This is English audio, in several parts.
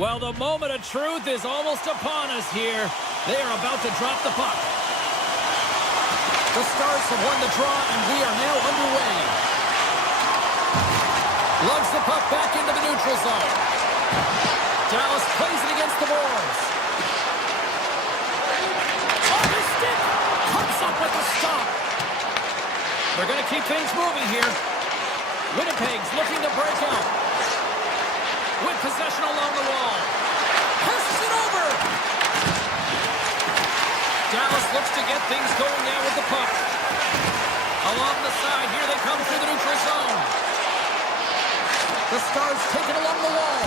Well, the moment of truth is almost upon us here. They are about to drop the puck. The Stars have won the draw, and we are now underway. Lugs the puck back into the neutral zone. Dallas plays it against the boards. On his stick, comes up with a stop. They're going to keep things moving here. Winnipeg's looking to break out. With possession along the wall. Passes it over. Dallas looks to get things going now with the puck. Along the side, here they come through the neutral zone. The Stars take it along the wall.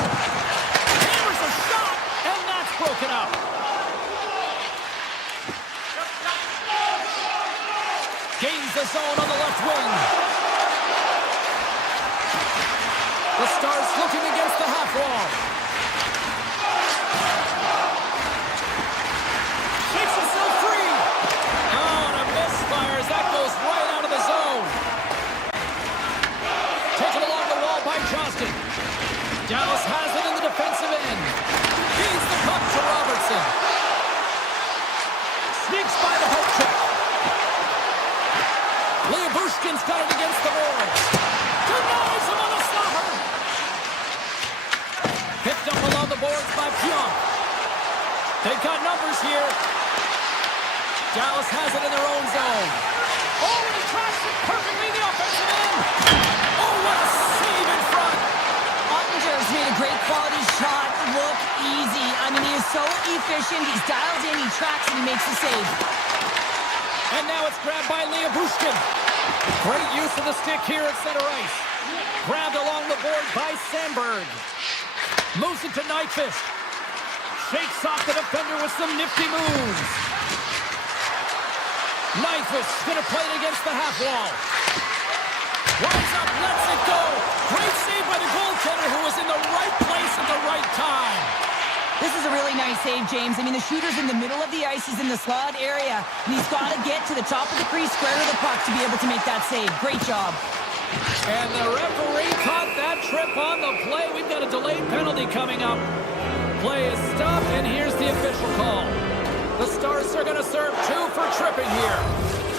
Hammers a shot, and that's broken up. Gains the zone on the left wing. The Stars looking against the half wall. Shakes himself free. Oh, and a misfire as that goes right out of the zone. Taken along the wall by Johnston. Dallas has it in the defensive end. Feeds the puck to Robertson. Sneaks by the poke check. Bushkin's got it against the boards. Denies him on the stopper. Picked up along the boards by Pionk. They've got numbers here. Dallas has it in their own zone. Oh, and he crashed it perfectly in the offensive end. Oh, what a save in front. Ottinger's made a great quality shot look easy. I mean, he is so efficient. He's dialed in, he tracks, and he makes the save. And now it's grabbed by Bushkin. Great use of the stick here at center ice. Grabbed along the board by Sandberg. Moves it to Nyquist. Shakes off the defender with some nifty moves. Nyquist going to play it against the half wall. Rise up, lets it go. Great save by the goaltender who was in the right place at the right time. This is a really nice save, James. I mean, the shooter's in the middle of the ice. He's in the slot area, and he's got to get to the top of the crease, square to the puck to be able to make that save. Great job. And the referee caught that trip on the play. We've got a delayed penalty coming up. Play is stopped, and here's the official call. The Stars are going to serve 2 for tripping here.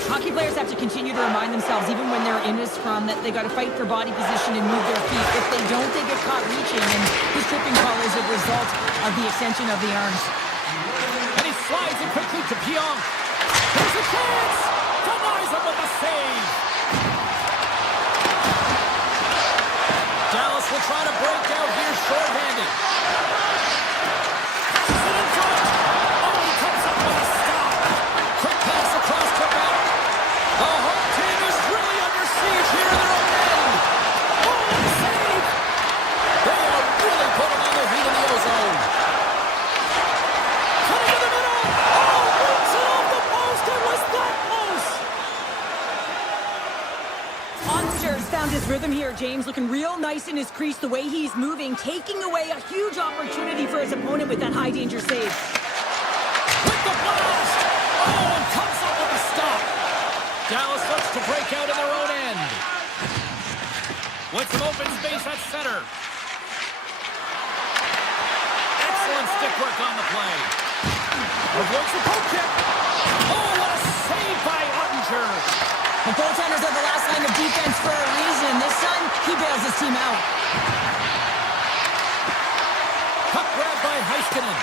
Hockey players have to continue to remind themselves, even when they're in a scrum, that they got to fight for body position and move their feet. If they don't, they get caught reaching, and this tripping call is a result of the extension of the arms. And he slides it quickly to Pionk. There's a chance! Denies him with a save! Dallas will try to break out here short-handed. Sit in front! Oh, he comes up with a stop! Quick pass across to back. The home team is really under siege here in their own end. Oh, what a save! They are really putting on the heat in the ozone. Cutting to the middle! Oh, moves it off the post! It was that close! Ottinger's found his rhythm here, James, looking real nice in his crease, the way he's moving, taking away a huge opportunity for his opponent with that high-danger save. With the blast! Oh, and comes up with a stop! Dallas looks to break out in their own end. With some open space at center. Excellent stick work on the play. Avoids the poke check. Oh, what a save by Ottinger. The goaltenders are the last line of defense for a reason. This time, he bails his team out. Puck grab by Heiskanen.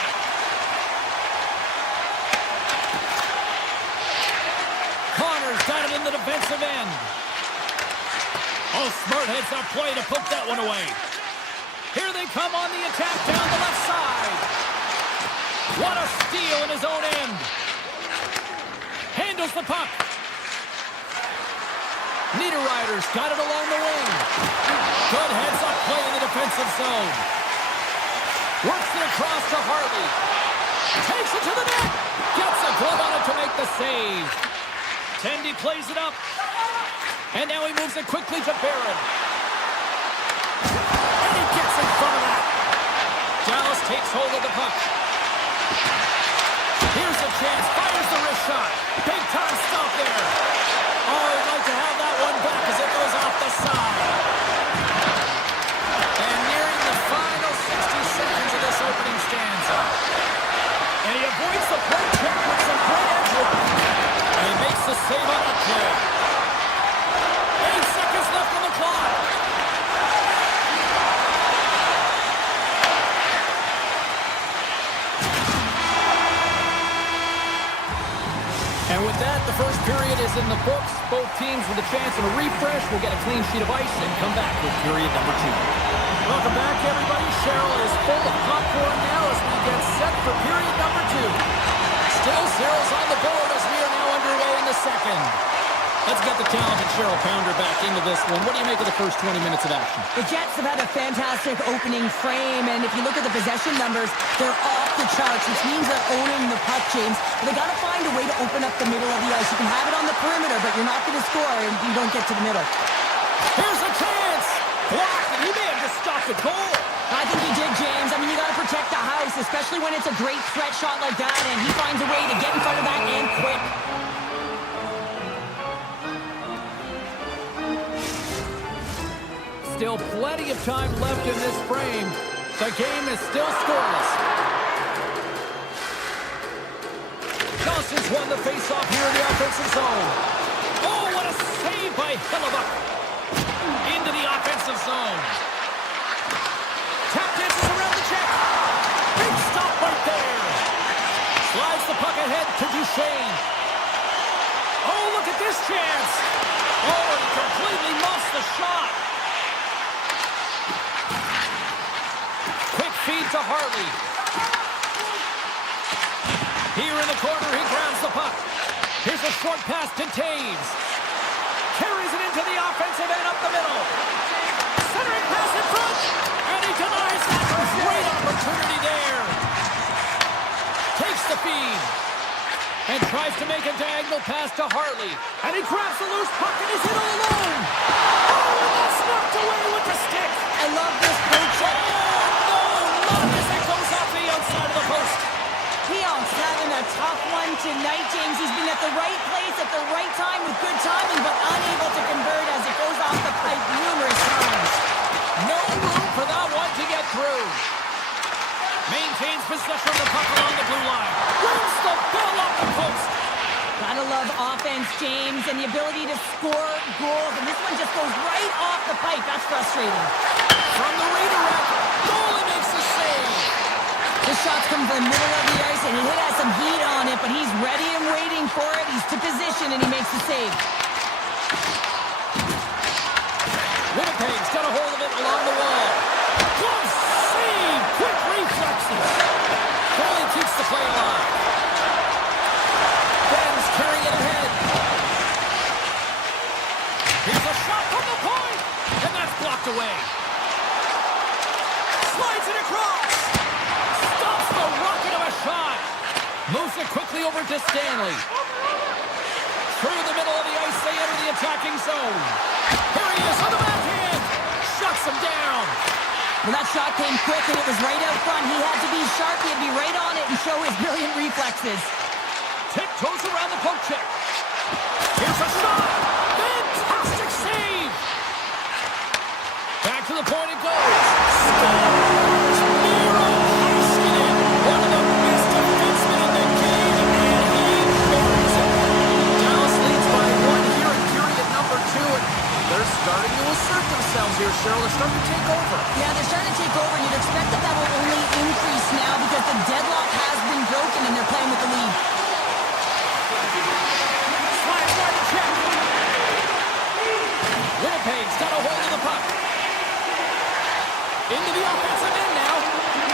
Connor's got it in the defensive end. Oh, smart heads-up play to poke that one away. Here they come on the attack down the left side. What a steal in his own end. Handles the puck. Niederreiter's got it along the wing. Good heads-up play in the defensive zone. Works it across to Harley. Takes it to the net. Gets a glove on it to make the save. Tendy plays it up. And now he moves it quickly to Barron. And he gets in front of that. Dallas takes hold of the puck. Here's a chance. Fires the wrist shot. Big time stop there. Oh, he'd like to have that one back as it goes off the side. And nearing the final 60 seconds of this opening is in the books. Both teams with a chance of a refresh will get a clean sheet of ice and come back with period number 2. Welcome back, everybody. Cheryl is full of popcorn now as we get set for period number 2. Still zeros on the board as we are now underway in the second. Let's get the talented Cheryl Pounder back into this one. What do you make of the first 20 minutes of action? The Jets have had a fantastic opening frame, and if you look at the possession numbers, they're off the charts, which means they're owning the puck, James. But they got to find a way to open up the middle of the ice. You can have it on the perimeter, but you're not going to score if you don't get to the middle. Here's a chance! Blocked, and he may have just stopped the goal. I think he did, James. I mean, you got to protect the house, especially when it's a great threat shot like that, and he finds a way to get in front of that and quick. Still plenty of time left in this frame. The game is still scoreless. Johnson's won the faceoff here in the offensive zone. Oh, what a save by Hillebuck. Into the offensive zone. Tap dances around the check. Big stop right there. Slides the puck ahead to Duchesne. Oh, look at this chance. Oh, he completely muffs the shot. Quick feed to Harley. Here in the corner, he grabs the puck. Here's a short pass to Taves. Carries it into the offensive end up the middle. Centering pass in front. And he denies that. Great opportunity there. Takes the feed. And tries to make a diagonal pass to Harley. And he grabs the loose puck and he's in all alone. Oh, and that's knocked away with the stick. I love this poke check. Outside of the post. Pion's having a tough one tonight, James. He's been at the right place at the right time with good timing, but unable to convert as it goes off the pipe numerous times. No room for that one to get through. Maintains possession of the puck along the blue line. Rings the bell off the post. Gotta love offense, James, and the ability to score goals. And this one just goes right off the pipe. That's frustrating. From the redirect, goalie makes the save. The shots come from the middle of the ice, and he has some heat on it, but he's ready and waiting for it. He's to position, and he makes the save. Winnipeg's got a hold of it along the wall. Good save! Quick reflexes. Goalie keeps the play alive. Ben's carrying it ahead. Here's a shot from the point, and that's blocked away. Slides it across. Stops the rocket of a shot. Moves it quickly over to Stanley. Through the middle of the ice, they enter the attacking zone. Here he is on the backhand. Shuts him down. Well, that shot came quick, and it was right out front. He had to be sharp. He had to be right on it and show his brilliant reflexes. Tiptoes around the poke check. Here's a shot. Fantastic save. Back to the point it goes. Scores. Miro Heiskanen, one of the best defensemen in the game, and he buries it. Dallas leads by 1 here in period number 2, and they're starting to assert themselves here, Cheryl. They're starting to take over. Yeah, they're starting to take over, and you'd expect that that will only increase now because the deadlock has been broken, and they're playing with the lead. Slides by the check. Winnipeg's got a hold of the puck. Into the offensive end now.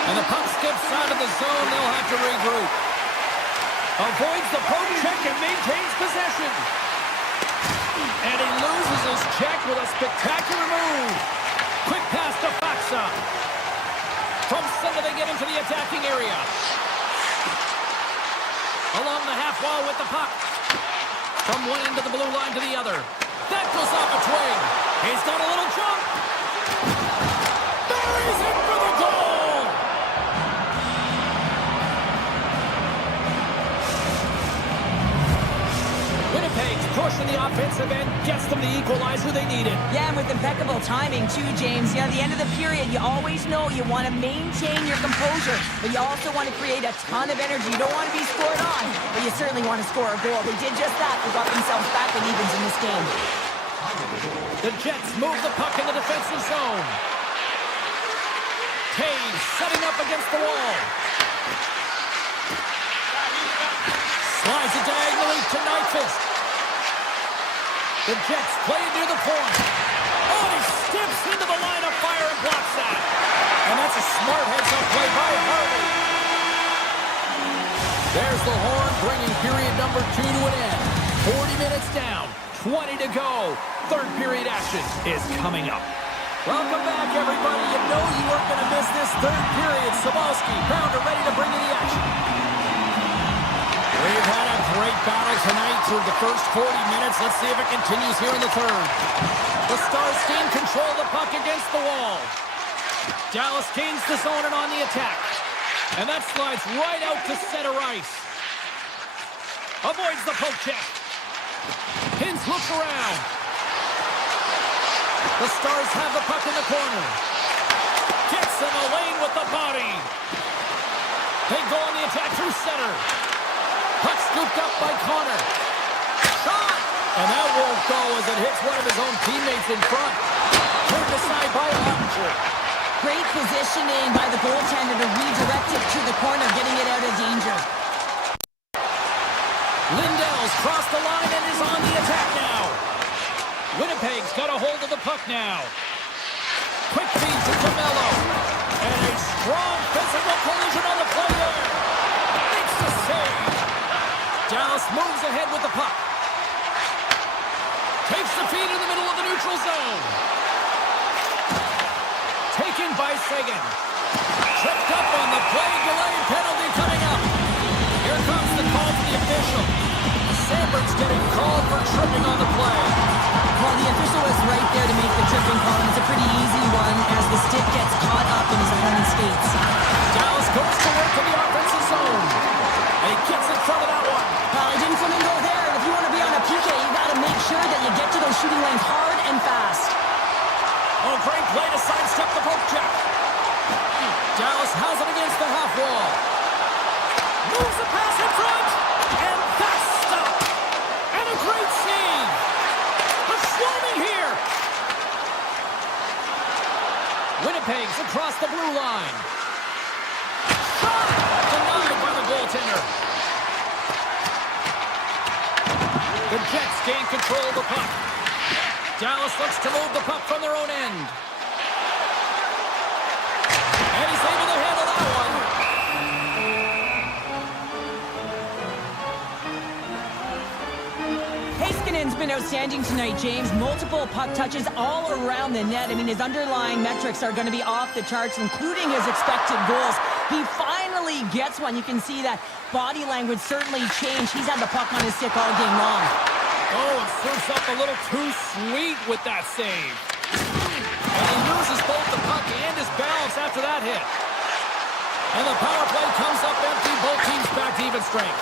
And the puck skips out of the zone. They'll have to regroup. Avoids the poke check and maintains possession. And he loses his check with a spectacular move. Quick pass to Faksa. From center they get into the attacking area. Along the half wall with the puck. From one end of the blue line to the other. That goes off a twig. He's got a little jump. Buries it for the goal. Winnipeg's pushing the offensive end, gets them the equalizer they needed. Yeah, and with impeccable timing, too, James. Yeah, at the end of the period, you always know you want to maintain your composure, but you also want to create a ton of energy. You don't want to be scored on, but you certainly want to score a goal. They did just that. They got themselves back in evens in this game. The Jets move the puck in the defensive zone. Taves setting up against the wall. Slides it diagonally to Nyquist. The Jets play it near the point. Oh, and he steps into the line of fire and blocks that. And that's a smart heads-up play by Harley. There's the horn, bringing period number 2 to an end. 40 minutes down, 20 to go. Third period action is coming up. Welcome back, everybody. You know you weren't going to miss this third period. Sabalski, Pounder ready to bring you the action. We've had a great battle tonight through the first 40 minutes. Let's see if it continues here in the third. The Stars gain control of the puck against the wall. Dallas gains the zone and on the attack. And that slides right out to center ice. Avoids the poke check. Hintz looks around. The Stars have the puck in the corner. Gets in the lane with the body. They go on the attack through center. Puck scooped up by Connor. Shot! And that won't go as it hits one of his own teammates in front. Turned aside by Ottinger. Great positioning by the goaltender to redirect it to the corner, getting it out of danger. Lindell's crossed the line and is on the attack now. Winnipeg's got a hold of the puck now. Quick feed to Carmelo. And a strong physical collision on the play there. Makes the save. Dallas moves ahead with the puck. Takes the feed in the middle of the neutral zone. Taken by Sagan. Tripped up on the play. Delayed penalty coming up. Here comes the call to the official. Sandberg's getting called for tripping on the play. Well, the official was right there to make the tripping call, and it's a pretty easy one as the stick gets caught up in his opponent's skates. Dallas goes to work in the offensive zone. And he gets in front of that one. Well, he didn't flamingo there, and if you want to be on a PK, you got to make sure that you get to those shooting lanes hard and fast. Oh, great play to sidestep the poke check. Dallas has it against the half wall. Moves the pass in front. And that's stopped. And a great save. They're swarming here. Winnipeg's across the blue line. Shot! Denied by the goaltender. The Jets gain control of the puck. Dallas looks to move the puck from their own end. And he's able to handle that one. Heiskanen's been outstanding tonight, James. Multiple puck touches all around the net. I mean, his underlying metrics are going to be off the charts, including his expected goals. He finally gets one. You can see that body language certainly changed. He's had the puck on his stick all game long. Oh, it serves up a little too sweet with that save. And he loses both the puck and his balance after that hit. And the power play comes up empty. Both teams back to even strength.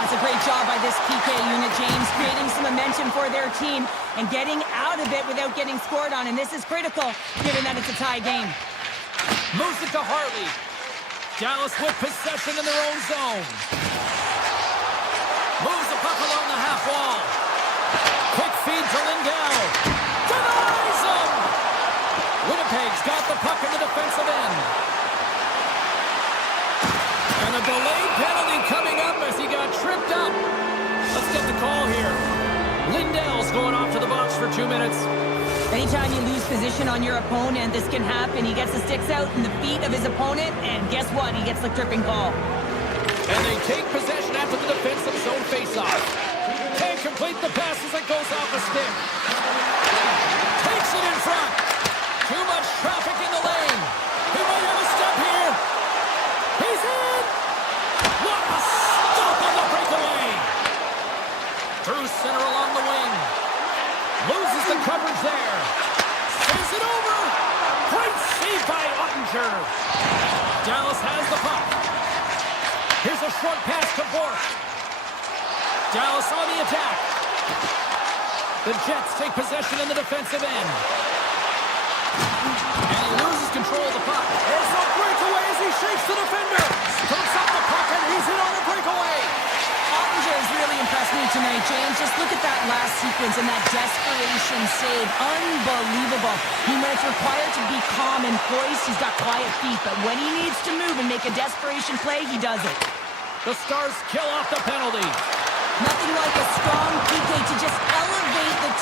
That's a great job by this PK unit, James, creating some momentum for their team and getting out of it without getting scored on. And this is critical, given that it's a tie game. Moves it to Harley. Dallas with possession in their own zone. Moves the puck along the half wall. Quick feed to Lindell. Denies him! Winnipeg's got the puck in the defensive end. And a delayed penalty coming up as he got tripped up. Let's get the call here. Lindell's going off to the box for 2 minutes. Anytime you lose position on your opponent, this can happen. He gets the sticks out in the feet of his opponent, and guess what? He gets the tripping call. And they take possession after the defensive zone faceoff. Can't complete the pass as it goes off a stick. Takes it in front. Too much traffic in the lane. He might have a step here. He's in. What a stop on the breakaway. Through center along the wing. Loses the coverage there. Sends it over. Great save by Ottinger. Dallas has the puck. Here's a short pass to Bork. Dallas on the attack. The Jets take possession in the defensive end. And he loses control of the puck. There's a breakaway as he shakes the defender. Scoops up the puck and he's in on the breakaway. Ottinger has really impressed me tonight, James. Just look at that last sequence and that desperation save. Unbelievable. When it's required to be calm and poised, he's got quiet feet. But when he needs to move and make a desperation play, he does it. The Stars kill off the penalty. Nothing like a strong PK to just elevate the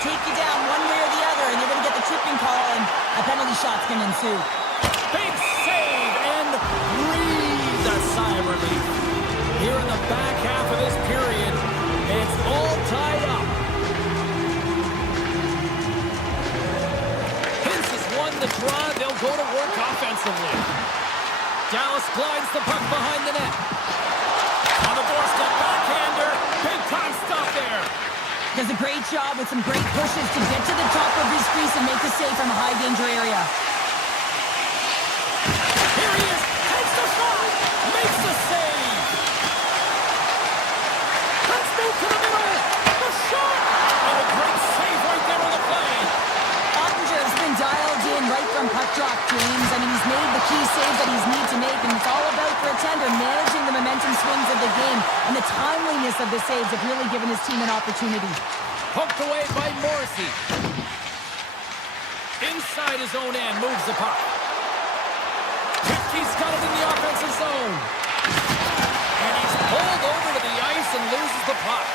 take you down one way or the other, and you're going to get the tripping call, and a penalty shot's going to ensue. Big save, and breathe a sigh of relief. Here in the back half of this period, it's all tied up. Hintz has won the draw. They'll go to work offensively. Dallas glides the puck behind the net. On the doorstep, backhander. Big time stop there. Does a great job with some great pushes to get to the top of his crease and make the save from a high-danger area. Here he is. Takes the shot. Makes the save. Let's move to the middle. The shot. And a great save right there on the play. Ottinger's been dialed in right from puck drop, James. I mean, he's made the key save that he's need to make, and it's all about, for a tender, managing the momentum swings of the game, and the timeliness of the saves have really given his team an opportunity. Poked away by Morrissey. Inside his own end, moves the puck. He's got it in the offensive zone. And he's pulled over to the ice and loses the puck.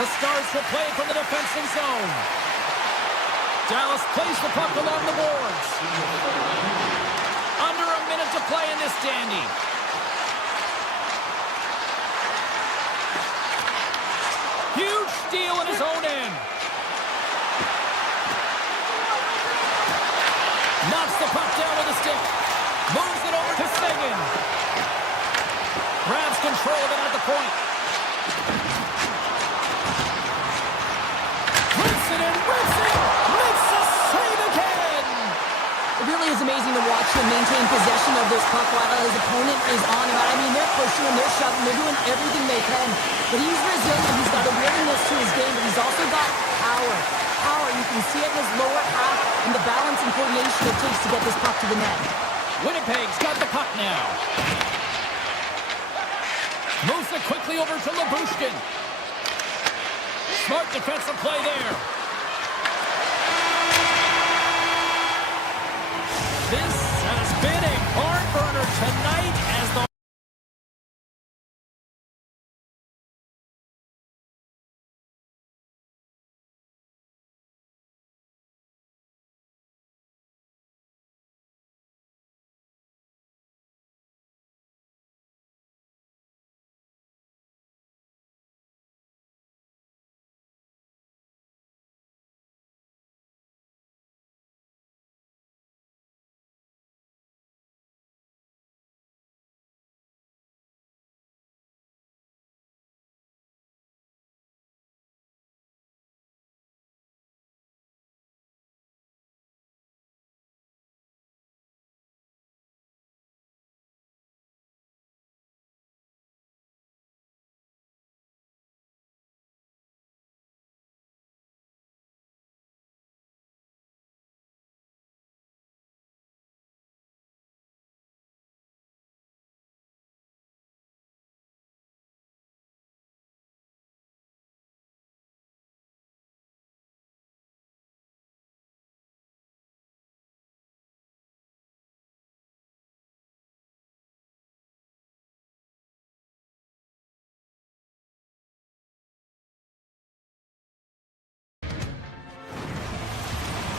The Stars will play from the defensive zone. Dallas plays the puck along the boards. Under a minute to play in this dandy. Huge steal in his own end. Knocks the puck down with a stick. Moves it over to Seguin. Grabs control of it at the point. Rips it in, rips it. Makes the save again. It really is amazing to watch him maintain possession of this puck while his opponent is on him. I mean, they're pushing him, they're shoving, they're doing everything they can. But he's resilient, he's got a willingness to his game, but he's also got power. You can see it in his lower half and the balance and coordination it takes to get this puck to the net. Winnipeg's got the puck now. Moves it quickly over to Labushkin. Smart defensive play there. This has been a barn burner tonight as the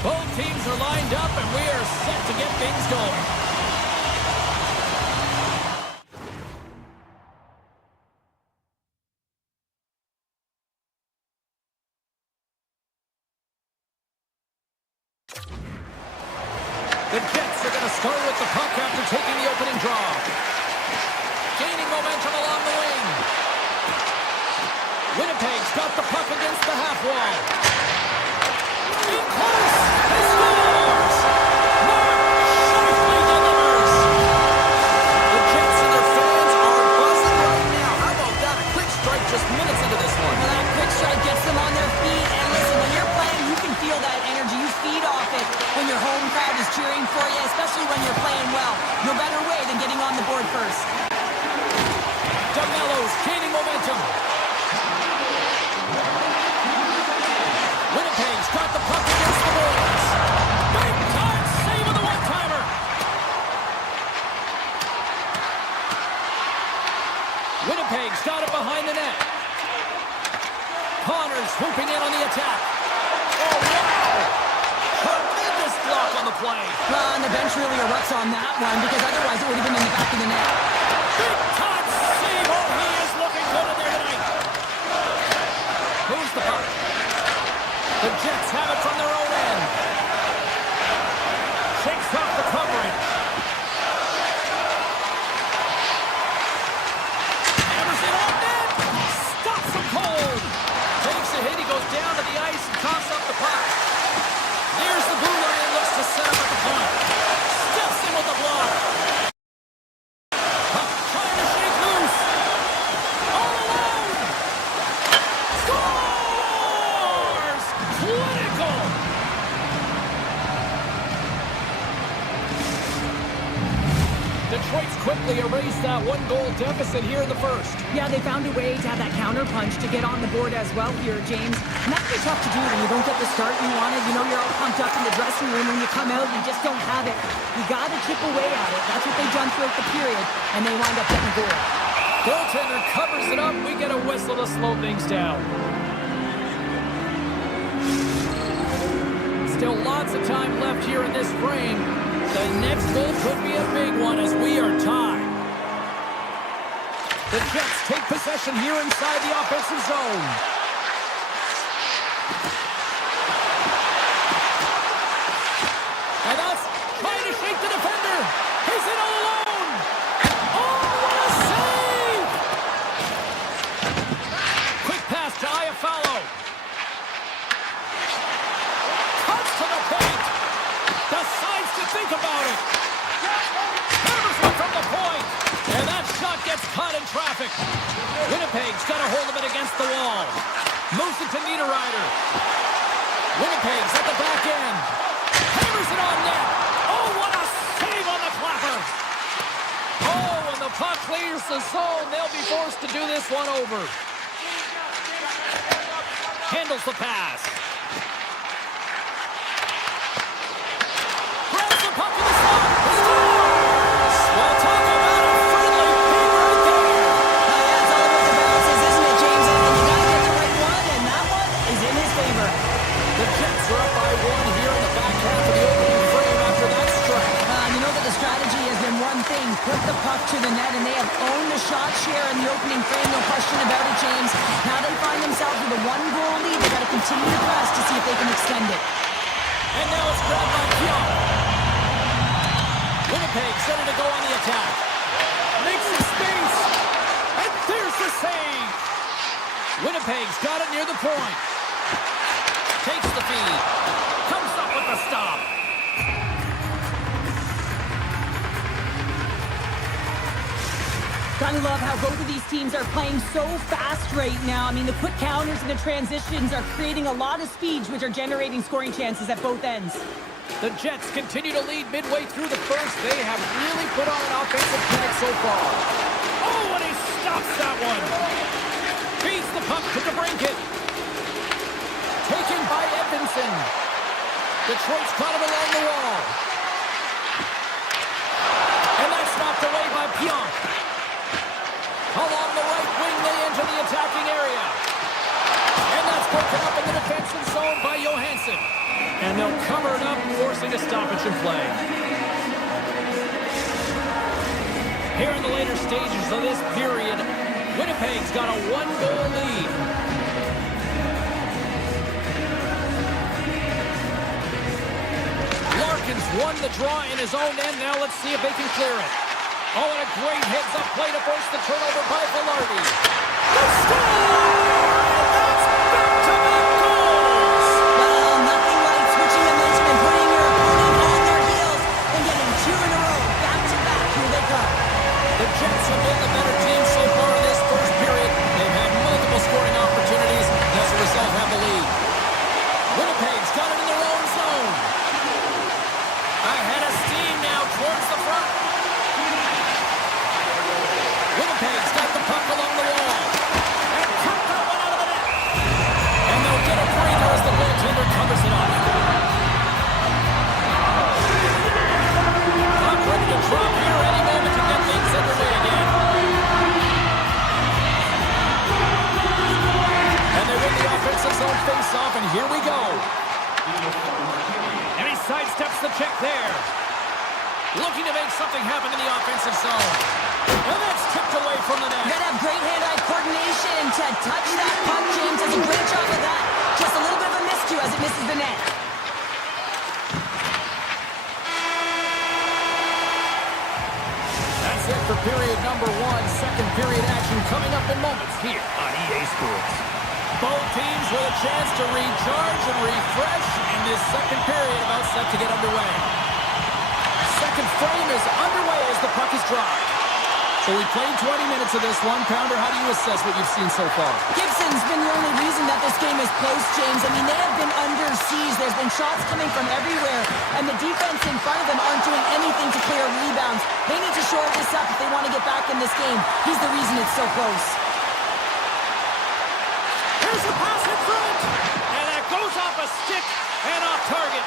both teams are lined up, and we are set to get things going. The Jets are going to start with the puck after taking the opening draw. Gaining momentum along the wing. Winnipeg's got the puck against the half wall. In close. He scores! Mark Scheifele delivers. The Jets and their fans are buzzing right now. How about that? A quick strike just minutes into this one. Well, that quick strike gets them on their feet. And listen, when you're playing, you can feel that energy. You feed off it when your home crowd is cheering for you, especially when you're playing well. No better way than getting on the board first. DeMello's gaining momentum. Connors swooping in on the attack. Oh, wow! Tremendous block on the play. And the bench really erupts on that one because otherwise it would have been in the back of the net. Big time save. Oh, he is looking good in there tonight. Moves the puck. The Jets have it from their own end. Shakes off the covering. Hammers it on net. Stops him cold. Takes a hit. He goes down to the ice and coughs up the puck. Here's the blue line and looks to set him at the point. Steps in with the block. Puck trying to shake loose. All alone. Scores! Clinical. Detroit's quickly erased that one-goal deficit here in the first. Yeah, they found a way to have that counter punch to get on the board as well here, James. And that can be tough to do when you don't get the start you wanted. You know you're all pumped up in the dressing room. When you come out, you just don't have it. You got to chip away at it. That's what they've done throughout the period, and they wind up getting a goal. Goaltender covers it up. We get a whistle to slow things down. Still lots of time left here in this frame. The next goal could be a big one as we are tied. The Jets take possession here inside the offensive zone. And that's trying to shake the defender. He's in all alone. Oh, what a save! Quick pass to Iafallo. Cuts to the point. Decides to think about it. Hammers one from the point. And that shot gets caught in traffic. Winnipeg's got a hold of it against the wall. Moves it to Niederreiter. Winnipeg's at the back end. Hammers it on net. Oh, what a save on the clapper. Oh, and the puck clears the zone. They'll be forced to do this one over. Handles the pass. Grabs the puck in the slot. Scores! Well, talk about a friendly game right there. Yeah, it's all about the bounces, isn't it, James? And you got to get the right one, and that one is in his favor. The Jets are up by one here in the back half of the opening frame after that strike. You know that the strategy has been one thing, put the puck to the net, and they have owned the shot share in the opening frame, no question about it, James. Now they find themselves with a one-goal lead. They've got to continue to press to see if they can extend it. And now it's grabbed by Pionk. Winnipeg ready to go on the attack. Makes some space. And there's the save. Winnipeg's got it near the point. Takes the feed. Comes up with the stop. Gotta love how both of these teams are playing so fast right now. I mean, the quick counters and the transitions are creating a lot of speeds, which are generating scoring chances at both ends. The Jets continue to lead midway through the first. They have really put on an offensive clinic so far. Oh, and he stops that one. Feeds the puck to DeBrincat. Taken by Edmondson. Detroit's caught him along the wall. And that's knocked away by Pionk. Along the right wing, they enter the attacking area. And that's broken up in the defensive zone by Johansson. And they'll cover it up, forcing a stoppage in play. Here in the later stages of this period, Winnipeg's got a one-goal lead. Larkin's won the draw in his own end. Now let's see if they can clear it. Oh, and a great heads-up play to force the turnover by Velarde. The score! And that's back-to-back goals! Well, nothing like switching momentum and putting your opponent on their heels and getting two in a row. Back-to-back, here they come. The Jets have been the better team so far in this first period. They've had multiple scoring opportunities, and as a result have the lead. Winnipeg's got it in their own zone. Ahead of steam now towards the front. Winnipeg's got the puck along the wall. And cut the zone face-off, and here we go. And he sidesteps the check there. Looking to make something happen in the offensive zone. And that's tipped away from the net. You gotta have great hand-eye coordination to touch that puck. James does a great job of that. Just a little bit of a miscue as it misses the net. That's it for period number 1. Second period action coming up in moments here on EA Sports. Both teams with a chance to recharge and refresh, and this second period about set to get underway. Second frame is underway as the puck is dropped. So we played 20 minutes of this one. Pounder, how do you assess what you've seen so far? Gibson's been the only reason that this game is close, James. I mean, they have been under siege. There's been shots coming from everywhere, and the defense in front of them aren't doing anything to clear rebounds. They need to shore this up if they want to get back in this game. He's the reason it's so close. Here's the pass in front, and that goes off a stick and off target.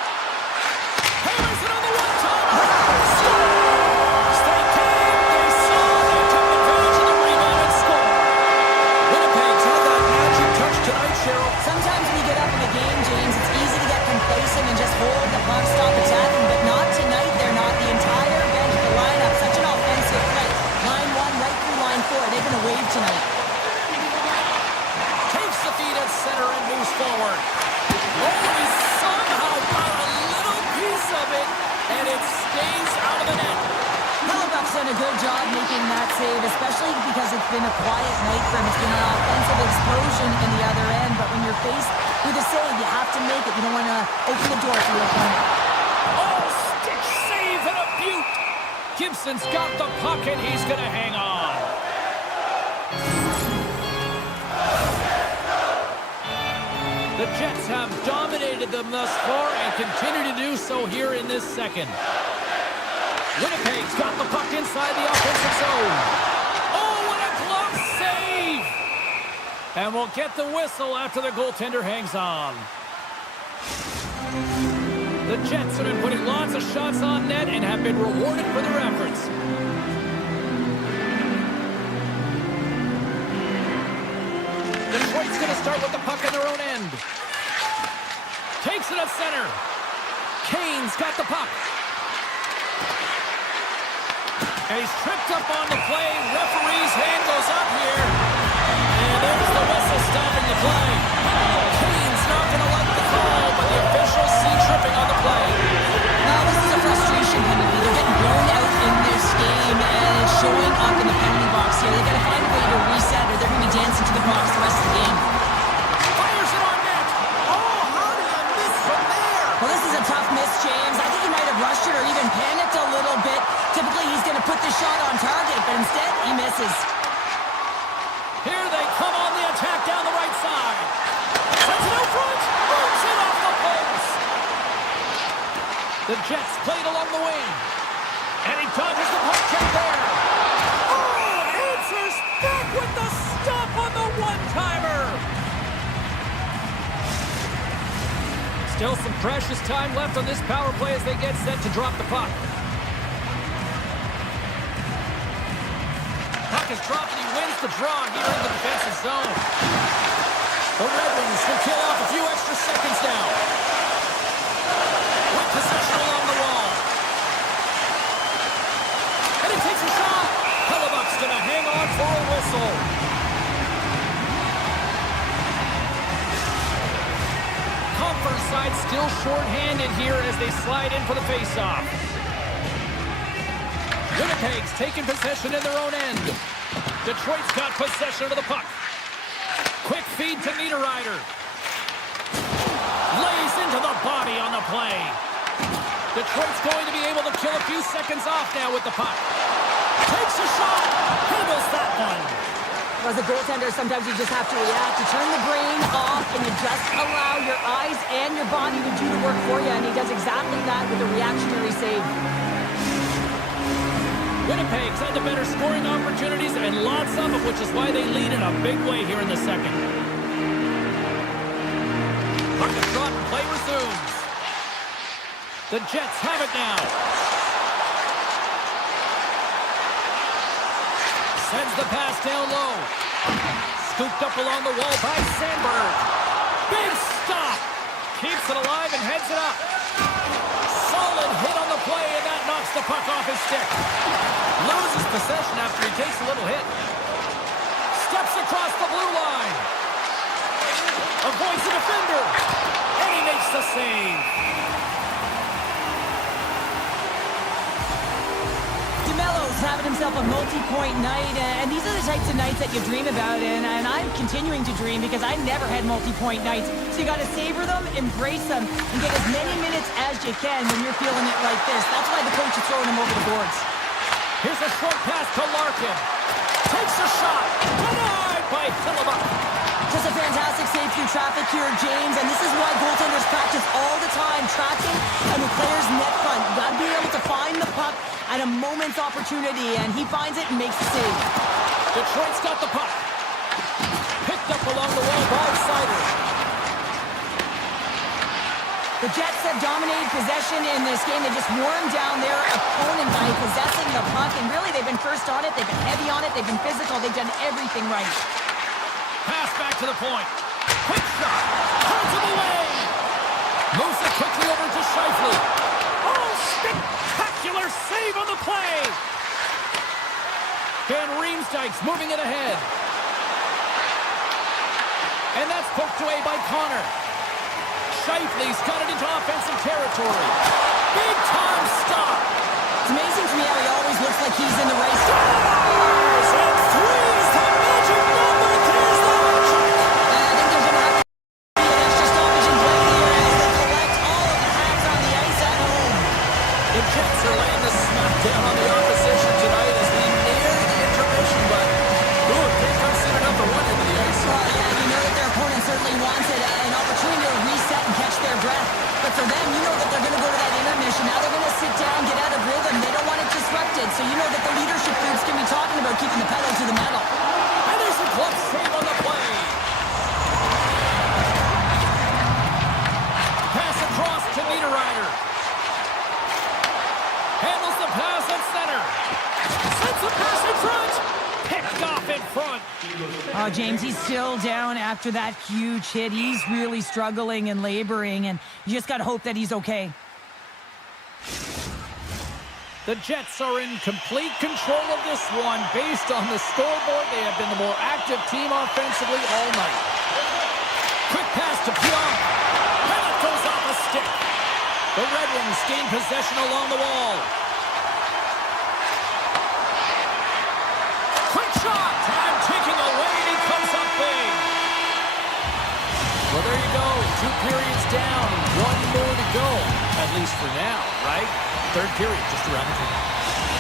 Hammers it on the one-timer. Scores! They came, they saw, they took advantage of the rebound and scored. Winnipeg's had that magic touch tonight, Cheryl. Sometimes when you get up in a game, James, it's easy to get complacent and just hold the puck, stop attacking, but not tonight. They're not. The entire bench, the lineup, such an offensive play. Line 1 right through line 4. They're going to wave tonight. Takes the feed at center and moves forward. Oh, he somehow got a little piece of it, and it stays out of the net. Baltic's done a good job making that save, especially because it's been a quiet night for him. It's been an offensive explosion in the other end, but when you're faced with a save, you have to make it. You don't want to open the door for your opponent. Oh, stick save and a beaut. Gibson's got the puck, and he's going to hang on. The Jets have dominated them thus far and continue to do so here in this second. Winnipeg's got the puck inside the offensive zone. Oh, what a glove save! And we'll get the whistle after the goaltender hangs on. The Jets have been putting lots of shots on net and have been rewarded for their efforts. Detroit's going to start with the puck in their own end. Takes it at center. Kane's got the puck. And he's tripped up on the play. Referee's hand goes up here. And there's the whistle stopping the play. Kane's not going to like the call, but the officials see tripping on the play. Now, this is a frustration penalty. They're getting blown out in this game, and it's showing up in the penalty box here. They've got to find a way to reset, or they're going to be dancing to the box the rest of the game. Fires it on net. Oh, how did I miss from there? Well, this is a tough miss, James. I think he might have rushed it or even panicked a little bit. Typically, he's going to put the shot on target, but instead, he misses. Here they come on the attack down the right side. Sends it out front. Moves it off the post. The Jets played along the wing. And he dodges the puck check there. Oh, answers back with the stop on the one-timer. Still some precious time left on this power play as they get set to drop the puck. Puck is dropped and he wins the draw here in the defensive zone. The Red Wings will kill off a few extra seconds now. With possession along the wall. And he takes a shot. Hellebuck's going to hang on for a whistle. Conference side still short-handed here as they slide in for the face-off. Winnipeg's taking possession in their own end. Detroit's got possession of the puck. Quick feed to Niederreiter. Lays into the body on the play. Detroit's going to be able to kill a few seconds off now with the puck. Takes a shot. Handles that one. As a goaltender, sometimes you just have to react. You turn the brain off and you just allow your eyes and your body to do the work for you, and he does exactly that with a reactionary save. Winnipeg's had the better scoring opportunities and lots of them, which is why they lead in a big way here in the second. Puck is dropped and play resumes. The Jets have it now. Sends the pass down low. Scooped up along the wall by Sandberg. Big and heads it up. Solid hit on the play, and that knocks the puck off his stick. Loses possession after he takes a little hit. Steps across the blue line. Avoids the defender. And he makes the save. DeMello's having himself a multi-point night, and these are the types of nights that you dream about, and I'm continuing to dream because I never had multi-point nights. So you got to savor them, embrace them, and get as many minutes as you can when you're feeling it like this. That's why the coach is throwing him over the boards. Here's a short pass to Larkin. Takes a shot. Denied by Hellebuyck. Just a fantastic save through traffic here, James, and this is why goaltenders practice all the time, tracking and the player's net front. You got to be able to find the puck at a moment's opportunity, and he finds it and makes the save. Detroit's got the puck. Picked up along the wall by Sider. The Jets have dominated possession in this game. They just wormed down their opponent by possessing the puck, and really they've been first on it, they've been heavy on it, they've been physical, they've done everything right. Pass back to the point. Quick shot. Turns him away. Moves it quickly over to Scheifele. Oh, spectacular save on the play. Van Riemsdyk's moving it ahead. And that's poked away by Connor. Scheifele's got it into offensive territory. Big time stop. It's amazing to me how he always looks like he's in the race. Scores and threes the magic number. There's the magic. I think there's going to have to be an extra stoppage in play here as they collect all of the hats on the ice at home. The Jets are laying the smackdown on the opposition tonight as we near the intermission, but can't come soon enough to run into the ice. Yeah, you know that their opponent certainly wants it, an opportunity to reset and catch their breath. But for them, you know that they're going to go to that intermission. Now they're going to sit down, get out of rhythm. They don't want it disrupted. So you know that the leadership groups can be talking about keeping the pedal to the metal. And there's a glove save on the play. Pass across to Niederreiter. Handles the pass at center. Sends a pass in front. Picked off in front. Oh, James, he's still down after that huge hit. He's really struggling and laboring, and you just got to hope that he's okay. The Jets are in complete control of this one. Based on the scoreboard, they have been the more active team offensively all night. Quick pass to Pionk. And it goes off a stick. The Red Wings gain possession along the wall. Quick shot. Time ticking away, and he comes up big. Well, there you go. 2 periods down, 1 more to go. At least for now, right? Third period just around the corner.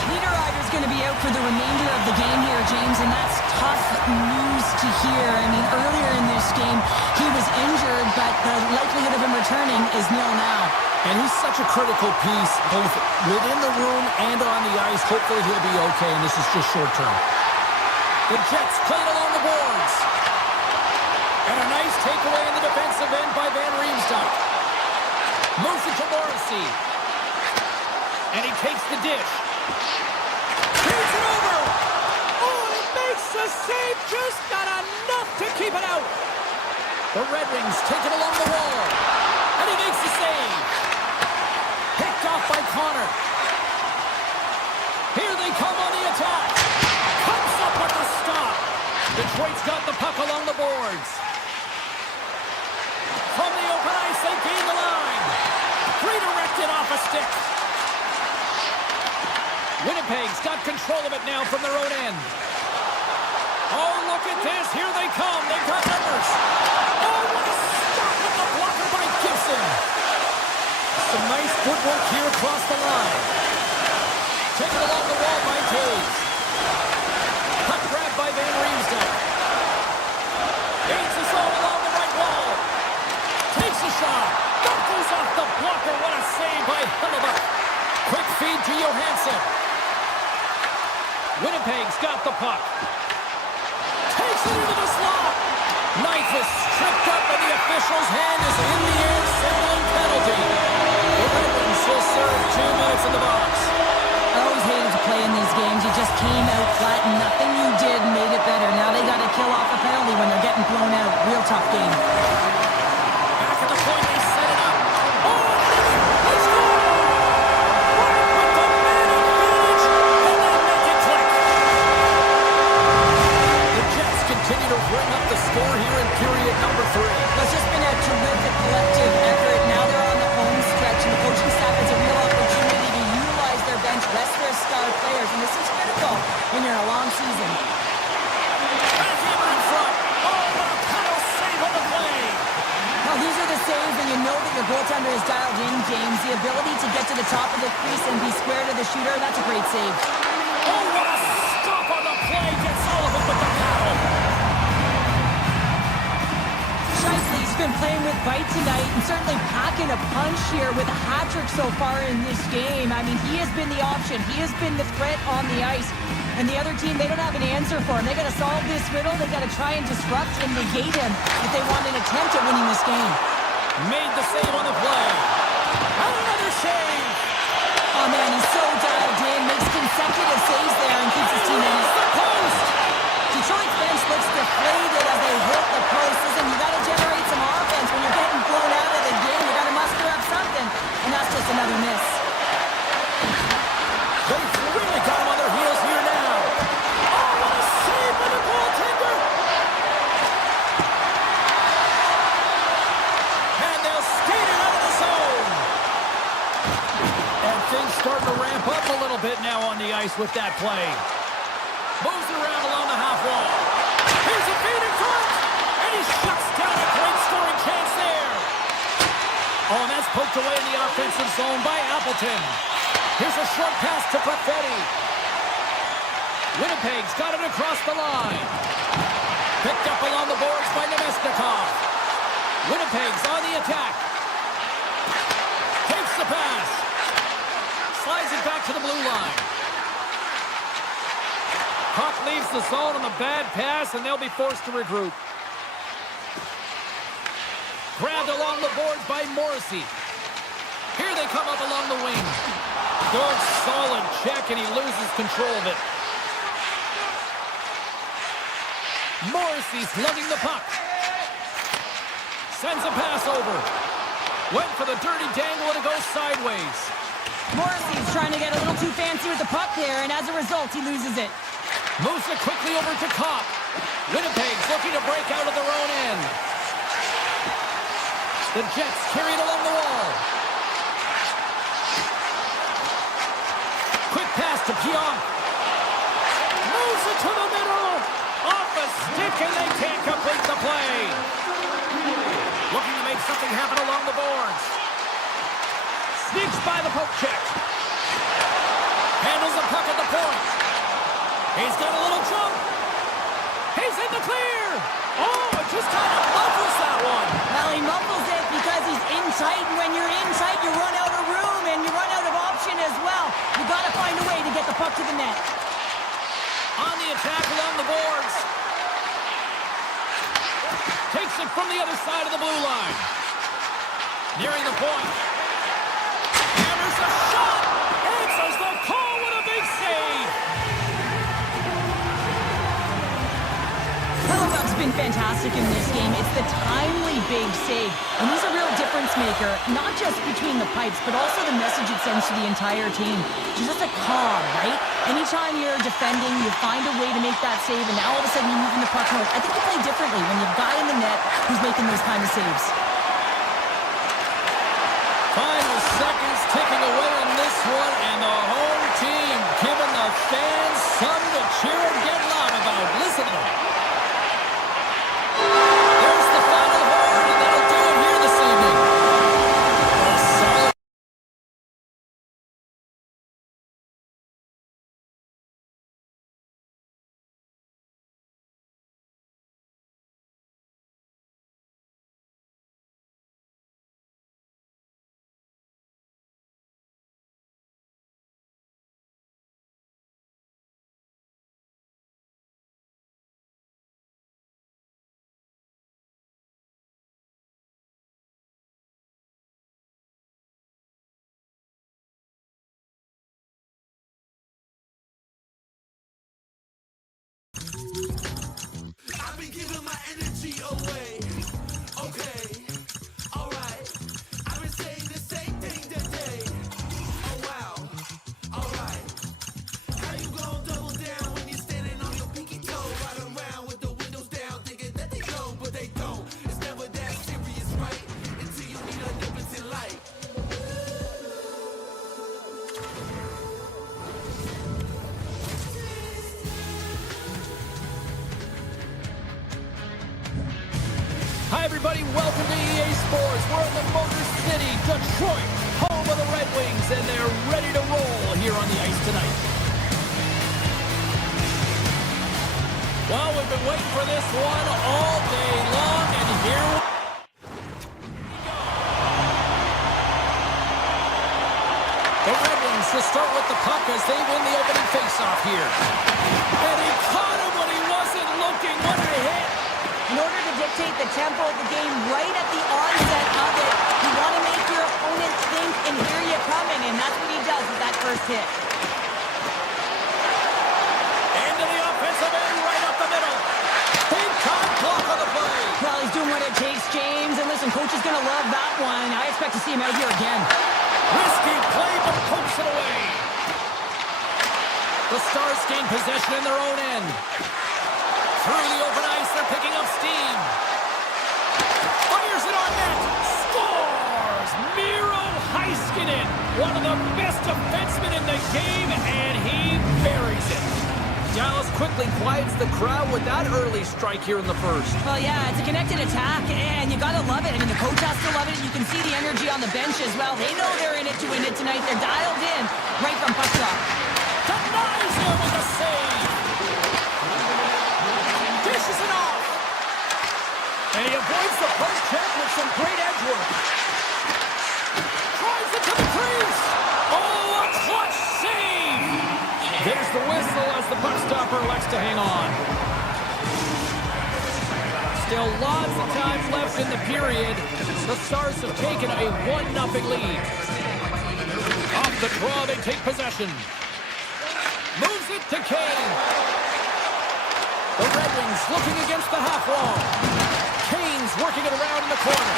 Niederreiter's going to be out for the remainder of the game here, James, and that's tough news to hear. I mean, earlier in this game, he was injured, but the likelihood of him returning is nil now. And he's such a critical piece, both within the room and on the ice. Hopefully he'll be okay, and this is just short term. The Jets played along the boards. And a nice takeaway in the defensive end by Van Riemsdyk. Moves it to Morrissey. And he takes the dish. Shoots it over. Oh, he makes the save. Just got enough to keep it out. The Red Wings take it along the wall. And he makes the save. Picked off by Connor. Here they come on the attack. Comes up with the stop. Detroit's got the puck along the boards. From the open ice, they gain the line. Redirected off a stick. Winnipeg's got control of it now from their own end. Oh, look at this. Here they come. They've got numbers. Oh, what a stop with the blocker by Gibson. Some nice footwork here across the line. Taken along the wall by Taves. Puck grab by Van Riemsdyk. Gains his own along the right wall. Takes a shot. That goes off the blocker. What a save by Hellebuyck. Quick feed to Johansson. Winnipeg's got the puck. Takes it into the slot. Knife is stripped up, and the official's hand is in the air, signaling penalty. The Red Wings will serve 2 minutes in the box. I always hated to play in these games. You just came out flat, and nothing you did made it better. Now they got to kill off a penalty when they're getting blown out. Real tough game. Back at the point, they set it up. Oh, Your goaltender is dialed in, James. The ability to get to the top of the crease and be square to the shooter, that's a great save. Oh, what a stop on the play. Gets Sullivan with the paddle. Scheifele's been playing with bite tonight and certainly packing a punch here with a hat-trick so far in this game. I mean, he has been the option. He has been the threat on the ice. And the other team, they don't have an answer for him. They got to solve this riddle. They got to try and disrupt and negate him if they want an attempt at winning this game. Made the save on the play. And another save. Oh, man, he's so dialed in. Makes consecutive saves there and keeps his team in it. The post. Detroit's bench looks deflated as they hit the post. Listen, you got to generate some offense. When you're getting blown out of the game, you got to muster up something. And that's just another miss. They've really got him on their heels here now. Oh, what a save by the goaltender. And they'll skate it out of the zone. And things starting to ramp up a little bit now on the ice with that play. Moves it around along the half wall. Here's a feeding front. And he shuts down a great scoring chance there. Oh, and that's poked away in the offensive zone by Appleton. Here's a short pass to Perfetti. Winnipeg's got it across the line. Picked up along the boards by Nemesnikov. Winnipeg's on the attack. Takes the pass. Slides it back to the blue line. Puck leaves the zone on the bad pass, and they'll be forced to regroup. Grabbed along the boards by Morrissey. Here they come up along the wing. Good, solid check, and he loses control of it. Morrissey's lugging the puck. Sends a pass over. Went for the dirty dangle, and it goes sideways. Morrissey's trying to get a little too fancy with the puck there, and as a result, he loses it. Moves it quickly over to Kopp. Winnipeg's looking to break out of their own end. The Jets carry it along the wall. Quick pass to Pionk. Moves it to the middle. Off the stick, and they can't complete the play. Looking to make something happen along the boards. Sneaks by the poke check. Handles the puck at the point. He's got a little jump. He's in the clear. Oh, it just kind of muffles that one. Well, he muffles it because he's in tight, and when you're in tight, you run out of room, and you run out of option as well. You got to find a way to get the puck to the net. On the attack along the boards. Takes it from the other side of the blue line. Nearing the point. And there's a shot. Answers the call with a big save. Hellebuck's been fantastic in this game. It's the timely big save. And he's a real difference maker, not just between the pipes, but also the message it sends to the entire team. It's just a calm, right? Anytime you're defending, you find a way to make that save, and now all of a sudden you're moving the puck north. I think you play differently when you've got in the net who's making those kind of saves. Final seconds ticking away on this one, and the home team giving the fans something to cheer and get loud about. Listen to them. welcome to EA Sports. We're in the Motor City, Detroit, home of the Red Wings, and they're ready to roll here on the ice tonight. Well, we've been waiting for this one all day long, and here we go. The Red Wings to start with the puck as they win the opening faceoff here. And he caught him when he wasn't looking. What a hit! In order to dictate the tempo of the game right at the onset of it, you want to make your opponent think and hear you coming, and that's what he does with that first hit. Into the offensive end, right up the middle. Big time block on the play. Well, he's doing what it takes, James. And listen, coach is going to love that one. I expect to see him out here again. Risky play, but pokes it away. The Stars gain possession in their own end. Through the open ice, they're picking up steam. Fires it on net. Scores! Miro Heiskanen, one of the best defensemen in the game, and he buries it. Dallas quickly quiets the crowd with that early strike here in the first. Well, yeah, it's a connected attack, and you got to love it. I mean, the coach has to love it. You can see the energy on the bench as well. They know they're in it to win it tonight. They're dialed in right from puck drop. Denies him with a save. Dishes it off. And he avoids the post check with some great edge work. Drives it to the crease. Oh, a clutch save. There's the whistle as the puck stopper elects to hang on. Still lots of time left in the period. The Stars have taken a 1-0 lead. Off the draw, they take possession. Moves it to Kane. The Red Wings looking against the half wall. Kane's working it around in the corner.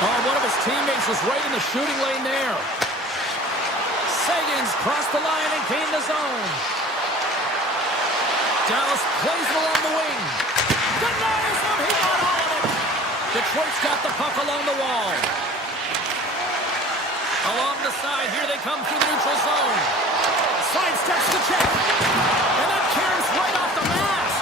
Oh, one of his teammates was right in the shooting lane there. Sagan's crossed the line and gained the zone. Dallas plays it along the wing. Denies him. He got all of it. Detroit's got the puck along the wall. Along the side, here they come through the neutral zone. Sidesteps the check. And then Cairns right off the mask.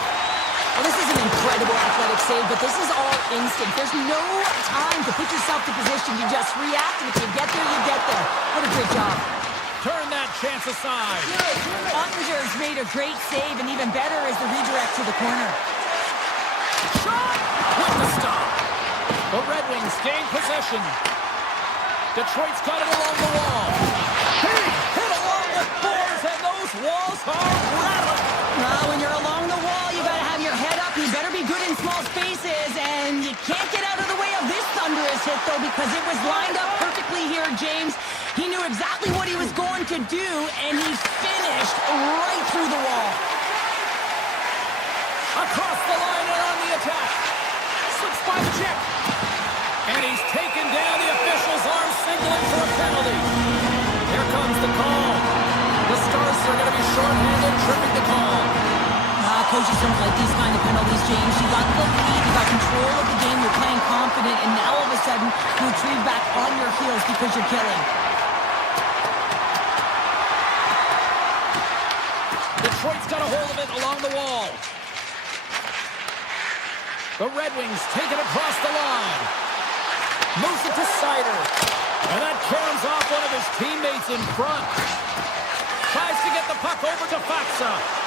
Well, this is an incredible athletic save, but this is all instinct. There's no time to put yourself to position. You just react, and if you get there, you get there. What a great job. Turn that chance aside. Ottinger's made a great save, and even better is the redirect to the corner. Shot with the stop. The Red Wings gain possession. Detroit's got it along the wall. Big hit along the boards, and those walls are rattling. Well, when you're along the wall, you got to have your head up. You better be good in small spaces, and you can't get out of the way of this thunderous hit, though, because it was lined up perfectly here, James. He knew exactly what he was going to do, and he finished right through the wall. Across the line and on the attack. Slips by the check. And he's taken down. The official's arm signaling for a penalty. Here comes the call. The Stars are going to be shorthanded, tripping the call. Coaches don't like these kind of penalties, James. You got the lead, you got control of the game, you're playing confident, and now all of a sudden, you retrieve back on your heels because you're killing. Detroit's got a hold of it along the wall. The Red Wings take it across the line. Moves it to Sider. And that caroms off one of his teammates in front. Tries to get the puck over to Faksa.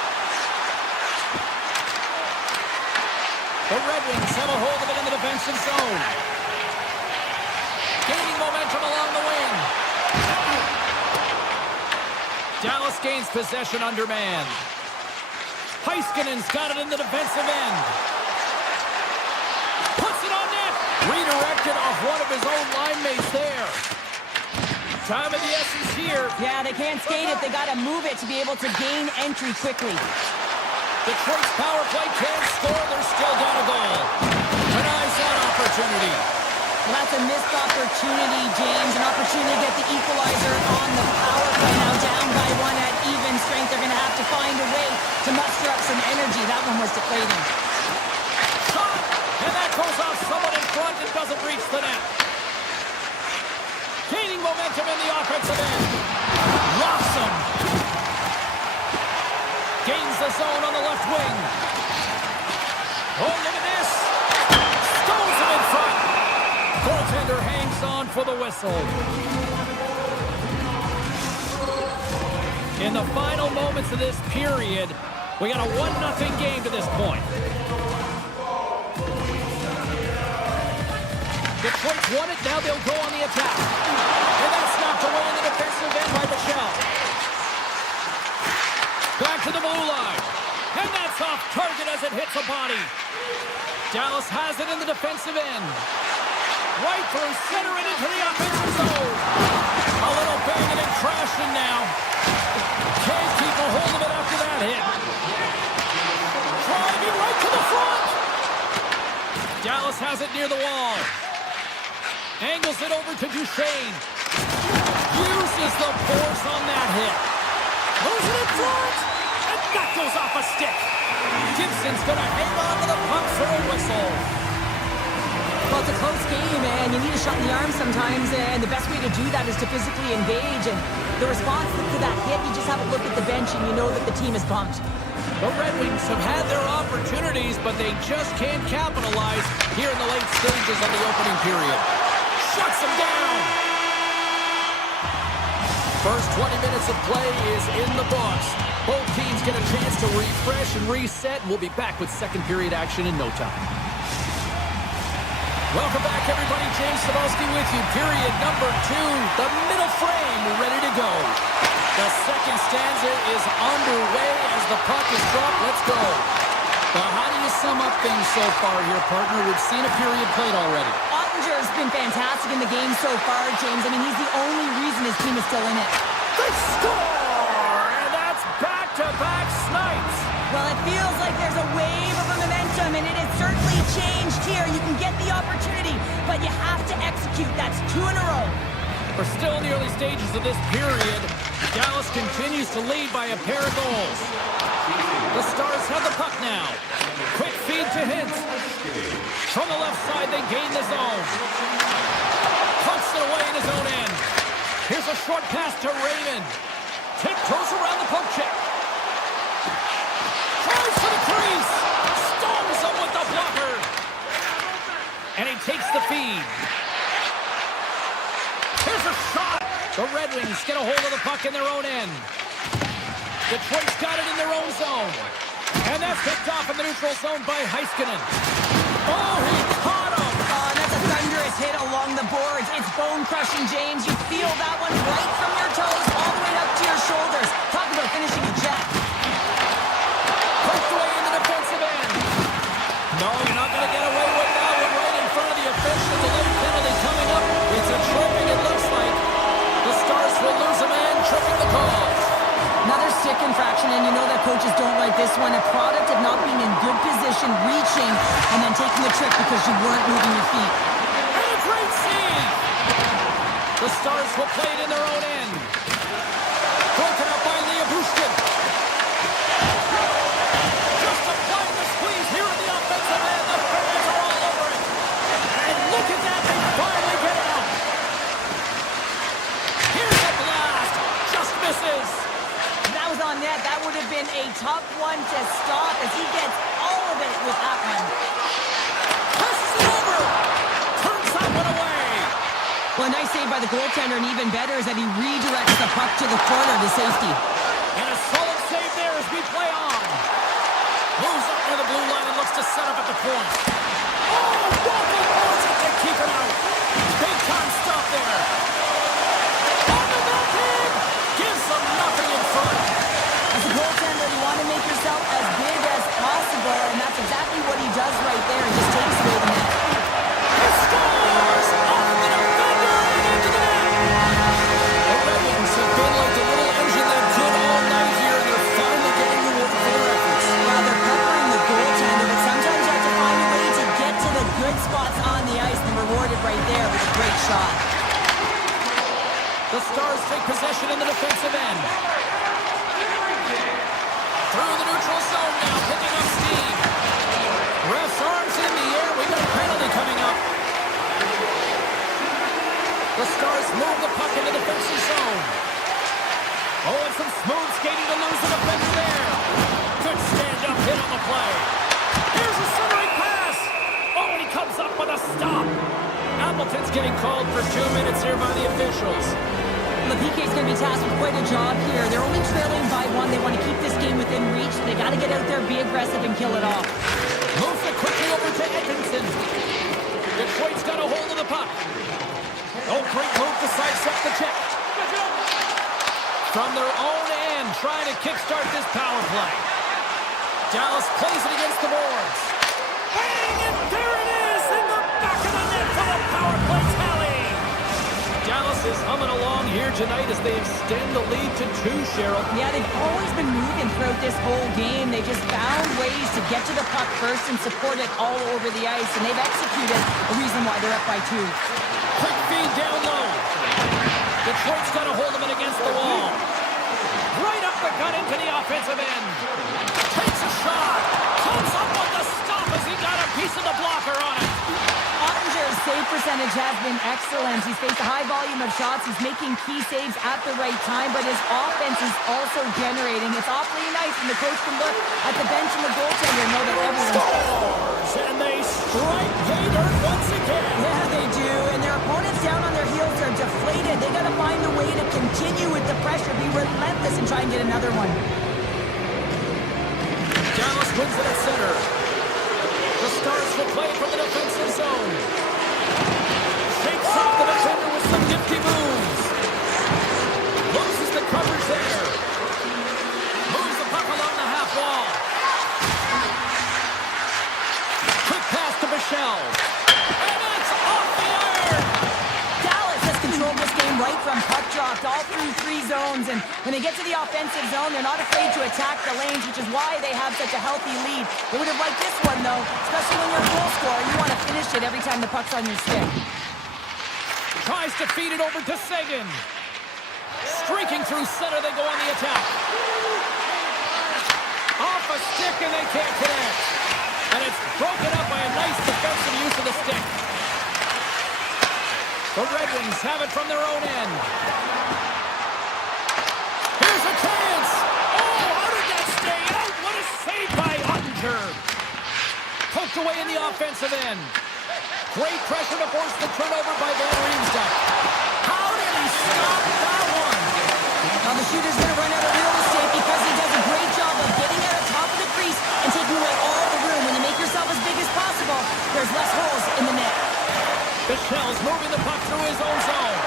The Red Wings have a hold of it in the defensive zone. Gaining momentum along the wing. Dallas gains possession undermanned. Heiskanen's got it in the defensive end. Puts it on net. Redirected off one of his own line mates there. Time of the essence here. Yeah, they can't skate it. They got to move it to be able to gain entry quickly. Detroit's power play can't score. They're still down a goal. Denies that opportunity. Well, that's a missed opportunity, James. An opportunity to get the equalizer on the power play. Now down by one at even strength. They're going to have to find a way to muster up some energy. That one was deflating. Shot! And that goes off someone in front and doesn't reach the net. Gaining momentum in the offensive end. Lofts him. Gains the zone on the left wing. Oh, look at this. Stones him in front. goaltender hangs on for the whistle. In the final moments of this period, we got a 1-0 game to this point. Detroit's won it, now they'll go on the attack. And that's knocked away in the defensive end by Michel. Back to the blue line. And that's off target as it hits a body. Dallas has it in the defensive end. Right through center and into the offensive zone. A little banging and crashing now. Can't keep a hold of it after that hit. Driving right to the front. Dallas has it near the wall. Angles it over to Duchesne. Uses the force on that hit. Moves it in front. And that goes off a stick. Gibson's going to hang on to the puck for a whistle. Well, it's a close game, and you need a shot in the arm sometimes, and the best way to do that is to physically engage. And the response to that hit, you just have a look at the bench, and you know that the team is bumped. The Red Wings have had their opportunities, but they just can't capitalize here in the late stages of the opening period. Shuts them down. First 20 minutes of play is in the books. Both teams get a chance to refresh and reset, and we'll be back with second period action in no time. Welcome back, everybody. James Cebulski with you. Period number 2. The middle frame ready to go. The second stanza is underway as the puck is dropped. Let's go. Well, how do you sum up things so far here, partner? We've seen a period played already. Ottinger's been fantastic in the game so far, James. I mean, he's the only reason his team is still in it. They score! And that's back-to-back snipes. Well, it feels like there's a wave of momentum, and it has certainly changed here. You can get the opportunity, but you have to execute. That's 2 in a row. We're still in the early stages of this period. Dallas continues to lead by a pair of goals. The Stars have the puck now. Quick feed to Hintz. From the left side, they gain the zone. Punts it away in his own end. Here's a short pass to Raymond. Tiptoes around the poke check. Tries for the crease. Stones him with the blocker. And he takes the feed. Here's a shot. The Red Wings get a hold of the puck in their own end. Detroit's got it in their own zone. And that's picked off in the neutral zone by Heiskanen. Oh, he caught him. Oh, that's a thunderous hit along the boards. It's bone-crushing, James. You feel that one right from your toes all the way up to your shoulders. Talk about finishing a jet. Poked away in the defensive end. No, you're not going to get away with that one right in front of the official. The late penalty coming up. It's a tripping, it looks like. The Stars will lose a man, tripping the call. Another stick infraction, and you know that coaches don't like this one. A product of not being in good position, reaching, and then taking the trick because you weren't moving your feet. And a great save! The Stars will play it in their own end. Broken up by Bushkin. Just applying the squeeze here in the offensive end. The fans are all over it. And look at that, they finally get out. Here's the blast. Just misses. That was on net. That would have been a tough one to stop as he gets all of it with that one. Passes it over. Turns that one away. Well, a nice save by the goaltender, and even better is that he redirects the puck to the corner to safety. And a solid save there as we play on. Moves up near the blue line and looks to set up at the point. Oh, Walker forces it to keep it out. Big time stop there. On the backhand. Gives them nothing in front. As a goaltender, you want to make yourself as big as possible, and that's exactly what he does right there. He just takes away the net. He scores! Off the defender and into the net. The Red Wings have been like the little engine that could all night here, and they're finally getting rewarded for their efforts. Well, they're peppering the goaltender, but sometimes you have to find a way to get to the good spots on the ice, and rewarded right there with a great shot. The Stars take possession in the defensive end. Through the neutral zone now, picking up steam. Ref's arms in the air. We got a penalty coming up. The Stars move the puck into the defensive zone. Oh, and some smooth skating to lose the defender there. Good stand-up hit on the play. Here's a centering pass. Oh, and he comes up with a stop. Appleton's getting called for 2 minutes here by the officials. PK's going to be tasked with quite a job here. They're only trailing by 1. They want to keep this game within reach. They got to get out there, be aggressive, and kill it off. Moves it quickly over to Edmondson. Detroit's got a hold of the puck. Oh, great move to sidestep the check. From their own end, trying to kickstart this power play. Dallas plays it against the boards. Bang! And there it is in the back of the net for the power play tally. Dallas is humming along here tonight as they extend the lead to 2, Cheryl. Yeah, they've always been moving throughout this whole game. They just found ways to get to the puck first and support it all over the ice, and they've executed a reason why they're up by 2. Quick feed down low. Detroit's got a hold of it against the wall. Right up the gut into the offensive end. Takes a shot. Comes up with the stop as he got a piece of the blocker on it. Ottinger's save percentage has been excellent. He's faced a high volume of shots. He's making key saves at the right time, but his offense is also generating. It's awfully nice when the coach can look at the bench and the goaltender and know that everyone's scores, and they strike pay dirt once again. Yeah, they do, and their opponents down on their heels are deflated. They got to find a way to continue with the pressure, be relentless, and try and get another one. Dallas wins it at center. The Stars will play from the defensive zone. Shakes off the defender with some nifty moves. Loses the coverage there. Moves the puck along the half wall. Quick pass to Michelle. And it's off the iron. Dallas has controlled this game right from puck dropped all through 3 zones, and when they get to the offensive zone, they're not afraid to attack the lanes, which is why they have such a healthy lead. They would have liked this one, though, especially when you're a goal scorer. You want to finish it every time the puck's on your stick. Tries to feed it over to Sagan. Streaking through center, they go on the attack. Off a stick, and they can't connect. And it's broken up by a nice defensive use of the stick. The Red Wings have it from their own end. Here's a chance. Oh, how did that stay out? What a save by Ottinger. Poked away in the offensive end. Great pressure to force the turnover by Van Riemsdyk. How did he stop that one? Now the shooter's going to run out of real estate because he does a great job of getting out of top of the crease and taking away all the room. When you make yourself as big as possible, there's less holes in the net. Michelle's moving the puck through his own zone.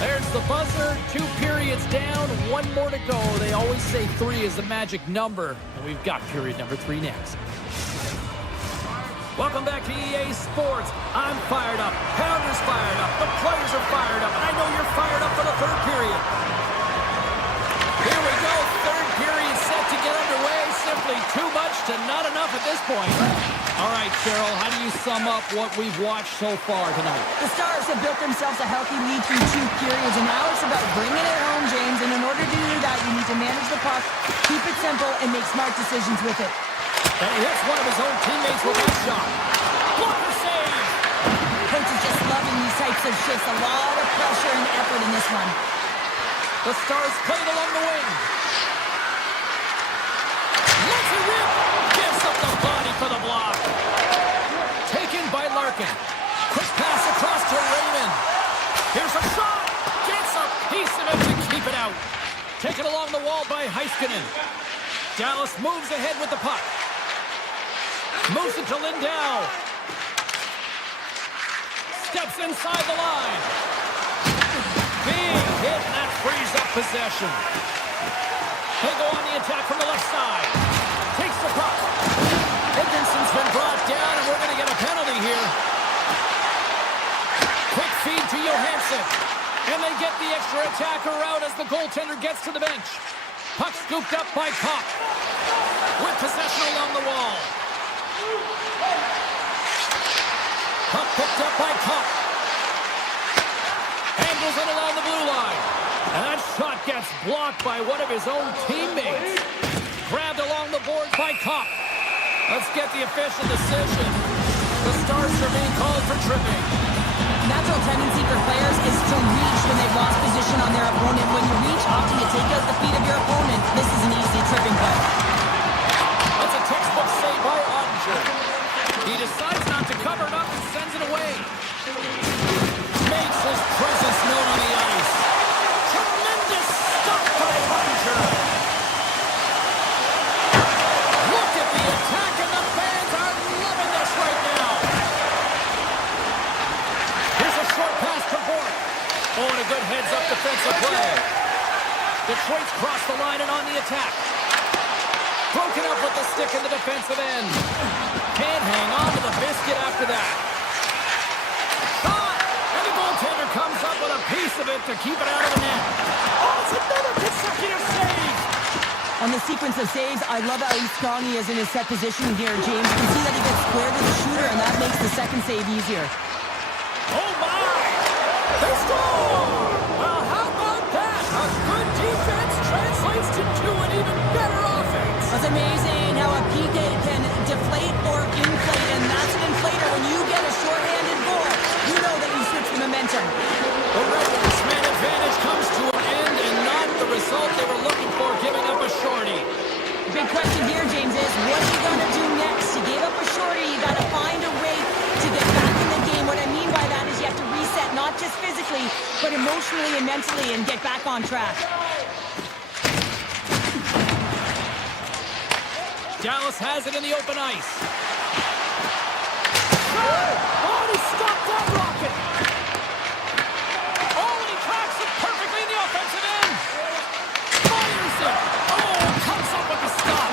There's the buzzer. 2 periods down, 1 more to go. They always say 3 is the magic number, and we've got period number 3 next. Welcome back to EA Sports. I'm fired up. Pounder's fired up. The players are fired up, and I know you're fired up for the 3rd period. Here we go. 3rd period set to get underway. Simply too much to not enough at this point. All right, Cheryl, how do you sum up what we've watched so far tonight? The Stars have built themselves a healthy lead through 2 periods, and now it's about bringing it home, James. And in order to do that, you need to manage the puck, keep it simple, and make smart decisions with it. And he hits one of his own teammates with that shot. Blocker save! Coach is just loving these types of shifts. A lot of pressure and effort in this one. The Stars played along the wing. Lets it rip. Gives up the body for the block. Taken by Larkin. Quick pass across to Raymond. Here's a shot. Gets a piece of it to keep it out. Taken along the wall by Heiskanen. Dallas moves ahead with the puck. Moves it to Lindell. Steps inside the line. Big hit, and that frees up possession. They go on the attack from the left side. Takes the puck. Higginson's been brought down, and we're going to get a penalty here. Quick feed to Johansson. And they get the extra attacker out as the goaltender gets to the bench. Puck scooped up by Koch. With possession along the wall. Puck picked up by Koch. Angles it along the blue line. And that shot gets blocked by one of his own teammates. Grabbed along the board by Koch. Let's get the official decision. The Stars are being called for tripping. Natural tendency for players is to reach when they've lost position on their opponent. When you reach, often you take out the feet of your opponent. This is an easy tripping play. the line and on the attack. Broken up with the stick in the defensive end. Can't hang on to the biscuit after that. Shot! And the goaltender comes up with a piece of it to keep it out of the net. Oh, it's another consecutive save! On the sequence of saves, I love how strong he is in his set position here, James. You can see that he gets squared with the shooter, and that makes the second save easier. Oh, my! They score! Well, how about that? A good defense translates to an even better offense. It's amazing how a PK can deflate or inflate, and that's an inflator. When you get a shorthanded goal, you know that you switch the momentum. The Red Wings' man advantage comes to an end, and not the result they were looking for, giving up a shorty. The big question here, James, is what are you going to do next? You gave up a shorty. You got to find a way to get back in the game. What I mean by that is you have to reset, not just physically, but emotionally and mentally, and get back on track. Dallas has it in the open ice. Oh, he stopped that rocket! Oh, and he tracks it perfectly in the offensive end! Fires it! Oh, comes up with the stop!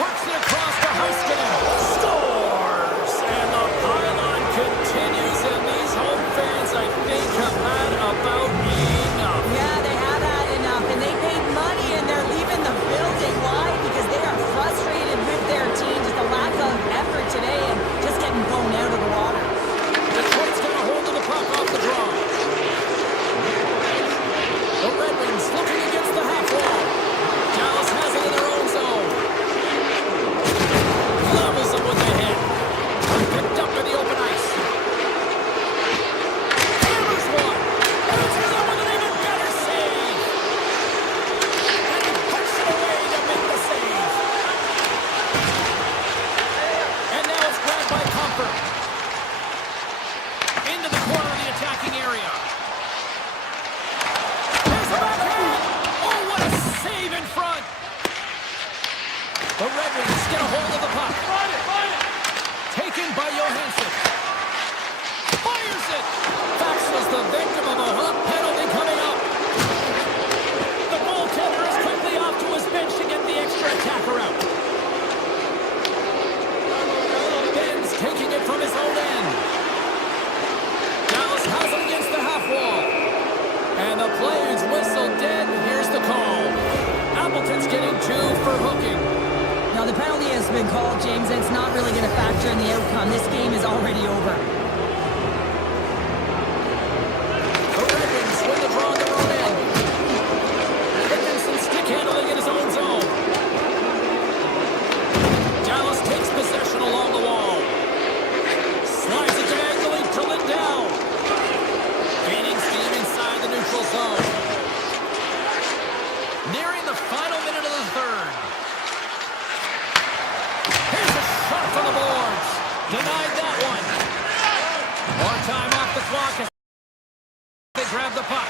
Works it across to Heiskanen! Scores! And the pylon continues, and these home fans, I think, have had about enough. Yeah, they have had enough, and they paid money, and they're leaving the building. Why? Because they are frustrated with their team, just a lack of effort today, and just getting blown out of the water. Detroit's got a hold of the puck off the draw. The Red Wings looking against the half wall. Dallas has it in their own zone. Levels it with the hit. Picked up in the open ice. Hammers one. And it's his with an even better save. And he puts it away to make the save. And now it's grabbed by Comfort. Into the corner of the attacking area. There's the backhand. Oh, what a save in front. The Red Wings get a hold of the puck. Taken by Johansson. Fires it. Fax was the victim of a hot penalty coming up. The goaltender is quickly off to his bench to get the extra attacker out. Ben's taking it from his own end. Dallas has it against the half wall. And the play's whistle dead. Here's the call. Appleton's getting 2 for hooking. Now, the penalty has been called, James, and it's not really going to factor in the outcome. This game is already over. The Red Wings win the draw on their own end. Dickinson stick handling in his own zone. Dallas takes possession along the wall. Slides it diagonally to Lindell. Gaining steam inside the neutral zone. Nearing the final minute of the third. Here's a shot from the boards. Denied that one. More time off the clock as they grab the puck.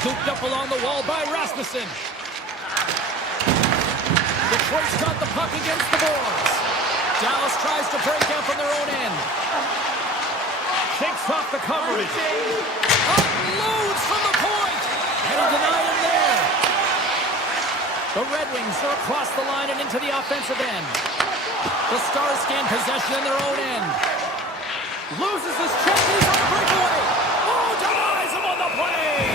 Scooped up along the wall by Rasmussen. Detroit's got the puck against the boards. Dallas tries to break out from their own end. Shakes off the coverage. Unloads from the point. And he denied him there. The Red Wings are across the line and into the offensive end. The Stars gain possession in their own end. Loses his check. He's on the breakaway. Oh, denies him on the play.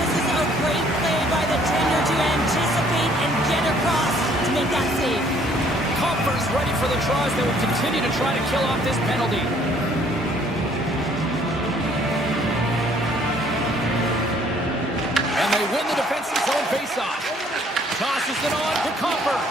This is a great play by the tender to anticipate and get across to make that save. Comfort's ready for the draws. They will continue to try to kill off this penalty. And they win the defensive zone faceoff. Tosses it on to Comfort.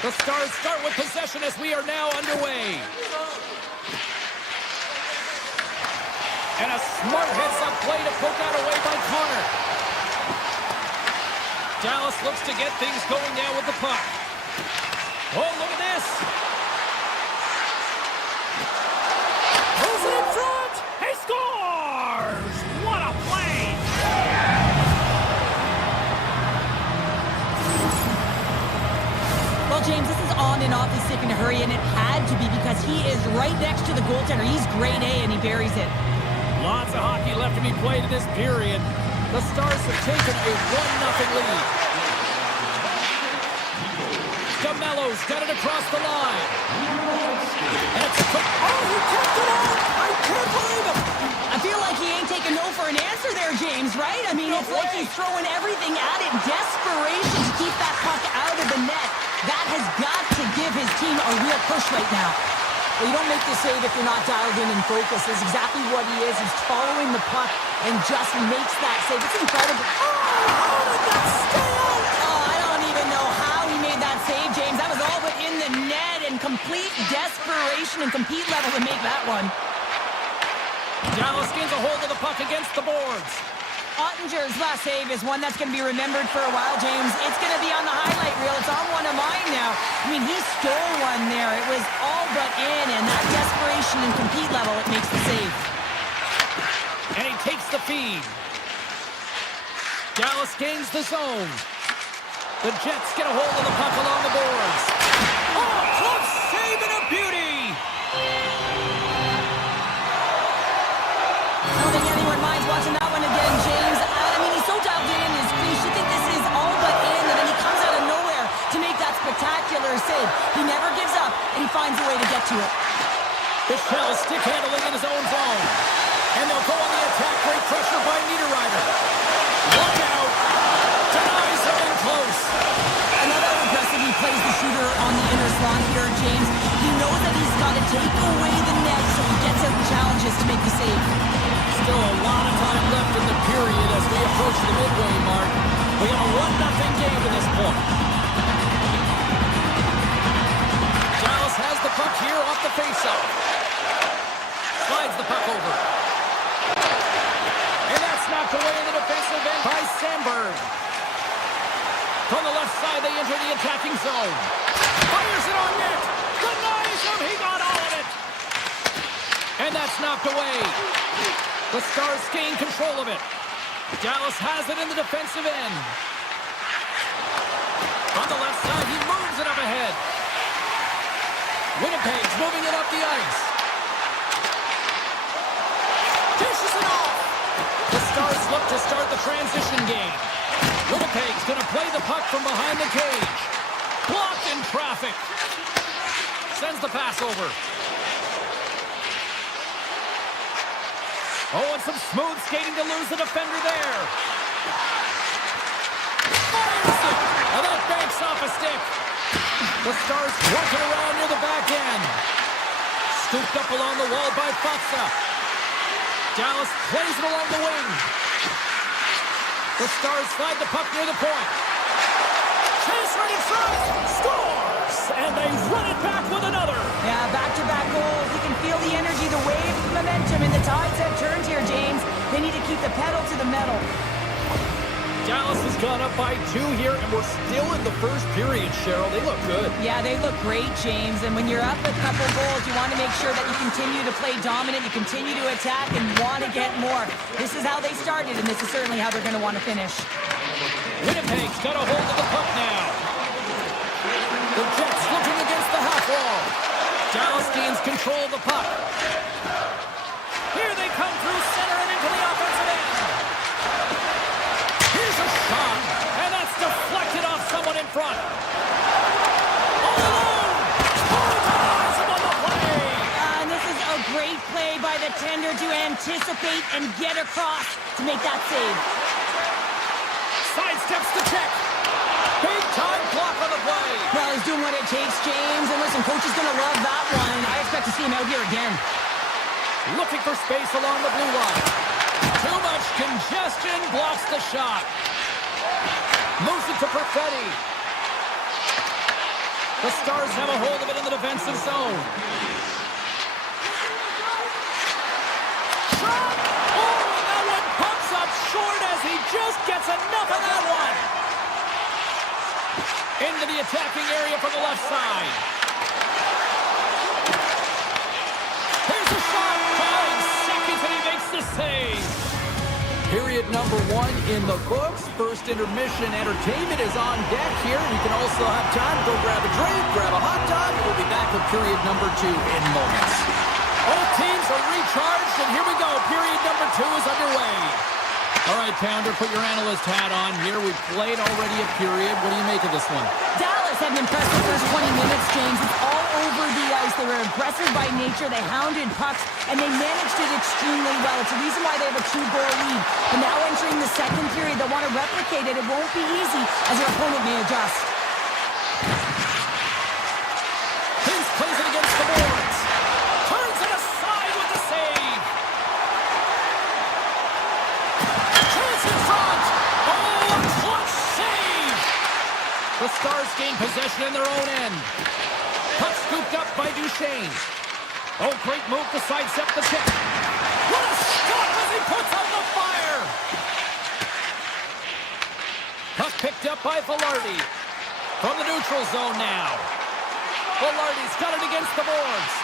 The Stars start with possession as we are now underway. And a smart heads-up play to poke that away by Connor. Dallas looks to get things going now with the puck. Oh, look at this. Pulls it in front. He scores! What a play! Well, James, this is on and off the stick in a hurry, and it had to be because he is right next to the goaltender. He's grade A, and he buries it. Lots of hockey left to be played in this period. The Stars have taken a 1-0 lead. DeMello's got it across the line. And it's a quick... Oh, he kept it out! I can't believe it! I feel like he ain't taking no for an answer there, James, right? I mean, it's like he's throwing everything at it. Desperation to keep that puck out of the net. That has got to give his team a real push right now. Well, you don't make the save if you're not dialed in and focused. That's exactly what he is. He's following the puck and just makes that save. It's incredible. How did that stay out? Oh, I don't even know how he made that save, James. That was all but in the net and complete desperation and compete level to make that one. Dallas gains a hold of the puck against the boards. Ottinger's last save is one that's going to be remembered for a while, James. It's going to be on the highlight reel. It's on one of mine now. I mean, he stole one there. It was all but in, and that desperation and compete level, it makes the save. And he takes the feed. Dallas gains the zone. The Jets get a hold of the puck along the boards. Oh, close save and a beauty! I don't think anyone minds watching that one again, James. I mean, he's so dialed in his crease. You think this is all but in, and then he comes out of nowhere to make that spectacular save. He never gives up, and he finds a way to get to it. Bichelle stick handling in his own zone. And they'll go on the attack. Great pressure by Niederreiter. Look out! Denies him in close. Another impressive, he plays the shooter on the inner slot here, James. He knows that he's got to take away the net, so he gets out and challenges to make the save. Still a lot of time left in the period as we approach the midway mark. We got a 1-0 game at this point. Dallas has the puck here off the faceoff. Slides the puck over. And that's knocked away in the defensive end by Sandberg. From the left side, they enter the attacking zone. Fires it on net. Denies him. He got all of it. And that's knocked away. The Stars gain control of it. Dallas has it in the defensive end. On the left side, he moves it up ahead. Winnipeg's moving it up the ice. Dishes it off. The Stars look to start the transition game. Winnipeg's going to play the puck from behind the cage. Blocked in traffic. Sends the pass over. Oh, and some smooth skating to lose the defender there. Fires it! And that banks off a stick. The Stars working around near the back end. Scooped up along the wall by Fatsa. Dallas plays it along the wing. The Stars slide the puck near the point. Chase right in front. Scores! And they run it back with another. Yeah, back-to-back goals. You can feel the energy, the wave, the momentum, and the tides have turned here, James. They need to keep the pedal to the metal. Dallas has gone up by 2 here, and we're still in the first period, Cheryl. They look good. Yeah, they look great, James. And when you're up a couple goals, you want to make sure that you continue to play dominant, you continue to attack, and want to get more. This is how they started, and this is certainly how they're going to want to finish. Winnipeg's got a hold of the puck now. The Jets looking against the half wall. Dallas gains control of the puck. Here they come through center and into the offensive end. Here's a shot, and that's deflected off someone in front. All alone! Denies him on the play! And this is a great play by the tender to anticipate and get across to make that save. Sidesteps the check. Big time block on the play. Well, he's doing what it takes, James. And listen, coach is going to love that one. I expect to see him out here again. Looking for space along the blue line. Too much congestion, blocks the shot. Moves it to Perfetti. The Stars have a hold of it in the defensive zone. Shot! Oh, and that one pumps up short as he just gets enough of that one. Into the attacking area from the left side. Here's a shot. 5 seconds and he makes the save. Period number 1 in the books. First intermission entertainment is on deck here. You can also have time to go grab a drink, grab a hot dog. We'll be back with period number 2 in moments. Both teams are recharged, and here we go. Period number 2 is underway. All right, Pounder, put your analyst hat on here. We've played already a period. What do you make of this one? Dallas had an impressive first 20 minutes, James. It's all over the ice. They were aggressive by nature. They hounded pucks, and they managed it extremely well. It's the reason why they have a 2-goal lead. But now entering the second period, they want to replicate it. It won't be easy as their opponent may adjust. Vince plays it against the boards. Turns it aside with the save. Chance in front. Oh, a clutch save. The Stars gain possession in their own end. Puck scooped up by Duchesne. Oh, great move to sidestep the check. What a stop as he puts out the fire. Puck picked up by Velarde. From the neutral zone now. Velarde's got it against the boards.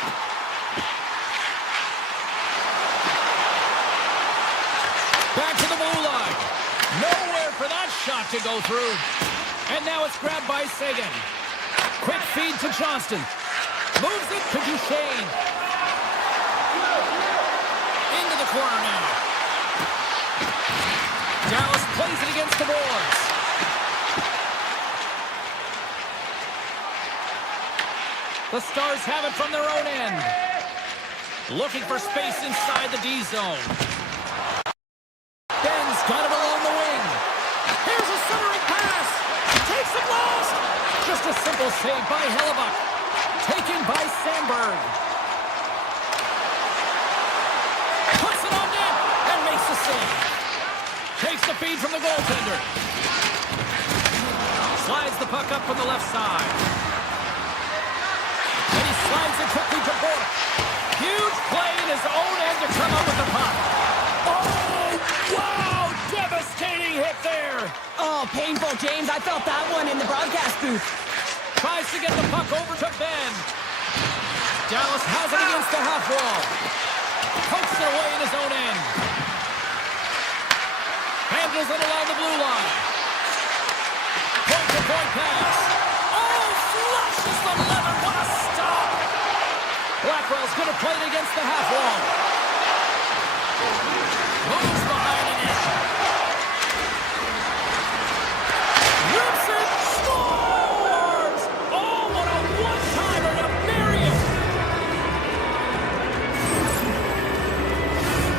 Back to the blue line. Nowhere for that shot to go through. And now it's grabbed by Sagan. Quick feed to Johnston. Moves it to Duchesne. Into the corner now. Dallas plays it against the boards. The Stars have it from their own end. Looking for space inside the D zone. Ben's got it along the wing. Here's a centering pass. Takes it last. Just a simple save by Hellebuck. Taken by Sandberg. Puts it on net and makes the save. Takes the feed from the goaltender. Slides the puck up from the left side. And he slides it quickly to Bork. Huge play in his own end to come up with the puck. Oh, wow! Devastating hit there. Oh, painful, James. I felt that one in the broadcast booth. Tries to get the puck over to Ben. Dallas has it against the half wall. Pokes it away in his own end. Handles it along the blue line. Point-to-point pass. Oh, flushes the leather. What a stop. Blackwell's going to play it against the half wall. Moves behind the net. Rips it. Scores! Oh, what a one-timer to bury it.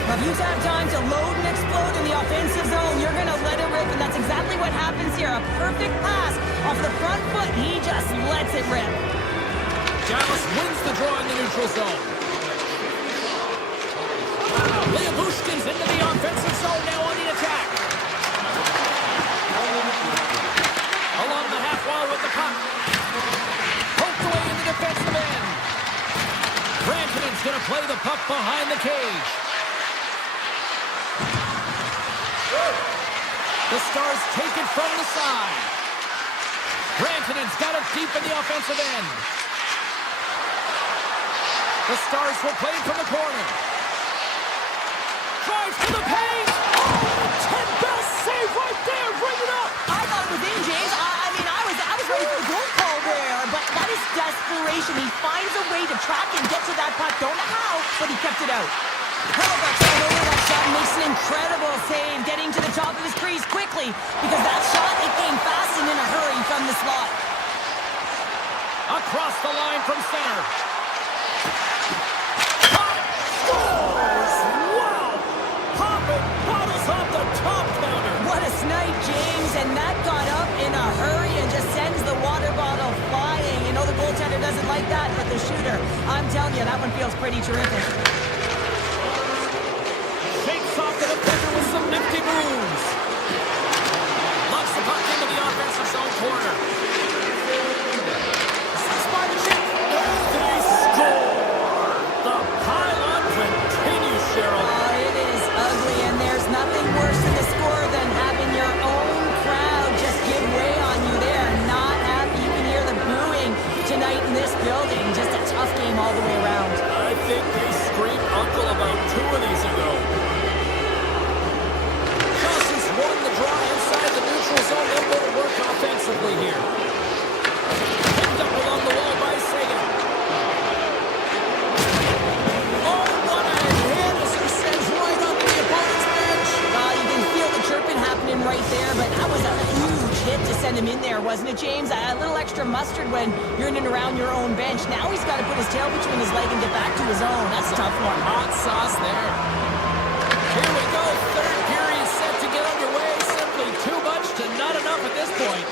Now, if you have time to load and explode in the offensive zone, you're going to let it rip, and that's exactly what happens here. A perfect pass off the front foot. He just lets it rip. Dallas wins the draw in the neutral zone. Leobushkin's into the offensive zone now on the attack. Along the half wall with the puck. Poked away in the defensive end. Rantanen's going to play the puck behind the cage. The Stars take it from the side. Rantanen's got it deep in the offensive end. The Stars will play it from the corner. Drives to the paint. Oh, 10-bell save right there. Bring it up. I thought it was in, James. I was ready for the goal call there, but that is desperation. He finds a way to track and get to that puck. Don't know how, but he kept it out. Hellebuck's all over that shot and makes an incredible save, getting to the top of his crease quickly, because that shot, it came fast and in a hurry from the slot. Across the line from center. Scores! Wow! Popping bottles off the top counter. What a snipe, James, and that got up in a hurry and just sends the water bottle flying. You know the goaltender doesn't like that, but the shooter, I'm telling you, that one feels pretty terrific. Shakes off the defender with some nifty moves. Locks the puck into the offensive zone corner. the score than having your own crowd just give way on you there. Not happy. You can hear the booing tonight in this building. Just a tough game all the way around. I think they screamed uncle about 2 of these ago. Johnson won the draw inside the neutral zone. They'll go to work offensively here. Picked up along the wall by Sagan. Oh, what a hit as he sends right onto the opponent's bench. You can feel the chirping happening right there, but that was a huge hit to send him in there, wasn't it, James? A little extra mustard when you're in and around your own bench. Now he's got to put his tail between his leg and get back to his own. That's a tough one. Hot sauce there. Here we go. Third period set to get underway. Simply too much to not enough at this point.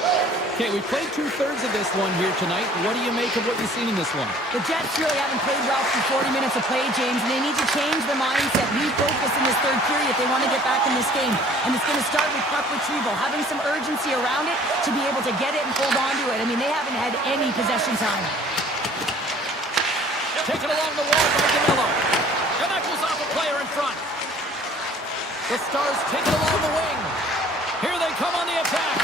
Okay, we played 2/3 of this one here tonight. What do you make of what you've seen in this one? The Jets really haven't played well for 40 minutes of play, James, and they need to change their mindset, refocus in this third period if they want to get back in this game. And it's going to start with puck retrieval, having some urgency around it to be able to get it and hold on to it. I mean, they haven't had any possession time. Taken along the wall by Danilo. And that goes off a player in front. The Stars take it along the wing. Here they come on the attack.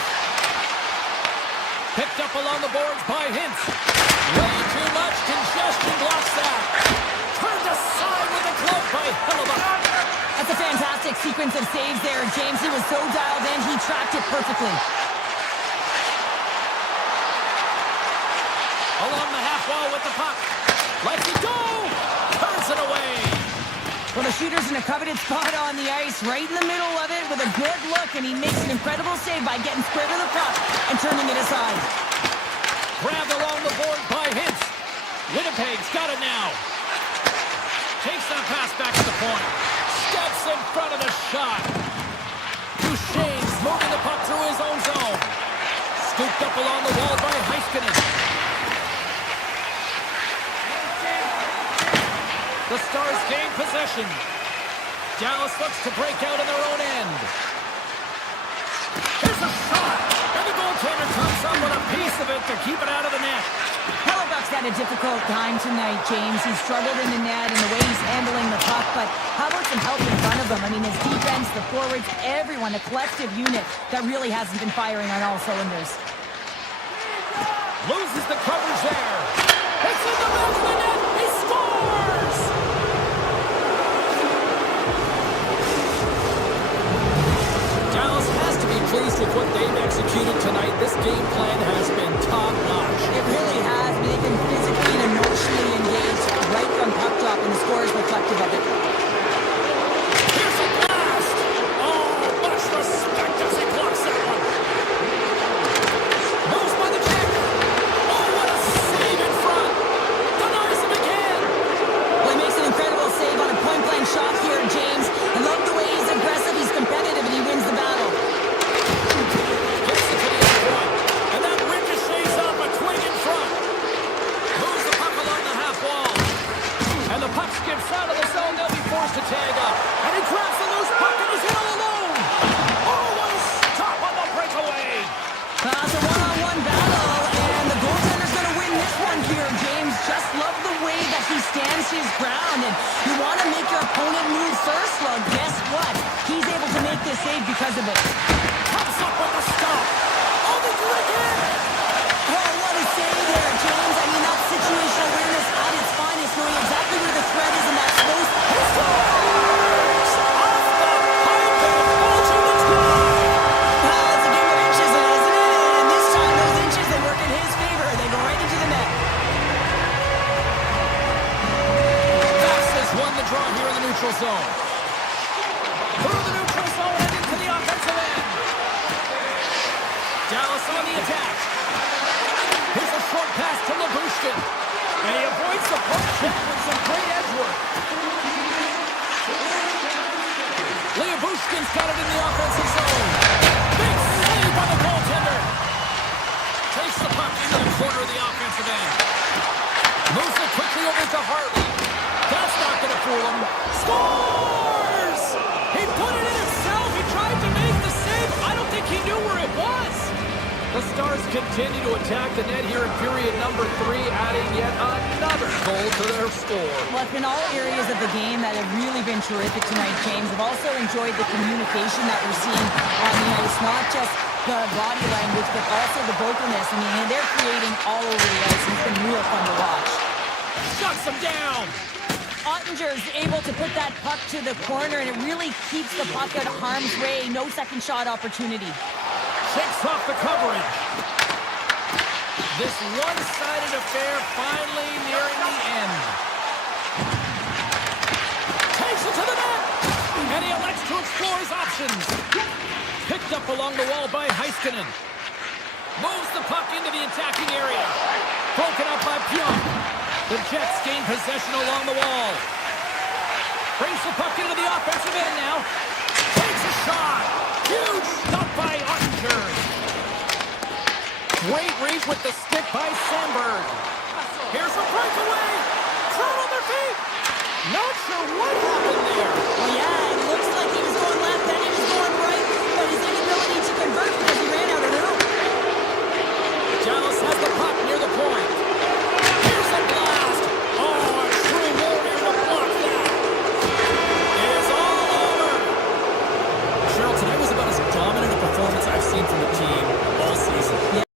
Picked up along the boards by Hintz. Way too much congestion blocks that. Turned aside with a glove by Hellebuyck. That's a fantastic sequence of saves there, James. He was so dialed in, he tracked it perfectly. Along the half wall with the puck. Lets it go. Turns it away. Well, the shooter's in a coveted spot on the ice, right in the middle of it with a good look, and he makes an incredible save by getting square to the puck and turning it aside. Grabbed along the board by Hintz. Winnipeg's got it now. Takes that pass back to the point. Steps in front of the shot. Duchesne's moving the puck through his own zone. Scooped up along the wall by Heiskanen. The Stars gain possession. Dallas looks to break out in their own end. Here's a shot. And the goaltender comes up with a piece of it to keep it out of the net. Hellebuyck's had a difficult time tonight, James. He's struggled in the net and the way he's handling the puck, but how about some help in front of him? I mean, his defense, the forwards, everyone, a collective unit that really hasn't been firing on all cylinders. Loses the coverage there. It's in the back of the net. He scores! Dallas has to be pleased with what they've executed tonight. This game plan has been top-notch. It really has. I mean, they've been physically and emotionally engaged right from puck drop, and the score is reflective of it. Here's a blast! Oh, much respect as he blocks that one. Moves by the check. Oh, what a save in front. Denies him again. Well, he makes an incredible save on a point-blank shot here, James. I love the way he's aggressive, he's competitive, and he wins the battle. Gets it to the end point. And that ricochets off a twig in front. Moves the puck along the half wall. And the puck skips out of the zone. continue to attack the net here in period number 3, adding yet another goal to their score. Well, it's been all areas of the game that have really been terrific tonight, James. I've also enjoyed the communication that we're seeing on the ice, not just the body language, but also the vocalness. I mean, they're creating all over the ice, and it's been real fun to watch. Shuts him down. Ottinger's able to put that puck to the corner, and it really keeps the puck out of harm's way. No second shot opportunity. Shakes off the coverage. This one-sided affair finally nearing the end. Takes it to the net. And he elects to explore his options. Picked up along the wall by Heiskanen. Moves the puck into the attacking area. Broken up by Pionk. The Jets gain possession along the wall. Brings the puck into the offensive end now. Takes a shot. Huge stop by Ottinger. Great reach with the stick by Sandberg. Here's a breakaway. Thrown on their feet. Not sure what happened there. Well, yeah, it looks like he was going left, then he was going right, but his inability to convert because he ran out of room. Dallas has the puck near the point. Here's a blast. Oh, a true warrior to block that. It is all over. Cheryl, tonight was about as dominant a performance I've seen from the team all season. Yeah.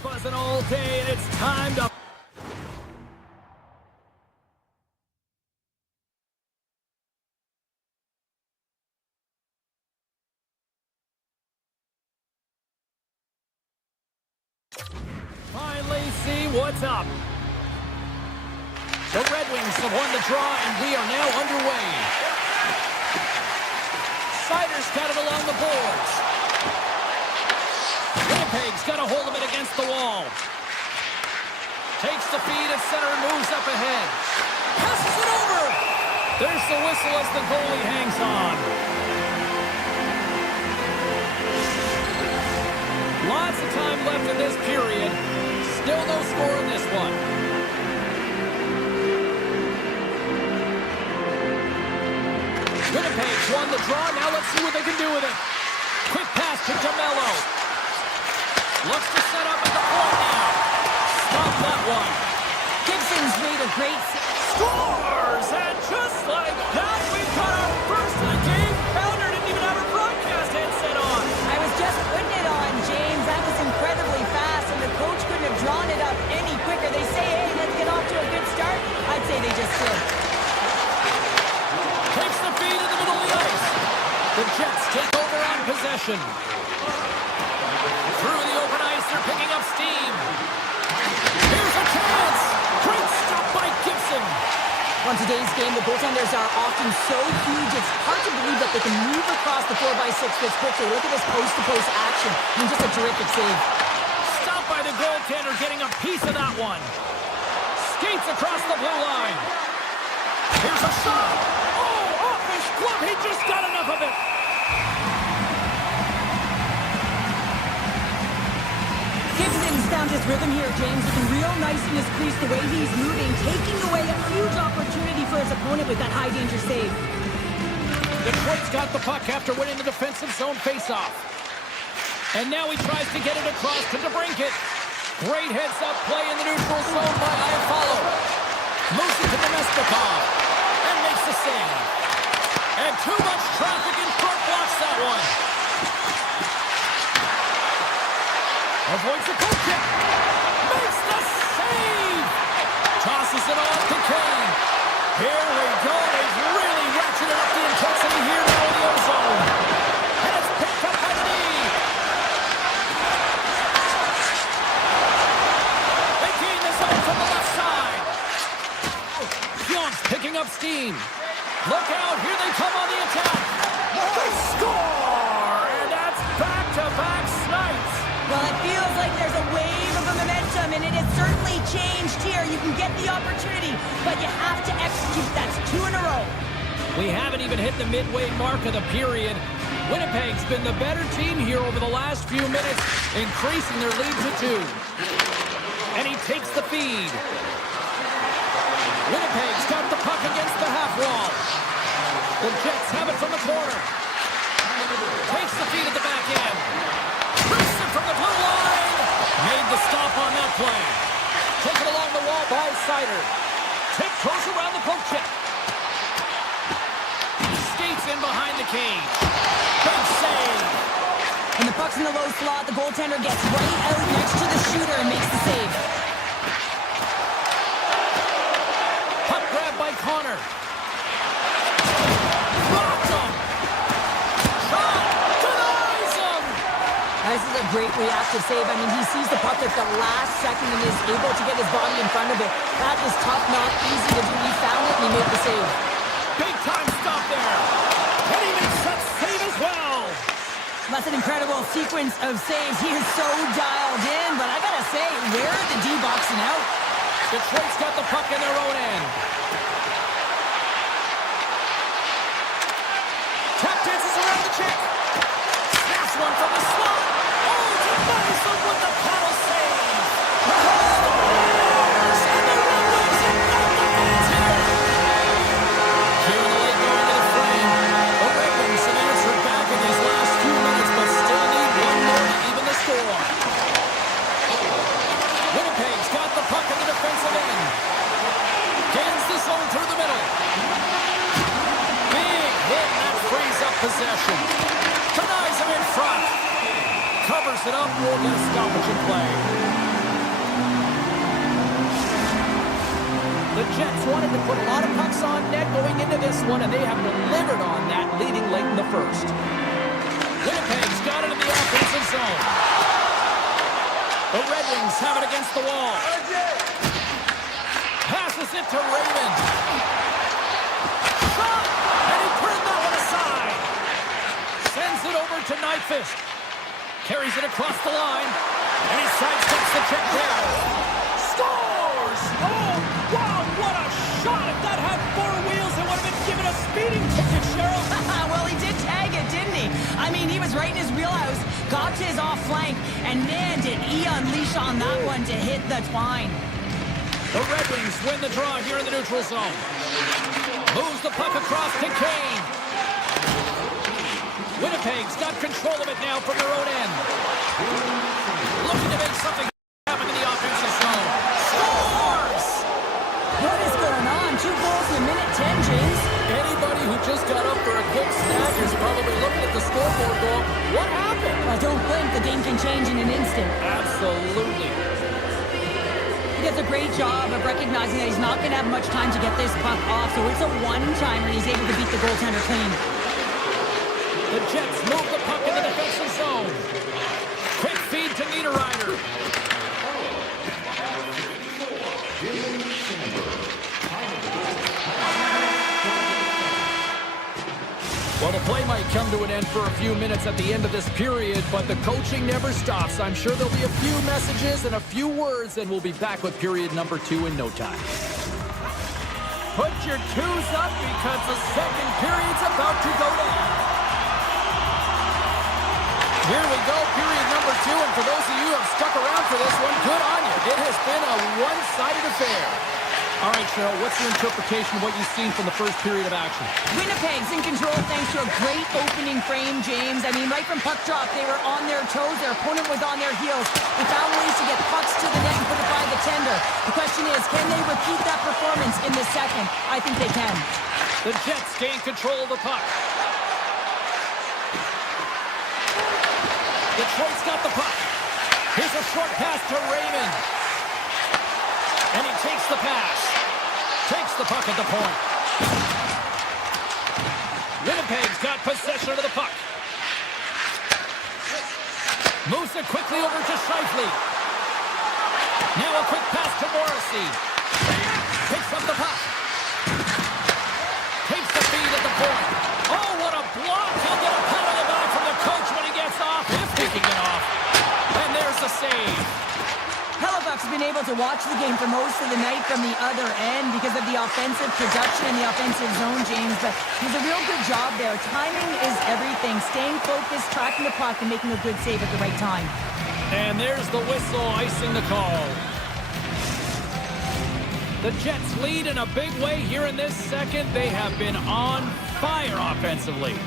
Buzzing all day, and it's time to... finally see what's up. The Red Wings have won the draw, and we are now underway. Sider's got it along the boards. Winnipeg's got a hold of it against the wall. Takes the feed at center and moves up ahead. Passes it over. There's the whistle as the goalie hangs on. Lots of time left in this period. Still no score in this one. Winnipeg won the draw. Now let's see what they can do with it. Quick pass to DeMello. Looks to set up at the point now. Stop that one. Gibson's made a great Scores! And just like that, we've got our first of the game. Pounder didn't even have her broadcast headset on. I was just putting it on, James. That was incredibly fast, and the coach couldn't have drawn it up any quicker. They say, hey, let's get off to a good start. I'd say they just did. Takes the feed in the middle of the ice. The Jets take over on possession. Through the open ice, they're picking up steam. Here's a chance. Great stop by Gibson. On today's game, the goaltenders are often so huge, it's hard to believe that they can move across the 4x6 this quickly. Look at this post-to-post action. I mean, just a terrific save. Stop by the goaltender, getting a piece of that one. Skates across the blue line. Here's a shot. Oh, off his glove. He just got enough of it. Gibson's found his rhythm here, James. Looking real nice in his crease, the way he's moving, taking away a huge opportunity for his opponent with that high-danger save. Detroit's got the puck after winning the defensive zone faceoff. And now he tries to get it across to DeBrincat. Great heads-up play in the neutral zone by Iafallo. Moves it to Nemestikov. And makes the save. And too much traffic in front blocks that one. Avoids the goal kick. Makes the save. Tosses it off to Kane. Here we go. They've really ratcheted up the intensity here now in the O-zone. And it's picked up by the knee. They gain the zone from the left side. Pionk's picking up steam. Look out. Here they come on the attack. They score. And that's back-to-back snipes. Well, it feels like there's a wave of momentum, and it has certainly changed here. You can get the opportunity, but you have to execute. That's 2 in a row. We haven't even hit the midway mark of the period. Winnipeg's been the better team here over the last few minutes, increasing their lead to 2. And he takes the feed. Winnipeg's got the puck against the half wall. The Jets have it from the corner. Takes the feed at the back end. From the blue line. Made the stop on that play. Taken along the wall by Sider. Tip goes around the poke check. Skates in behind the cage. Big save. When the puck's in the low slot, the goaltender gets right out next to the shooter and makes the save. Puck grab by Connor. Blocked him. This is a great reactive save. I mean, he sees the puck at the last second and is able to get his body in front of it. That is tough, not easy to do. He found it and he made the save. Big time stop there. And he makes that save as well. That's an incredible sequence of saves. He is so dialed in, but I gotta say, where are the D-boxing out? Detroit's got the puck in their own end. Tap dances around the check. Snaps one from the slot. Madison with the paddle save. Scores! And the Red Wings ignite the fans here. Here in the late going to the frame. The Red Wings have answered back in these last few minutes, but still need one more to even the score. Winnipeg's got the puck in the defensive end. Gains the zone through the middle. Big hit, and that frees up possession. Denies him in front. Covers it up, we'll get a stoppage in play. The Jets wanted to put a lot of pucks on net going into this one, and they have delivered on that, leading late in the first. Winnipeg's got it in the offensive zone. The Red Wings have it against the wall. Passes it to Raymond. Shot! And he turned that one aside. Sends it over Nyquist. Carries it across the line. And he sidesteps the check down. Scores! Oh, wow, what a shot! If that had four wheels, it would have been given a speeding ticket, Cheryl. Well, he did tag it, didn't he? I mean, he was right in his wheelhouse, got to his off flank, and man, did he unleash on that one to hit the twine. The Red Wings win the draw here in the neutral zone. Moves the puck across to Kane. Winnipeg's got control of it now from their own end. Looking to make something happen in the offensive zone. Scores! What is going on? 2 goals in a minute 10, James. Anybody who just got up for a quick snack is probably looking at the scoreboard going, what happened? Well, don't blink. The game can change in an instant. Absolutely. He does a great job of recognizing that he's not going to have much time to get this puck off, so it's a one-timer, and he's able to beat the goaltender clean. The Jets move the puck in the defensive zone. Quick feed to Niederreiter. Well, the play might come to an end for a few minutes at the end of this period, but the coaching never stops. I'm sure there'll be a few messages and a few words, and we'll be back with period number 2 in no time. Put your twos up because the second period's about to go down. Here we go, period number 2, and for those of you who have stuck around for this one, good on you. It has been a one-sided affair. All right, Cheryl, what's your interpretation of what you've seen from the first period of action? Winnipeg's in control thanks to a great opening frame, James. I mean, right from puck drop, they were on their toes. Their opponent was on their heels. They found ways to get pucks to the net and put it by the tender. The question is, can they repeat that performance in the second? I think they can. The Jets gain control of the puck. Detroit's got the puck. Here's a short pass to Raymond. And he takes the pass. Takes the puck at the point. Winnipeg's got possession of the puck. Moves it quickly over to Scheifele. Now a quick pass to Morrissey. Picks up the puck. Takes the feed at the point. Oh, what a block. He'll get a pat on the back from the coach when he gets off. If he can get off. And there's the save. Hellebuyck's been able to watch the game for most of the night from the other end because of the offensive production and the offensive zone, James, but he's a real good job there. Timing is everything. Staying focused, tracking the puck, and making a good save at the right time. And there's the whistle icing the call. The Jets lead in a big way here in this second. They have been on fire offensively.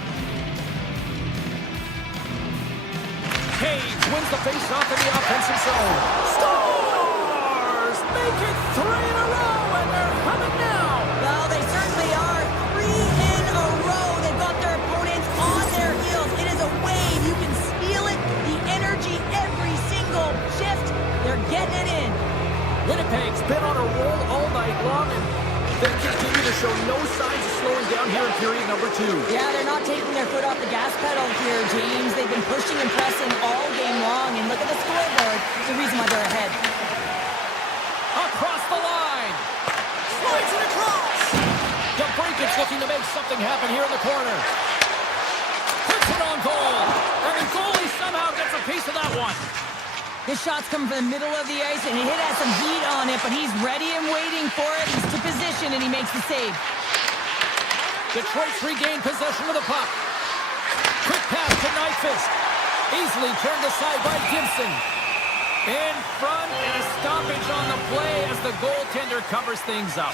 Hayes wins the faceoff in the offensive zone. Scores! Make it 3 in a row, and they're humming now. Well, they certainly are. 3 in a row. They've got their opponents on their heels. It is a wave. You can feel it. The energy every single shift. They're getting it in. Winnipeg's been on a roll all night long, and they continue to show no signs of slowing down here in period number 2. Yeah, they're not taking their foot off the gas pedal here, James. They've been pushing and pressing all game long, and look at the scoreboard. It's the reason why they're ahead. Across the line. Slides it across. DeBrinket's looking to make something happen here in the corner. Puts it on goal. And the goalie somehow gets a piece of that one. His shot's coming from the middle of the ice, and he has some heat on it, but he's ready and waiting for it. He's to position, and he makes the save. Detroit's regained possession of the puck. Quick pass to Nyquist. Easily turned aside by Gibson. In front, and a stoppage on the play as the goaltender covers things up.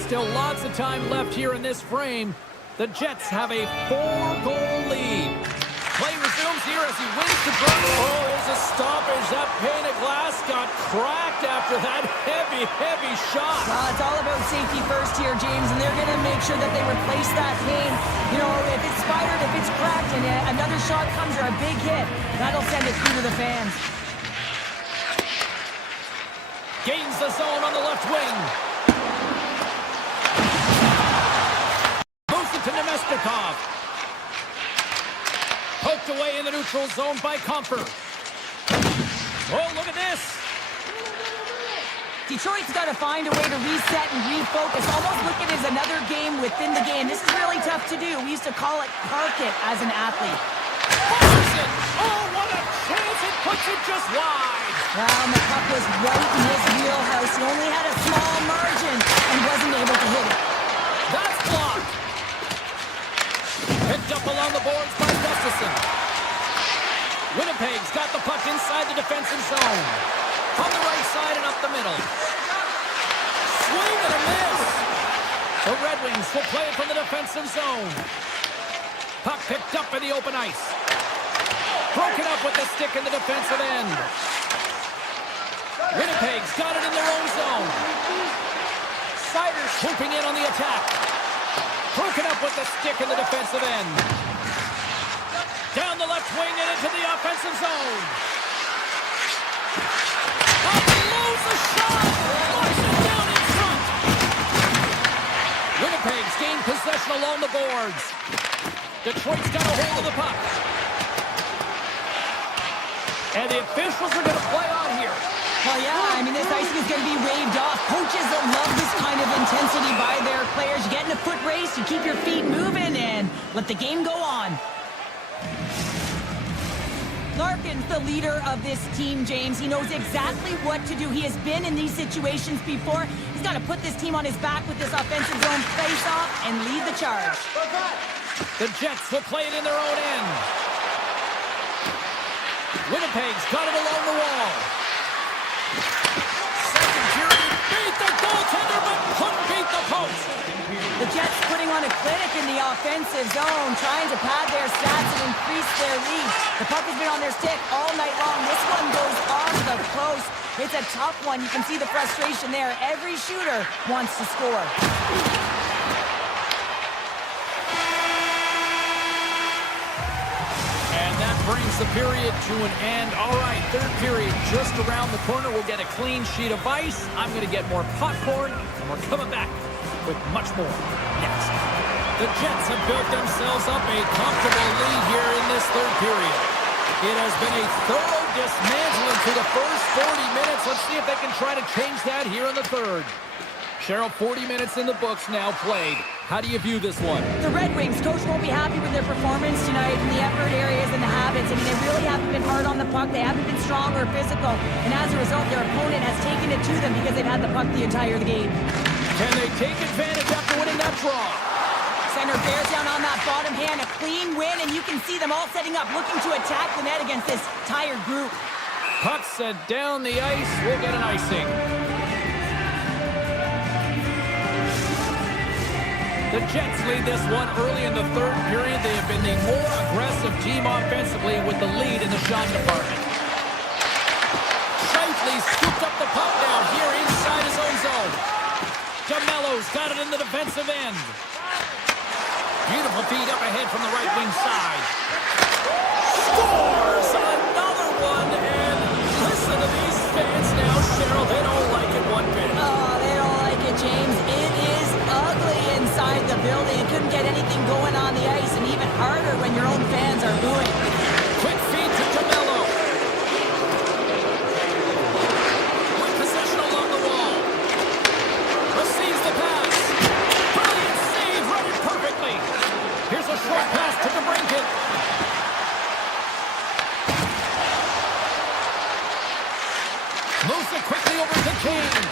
Still lots of time left here in this frame. The Jets have a 4-goal lead. Play resumes here as he wins the draw. Oh, there's a stoppage. That pane of glass got cracked after that heavy, heavy shot. It's all about safety first here, James, and they're going to make sure that they replace that pane. You know, if it's spired, if it's cracked, and another shot comes or a big hit, that'll send it through to the fans. Gains the zone on the left wing. Moves it to Nemestikov. Poked away in the neutral zone by Comfer. Oh, look at this. Detroit's got to find a way to reset and refocus. Almost look at it as another game within the game. This is really tough to do. We used to call it park it as an athlete. Fires it. Oh, what a chance. It puts it just wide. Well, the puck was right in his wheelhouse. He only had a small margin and wasn't able to hit it. That's blocked. Picked up along the boards by Gustafson. Winnipeg's got the puck inside the defensive zone. From the right side and up the middle. Swing and a miss. The Red Wings will play it from the defensive zone. Puck picked up in the open ice. Broken up with the stick in the defensive end. Winnipeg's got it in their own zone. Siders swooping in on the attack. Broken up with the stick in the defensive end. Down the left wing and into the offensive zone. Up blows the shot. Flies it down in front. Winnipeg's gained possession along the boards. Detroit's got a hold of the puck. And the officials are going to play on here. Well, yeah, I mean, this icing is going to be waved off. Coaches that love this kind of intensity by their players. You get in a foot race, you keep your feet moving, and let the game go on. Larkin's the leader of this team, James. He knows exactly what to do. He has been in these situations before. He's got to put this team on his back with this offensive zone face-off and lead the charge. The Jets will play it in their own end. Winnipeg's got it along the wall. Second period, beat the goaltender, but couldn't beat the post. The Jets putting on a clinic in the offensive zone, trying to pad their stats and increase their lead. The puck has been on their stick all night long. This one goes off the post. It's a tough one. You can see the frustration there. Every shooter wants to score. Brings the period to an end. All right, third period just around the corner. We'll get a clean sheet of ice. I'm going to get more popcorn, and we're coming back with much more next. The Jets have built themselves up a comfortable lead here in this third period. It has been a thorough dismantling to the first 40 minutes. Let's see if they can try to change that here in the third. Cheryl, 40 minutes in the books now played. How do you view this one? The Red Wings, coach won't be happy with their performance tonight in the effort areas and the habits. I mean, they really haven't been hard on the puck. They haven't been strong or physical. And as a result, their opponent has taken it to them because they've had the puck the entire game. Can they take advantage after winning that draw? Center bears down on that bottom hand. A clean win, and you can see them all setting up, looking to attack the net against this tired group. Puck set down the ice. We'll get an icing. The Jets lead this one early in the third period. They have been the more aggressive team offensively with the lead in the shot department. Shifley scooped up the puck down here inside his own zone. DeMello's got it in the defensive end. Beautiful feed up ahead from the right wing side. Scores another one, and listen to these fans now, Cheryl. They don't like it one bit. Oh, they don't like it, James. It is ugly inside the building. You couldn't get anything going on the ice, and even harder when your own fans are booing. Quick feed to DeMello. With possession along the wall. Receives the pass. Brilliant save, read it perfectly. Here's a short pass to DeBrincat. Moves it quickly over to Kane.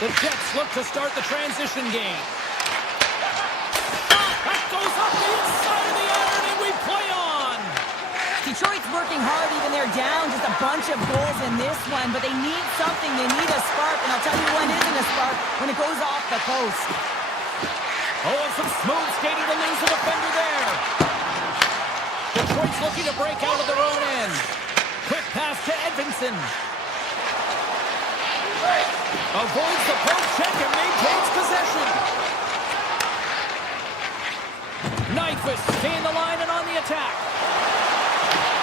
The Jets look to start the transition game. That goes up the inside of the iron, and we play on. Detroit's working hard, even they're down just a bunch of goals in this one, but they need something. They need a spark, and I'll tell you when isn't a spark, when it goes off the post. Oh, and some smooth skating to lose the defender there. Detroit's looking to break out of their own end. Quick pass to Edvinsson. Avoids the poke check and maintains possession. Nyquist gained the line and on the attack.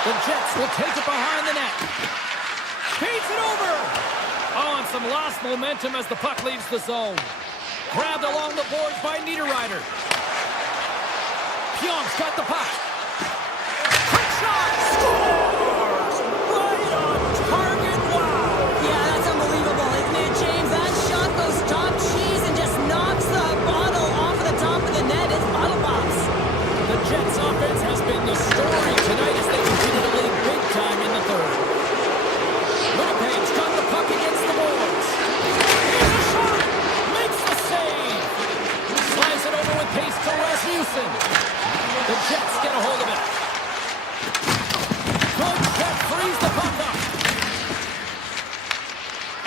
The Jets will take it behind the net. Feeds it over. Oh, and some lost momentum as the puck leaves the zone. Grabbed along the boards by Niederreiter. Pionk's got the puck. Quick shot. Scores! Right on target. Wow. Yeah, that's unbelievable, isn't it, James? That shot goes top cheese and just knocks the bottle off of the top of the net. It's bottle pops. The Jets offense has been the story tonight as they Rasmussen. The Jets get a hold of it. Good check, frees the puck up.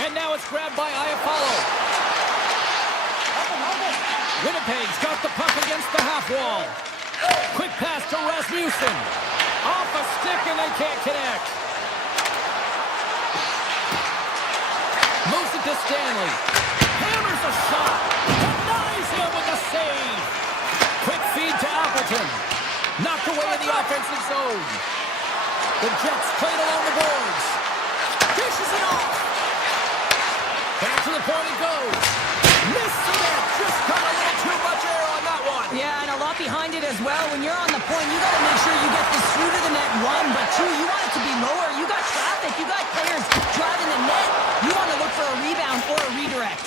And now it's grabbed by Iafallo. Winnipeg's got the puck against the half wall. Quick pass to Rasmussen. Off a stick and they can't connect. Moves it to Stanley. Hammers a shot. Denies him with a save. Quick feed to Appleton. Knocked away in the offensive zone. The Jets played along the boards. Dishes it off. Back to the point it goes. Missed the net. Just got a little too much air on that one. Yeah, and a lot behind it as well. When you're on the point, you got to make sure you get this through to the net, one, but two, you want it to be lower. You got traffic. You got players driving the net. You want to look for a rebound or a redirect.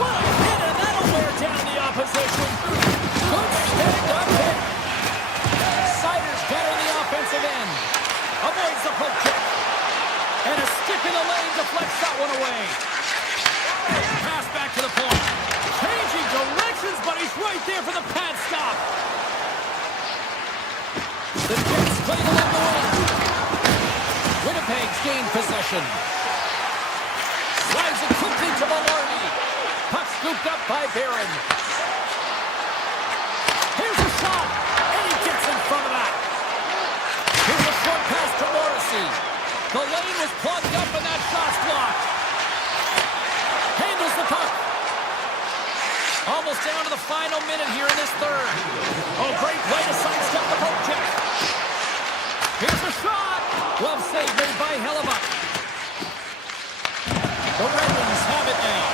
What a hit, and that'll wear down the opposition. Good stand-up hit. Sider's better in the offensive end. Avoids the poke check. And a stick in the lane deflects that one away. Pass back to the point. Changing directions, but he's right there for the pad stop. The Jets play along the wing. Winnipeg's gained possession. Slides it quickly to Maloney. Puck scooped up by Barron. Here's a shot, and he gets in front of that. Here's a short pass to Morrissey. The lane was plugged up, and that shot's blocked. Handles the puck. Almost down to the final minute here in this third. Oh, great play to sidestep the poke check. Here's a shot. Glove save made by Hellebuck. The Red Wings have it now.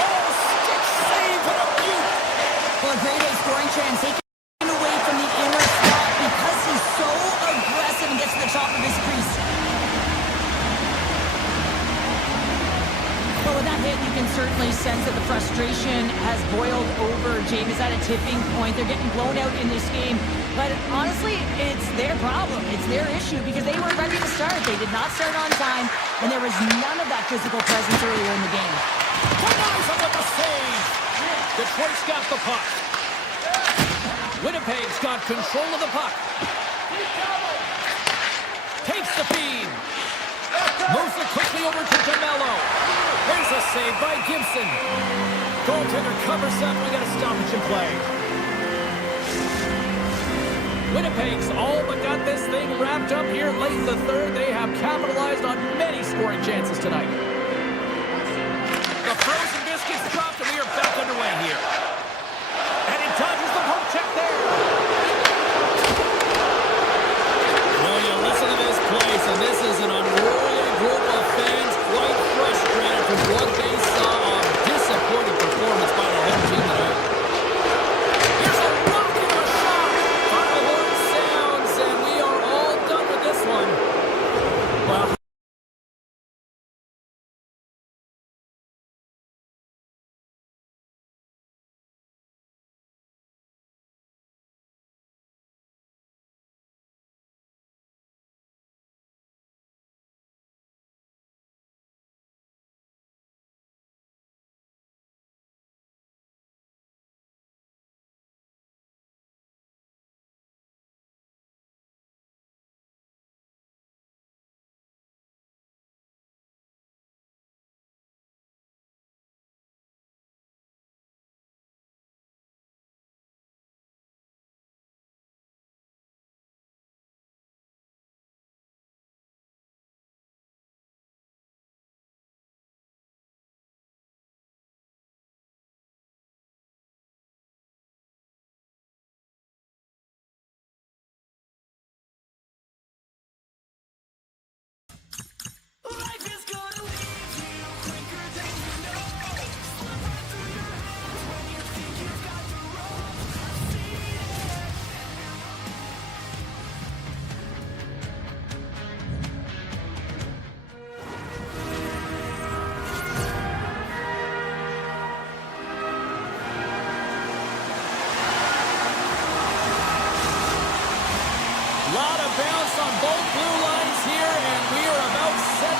Oh, stick save and a beaut. Well, a grade A scoring chance taken away from the inner slot because he's so aggressive and gets to the top of his crease. Well, with that hit, you can certainly sense that the frustration has boiled over. James is at a tipping point. They're getting blown out in this game. But honestly, it's their problem. It's their issue because they weren't ready to start. They did not start on time, and there was none of that physical presence earlier in the game. Denies him with a save. Detroit's got the puck. Winnipeg's got control of the puck. Takes the feed. Moves it quickly over to DeMello. There's a save by Gibson. Goaltender covers up. We got a stoppage in play. Winnipeg's all but got this thing wrapped up here late in the third. They have capitalized on many scoring chances tonight. The frozen biscuits dropped, and we are back underway here. And he dodges the poke check there. Well, you listen to this place, and this is an unruly group of fans quite frustrated from what they saw on disappointing performance by the home team tonight. Here's a rocket of a shot. Final horn sounds, and we are all done with this one. Well,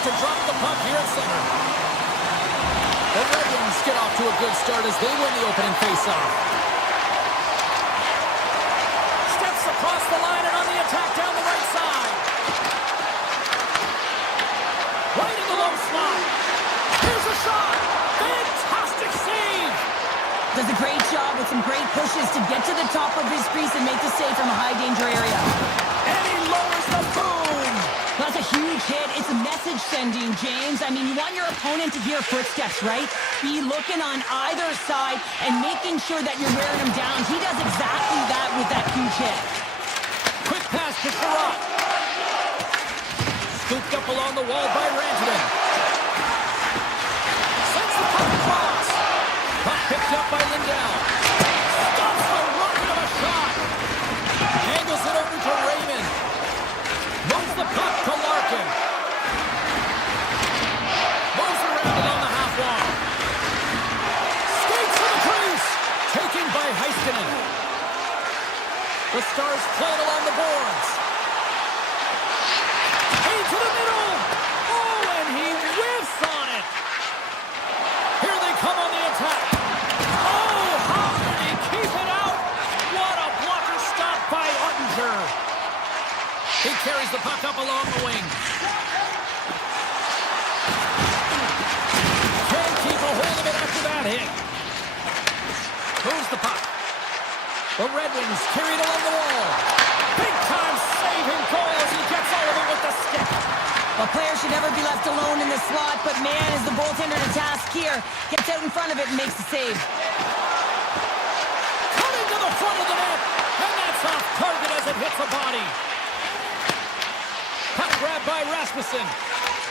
to drop the puck here at center. The Red Wings get off to a good start as they win the opening faceoff. pushes to get to the top of his crease and make the save from a high-danger area. And he lowers the boom. That's a huge hit. It's a message sending, James. I mean, you want your opponent to hear footsteps, right? Be looking on either side and making sure that you're wearing him down. He does exactly that with that huge hit. Quick pass to Sherratt. Scooped up along the wall by Rantanen. Sends the puck across. Puck picked up by Lindell. Stops the rocket of a shot. Angles it over to Raymond. Moves the puck to Larkin. Moves around along the half wall. Skates to the crease. Taken by Heiskanen. The Stars playing along the boards. To the middle. Oh, and he whiffs on it. Here they come on the attack. Oh, how did he keep it out? What a blocker stop by Ottinger. He carries the puck up along the wing. Can't keep a hold of it after that hit. Moves the puck. The Red Wings carry it along the wall. Big time saving goal as he gets all of it with the stick. A player should never be left alone in the slot, but man, is the goaltender to task here. Gets out in front of it and makes the save. Coming to the front of the net, and that's off target as it hits the body. Puck grab by Rasmussen.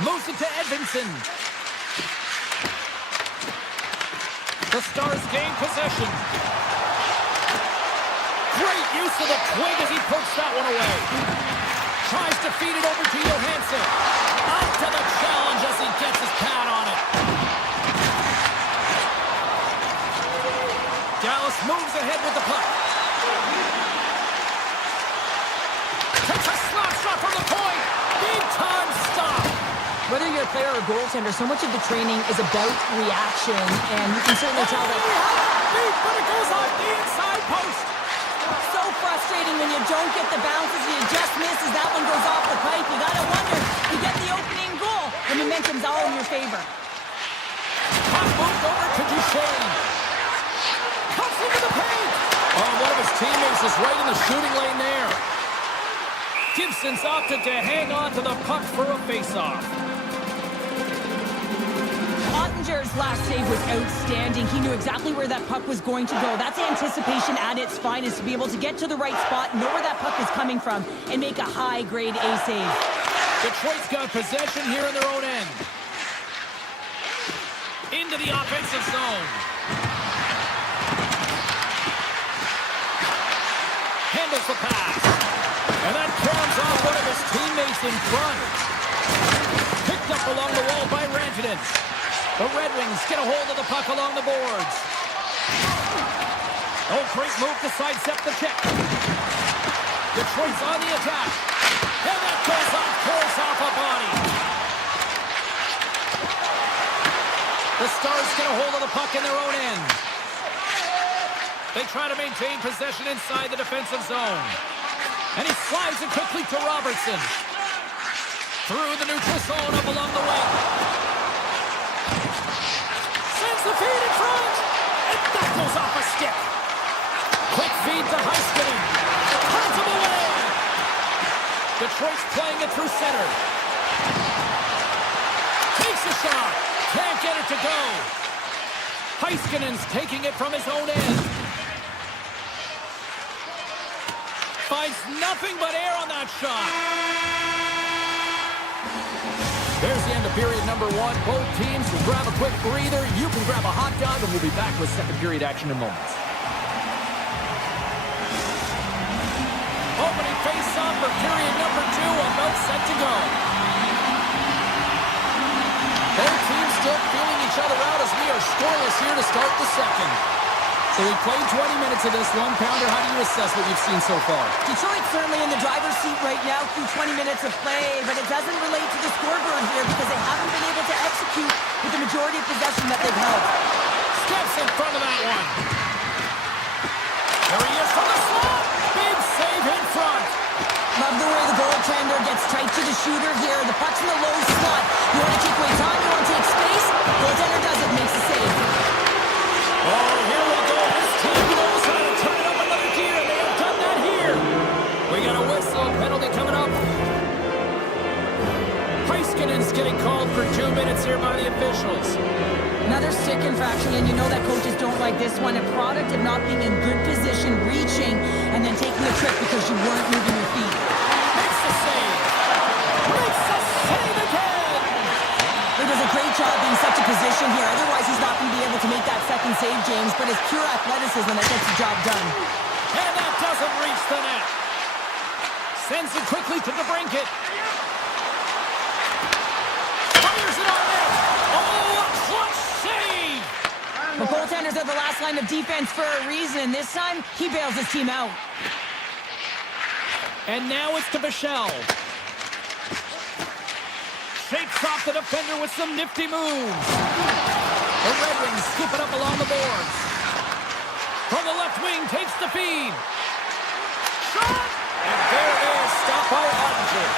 Moves it to Edvinsson. The Stars gain possession. Great use of the twig as he pokes that one away. Tries to feed it over to Johansson. Out to the challenge as he gets his pad on it. Dallas moves ahead with the puck. Takes a slap shot from the point. Big time stop. Whether you're a player or goaltender, so much of the training is about reaction, and you can certainly tell that. Beat, but it goes off the inside post. So frustrating when you don't get the bounces, you just misses, that one goes off the pipe. You gotta wonder, you get the opening goal, the momentum's all in your favor. Puck moved over to Duchesne. Cuts into the paint. Oh, one of his teammates is right in the shooting lane there. Gibson's opted to hang on to the puck for a face-off. Ottinger's last save was outstanding. He knew exactly where that puck was going to go. That's anticipation at its finest, to be able to get to the right spot, know where that puck is coming from, and make a high-grade A save. Detroit's got possession here in their own end. Into the offensive zone. Handles the pass. And that comes off one of his teammates in front. Picked up along the wall by Rantanen. The Red Wings get a hold of the puck along the boards. Oh, great move to sidestep the check. Detroit's on the attack. And that goes off course off a body. The Stars get a hold of the puck in their own end. They try to maintain possession inside the defensive zone. And he slides it quickly to Robertson. Through the neutral zone up along the wing. Sends the feed in front. And that goes off a stick. Quick feed to Heiskanen. Punts him away. Detroit's playing it through center. Takes a shot. Can't get it to go. Heiskanen's taking it from his own end. Finds nothing but air on that shot. There's the end of period number one. Both teams will grab a quick breather. You can grab a hot dog, and we'll be back with second period action in moments. Opening face-off for period number two, about set to go. Both teams still feeling each other out as we are scoreless here to start the second. So we played 20 minutes of this one-pounder. How do you assess what you've seen so far? Detroit's certainly in the driver's seat right now through 20 minutes of play, but it doesn't relate to the scoreboard here because they haven't been able to execute with the majority of possession that they've held. Steps in front of that one. There he is from the slot. Big save in front. Love the way the goaltender gets tight to the shooter here. The puck's in the low slot. You want to take away time, you want to take space. Goaltender does it, makes the save. Oh, here we go. This team knows how to turn officials. Another stick infraction, and you know that coaches don't like this one. A product of not being in good position, reaching, and then taking the trick because you weren't moving your feet. Makes the save. Makes the save again. He does a great job in such a position here. Otherwise, he's not going to be able to make that second save, James. But it's pure athleticism that gets the job done. And that doesn't reach the net. Sends it quickly to the brinket. Fires it on net. Oh, a clutch save. The goaltenders are the last line of defense for a reason. This time, he bails his team out. And now it's to Bichelle. Shakes off the defender with some nifty moves. The Red Wings scoop it up along the boards. From the left wing, takes the feed. Shot! And there it is, stopped by Ottinger.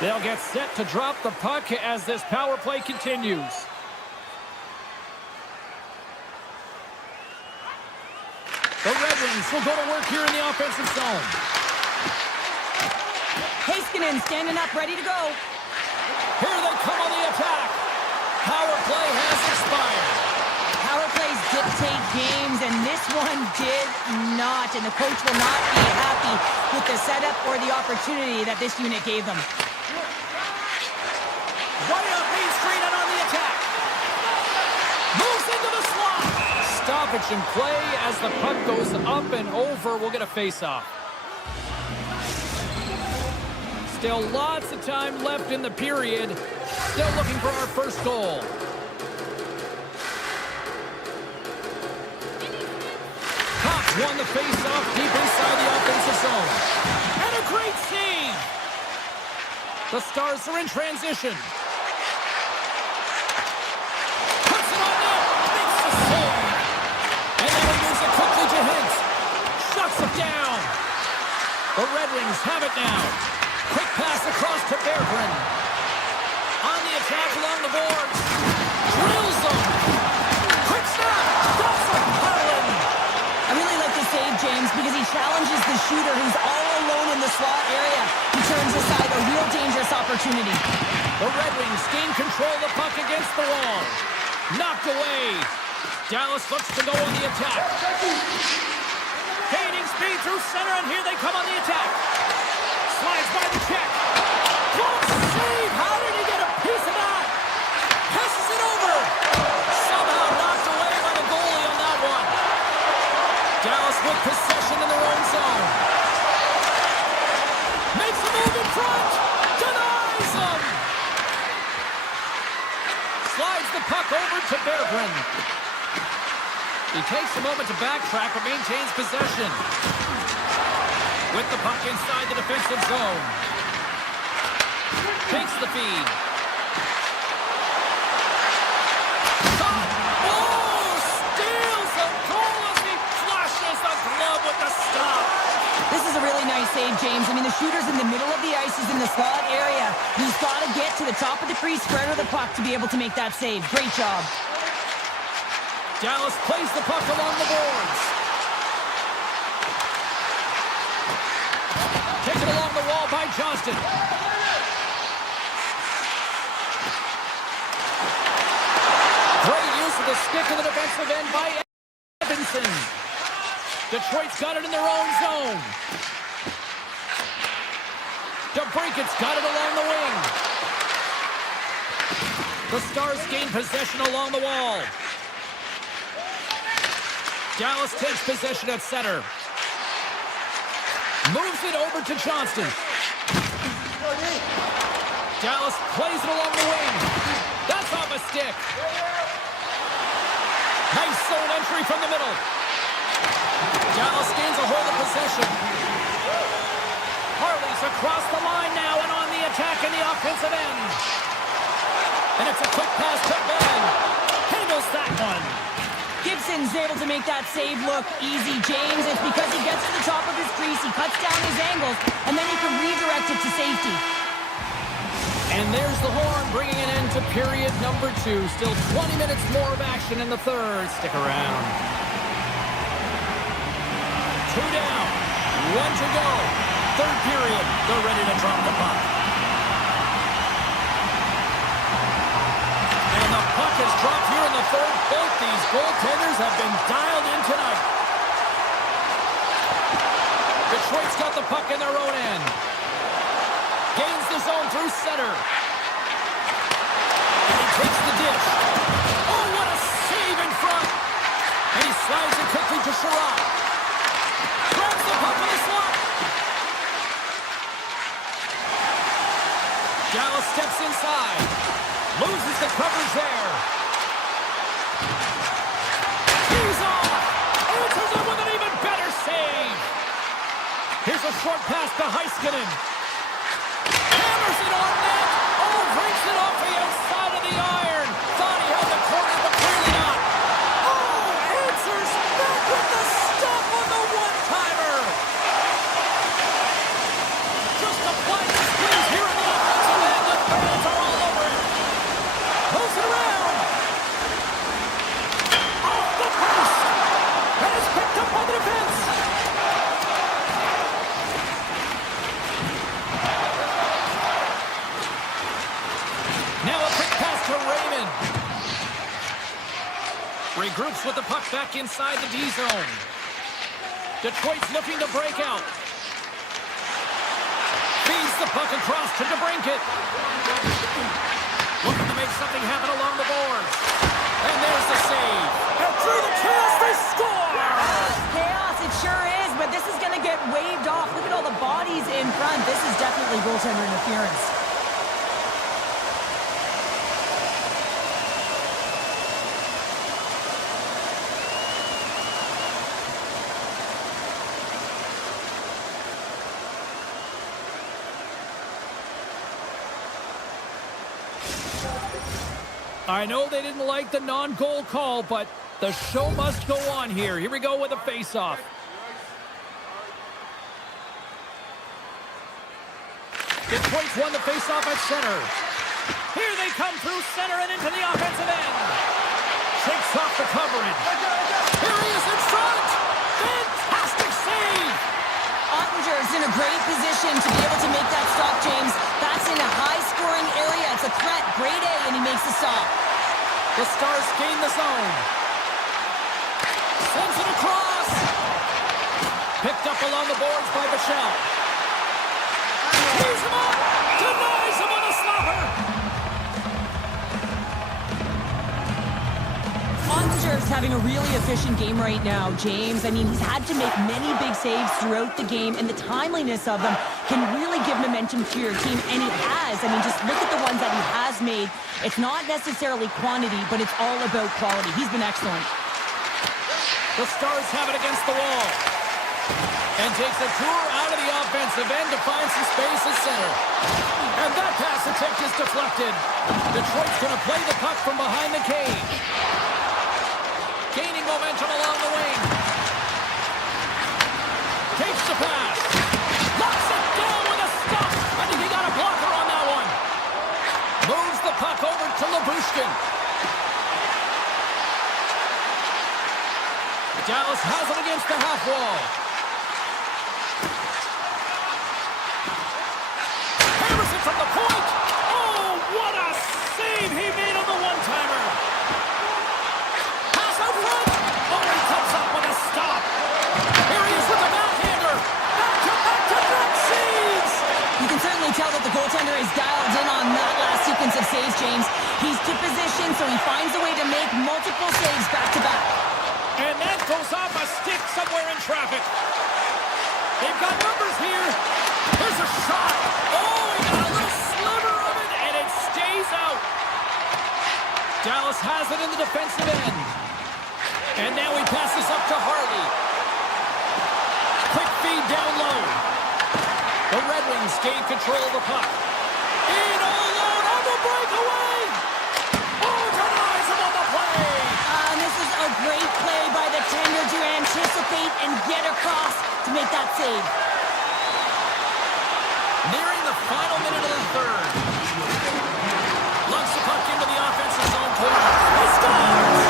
They'll get set to drop the puck as this power play continues. The Red Wings will go to work here in the offensive zone. Heiskanen standing up, ready to go. Here they come on the attack. Power play has expired. Power plays dictate games, and this one did not. And the coach will not be happy with the setup or the opportunity that this unit gave them. Right up Main Street and on the attack. Moves into the slot. Stoppage in play as the puck goes up and over. We'll get a face-off. Still lots of time left in the period. Still looking for our first goal. Cox won the face-off deep inside the offensive zone. And a great save. The Stars are in transition. Puts it on net. Makes the save. And then he moves it quickly to Hintz. Shuts it down. The Red Wings have it now. Quick pass across to Berggren. On the attack along the boards. Drills them. Quick snap. Stops it. Harlan. I really like the save, James, because he challenges the shooter who's all alone in the slot area. He turns aside a real dangerous opportunity. The Red Wings gain control of the puck against the wall. Knocked away. Dallas looks to go on the attack. Gaining speed through center, and here they come on the attack. Slides by the check. Close save. How did he get a piece of that? Passes it over. Somehow knocked away by the goalie on that one. Dallas with possession in their own zone. Makes a move in front. Denies him. Slides the puck over to Berggren. He takes a moment to backtrack but maintains possession. With the puck inside the defensive zone. Takes the feed. Shot! Oh! Steals the goal as he flashes the glove with the stop. This is a really nice save, James. I mean, the shooter's in the middle of the ice. He's in the slot area. He's got to get to the top of the crease, spread of the puck to be able to make that save. Great job. Dallas plays the puck along the boards. Taken along the wall by Johnston. Great use of the stick in the defensive end by Evanson. Detroit's got it in their own zone. DeBrinket's got it along the wing. The Stars gain possession along the wall. Dallas takes possession at center. Moves it over to Johnston. Dallas plays it along the wing. That's off a stick. Nice zone entry from the middle. Dallas gains a hold of possession. Harley's across the line now and on the attack in the offensive end. And it's a quick pass to Ben. Handles that one. Gibson's able to make that save look easy, James. It's because he gets to the top of his crease, he cuts down his angles, and then he can redirect it to safety. And there's the horn, bringing an end to period number 2. Still 20 minutes more of action in the third. Stick around. Two down. One to go. Third period. They're ready to drop the puck. And the puck is dropped here in the third. Both these goaltenders have been dialed in tonight. Detroit's got the puck in their own end. Gains the zone through center. And he takes the dish. Oh, what a save in front. And he slides it quickly to Sherrod. Grabs the puck in the slot. Dallas steps inside. Loses the coverage there. He's off. Answers it with an even better save. Here's a short pass to Heiskanen. Hammers it on net. Oh, breaks it off the outside of the iron. Thought he held the corner, but clearly not. Oh, answers back with the stop on the one-timer. Just applying the squeeze here in the offensive end. The fans are all over it. Moves it around. Off the post. And it's picked up by the defense. Now a quick pass to Raymond. Regroups with the puck back inside the D-zone. Detroit's looking to break out. Feeds the puck across to DeBrincat. Looking to make something happen along the boards. And there's the save. And through the chaos, they score! Chaos, it sure is, but this is going to get waved off. Look at all the bodies in front. This is definitely goaltender interference. I know they didn't like the non-goal call, but the show must go on here. Here we go with a face-off. Detroit's won the face-off at center. Here they come through center and into the offensive end. Shakes off the coverage. Here he is in front. Fantastic save. Ottinger's in a great position to be able to make that stop, James. That's in a high-scoring area. It's a threat. Grade A, and he makes the stop. The Stars gain the zone. Sends it across. Picked up along the boards by Bichelle. Tees him up. Denies him on a slapper. Ottinger's having a really efficient game right now, James. I mean, he's had to make many big saves throughout the game, and the timeliness of them can really give momentum to your team, and he has. I mean, just look at the ones that he has made. It's not necessarily quantity, but it's all about quality. He's been excellent. The Stars have it against the wall. And takes a tour out of the offensive end to find some space at center. And that pass attempt is deflected. Detroit's going to play the puck from behind the cage. Gaining momentum along the wing. Takes the pass. Knocks it down with a stop. I think he got a blocker on that one. Moves the puck over to Labushkin. Dallas has it against the half wall. Hammers it from the point. Oh, what a save he made on the one-timer. Pass out front. Oh, he comes up with a stop. Here he is with the backhander. Back-to-back saves. You can certainly tell that the goaltender is dialed in on that last sequence of saves, James. He's to position, so he finds a way to make multiple saves back-to-back. And that goes off a stick somewhere in traffic. They've got numbers here. There's a shot. Oh, he got a little sliver of it, and it stays out. Dallas has it in the defensive end. And now he passes up to Harley. Quick feed down low. The Red Wings gain control of the puck. In all alone on the breakaway. Oh, denies him on the play. And this is a great play by the tender to anticipate and get across to make that save. Nearing the final minute of the third. Lunks the puck into the offensive zone corner. He scores!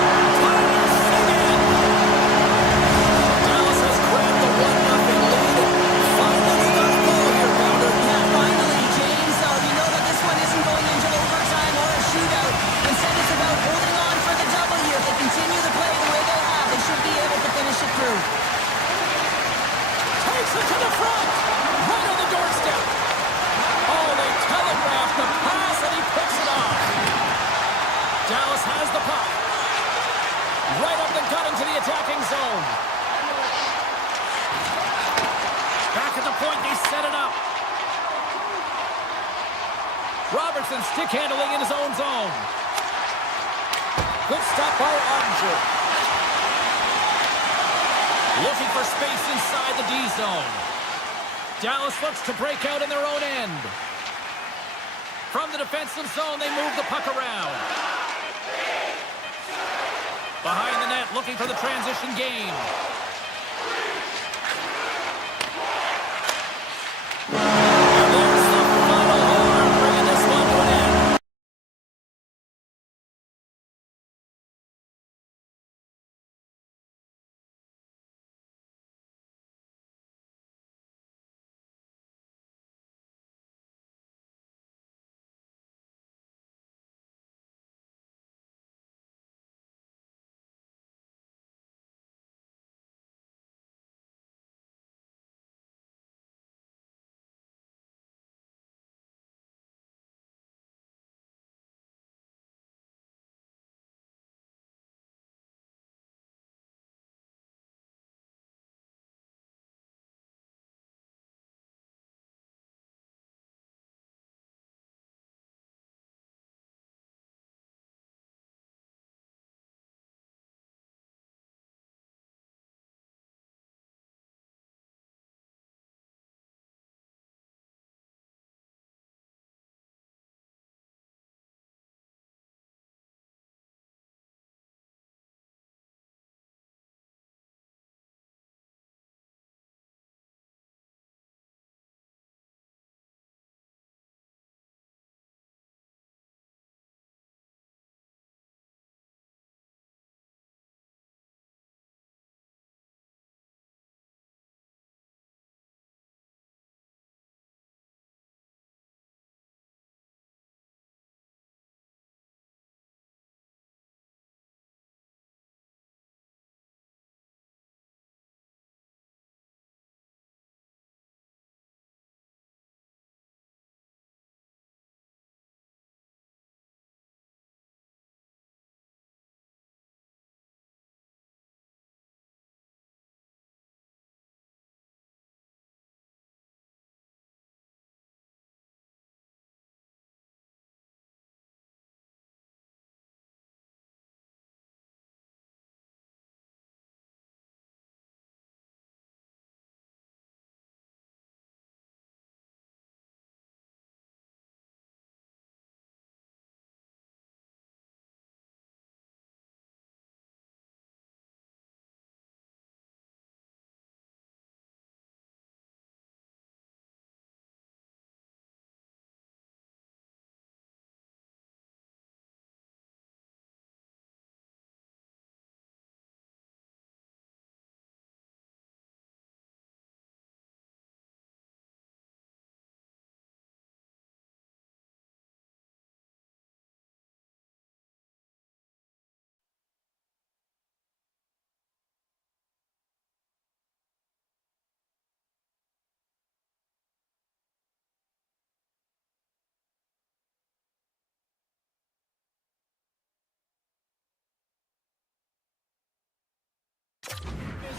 Dallas has grabbed the one Robertson stick handling in his own zone. Good stop by Ottinger. Looking for space inside the D zone. Dallas looks to break out in their own end. From the defensive zone, they move the puck around. Behind the net, looking for the transition game. And there's the final horn, bringing this one to an end.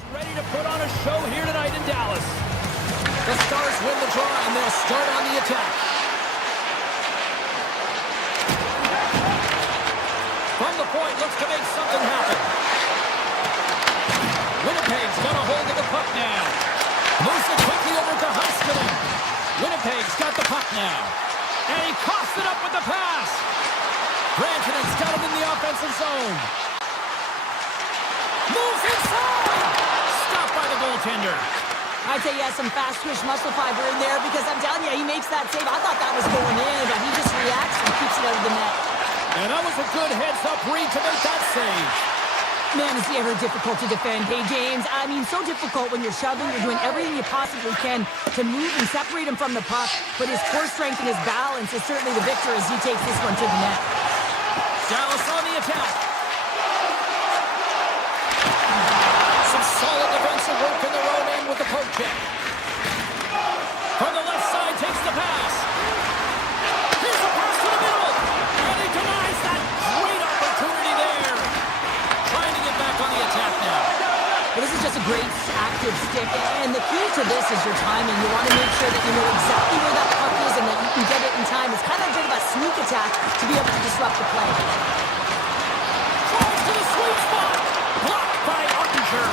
Ready to put on a show here tonight in Dallas. The Stars win the draw, and they'll start on the attack. From the point, looks to make something happen. Winnipeg's got a hold of the puck now. Moves it quickly over to Heiskanen. Winnipeg's got the puck now. And he coughs it up with the pass. Rantanen's got it in the offensive zone. Moves inside! Stopped by the goaltender. I'd say he has some fast twitch muscle fiber in there because I'm telling you, he makes that save. I thought that was going in, but he just reacts and keeps it out of the net. And that was a good heads-up read to make that save. Man, is he ever difficult to defend. Hey, James, I mean, so difficult when you're shoving. You're doing everything you possibly can to move and separate him from the puck. But his core strength and his balance is certainly the victor as he takes this one to the net. Dallas on the attack. Some solid defensive work in their own end with the poke check. From the left side, takes the pass. Here's a pass to the middle. And he denies that great opportunity there. Trying to get back on the attack now. Well, this is just a great active stick. And the key to this is your timing. You want to make sure that you know exactly where that puck is and that you can get it in time. It's kind of a bit of a sneak attack to be able to disrupt the play. Tries to the sweet spot. Blocked by Ottinger.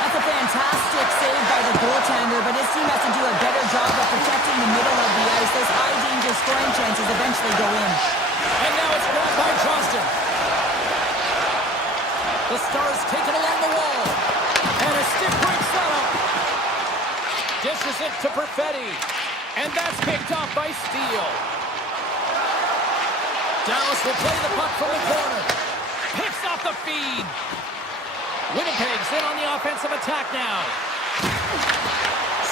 That's a fantastic save by the goaltender, but his team has to do a better job of protecting the middle of the ice. Those high-danger scoring chances eventually go in. And now it's grabbed by Johnston. The Stars take it along the wall. And a stick break setup. Dishes it to Perfetti. And that's picked off by Steele. Dallas will play the puck from the corner. Picks off the feed. Winnipeg's in on the offensive attack now.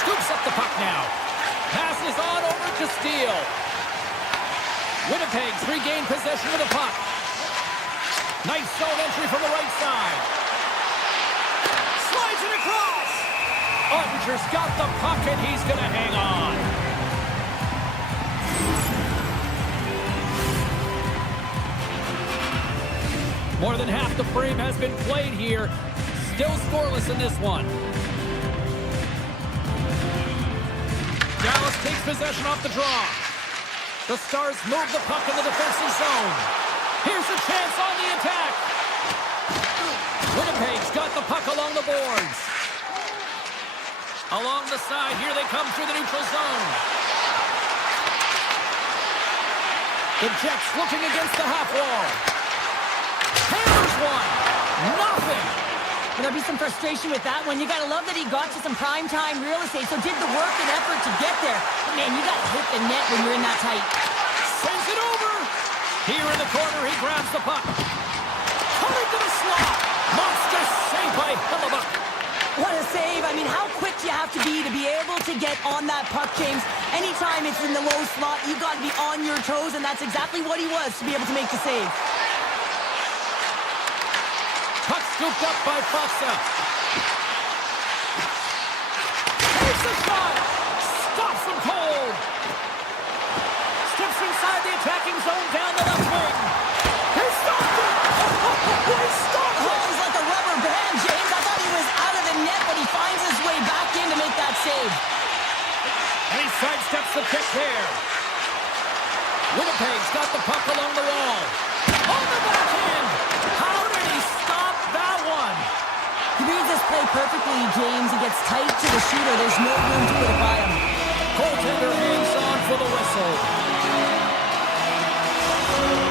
Scoops up the puck now. Passes on over to Steele. Winnipeg's regained possession of the puck. Nice zone entry from the right side. Slides it across. Ottinger's got the puck and he's going to hang on. More than half the frame has been played here. Still scoreless in this one. Dallas takes possession off the draw. The Stars move the puck in the defensive zone. Here's a chance on the attack. Winnipeg's got the puck along the boards. Along the side, here they come through the neutral zone. The Jets looking against the half wall. Hammers one. Nothing. There'll be some frustration with that one. You got to love that he got to some primetime real estate, so did the work and effort to get there. But man, you got to hit the net when you're in that tight. Sends it over. Here in the corner, he grabs the puck. Coming to the slot. Monster save by Hellebuck. What a save. I mean, how quick do you have to be able to get on that puck, James? Anytime it's in the low slot, you got to be on your toes, and that's exactly what he was to be able to make the save. Puck scooped up by Foxa. Takes a shot. Stops him cold. Steps inside the attacking zone down the left wing. He stopped it. He stopped it. Oh, he's like a rubber band, James. I thought he was out of the net, but he finds his way back in to make that save. And he sidesteps the kick there. Winnipeg's got the puck along the wall. On the backhand. How did he stop that one? He reads this play perfectly, James. He gets tight to the shooter. There's no room to put it by him. Goaltender hangs on for the whistle.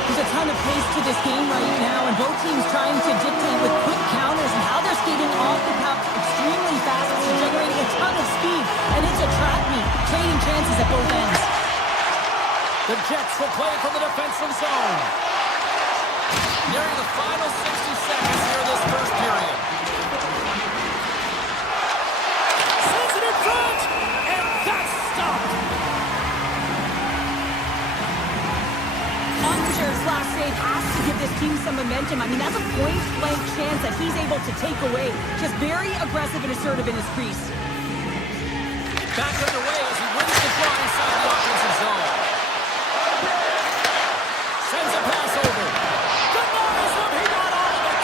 There's a ton of pace to this game right now, and both teams trying to dictate with quick counters and how they're skating off the puck extremely fast. It's generating a ton of speed, and it's a trap meet, trading chances at both ends. The Jets will play from the defensive zone. Nearing the final 60 seconds here this first period. Sends it in front, and that's stopped. Ottinger's last save has to give this team some momentum. I mean, that's a point-blank chance that he's able to take away. Just very aggressive and assertive in his crease. Back underway as he wins the draw inside the offensive zone. Sends a pass over. Denies him. He got all of it.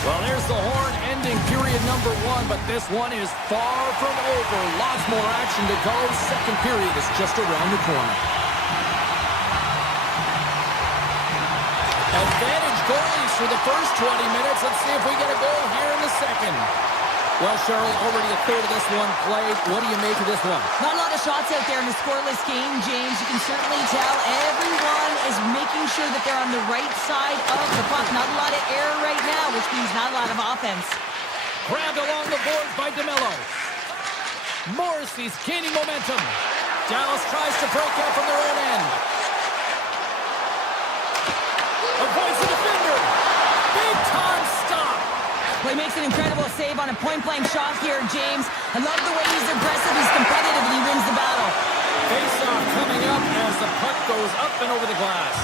Well, there's the horn ending period number one, but this one is far from over. Lots more action to go. Second period is just around the corner. Advantage goalies for the first 20 minutes. Let's see if we get a goal here in the second. Well, Cheryl, already a third of this one played. What do you make of this one? Not a lot of shots out there in a scoreless game, James. You can certainly tell everyone is making sure that they're on the right side of the puck. Not a lot of error right now, which means not a lot of offense. Grabbed along the boards by DeMello. Morrissey's gaining momentum. Dallas tries to break out from their own end. Avoids the defender. Big time stop. Well, he makes an incredible save on a point-blank shot here, James. I love the way he's aggressive, he's competitive, and he wins the battle. Face-off coming up as the puck goes up and over the glass.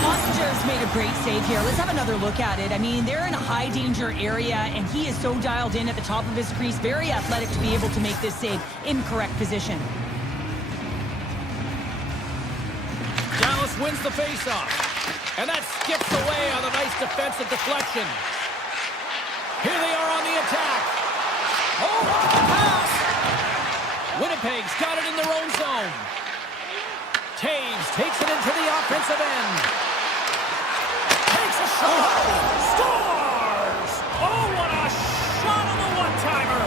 Ottinger's made a great save here. Let's have another look at it. I mean, they're in a high-danger area, and he is so dialed in at the top of his crease. Very athletic to be able to make this save in correct position. Dallas wins the face-off. And that skips away on a nice defensive deflection. Here they are on the attack. Oh, what a pass! Winnipeg's got it in their own zone. Taves takes it into the offensive end. Takes a shot. Scores! Oh, what a shot on the one-timer!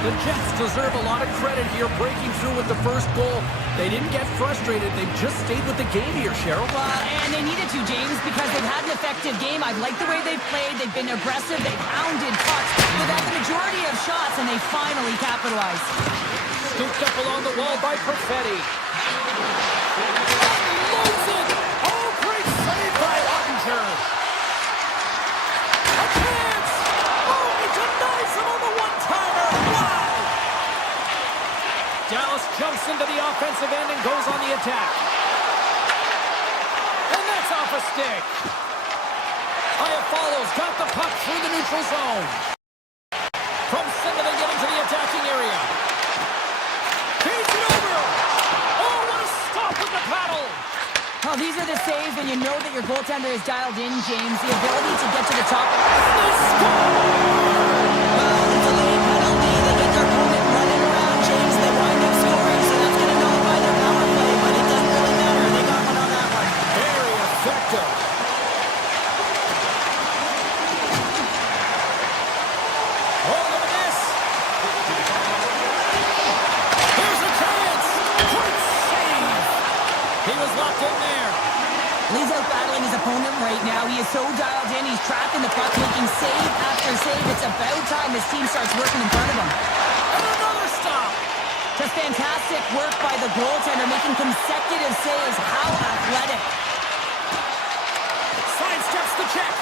The Jets deserve a lot of credit here breaking through with the first goal. They didn't get frustrated. They just stayed with the game here, Cheryl. And they needed to, James, because they've had an effective game. I like the way they've played. They've been aggressive. They've hounded pucks. They've had the majority of shots, and they finally capitalized. Scooped up along the wall by Perfetti. Unloads it! Oh, great save by Ottinger. A chance! Oh, he denies him on the one-timer! Wow! Dallas jumps into the offensive end and goes on the attack. And that's off a stick. Iafallo's got the puck through the neutral zone. From center, they get into the attacking area. Feeds it over. Oh, what a stop with the paddle. Oh, these are the saves when you know that your goaltender is dialed in, James. The ability to get to the top. They score! Well, it's a late penalty. They get their opponent running around, James. They wind up scoring, so that's going to nullify their power play, but it doesn't really matter. They got one on that one. Very effective. Oh, look at this. Here's a chance. Great save. He was locked in there. He's out battling his opponent right now. He is so dialed in. He's tracking the puck, making save after save. It's about time his team starts working in front of him. And another stop. Just fantastic work by the goaltender, making consecutive saves. How athletic. Sidesteps the check.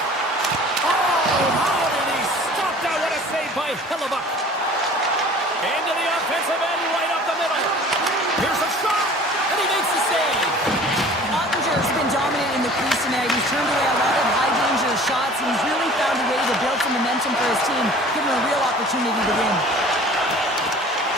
Oh, how did he stop that? What a save by Hellebuck. Into the offensive end, right up the middle. Here's a shot, and he makes the save. Ottinger's been dominant in the crease tonight. He's turned away a lot of high-danger shots, and he's really found a way to build some momentum for his team, give him a real opportunity to win.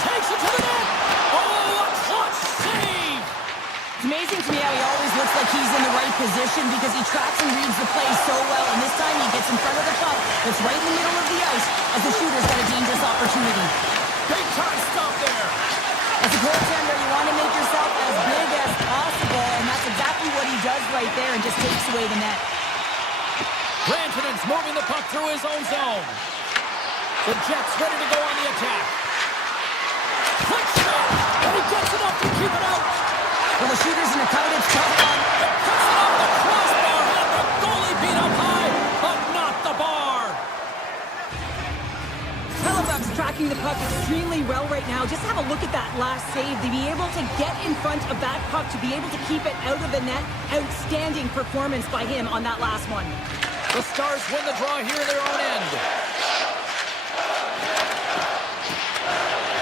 Takes it to the net. Oh, a clutch save. It's amazing to me how he always looks like he's in the right position because he tracks and reads the play so well, and this time he gets in front of the puck that's right in the middle of the ice as the shooter's got a dangerous opportunity. Big time stop there. As a goaltender, you want to make yourself as big as possible, and that's exactly what he does right there and just takes away the net. Rantanen's moving the puck through his own zone. The Jets ready to go on the attack. Quick shot, and he gets enough to keep it out. Well, the shooter's in a coveted tough one. It cuts it off the crossbar, and the goalie beat up high, but not the bar. Hellebuck's tracking the puck extremely well right now. Just have a look at that last save. To be able to get in front of that puck, to be able to keep it out of the net, outstanding performance by him on that last one. The Stars win the draw here in their own end.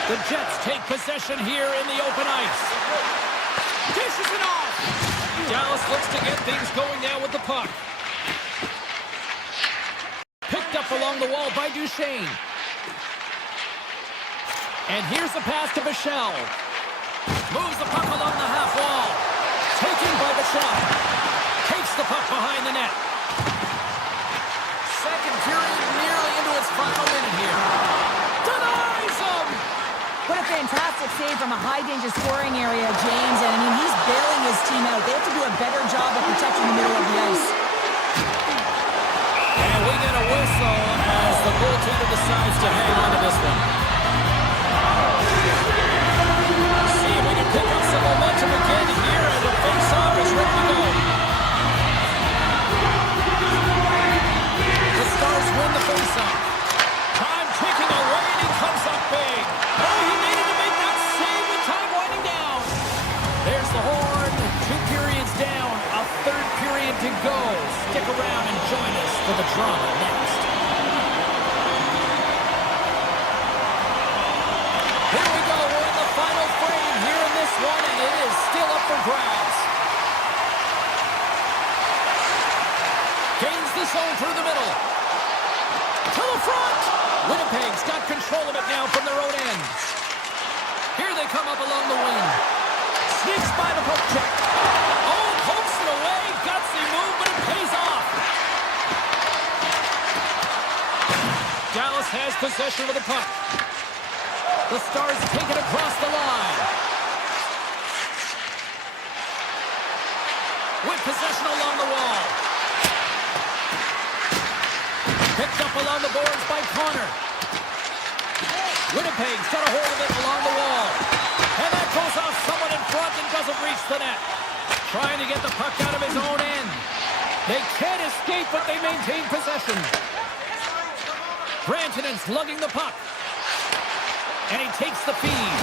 The Jets take possession here in the open ice. Dishes it off. Dallas looks to get things going now with the puck. Picked up along the wall by Duchesne. And here's the pass to Bichelle. Moves the puck along the half wall. Taken by Bichelle. Takes the puck behind the net. Second period nearly into its final minute here. Denies him! What a fantastic save from a high-danger scoring area, James. And, I mean, he's bailing his team out. They have to do a better job of protecting the middle of the ice. And we get a whistle as the goaltender decides to hang on to this one. See if we can pick up some momentum again here as the face-off is ready to go. The Stars win the face-off. Time ticking away, and he comes up big. Oh, he needed to make that save with time winding down. There's the horn. 2 periods down. A third period to go. Stick around and join us for the drama next. Here we go. We're in the final frame here in this one, and it is still up for grabs. Gains the zone through the middle. To the front. Winnipeg's got control of it now from their own end. Here they come up along the wing. Sneaks by the poke check. Oh, pokes it away. Gutsy move, but it pays off. Dallas has possession of the puck. The Stars take it across the line. With possession along the wall. Picked up along the boards by Connor. Winnipeg's got a hold of it along the wall. And that goes off someone in front and doesn't reach the net. Trying to get the puck out of his own end. They can't escape, but they maintain possession. Rantanen's lugging the puck. And he takes the feed.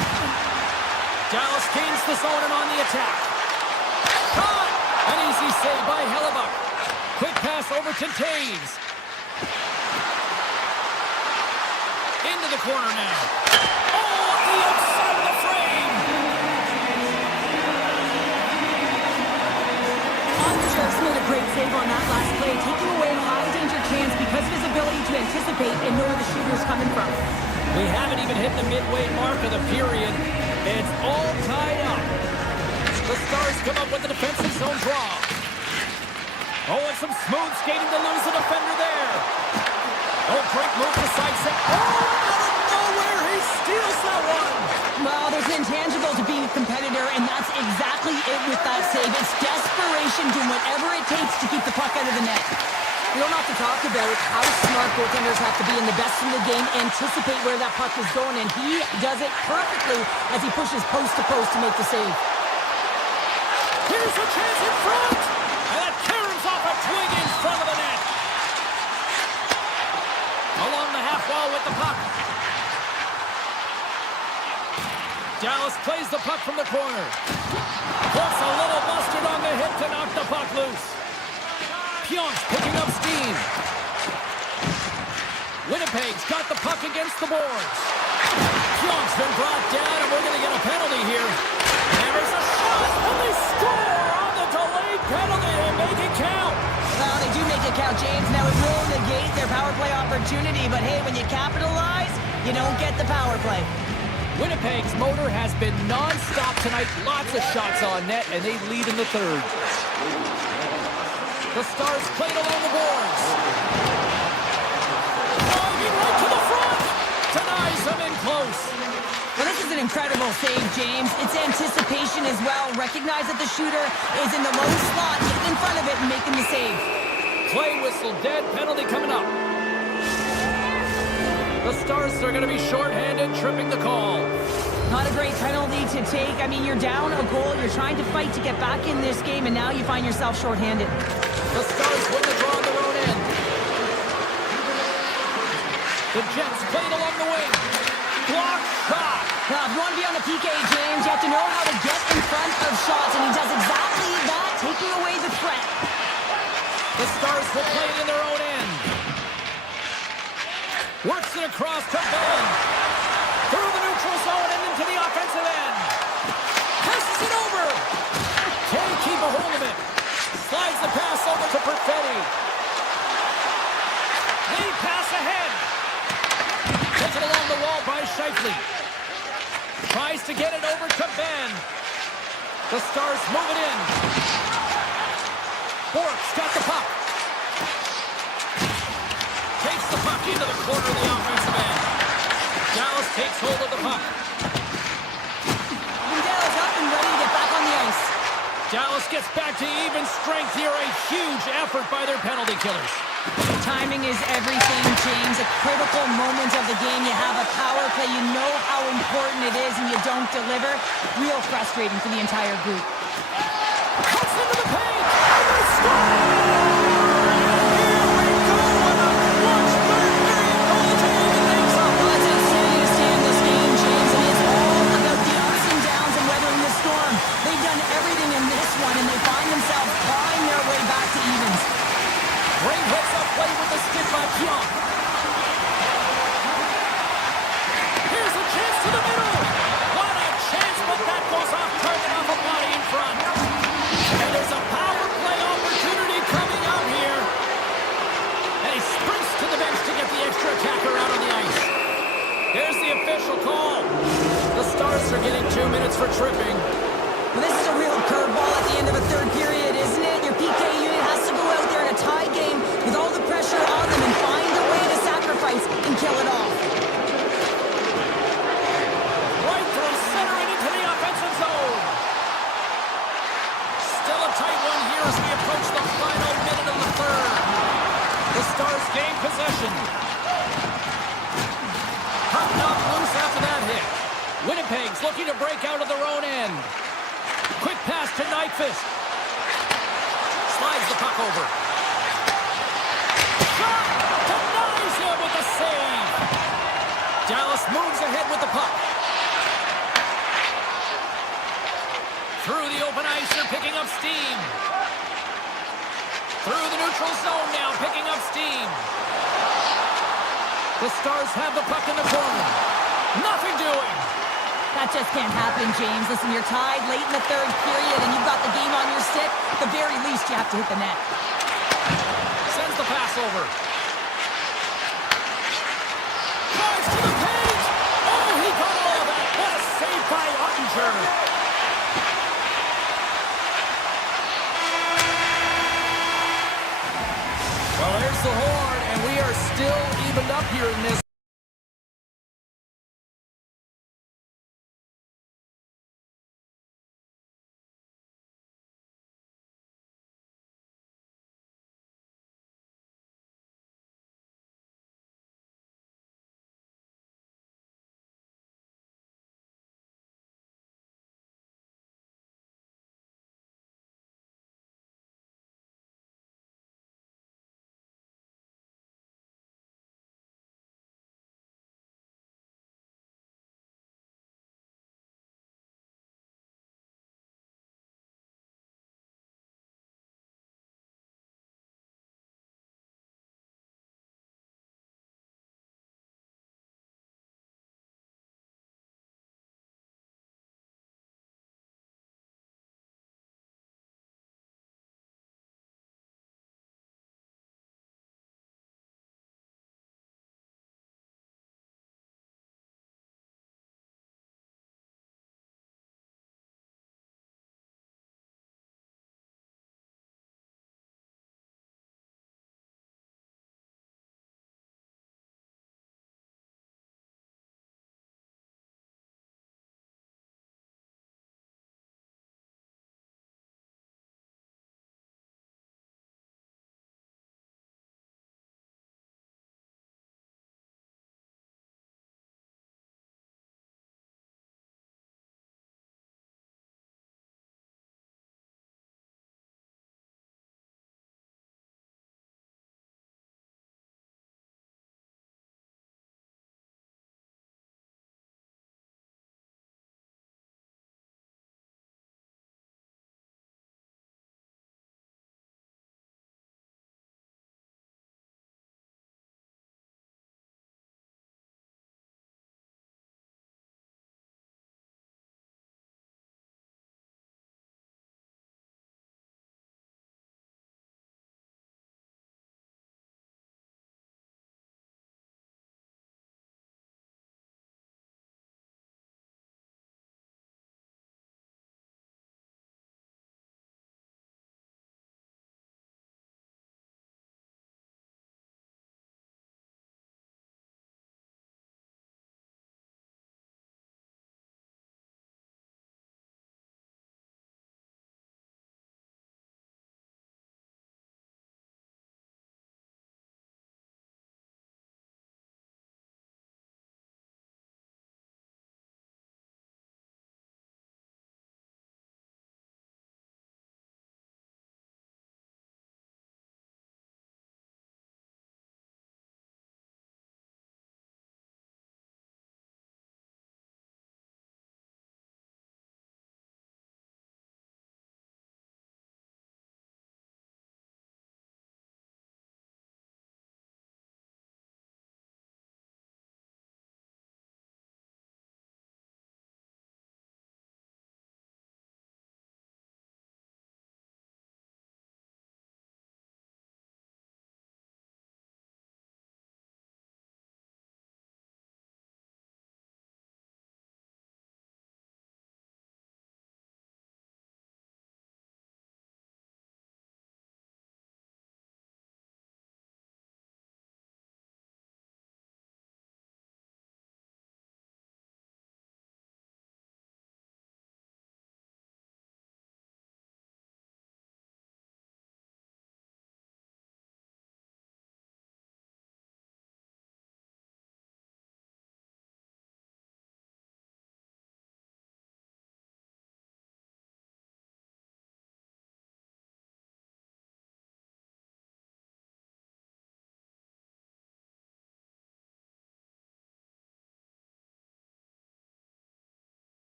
Dallas gains the zone and on the attack. Shot! An easy save by Hellebuck. Quick pass over to Taves. Into the corner now. Oh, on the outside of the frame! Just made a great save on that last play, taking away a high-danger chance because of his ability to anticipate and know where the shooter's coming from. We haven't even hit the midway mark of the period. It's all tied up. The Stars come up with the defensive zone draw. Oh, and some smooth skating to lose the defender there. Oh, great move to side set. Oh, out of nowhere, he steals that one. Well, there's an intangible to being a competitor, and that's exactly it with that save. It's desperation, doing whatever it takes to keep the puck out of the net. We don't have to talk about how smart goaltenders have to be in the best in the game, anticipate where that puck is going, and he does it perfectly as he pushes post to post to make the save. Here's a chance in front, and that caroms off a twig in front of the net. Along the half wall with the puck. Dallas plays the puck from the corner. Puts a little mustard on the hip to knock the puck loose. Pionk's picking up steam. Winnipeg's got the puck against the boards. Pionk's been brought down, and we're going to get a penalty here. And there's a shot, and they score on the delayed penalty and make it count. Well, they do make it count, James. Now it will negate their power play opportunity, but hey, when you capitalize, you don't get the power play. Winnipeg's motor has been non-stop tonight. Lots of shots on net, and they lead in the third. The Stars played along the boards. Driving right to the front. Denies them in close. Well, this is an incredible save, James. It's anticipation as well. Recognize that the shooter is in the low slot, getting in front of it and making the save. Play whistle dead. Penalty coming up. The Stars are going to be shorthanded, tripping the call. Not a great penalty to take. I mean, you're down a goal. You're trying to fight to get back in this game, and now you find yourself shorthanded. The Stars win the draw on their own end. The Jets played along the wing. Block shot. Now, if you want to be on the PK, James, you have to know how to get in front of shots, and he does exactly that, taking away the threat. The Stars will play it in their own end. Works it across to Ben. Through the neutral zone and into the offensive end. Passes it over. Can't keep a hold of it. Slides the pass over to Perfetti. Lead pass ahead. Takes it along the wall by Scheifele. Tries to get it over to Ben. The Stars move it in. Bork's got the puck. Takes the puck into the corner of the offensive end. Dallas takes hold of the puck. Dallas up and ready to get back on the ice. Dallas gets back to even strength here. A huge effort by their penalty killers. Timing is everything, James. A critical moment of the game. You have a power play. You know how important it is, and you don't deliver. Real frustrating for the entire group. Cuts into the paint. And they score! And they find themselves clawing their way back to evens. Great heads-up play with the stick by Pionk. Here's a chance to the middle. What a chance, but that goes off target off a body in front. And there's a power play opportunity coming out here. And he sprints to the bench to get the extra attacker out on the ice. There's the official call. The Stars are getting 2 minutes for tripping. Well, this is a real curveball at the end of a third period, isn't it? Your PK unit has to go out there in a tie game with all the pressure on them and find a way to sacrifice in Winnipeg's looking to break out of their own end. Quick pass to Nyquist. Slides the puck over. Shot! Denies him with the save. Dallas moves ahead with the puck. Through the open ice, they're picking up steam. Through the neutral zone now, picking up steam. The Stars have the puck in the corner. Nothing doing. That just can't happen, James. Listen, you're tied late in the third period, and you've got the game on your stick. At the very least, you have to hit the net. Sends the pass over. Drives to the paint. Oh, he got all of that. What a save by Ottinger. Well, there's the horn, and we are still evened up here in this.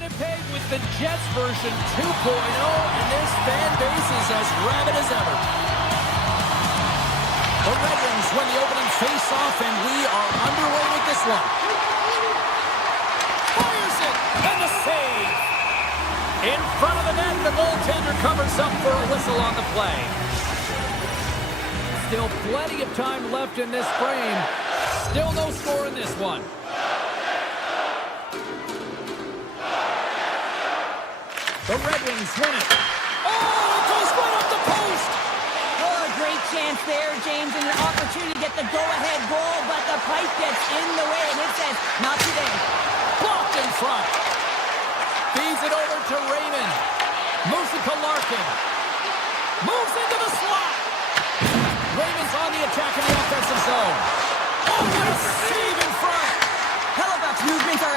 Winnipeg with the Jets version 2.0, and this fan base is as rabid as ever. The Red Wings win the opening face-off, and we are underway with this one. Fires it, and the save. In front of the net, the goaltender covers up for a whistle on the play. Still plenty of time left in this frame. Still no score in this one. The Red Wings win it. Oh, it goes right up the post. Oh, a great chance there, James, and an opportunity to get the go-ahead goal, but the pipe gets in the way, and it says, not today. Blocked in front. Feeds it over to Raymond. Moves it to Larkin. Moves into the slot. Raymond's on the attack in the offensive zone. Oh, what a save in front. Hellebuyck's movements are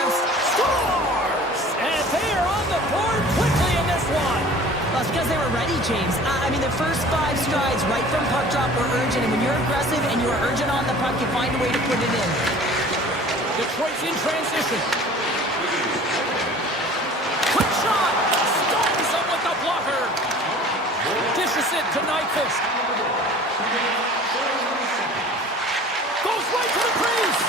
Scores! And they are on the board quickly in this one. Well, it's because they were ready, James. I mean, the first 5 strides right from puck drop were urgent, and when you're aggressive and you're urgent on the puck, you find a way to put it in. Detroit's in transition. Quick shot! Stones him with the blocker. Dishes it to Nyquist. Goes right to the crease.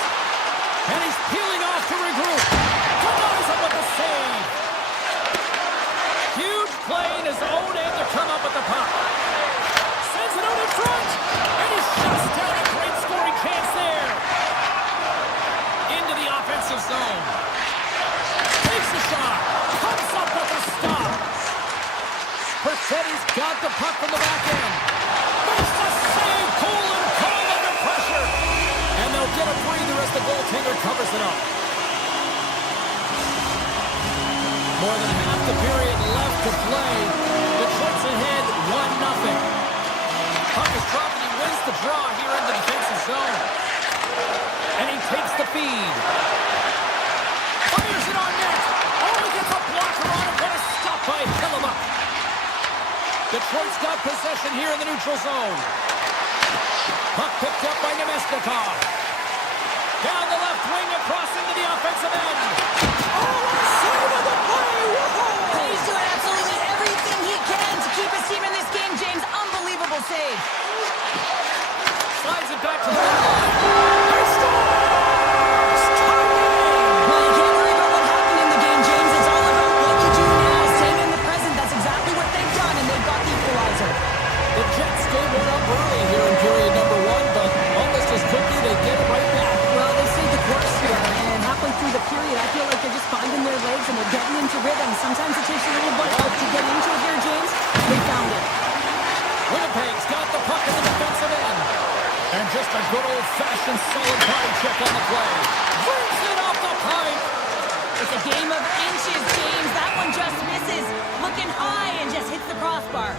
And he's peeling off to regroup. Denies him with the save. Huge play in his own end to come up with the puck. Sends it out in front. And he shuts down a great scoring chance there. Into the offensive zone. Takes the shot. Comes up with a stop. Persetti's got the puck from the back end. Makes the save. Cool and calm under pressure. And they'll get a breather as the goaltender covers it up. More than half the period left to play. Detroit's ahead 1-0. Puck is dropped and he wins the draw here in the defensive zone. And he takes the feed. Fires it on net. Oh, he gets a blocker on it. What a stop by Hellebuyck. Detroit's got possession here in the neutral zone. Puck picked up by Nemesnikov. Down the left wing across into the offensive end. Oh, what a save of the play! Whoa! He's doing absolutely everything he can to keep his team in this game, James. Unbelievable save. Slides it back to the line. He scores! Tie game! Well, you can't worry about what happened in the game, James. It's all about what you do now, staying in the present. That's exactly what they've done, and they've got the equalizer. The Jets gave one up early here in period number 1, but almost as quickly they get it right back. Well, they stayed the course here, and halfway through the period, I feel like they're just finding their legs and they're getting into rhythm. Sometimes it takes a little bit to get into it here, James. They found it. Winnipeg's got the puck in the defensive end. And just a good old-fashioned solid body check on the play. Brings it off the pipe. It's a game of inches, James. That one just misses. Looking high and just hits the crossbar.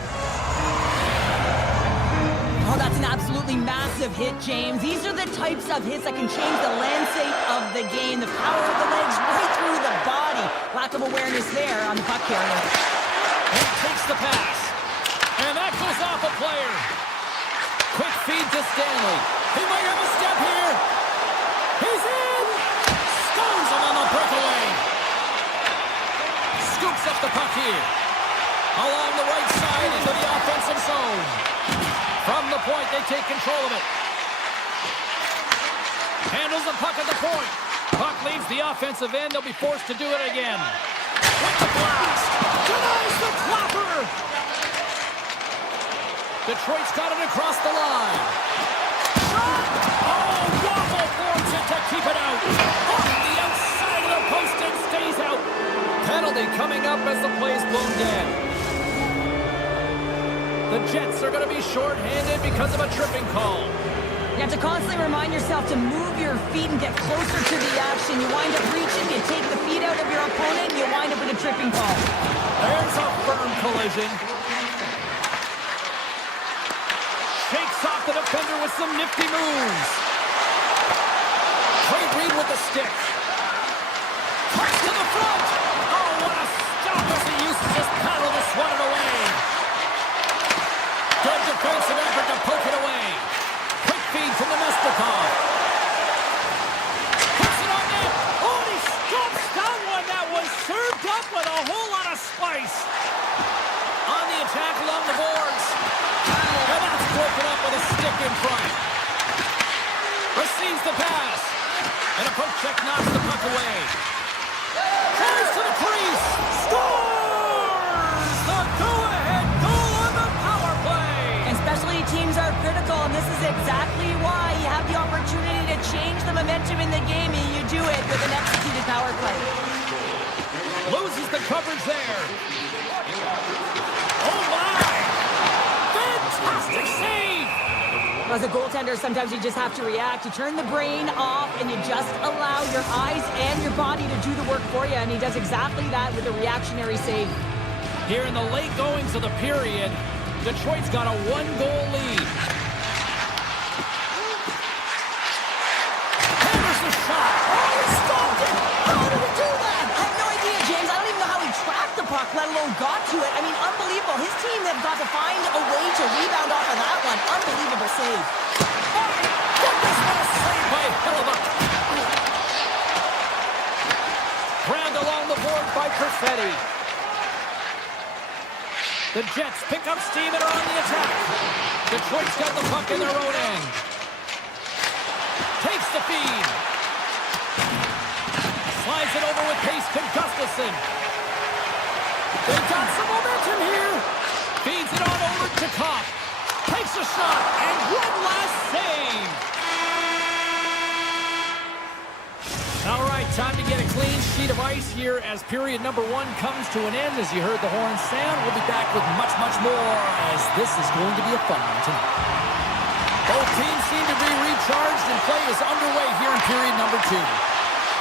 Oh, that's an absolutely massive hit, James. These are the types of hits that can change the landscape of the game. The power of the legs right through the body. Lack of awareness there on the puck carrier. And takes the pass. And that goes off a player. Quick feed to Stanley. He might have a step here. He's in. Stones him on the breakaway. Scoops up the puck here. Along the right side into the offensive zone. From the point, they take control of it. Handles the puck at the point. Puck leaves the offensive end. They'll be forced to do it again. With the blast. Denies the clapper. Detroit's got it across the line. Shot. Oh, Waffle forms it to keep it out. Off the outside of the post and stays out. Penalty coming up as the play's blown dead. The Jets are going to be shorthanded because of a tripping call. You have to constantly remind yourself to move your feet and get closer to the action. You wind up reaching, you take the feet out of your opponent, and you wind up with a tripping call. There's a firm collision. Shakes off the defender with some nifty moves. Great read with the stick. Cuts to the front. Oh, what a stop as he uses his paddle to swat it away. Good defensive effort to poke it away. Quick feed to Nemesnikov. Puts it on net. Oh, and he stops that one. That was served up twice. On the attack along the boards. And that's broken up with a stick in front. Receives the pass. And a poke check knocks the puck away. Tries to the crease. Scores! The go-ahead goal on the power play. And specialty teams are critical, and this is exactly why you have the opportunity to change the momentum in the game, and you do it with an executed power play. Loses the coverage there. Oh, my! Fantastic save! As a goaltender, sometimes you just have to react. You turn the brain off, and you just allow your eyes and your body to do the work for you, and he does exactly that with a reactionary save. Here in the late goings of the period, Detroit's got a one-goal lead. Hammers the shot. Oh, he stopped it! How did he do that? I have no idea, James. I don't even know how he tracked the puck, let alone got to it. I mean, unbelievable. His team have got to find a way to rebound off of that one. Unbelievable save. My goodness, what a save by Hellebuyck. Grabbed along the board by Perfetti. The Jets pick up steam and are on the attack. Detroit's got the puck in their own end. Takes the feed. Slides it over with pace to Gustafsson. They've got some momentum here. Feeds it on over to Kopp. Takes a shot, and one last save. All right, time to get a clean sheet of ice here as period number one comes to an end. As you heard the horn sound, we'll be back with much, much more as this is going to be a fun one tonight. Both teams seem to be recharged and play is underway here in period number two.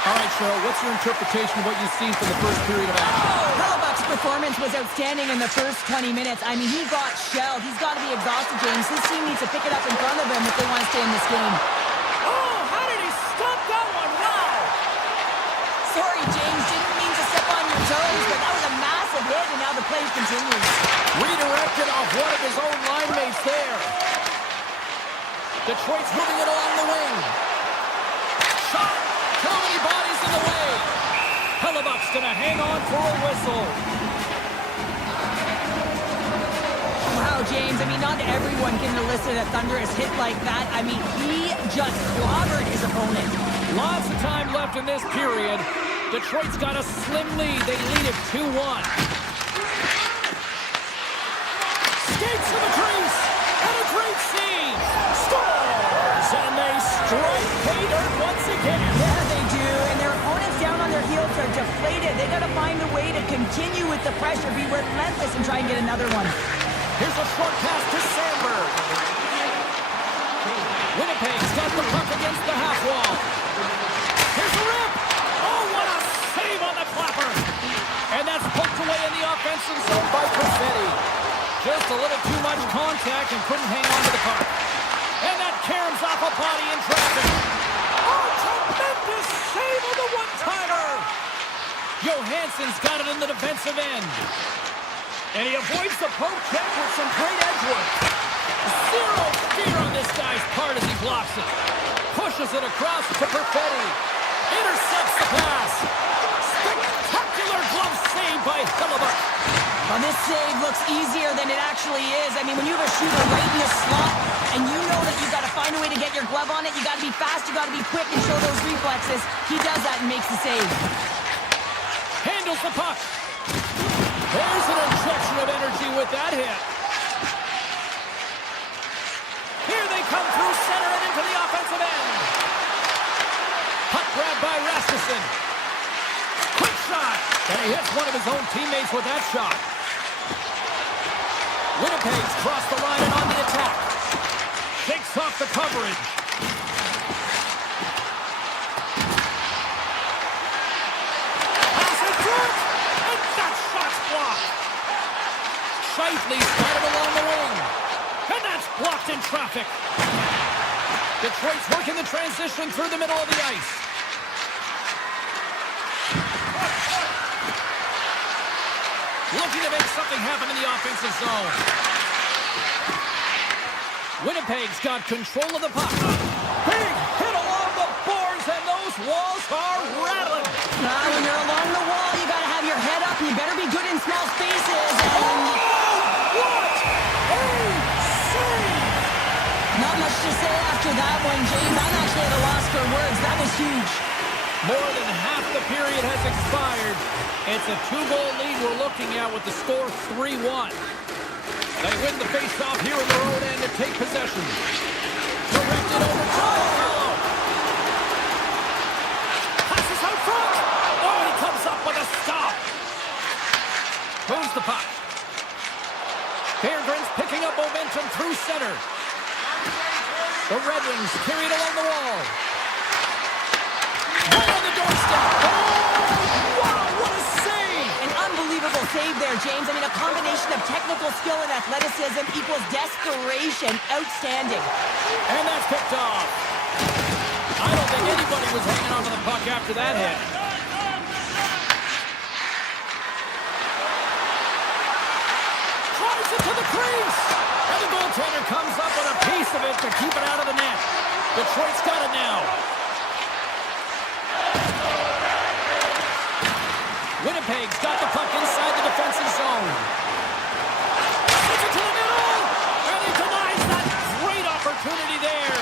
All right, Cheryl, what's your interpretation of what you've seen from the first period of action? Hellebuyck's performance was outstanding in the first 20 minutes. I mean, he got shelled. He's got to be exhausted, James. His team needs to pick it up in front of him if they want to stay in this game. Oh, how did he stop that one? Wow! Sorry, James. Didn't mean to step on your toes, but that was a massive hit, and now the play continues. Redirected off one of his own line mates there. Detroit's moving it along the wing. Shot! Too many bodies in the way. Hellebuyck's going to hang on for a whistle. Wow, James. I mean, not everyone can elicit a thunderous hit like that. I mean, he just clobbered his opponent. Lots of time left in this period. Detroit's got a slim lead. They lead it 2-1. Skates to the crease. And a great save. Scores! And they strike pay dirt once again. Yeah, they do. And their opponents down on their heels are deflated. They got to find a way to continue with the pressure, be relentless, and try and get another one. Here's a short pass to Sandberg. Winnipeg's got the puck against the half wall. Here's the rip. Oh, what a save on the clapper. And that's poked away in the offensive zone by Perfetti. Just a little too much contact and couldn't hang on to the puck. And that caroms off a body in traffic. Oh, tremendous save on the one-timer. Johansson's got it in the defensive end. And he avoids the poke check with some great edge work. Zero fear on this guy's part as he blocks it. Pushes it across to Perfetti. Intercepts the pass. Spectacular glove save by Hellebuyck. Well, this save looks easier than it actually is. I mean, when you have a shooter right in the slot and you know that you've got to find a way to get your glove on it, you got to be fast, you got to be quick and show those reflexes. He does that and makes the save. Handles the puck. There's an injection of energy with that hit. Here they come through center and into the offensive end. Puck grabbed by Rasmussen. Quick shot. And he hits one of his own teammates with that shot. Winnipeg's crossed the line and on the attack. Shakes off the coverage. Pass it through. And that shot's blocked. Shifley's got it along the wing. And that's blocked in traffic. Detroit's working the transition through the middle of the ice. Looking to make something happen in the offensive zone. Winnipeg's got control of the puck. Big hit along the boards, and those walls are rattling. When you're along the wall, you got to have your head up. You better be good in small spaces, and What a save! not much to say after that one, James. I'm actually at a loss for words. That was huge. More than half the period has expired. It's a 2-goal lead we're looking at with the score 3-1. They win the face-off here in their own end to take possession. Directed over to Carlo. Passes out front. Oh, he comes up with a stop. Moves the puck. Fairgrens picking up momentum through center. The Red Wings carried along the wall. Right on the doorstep. Oh, wow, what a save! An unbelievable save there, James. I mean, a combination of technical skill and athleticism equals desperation. Outstanding. And that's picked off. I don't think anybody was hanging on to the puck after that hit. Drives it to the crease. And the goaltender comes up with a piece of it to keep it out of the net. Detroit's got it now. Winnipeg's got the puck inside the defensive zone. Sends it to the middle. And he denies that great opportunity there.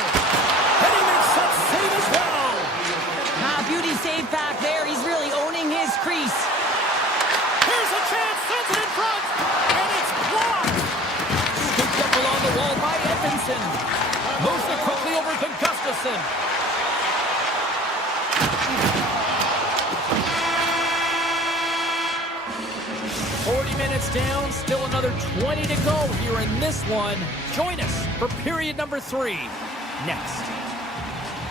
And he makes that save as well. Beauty save back there. He's really owning his crease. Here's a chance. Sends it in front. And it's blocked. Scooped up along the wall by Edmondson. Moves it quickly over to Gustafsson. Down, still another 20 to go here in this one. Join us for period number 3 next.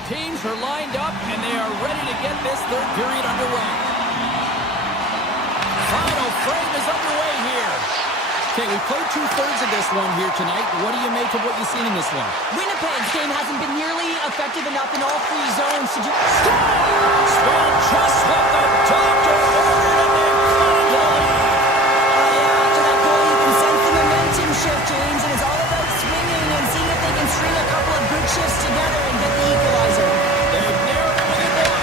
Teams are lined up and they are ready to get this third period underway. Final frame is underway here. Okay, we've played 2/3 of this one here tonight. What do you make of what you've seen in this one? Winnipeg's game hasn't been nearly effective enough in all 3 zones to do... Well, just what the doctor ordered and they cut it away. Shift, James, and it's all about swinging and seeing if they can string a couple of good shifts together and get the equalizer. They've narrowed it within one.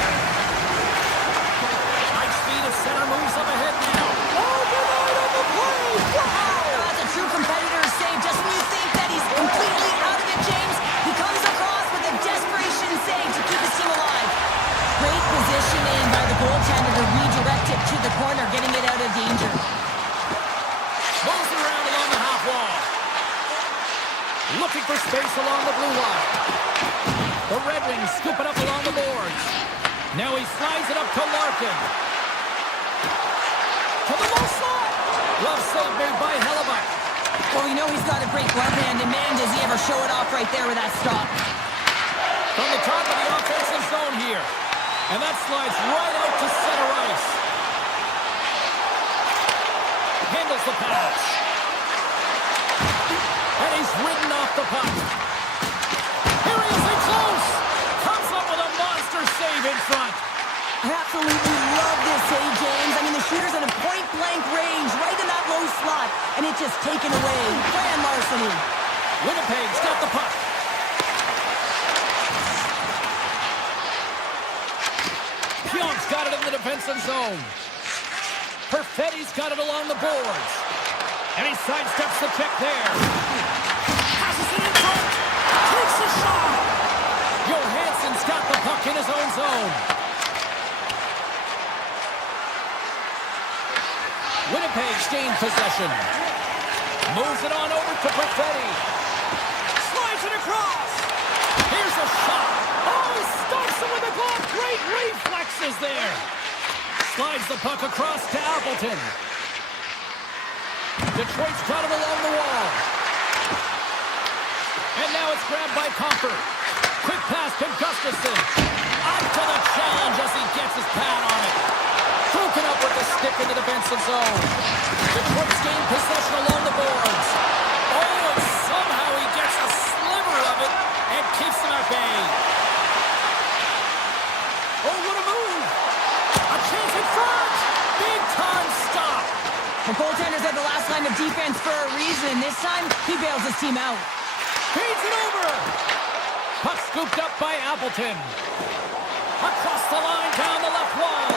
High speed of center moves up ahead now. Overnight on the play. Wow! That's a true competitor's save. Just when you think that he's completely out of it, James, he comes across with a desperation save to keep his team alive. Great positioning by the goaltender to redirect it to the corner, getting it out of danger. Moves it around along the half wall. Looking for space along the blue line. The Red Wings scoop it up along the boards. Now he slides it up to Larkin. To the low slot. Glove save made by Hellebuck. Well, we know he's got a great glove hand, and man, does he ever show it off right there with that stop. From the top of the offensive zone here. And that slides right out to center ice. Handles the pass. And he's ridden off the puck. Here he is in close. Comes up with a monster save in front. I absolutely love this save, James. I mean, the shooter's in a point-blank range, right in that low slot, and it's just taken away. Grand larceny. Winnipeg's got the puck. Pionk's got it in the defensive zone. Perfetti's got it along the boards. And he sidesteps the check there. Passes it in front. Takes a shot. Johansson's got the puck in his own zone. Winnipeg's gained possession. Moves it on over to Perfetti. Slides it across. Here's a shot. Oh, he stumps it with a glove. Great reflexes there. Slides the puck across to Appleton. Detroit's got it along the wall. And now it's grabbed by Comfort. Quick pass to Gustafsson. Up to the challenge as he gets his pad on it. Broken up with the stick in the defensive zone. Detroit's gained possession along the boards. Oh, and somehow he gets a sliver of it and keeps them at bay. Oh, what a move. A chance in front. Big time stop. The goaltender's at the last line of defense for a reason. This time, he bails his team out. Feeds it over. Puck scooped up by Appleton. Across the line, down the left wall.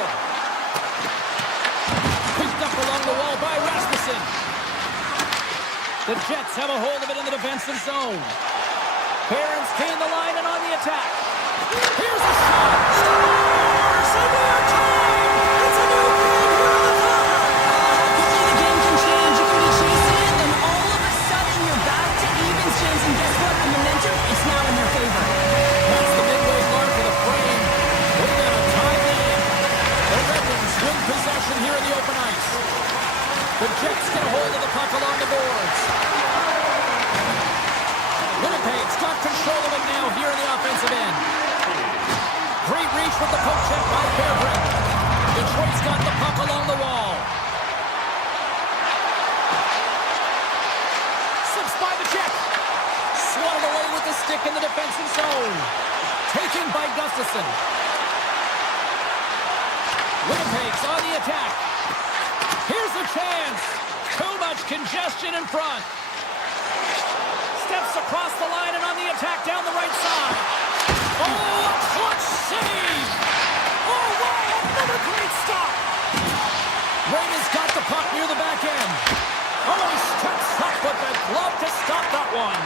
Picked up along the wall by Rasmussen. The Jets have a hold of it in the defensive zone. Barons gain the line and on the attack. Here's a shot. Scores! And they're tied! It's a new game here in the third. Quickly the game can change. You can be chasing it, and all of a sudden you're back to evens, James. And guess what? The momentum, it's now in their favor. That's the midway mark of the frame. We got a tie game. The Red Wings win possession here in the open ice. The Jets get a hold of the puck along the boards. Winnipeg's got control of it now here in the offensive end. Great reach with the poke check by Bearbrick. Detroit's got the puck along the wall. Slips by the check. Swatted away with the stick in the defensive zone. Taken by Gustafsson. Winnipeg's on the attack. Here's a chance. Too much congestion in front. Steps across the line and on the attack down the right side. Oh, a clutch save! Oh, wow, another great stop! Raymond's got the puck near the back end. Oh, he steps up with the glove to stop that one.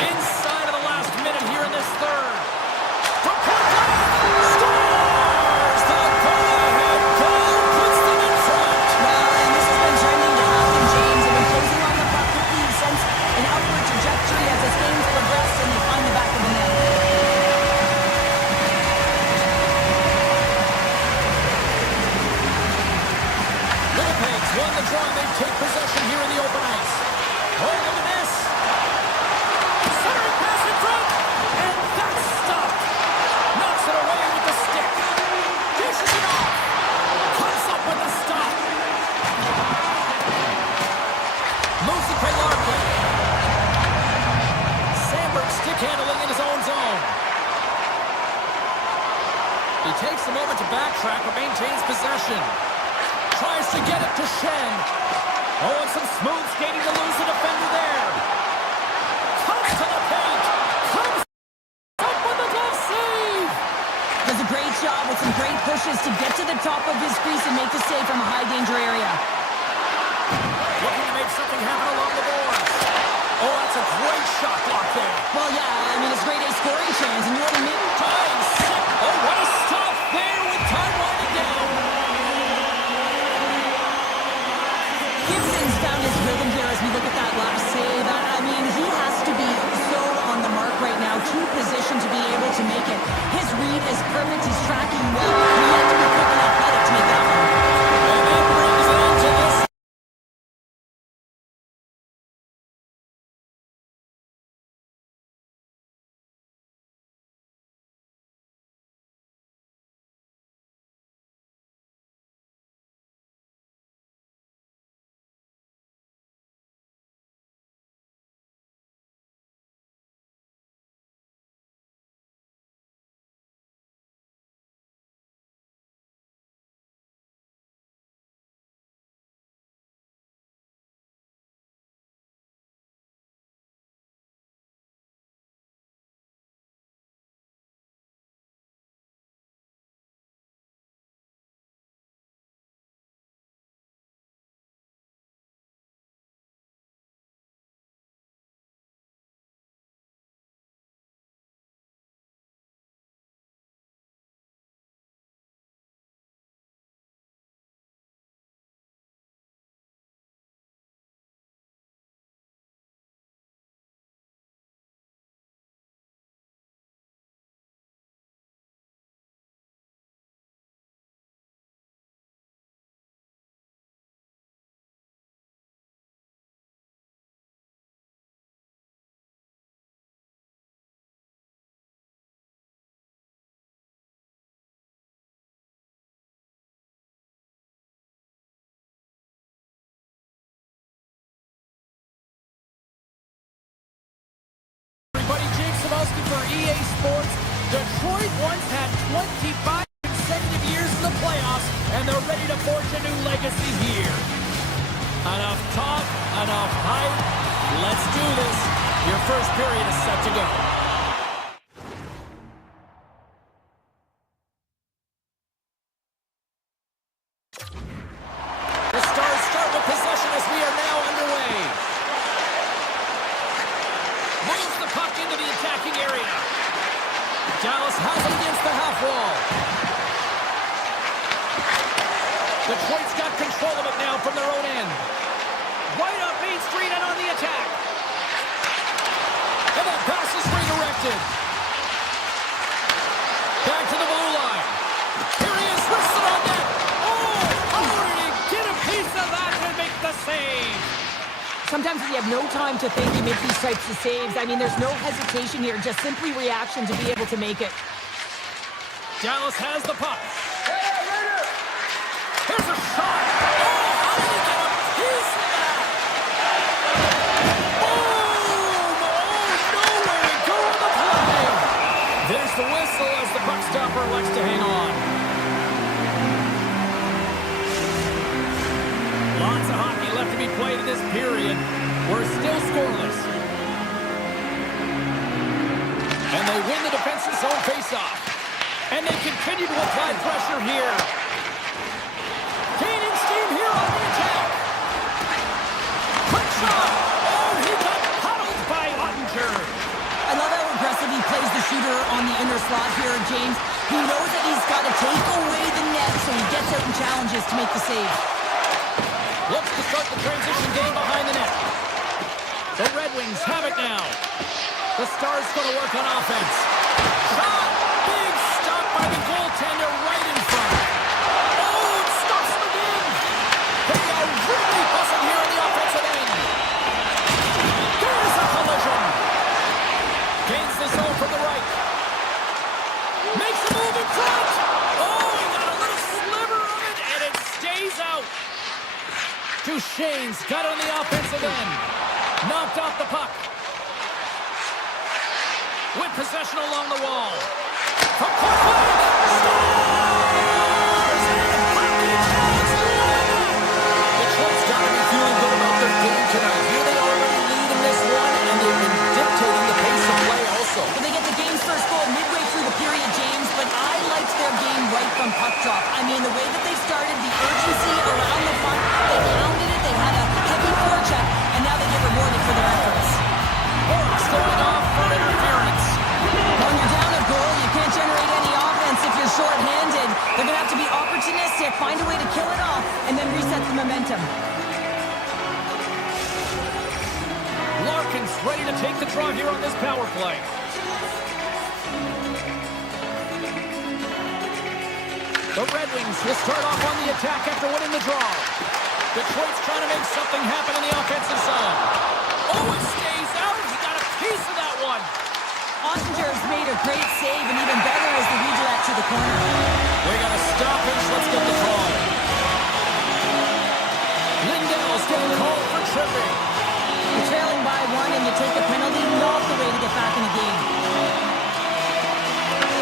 Inside of the last minute here in this third. From point blank, scores! The go-ahead goal puts them in front. Well, and this has been trending to happen, James. They've been closing on the puck quickly. You've sensed an upward trajectory as this game's progressed, and they find the back of the net. Winnipeg's won the draw. They take possession here in the open ice. Oh, look at this. Centering pass in front. And that's stopped. Knocks it away with the stick. Dishes it off. Comes up with the stop. Moves it by Larkin. Sandberg stick handling in his own zone. He takes a moment to backtrack but maintains possession. Tries to get it to Shen. Oh, and some smooth skating to lose the defender there. Comes to the paint. Comes up with the glove save. Does a great job with some great pushes to get to the top of his crease and make the save from a high-danger area. Looking to make something happen along the boards. Oh, that's a great shot block there. Well, yeah, I mean, it's grade A scoring chance, and you know what I mean? Time set. Oh, what a stop there with time winding down. Gibson's found his rhythm here as we look at that last save. I mean, he has to be so on the mark right now, too positioned to be able to make it. His read is perfect. He's tracking well. He had to be quick and athletic to make that one. And that brings it into this. For EA Sports, Detroit once had 25 consecutive years in the playoffs, and they're ready to forge a new legacy here. Enough talk, enough hype. Let's do this. Your first period is set to go. The Stars start with possession as we are now underway. puck into the attacking area. Dallas has it against the half wall. Detroit's got control of it now from their own end. Right up Main Street and on the attack. And that pass is redirected. Back to the blue line. Here he is, wristed on net. Oh, how did he get a piece of that and make the save? Sometimes when you have no time to think, you make these types of saves. I mean, there's no hesitation here, just simply reaction to be able to make it. Dallas has the puck. Here's a shot. Oh, how did he get a piece of that? Boom! Oh, nowhere to go on the play. There's the whistle as the puck stopper elects to hang on. Lots of hockey left to be played in this period. We're still scoreless. And they win the defensive zone faceoff. And they continue to apply pressure here. Gaining steam here on the attack. Quick shot. Oh, he got huddled by Ottinger. I love how aggressive he plays the shooter on the inner slot here, James. He knows that he's got to take away the net, so he gets out and challenges to make the save. Looks to start the transition game behind the net. The Red Wings have it now. The Stars going to work on offense. Shot! Big stop by the goaltender right in front. Oh, it stops them again. They are really buzzing here on the offensive end. There's a collision. Gains the zone from the right. Makes a move in front. Oh, he got a little sliver of it, and it stays out. Duchesne's got it on the offensive end. Knocked off the puck. With possession along the wall. From point blank. Stars! And hockey has won it! Detroit's got to be feeling good about their game tonight. Here they already lead in this one, and they've been dictating the pace of play also. Well, they get the game's first goal midway through the period, James, but I liked their game right from puck drop. I mean, the way that they started, the urgency around the puck, they pounded it, they had a heavy forecheck, and now they get rewarded for their efforts. Horks going off for interference. When you're down a goal, you can't generate any offense if you're short-handed. They're going to have to be opportunistic, find a way to kill it off, and then reset the momentum. Larkin's ready to take the draw here on this power play. The Red Wings will start off on the attack after winning the draw. Detroit's trying to make something happen in the offensive zone. Oh, it stays out. He got a piece of that one. Ottinger's made a great save, and even better is the redirect to the corner. We got a stoppage. Let's get the call. Lindell's getting called for tripping. You're trailing by one and you take a penalty, not the way to get back in the game.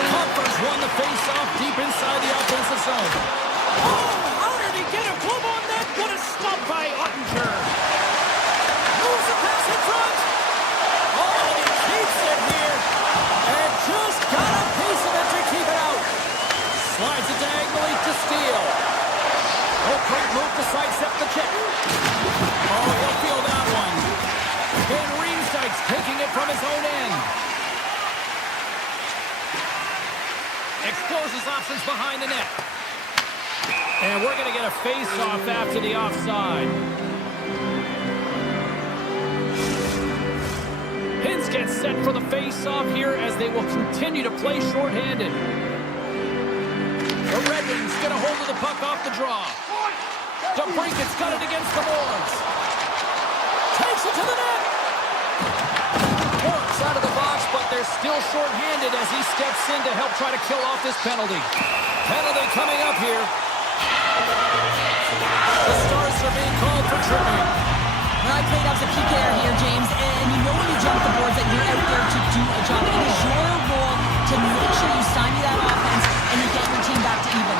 Compher's won the face-off deep inside the offensive zone. Oh, how did he get a glove on that? What a stop by Ottinger. Moves the pass in front. Oh, and he keeps it here. And just got a piece of it to keep it out. Slides it diagonally to Steele. Oh, great move to sidestep the check. Oh, he'll feel that one. And Riemsdyk's taking it from his own end. Explores his options behind the net. And we're going to get a face-off after the offside. Hintz gets set for the face-off here as they will continue to play shorthanded. The Red Wings get a hold of the puck off the draw. DeBrinket's got it against the boards. Takes it to the net. Works out of the box, but they're still shorthanded as he steps in to help try to kill off this penalty. Penalty coming up here. The Stars are being called for tripping. Well, I played as a PKer here, James, and you know when you jump the boards that you're out there to do a job. It is your role to make sure you stymie that offense and you get your team back to even.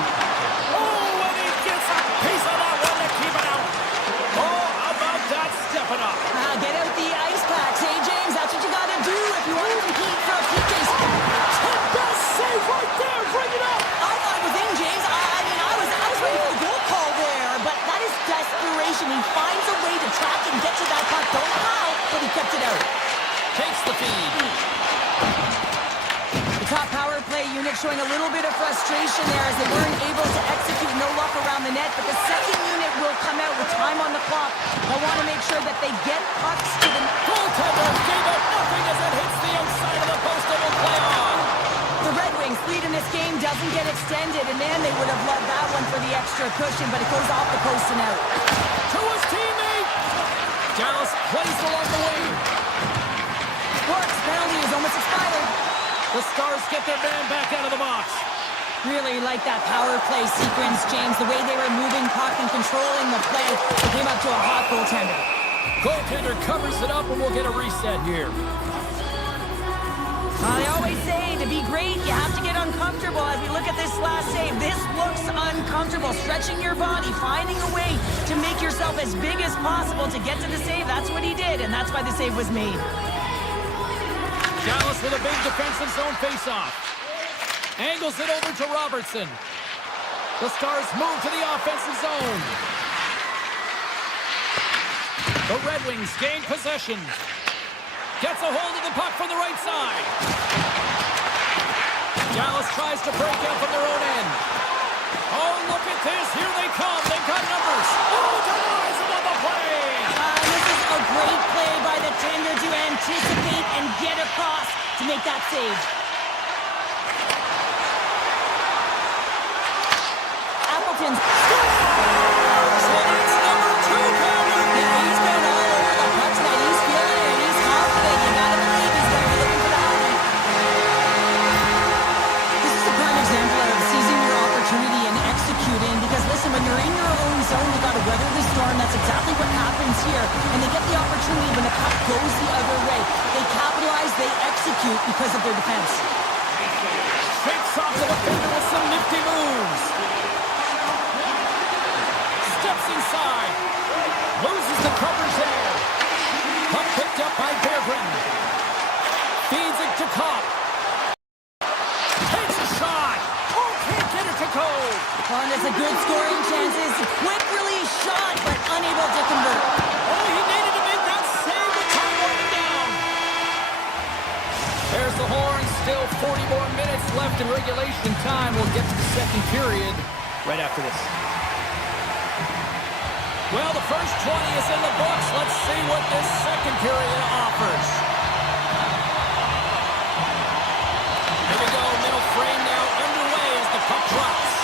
Oh, and he gets a piece of that one to keep it out. Oh, how about that stepping up? Get out the ice packs. Hey, James, that's what you got to do if you want to compete for a PK spot. Best save right there. Bring it up. I thought it was in, James. I was ready for the goal call there, but that is desperation. He finds a way to track and get to that puck. Don't know how, but he kept it out. Takes the feed. unit showing a little bit of frustration there as they weren't able to execute. No luck around the net, but the second unit will come out with time on the clock. They'll want to make sure that they get pucks to the Goaltender gave up nothing as it hits the outside of the post and will play on. The Red Wings' lead in this game doesn't get extended, and man, they would have loved that one for the extra cushion, but it goes off the post and out. To his teammate. Dallas plays along the wing. Works, penalty is almost expired. The Stars get their man back out of the box. Really like that power play sequence, James. The way they were moving puck and controlling the play, it came up to a hot goaltender. Goaltender covers it up and we'll get a reset here. They always say to be great, you have to get uncomfortable. As we look at this last save, this looks uncomfortable. Stretching your body, finding a way to make yourself as big as possible to get to the save. That's what he did, and that's why the save was made. Dallas with a big defensive zone faceoff. Angles it over to Robertson. The Stars move to the offensive zone. The Red Wings gain possession. Gets a hold of the puck from the right side. Dallas tries to break out from their own end. Oh, look at this. Here they come. They've got numbers. Oh, denies him on the play. This is a great play by the tender to anticipate and get across to make that save. Appleton's scores! And it's number 2 pounder. Yeah, he's been all over the puck tonight. He's feeling it and he's confident. You gotta believe he's gonna be looking for the hat. This is a prime example of seizing your opportunity and executing, because listen, when you're in your own zone, you gotta weather the storm. That's exactly what happens here. And they get the opportunity when the puck goes the other way. They capitalize, they execute because of their defense. Shakes off the defender with some nifty moves. Steps inside. Loses the coverage there. Puck picked up by Berggren. Feeds it to Kopp. Takes a shot. Oh, can't get it to go. Well, and it's a good scoring chances. Quick release shot, but unable to convert. Oh, he needed to make that save. The time running down. There's the horn. Still 40 more minutes left in regulation time. We'll get to the second period right after this. Well, the first 20 is in the books. Let's see what this second period offers. Here we go. Middle frame now underway as the puck drops.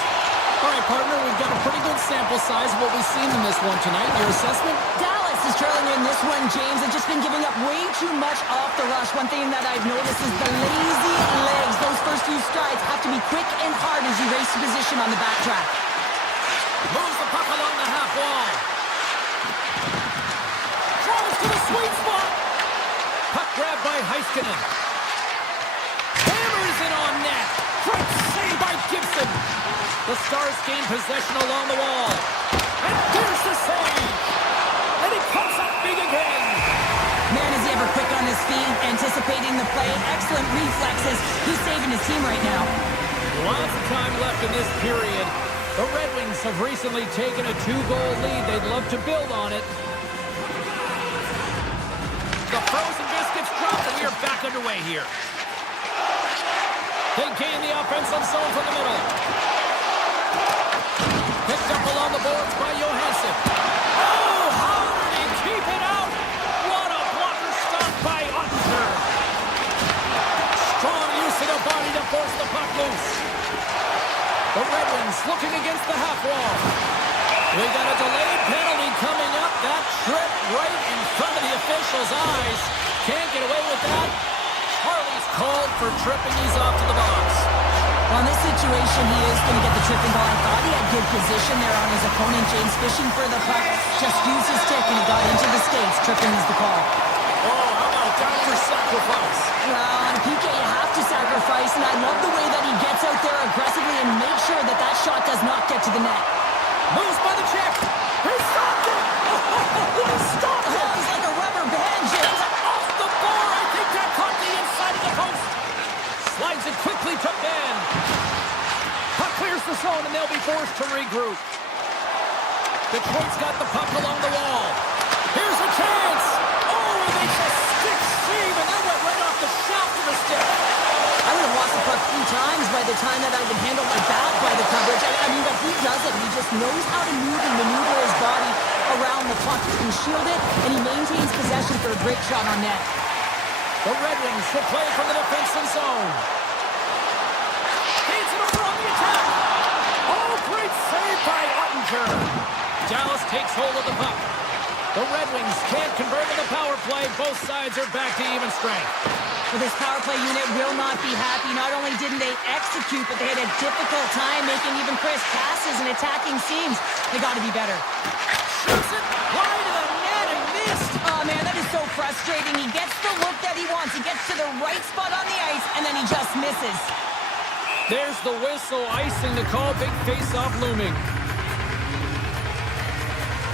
All right, partner, we've got a pretty good sample size of what we've seen in this one tonight. Your assessment? Dallas is trailing in this one, James. They've just been giving up way too much off the rush. One thing that I've noticed is the lazy legs. Those first few strides have to be quick and hard as you race to position on the backtrack. Moves the puck along the half wall. Drives to the sweet spot. Puck grabbed by Heiskanen. Hammers it on net. Great save by Gibson. The Stars gain possession along the wall. And there's the save. And he comes up big again. Man, is he ever quick on his feet, anticipating the play. Excellent reflexes. He's saving his team right now. Lots of time left in this period. The Red Wings have recently taken a 2-goal lead. They'd love to build on it. The frozen biscuits dropped, and we are back underway here. They gain the offensive zone from the middle. Picked up along the boards by Johansson. Oh, how did he keep it out? What a blocker stop by Ottinger. Strong use of the body to force the puck loose. The Red Wings looking against the half wall. We got a delayed penalty coming up. That trip right in front of the official's eyes. Can't get away with that. Harley's called for tripping. He's off to the box. Well, in this situation, he is going to get the tripping ball. I thought he had good position there on his opponent. James fishing for the puck. Just used his stick and he got into the skates. Tripping is the call. Oh, how about down for sacrifice? Well, on a PK, you have to sacrifice, and I love the way that he gets out there aggressively and makes sure that that shot does not get to the net. Moves by the check. He stopped it. He stopped it. Oh, he's like a rubber band, James. Off the bar. I think that caught the inside of the post. Slides it quickly to Ben. Puck clears the zone, and they'll be forced to regroup. Detroit's got the puck along the wall. Here's a chance. Oh, he makes a stick save, and that went right off the shaft of the stick. I would have lost the puck 3 times by the time that I've been handled like that by the coverage. I mean, but he does it. He just knows how to move and maneuver his body around the puck. He can shield it, and he maintains possession for a great shot on net. The Red Wings will play from the defensive zone. Feeds it over on the attack. Oh, great save by Ottinger. Dallas takes hold of the puck. The Red Wings can't convert to the power play. Both sides are back to even strength. Well, this power play unit will not be happy. Not only didn't they execute, but they had a difficult time making even crisp passes and attacking seams. They got to be better. Shoots it wide of the net and missed. Oh, man, that is so frustrating. He gets the look that he wants. He gets to the right spot on the ice, and then he just misses. There's the whistle, icing the call. Big face-off looming.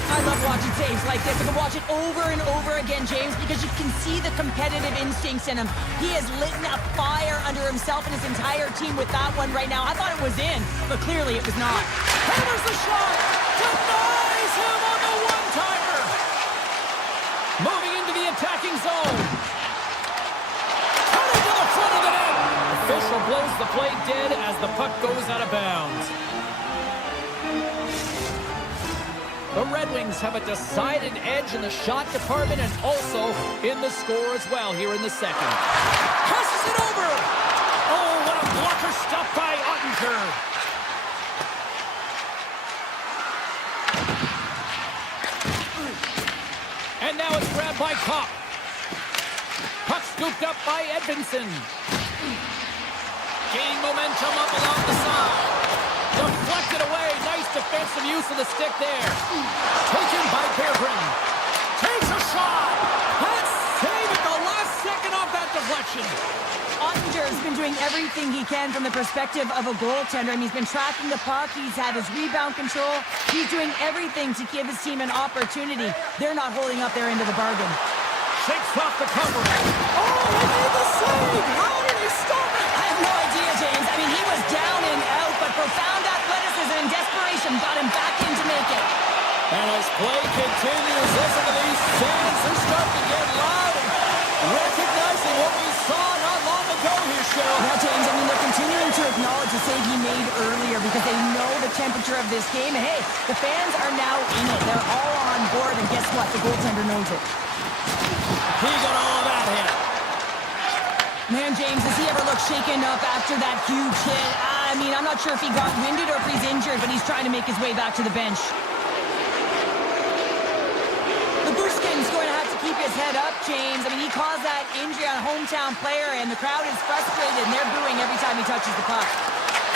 I love watching saves like this. I can watch it over and over again, James, because you can see the competitive instincts in him. He has lit a fire under himself and his entire team with that one right now. I thought it was in, but clearly it was not. Hammers the shot. Denies him on the one-timer. Moving into the attacking zone. Cutting to the front of the net. Official blows the play dead as the puck goes out of bounds. The Red Wings have a decided edge in the shot department and also in the score as well here in the second. Passes it over! Oh, what a blocker stop by Ottinger! And now it's grabbed by Kopp. Puck scooped up by Edvinsson. Gaining momentum up along the side. Deflected away. Nice defensive use of the stick there. Taken by Berggren. Takes a shot. Let's save at the last second off that deflection. Ottinger has been doing everything he can from the perspective of a goaltender. I mean, he's been tracking the puck. He's had his rebound control. He's doing everything to give his team an opportunity. They're not holding up their end of the bargain. Shakes off the cover. Oh, he made the save. How did he stop it? I have no idea, James. I mean, he was down and out, but profound athleticism and desperation got him back in to make it. And as play continues, listen to these fans. They're starting to get loud and recognizing what we saw not long ago here, Cheryl. Yeah, James, I mean, they're continuing to acknowledge the save he made earlier because they know the temperature of this game. And hey, the fans are now in it. They're all on board, and guess what? The goaltender knows it. He got all of that hit. Man, James, does he ever look shaken up after that huge hit? I mean, I'm not sure if he got winded or if he's injured, but he's trying to make his way back to the bench. Labushkin's going to have to keep his head up, James. I mean, he caused that injury on a hometown player, and the crowd is frustrated, and they're booing every time he touches the puck.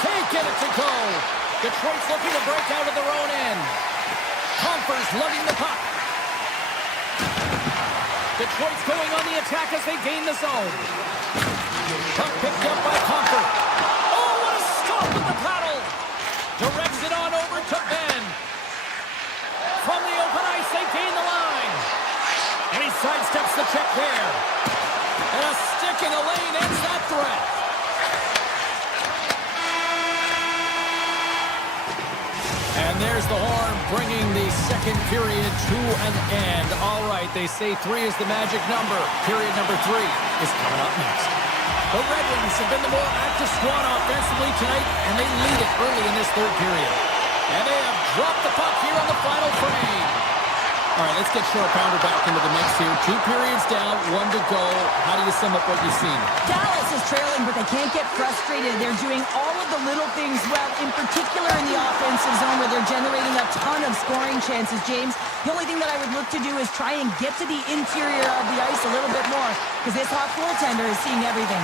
Can't get it to go. Detroit's looking to break out of their own end. Compher's lugging the puck. Detroit's going on the attack as they gain the zone. Puck picked up by Compher. Oh, what a stop with the paddle. Directs it on over to Ben. From the open ice, they gain the line. And he sidesteps the check there. And a stick in the lane ends that threat. And there's the horn, bringing the second period to an end. All right, they say 3 is the magic number. Period number 3 is coming up next. The Red Wings have been the more active squad offensively tonight, and they lead it early in this third period. And they have dropped the puck here on the final frame. All right, let's get Short Pounder back into the mix here. 2 periods down, 1 to go. How do you sum up what you've seen? Dallas is trailing, but they can't get frustrated. They're doing all of the little things well, in particular in the offensive zone where they're generating a ton of scoring chances, James. The only thing that I would look to do is try and get to the interior of the ice a little bit more because this hot goaltender is seeing everything.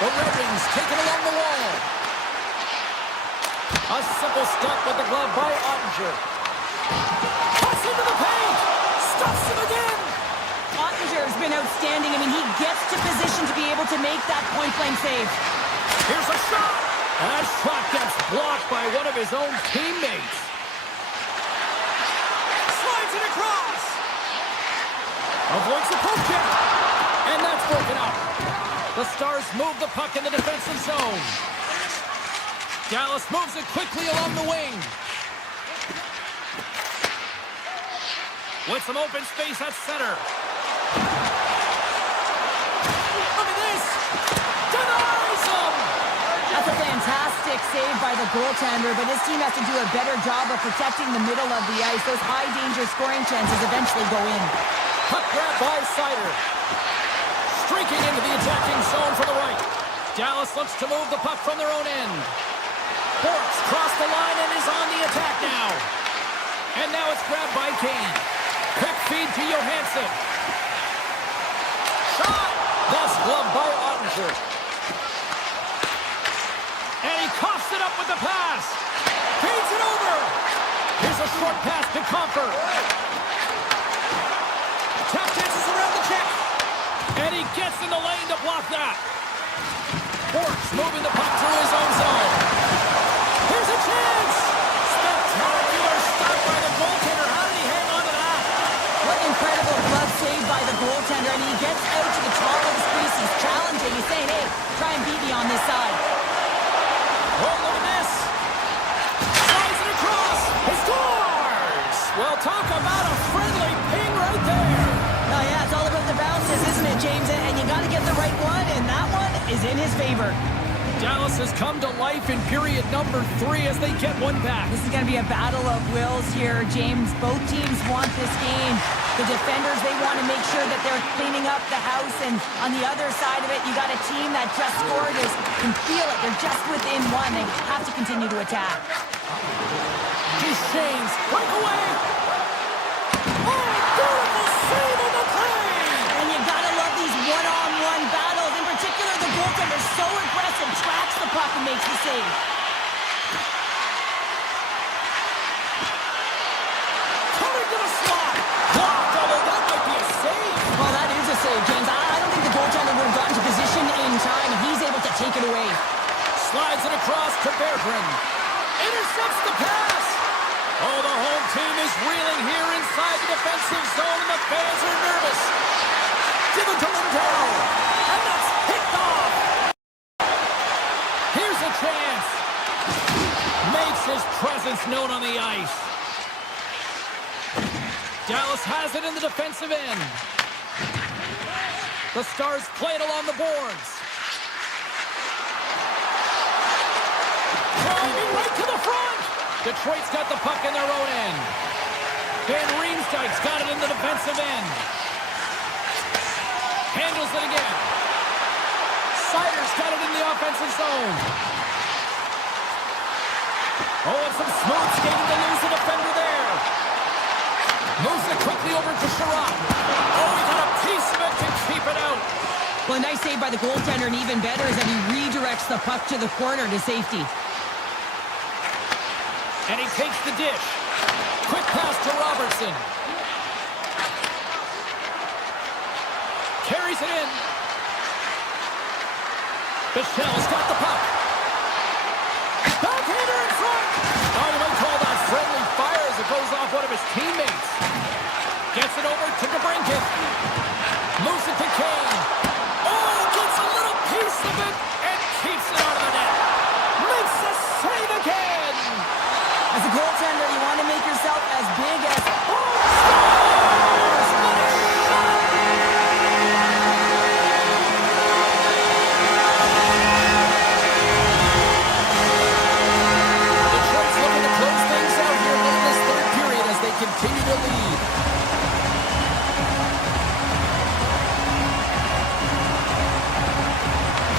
The Red Wings take it along the wall. A simple stop with the glove by Ottinger. Cuts into the paint. Stuffs him again. Ottinger has been outstanding. I mean, he gets to position to be able to make that point-blank save. Here's a shot. And that shot gets blocked by one of his own teammates. Slides it across. Avoids the poke check. And that's broken up. The Stars move the puck in the defensive zone. Dallas moves it quickly along the wing. With some open space at center. Look at this. Denies him. quick save by the goaltender, but his team has to do a better job of protecting the middle of the ice. Those high-danger scoring chances eventually go in. Puck grab by Seider. Streaking into the attacking zone for the right. Dallas looks to move the puck from their own end. Borks crossed the line and is on the attack now. And now it's grabbed by Kane. Quick feed to Johansson. Shot! That's gloved by Ottinger. And he coughs it up with the pass. Feeds it over. Here's a short pass to Confer. Tap dances around the check. And he gets in the lane to block that. Borks moving the puck through his own zone. Here's a chance. Spectacular stop by the goaltender. How did he hang on to that? What an incredible glove save by the goaltender, and he gets out to the top of his crease. He's challenging. He's saying, hey, try and beat me on this side. Oh, look at this. Slides it across. He scores. Well, talk about a friendly ping right there. Oh, yeah, it's all about the bounces, isn't it, James? And you got to get the right one, and that one is in his favor. Dallas has come to life in period number 3 as they get one back. This is going to be a battle of wills here, James. Both teams want this game. The defenders, they want to make sure that they're cleaning up the house, and on the other side of it, you got a team that just scored is can feel it. They're just within one. They have to continue to attack. Duchesne's breakaway. Oh, beautiful save on the play. And you got to love these one-on-one battles. In particular, the goaltender so aggressive, tracks the puck and makes the save. Coming to the slot. Blocked, although that might be a save. Well, that is a save, James. I don't think the goaltender would have gotten to position in time, and he's able to take it away. Slides it across to Berggren. Intercepts the pass. Oh, the home team is reeling here inside the defensive zone, and the fans are nervous. Give it to Lindell. And that's picked off. Here's a chance. Makes his presence known on the ice. Dallas has it in the defensive end. The Stars play it along the boards. Driving right to the front. Detroit's got the puck in their own end. Van Riemsdyk's got it in the defensive end. Handles it again. Seider's got it in the offensive zone. Oh, and some smooth skating to lose the defender there. Moves it quickly over to Sherratt. Oh, he got a piece of it to keep it out. Well, a nice save by the goaltender, and even better is that he redirects the puck to the corner to safety. And he takes the dish. Quick pass to Robertson. Carries it in. Bichelle's got the puck. Backhander in front. Oh, you might call that friendly fire as it goes off one of his teammates. Gets it over to DeBrincat. Moves it to Kane. Oh, gets a little piece of it and keeps it out of the net. Makes the save again. As a goaltender, you want to make yourself as big as... Detroit's looking to close things out here in this third period as they continue to lead.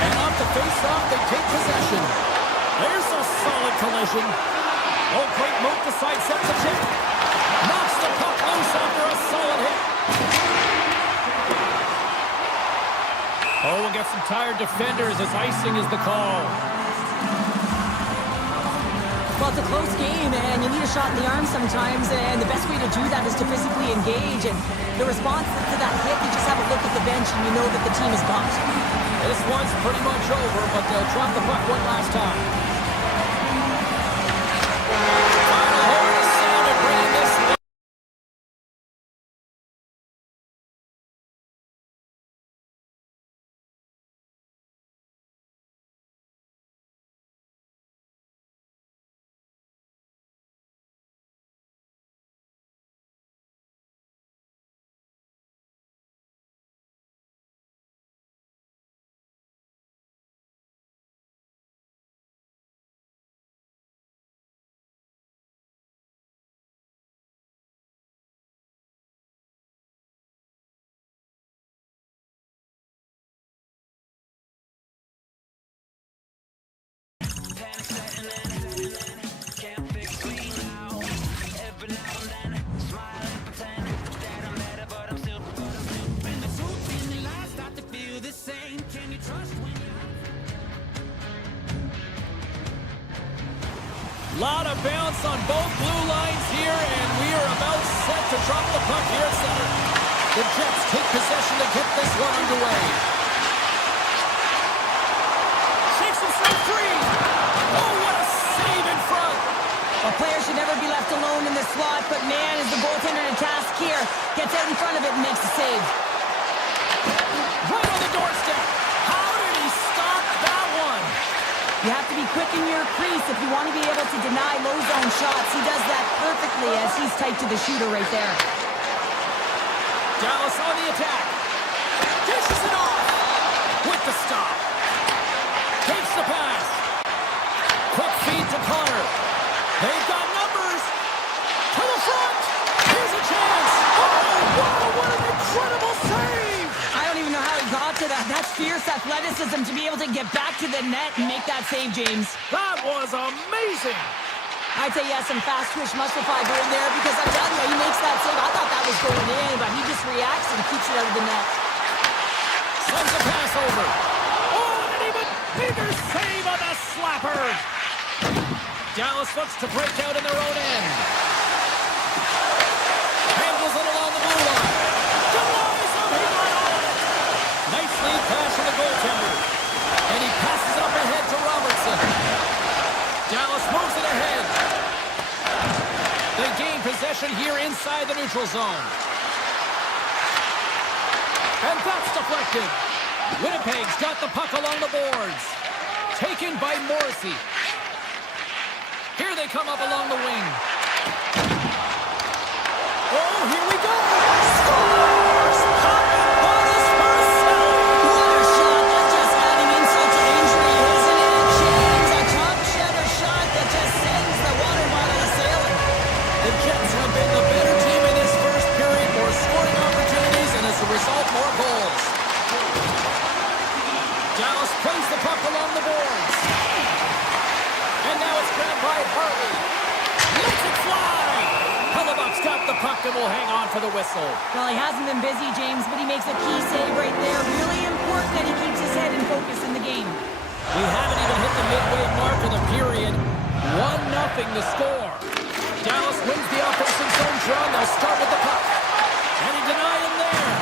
And off the face-off, they take possession. There's a solid collision. Oh, great move to sidestep the check. Knocks the puck loose after a solid hit. Oh, we'll get some tired defenders as icing is the call. Well, it's a close game, and you need a shot in the arm sometimes, and the best way to do that is to physically engage. And the response to that hit, you just have a look at the bench, and you know that the team is gone. This one's pretty much over, but they'll drop the puck one last time. Lot of bounce on both blue lines here, and we are about set to drop the puck here at center. The Jets take possession to get this one underway. Shakes himself free. Oh, what a save in front. A player should never be left alone in the slot, but man, is the goaltender in a task here. Gets out in front of it and makes the save. Right on the doorstep. How did he stop that one? You have to be quick in your crease if you want to be able to deny low zone shots. He does that perfectly as he's tight to the shooter right there. Dallas on the attack. Dishes it off. With the stop. Takes the pass. Quick feed to Connor. They've got numbers. To the front. Here's a chance. Oh, wow, what an incredible save. I don't even know how he got to that. That's fierce athleticism to be able to get back to the net and make that save, James. That was amazing. I'd say he has some fast twitch muscle fiber in there because I'm telling you, he makes that save. I thought that was going in, but he just reacts and keeps it out of the net. Sends the pass over. Oh, and an even bigger save on the slapper. Dallas looks to break out in their own end. Handles it along the blue line. Denies him. He got all of it. Nice lead pass from the goaltender. And he passes up ahead to Robertson. Dallas moves it ahead. They gain possession here inside the neutral zone. And that's deflected. Winnipeg's got the puck along the boards. Taken by Morrissey. Here they come up along the wing. Oh, here we go. Scores! Bonus Marcel. What a shot. That's just adding insult to injury, isn't it? James, a top shutter shot that just sends the water bottle a-sailing. The Jets have been the better team in this first period. More scoring opportunities, and as a result, more goals. Dallas plays the puck along the boards. And now it's grabbed by Hartley. Lets it fly. Hellebuck's got the puck and will hang on for the whistle. Well, he hasn't been busy, James, but he makes a key save right there. Really important that he keeps his head in focus in the game. We haven't even hit the midway mark of the period. 1-0 the score. Dallas wins the offensive zone draw. They'll start with the puck. And he denied him there.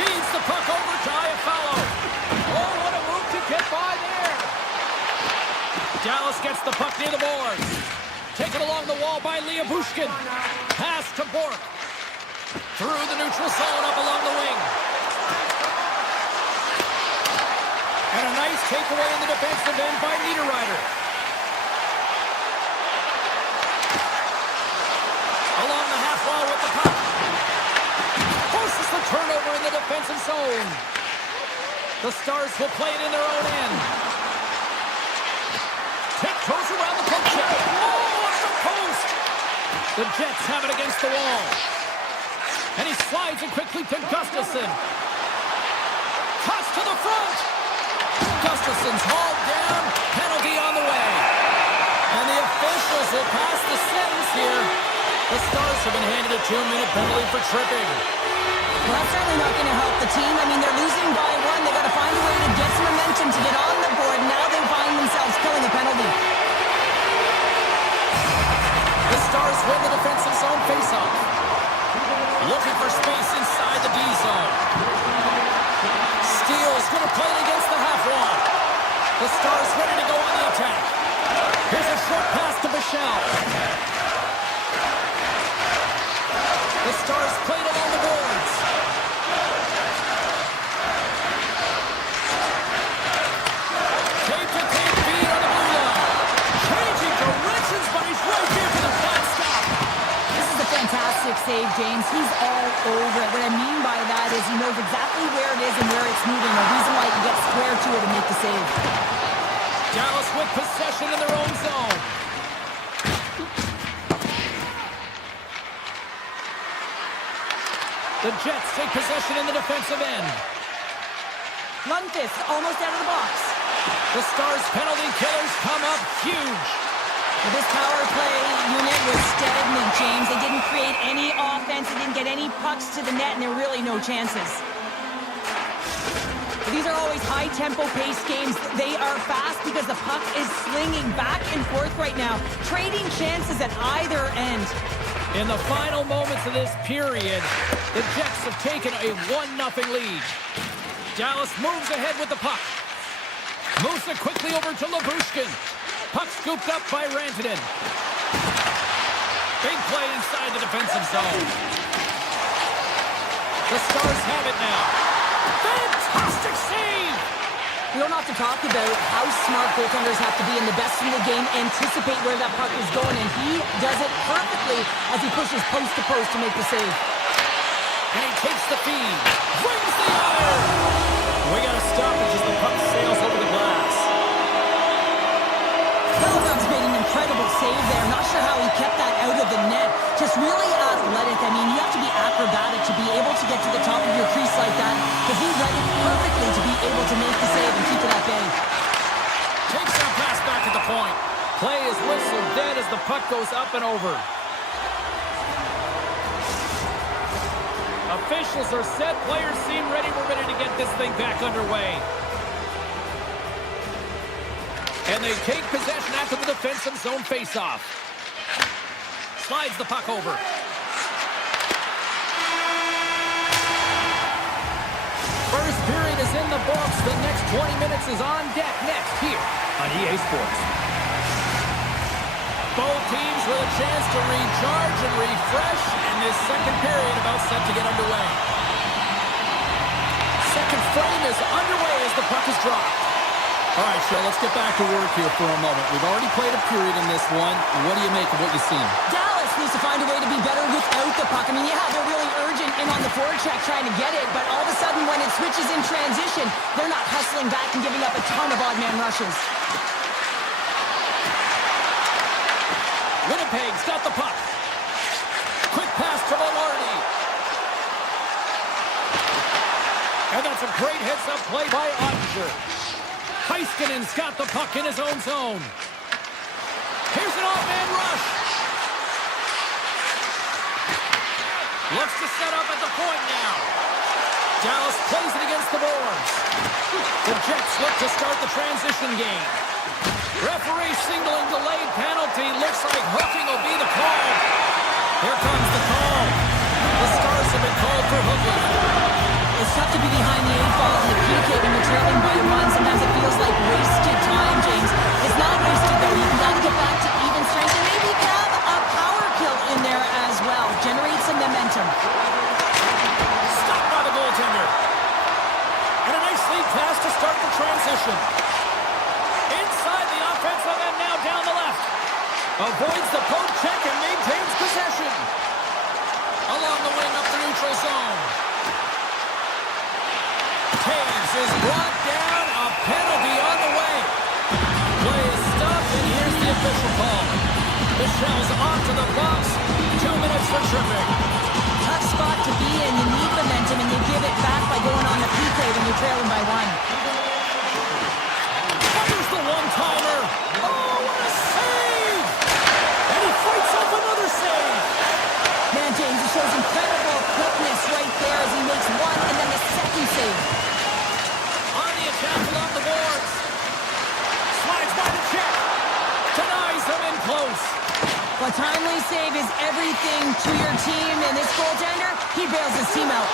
Feeds the puck over to Iafallo. Oh, what a move to get by there. Dallas gets the puck near the boards. Taken along the wall by Bushkin. Pass to Bork. Through the neutral zone up along the wing. And a nice takeaway in the defensive end by Niederreiter. Along the half wall with the puck. Forces the turnover in the defensive zone. The Stars will play it in their own end. Tiptoes around the poke check. Oh, off the post. The Jets have it against the wall. And he slides it quickly to Gustafsson. Cuts to the front. Gustafsson's hauled down. Penalty on the way. And the officials will pass the sentence here. The Stars have been handed a 2-minute penalty for tripping. Well, that's certainly not going to help the team. I mean, they're losing by 1. They've got to find a way to get some momentum to get on the board. Now they find themselves killing a penalty. The Stars win the defensive zone faceoff. Looking for space inside the D zone. Steele's going to play it against the half wall. The Stars ready to go on the attack. Here's a short pass to Bichelle. The Stars played along the boards. Tape-to-tape feed on the blue line. Changing directions, but he's right here for the flat stop. This is a fantastic save, James. He's all over it. What I mean by that is he knows exactly where it is and where it's moving. The reason why he can get square to it and make the save. Dallas with possession in their own zone. The Jets take possession in the defensive end. Lundqvist almost out of the box. The Stars penalty killers come up huge. Well, this power play unit was stagnant, James. They didn't create any offense. They didn't get any pucks to the net, and there were really no chances. The These are always high-tempo pace games. They are fast because the puck is slinging back and forth right now, trading chances at either end. In the final moments of this period, the Jets have taken a 1-0 lead. Dallas moves ahead with the puck. Moves it quickly over to Labushkin. Puck scooped up by Rantanen. Big play inside the defensive zone. The Stars have it now. Fantastic save! We don't have to talk about how smart goaltenders have to be in the best in the game, anticipate where that puck is going, and he does it perfectly as he pushes post to post to make the save. And he takes the feed. Brings the iron! We got to stop it as the puck sails over the glass. Belgrad's made an incredible save there. Not sure how he kept that out of the net. Just really athletic. I mean, you have to be acrobatic to be able to get to the top of your crease like that. But he read it perfectly to be able to make the save and keep it at bay. Takes that pass back at the point. Play is whistled dead as the puck goes up and over. Officials are set. Players seem ready. We're ready to get this thing back underway. And they take possession after the defensive zone faceoff. Slides the puck over. First period is in the books. The next 20 minutes is on deck next here on EA Sports. Both teams with a chance to recharge and refresh, and this second period about set to get underway. Second frame is underway as the puck is dropped. All right, Shell, let's get back to work here for a moment. We've already played a period in this one. What do you make of what you've seen? Dallas needs to find a way to be better without the puck. I mean, yeah, they're really urgent in on the forecheck trying to get it, but all of a sudden when it switches in transition, they're not hustling back and giving up a ton of odd-man rushes. Winnipeg's got the puck. Quick pass to Velarde. And that's a great heads-up play by Ottinger. Heiskanen's got the puck in his own zone. Here's an off-man rush. Looks to set up at the point now. Dallas plays it against the boards. The Jets look to start the transition game. Referee signaling delayed penalty. Looks like hooking will be the call. Here comes the call. The Stars have been called for hooking. It's tough to be behind the 8 ball in the PK when you're trailing by 1. Sometimes it feels like wasted time, James. It's not wasted, though. You can got to get back to even strength and maybe even have a power kill in there as well. Generate some momentum. Stopped by the goaltender. And a nice lead pass to start the transition. Inside the offensive end now down the left. Avoids the poke check and maintains possession. Along the wing up the neutral zone. Taves is brought down. A penalty on the way. Play is stopped, and here's the official call. The Shells onto the box. 2 minutes for tripping. Tough spot to be in. You need momentum, and you give it back by going on the PK when you're trailing by 1. Fires the one-timer. Oh, what a save! And he fights off another save. Man, James, he shows incredible quickness right there as he makes 1 and then the second save. On the attack along the boards. Slides by the check. Denies him in close. A timely save is everything to your team, and this goaltender, he bails his team out.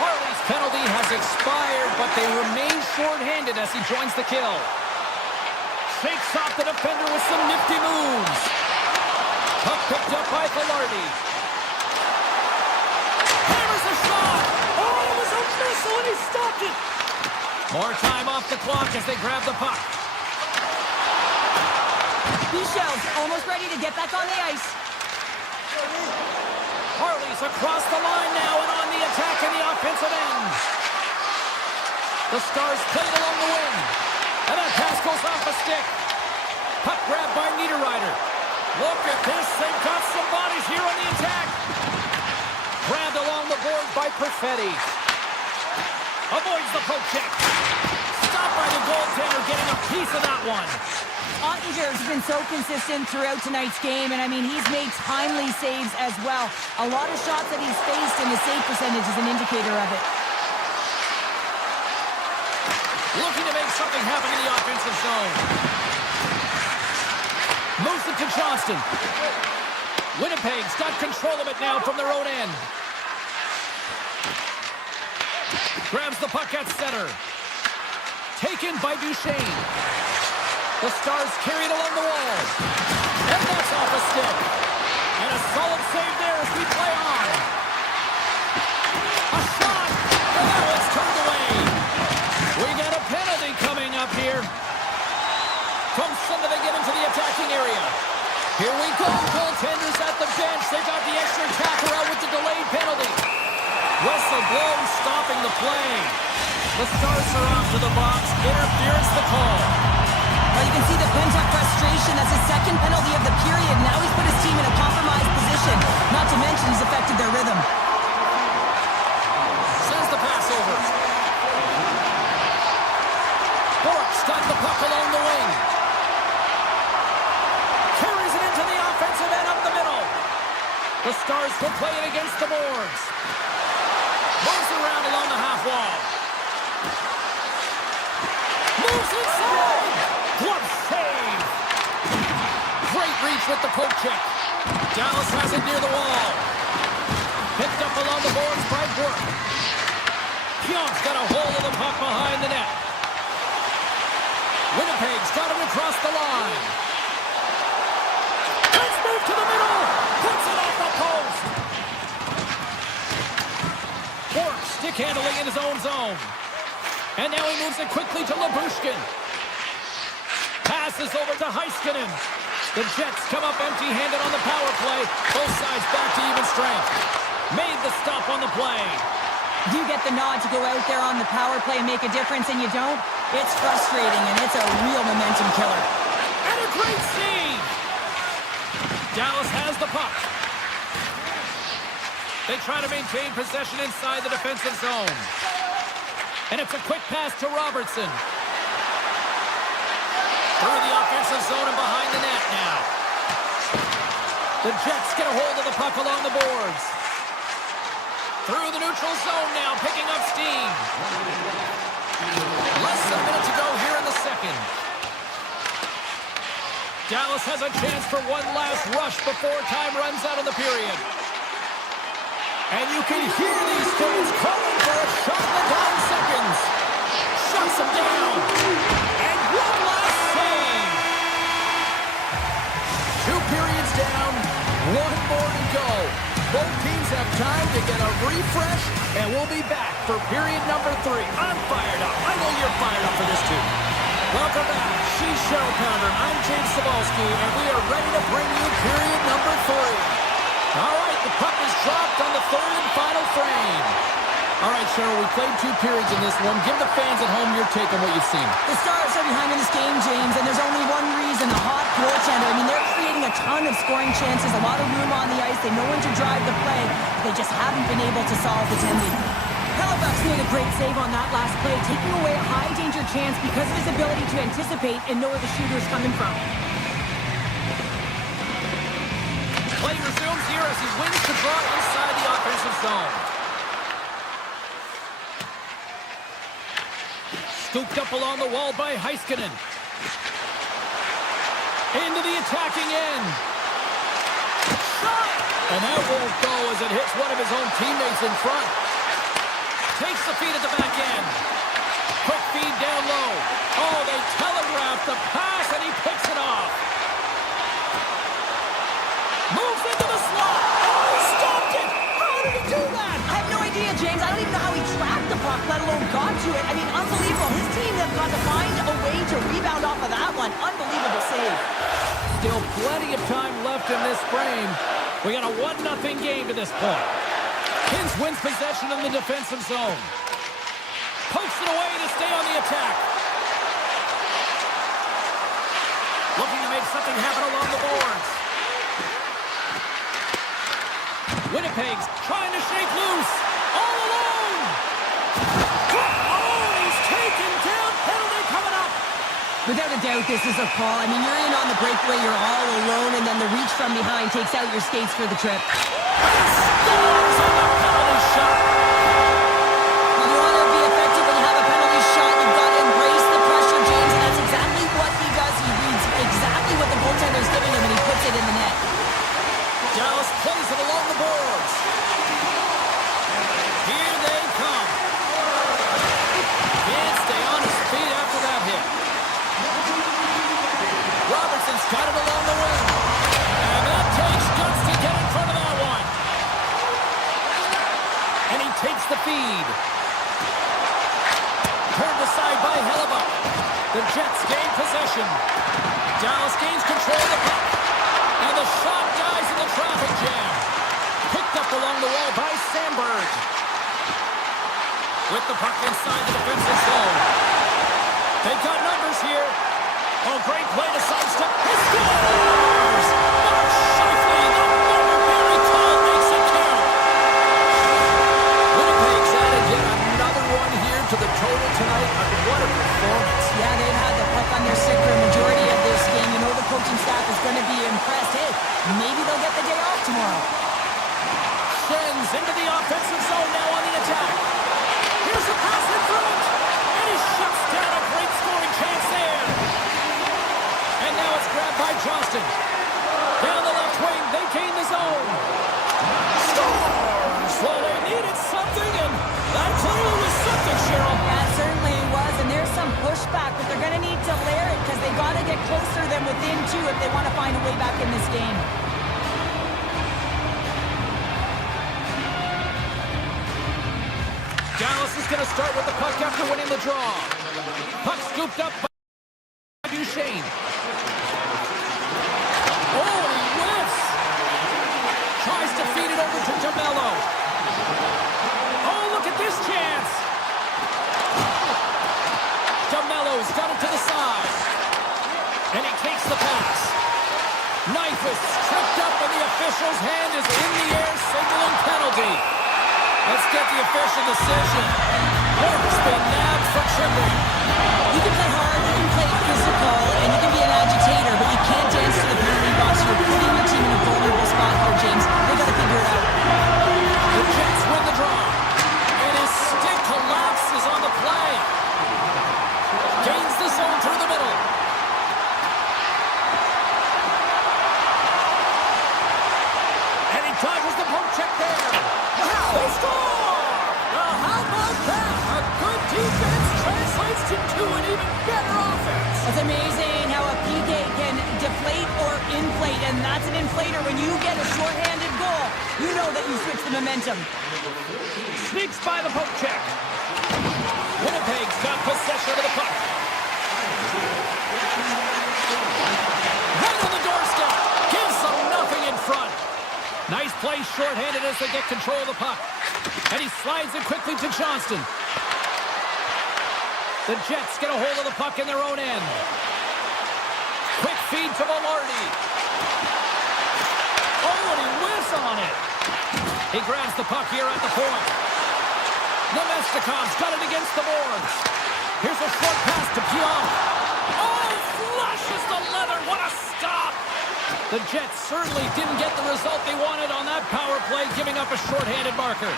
Harley's penalty has expired, but they remain short-handed as he joins the kill. Shakes off the defender with some nifty moves. Puck picked up by Velarde. Hammers a shot. Oh, it was a missile, and he stopped it. More time off the clock as they grab the puck. Shells almost ready to get back on the ice. Harley's across the line now and on the attack in the offensive end. The Stars play it along the wing. And that pass goes off a stick. Puck grabbed by Niederreiter. Look at this. They've got some bodies here on the attack. Grabbed along the board by Perfetti. Avoids the poke check. Stopped by the goaltender, getting a piece of that one. Ottinger's been so consistent throughout tonight's game, and I mean, he's made timely saves as well. A lot of shots that he's faced, and his save percentage is an indicator of it. Looking to make something happen in the offensive zone. Moves it to Johnston. Winnipeg's got control of it now from their own end. Grabs the puck at center. Taken by Duchesne. The Stars carry it along the wall. And that's off a stick. And a solid save there as we play on. A shot. And that one's turned away. We got a penalty coming up here. From Sunday they get into the attacking area. Here we go. Goaltenders at the bench. They got the extra attacker out with the delayed penalty. Whistle blows, stopping the play. The Stars are off to the box. Interference the call. Well, you can see the pent-up frustration. That's his second penalty of the period. Now he's put his team in a compromised position. Not to mention he's affected their rhythm. Sends the pass over. Bork's got the puck along the wing. Carries it into the offensive end up the middle. The Stars will play it against the boards. Moves around along the half wall. Moves inside. Glove save. Great reach with the poke check. Dallas has it near the wall. Picked up along the boards by Bork. Pionk's got a hold of the puck behind the net. Winnipeg's got it across the line. Let's move to the middle. Puts it off the post. Bork stick handling in his own zone. And now he moves it quickly to Labushkin. Passes over to Heiskanen. The Jets come up empty-handed on the power play. Both sides back to even strength. Made the stop on the play. You get the nod to go out there on the power play and make a difference, and you don't? It's frustrating, and it's a real momentum killer. And a great save! Dallas has the puck. They try to maintain possession inside the defensive zone. And it's a quick pass to Robertson. Through the offensive zone and behind the net now. The Jets get a hold of the puck along the boards. Through the neutral zone now, picking up steam. Less than a minute to go here in the second. Dallas has a chance for one last rush before time runs out of the period. And you can hear these fans calling for a shot in the down seconds. Shuts them down. And one last save. 2 periods down, 1 more to go. Both teams have time to get a refresh, and we'll be back for period number 3. I'm fired up. I know you're fired up for this too. Welcome back. She's Cheryl Pounder. I'm James Cebulski, and we are ready to bring you period number 3. All right, the puck is dropped on the 3rd and final frame. All right, Cheryl, we played 2 periods in this one. Give the fans at home your take on what you've seen. The Stars are behind in this game, James, and there's only one reason, a hot goaltender. I mean, they're creating a ton of scoring chances, a lot of room on the ice. They know when to drive the play, but they just haven't been able to solve the tendy. Halifax made a great save on that last play, taking away a high-danger chance because of his ability to anticipate and know where the shooter is coming from. Play resumes here as he wins the draw inside the offensive zone. Scooped up along the wall by Heiskanen. Into the attacking end. Shot! And that won't go as it hits one of his own teammates in front. Takes the feed at the back end. Quick feed down low. Oh, they telegraphed the pass and he picks it off. Moves into the slot. Oh, he stopped it. How did he do that? I have no idea, James. I don't even know how he tracked the puck, let alone got to it. I mean, unbelievable. His team has got to find a way to rebound off of that one. Unbelievable save. Still plenty of time left in this frame. We got a 1-0 game to this point. Kins wins possession in the defensive zone. Pokes it away to stay on the attack. Looking to make something happen along the boards. Winnipeg's trying to shake loose. All alone. Oh, he's taken down. Penalty coming up. Without a doubt, this is a call. I mean, you're in on the breakaway, you're all alone, and then the reach from behind takes out your skates for the trip. Scores on the penalty shot. When you want to be effective when you have a penalty shot, you've got to embrace lead. Turned aside by Hellebuck. The Jets gain possession. Dallas gains control of the puck. And the shot dies in the traffic jam. Picked up along the wall by Sandberg. With the puck inside the defensive zone. They've got numbers here. Oh, great play to sidestep. He scores! Mark Scheifele, the Barry call makes it count. Winnipeg's added yet another one here to the total tonight. What a performance. Yeah, they've had the puck on their stick for a majority of this game. You know the coaching staff is going to be impressed. Hey, maybe they'll get the day off tomorrow. Sends into the offensive zone now on the attack. Here's a pass in front. And he shuts down a great scoring chance there. And now it's grabbed by Johnston. Down the left wing, they gain the zone. Scores! Well, they needed something, and that clearly was something, Cheryl. That certainly was, and there's some pushback, but they're going to need to layer it because they've got to get closer than within two if they want to find a way back in this game. Dallas is going to start with the puck after winning the draw. Puck scooped up by Duchesne. Oh, and he whiffs. Tries to feed it over to DeMello. Oh, look at this chance. DeMello's got it to the side. And he takes the pass. Knife is tripped up, and the official's hand is in the air, signaling penalty. Let's get the official decision. Work's been nabbed for tripping. You can play hard, you can play physical, and you can be an agitator, but you can't dance to the penalty box. You're putting your team in a vulnerable spot here, James. They got to figure it out. The Jets win the draw. And his stick collapses on the play. Gains the zone through the middle. And he dodges the poke check there. They score! Well, how about that? A good defense translates to an even better offense. It's amazing how a PK can deflate or inflate, and that's an inflator. When you get a shorthanded goal, you know that you switch the momentum. Sneaks by the poke check. Winnipeg's got possession of the puck. Right on the doorstep. Gives them nothing in front. Nice play shorthanded as they get control of the puck. And he slides it quickly to Johnston. The Jets get a hold of the puck in their own end. Quick feed to Velarde. Oh, and he whiffs on it. He grabs the puck here at the point. Nemestikov's got it against the boards. Here's a short pass to Pionk. Oh, flushes the leather. What a stop. The Jets certainly didn't get the result they wanted on that power play, giving up a shorthanded marker.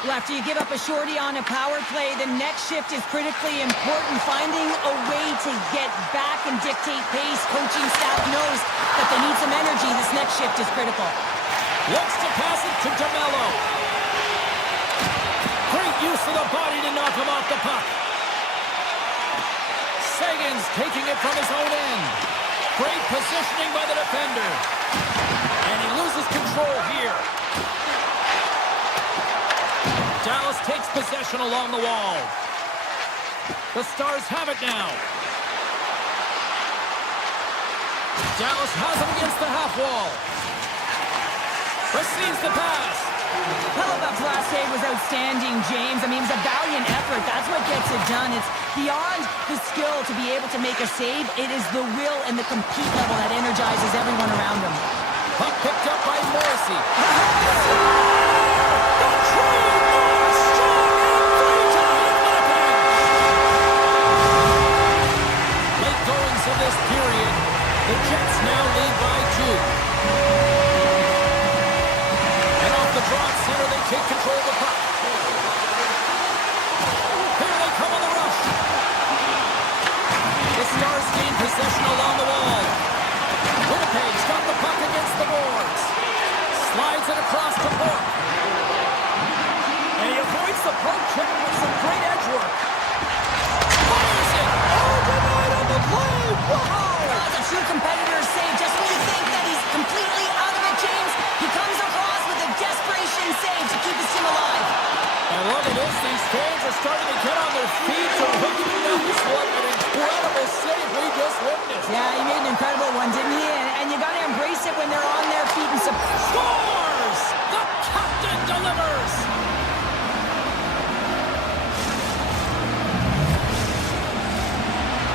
Well, after you give up a shorty on a power play, the next shift is critically important. Finding a way to get back and dictate pace. Coaching staff knows that they need some energy. This next shift is critical. Looks to pass it to DeMello. Great use of the body to knock him off the puck. Sagan's taking it from his own end. Great positioning by the defender. And he loses control here. Dallas takes possession along the wall. The Stars have it now. Dallas has him against the half wall. Receives the pass. Hellebuck's last save was outstanding, James. I mean, it was a valiant effort. That's what gets it done. It's beyond the skill to be able to make a save. It is the will and the compete level that energizes everyone around him. Puck picked up by Morrissey. Late goings of this period, the Jets now lead by 2. And off the draw center, they take control of the puck. Here they come on the rush. The Stars gain possession along the wall. Winnipeg's got the puck against the boards. Slides it across to Bourque. And he avoids the poke check with some great edge work. Fires it! Oh, denied on the play! Wow! That's a true competitor's save. Just when you think that he's completely out of it, James, he comes across with a desperation save to keep his team alive. And look at this, these Fans are starting to get on their feet to recognize what an incredible save we just witnessed. Yeah, he made an incredible one, didn't he? And you got to embrace it when they're on their feet and Scores! The captain delivers!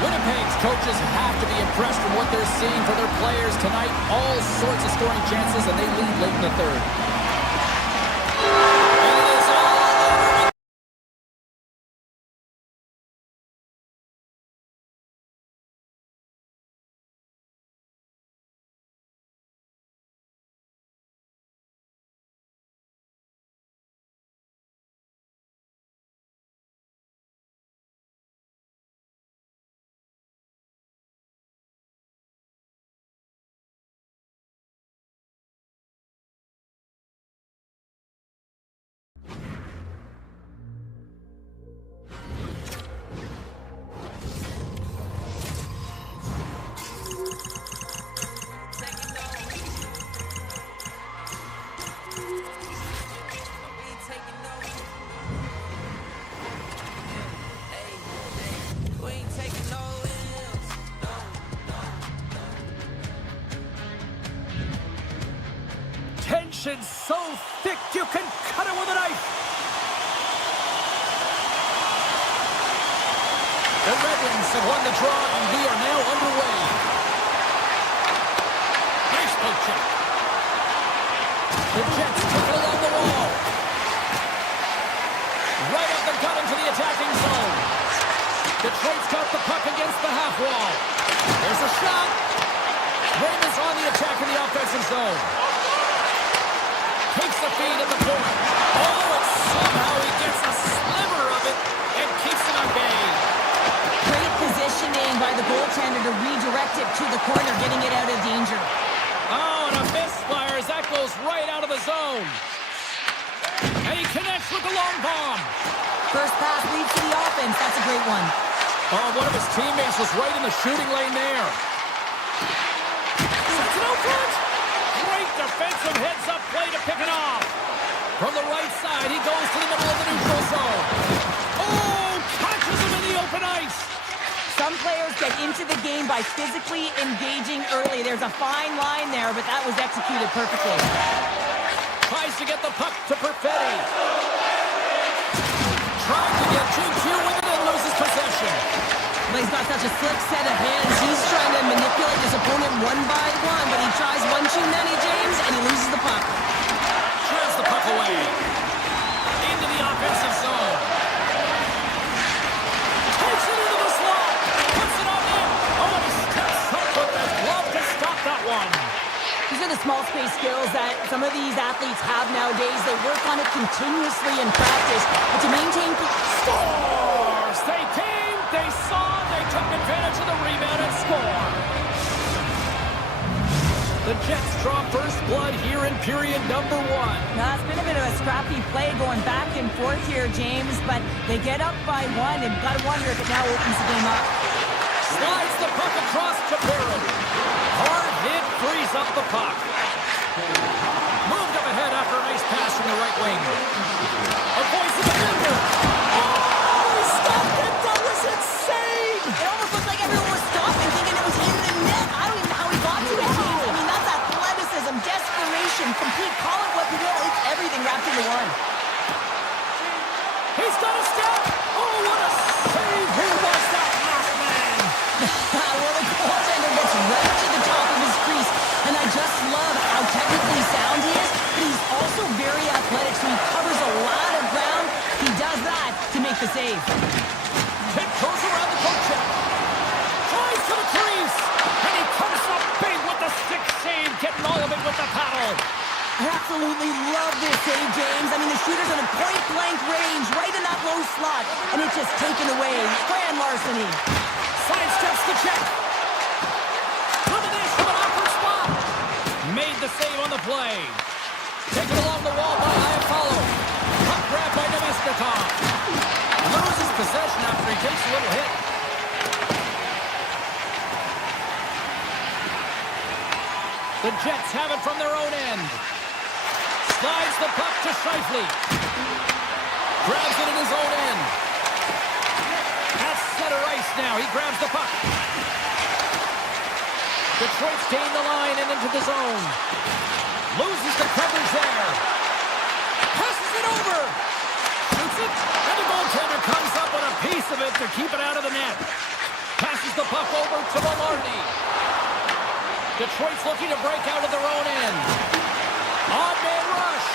Winnipeg's coaches have to be impressed with what they're seeing for their players tonight. All sorts of scoring chances, and they lead late in the third. Tension so thick you can cut it with a knife. The Red Wings have won the draw, and we are now underway. Nice poke check. The Jets took it along the wall. Right up the gut into the attacking zone. Detroit's got the puck against the half wall. There's a shot. Raymond's on the attack in the offensive zone. Takes the feed at the point. Oh, and somehow he gets a sliver of it and keeps it on bay. great positioning by the goaltender to redirect it to the corner, getting it out of danger. Oh, and a misfire as that goes right out of the zone. And he connects with the long bomb. First pass leads to the offense. That's a great one. Oh, one of his teammates was right in the shooting lane there. Sets it out front. Great defensive heads-up play to pick it off. From the right side, he goes to the middle of the neutral zone. Oh, catches him in the open ice. Some players get into the game by physically engaging early. There's a fine line there, but that was executed perfectly. Tries to get the puck to Perfetti. Trying to get 2-2 with it and loses possession. Well, he's got such a slick set of hands. He's trying to manipulate his opponent one by one, but he tries one too many, James, and he loses the puck. Trails the puck away. Into the offensive zone. Takes it into the slot. Puts it on in. Oh, and he steps up with that glove to stop that one. These are the small space skills that some of these athletes have nowadays. They work on it continuously in practice. But to maintain... Scores! They came, they saw, they took advantage of the rebound and score. The Jets draw first blood here in period number 1. Now, it's been a bit of a scrappy play going back and forth here, James, but they get up by one, and got to wonder if it now opens the game up. Slides the puck across to Barron. Hard hit, frees up the puck. Moved up ahead after a nice pass from the right wing. A voice of the defender. Oh, he stopped it. That was insane. It almost looked like everyone was stopping, thinking it was in the net. I don't even know how he got to it, James. I mean, that's athleticism, desperation, complete, call it what you will. It's everything wrapped into one. He's got a step. Oh, what a save. Who was that last man? Well, the goaltender gets right to the top of his crease, and I just love how technically sound he is, but he's also very athletic, so he covers a lot of ground. He does that to make the save. Pitt goes around the poke check. Tries to the crease. And he comes up big with the stick save, getting all of it with the paddle. I absolutely love this save, James. I mean, the shooter's on a point-blank range, right in that low slot, and it's just taken away. Grand larceny. Sidesteps the check. Combination of an awkward spot. Made the save on the play. Taken along the wall by Iafallo. Puck grab by Nemesnikov. Loses possession after he takes a little hit. The Jets have it from their own end. Slides the puck to Scheifele. Grabs it in his own end. At center ice now. He grabs the puck. Detroit's gained the line and into the zone. Loses the coverage there. Passes it over. Shoots it. And the goaltender comes up with a piece of it to keep it out of the net. Passes the puck over to Velarde. Detroit's looking to break out of their own end. Odd-man rush.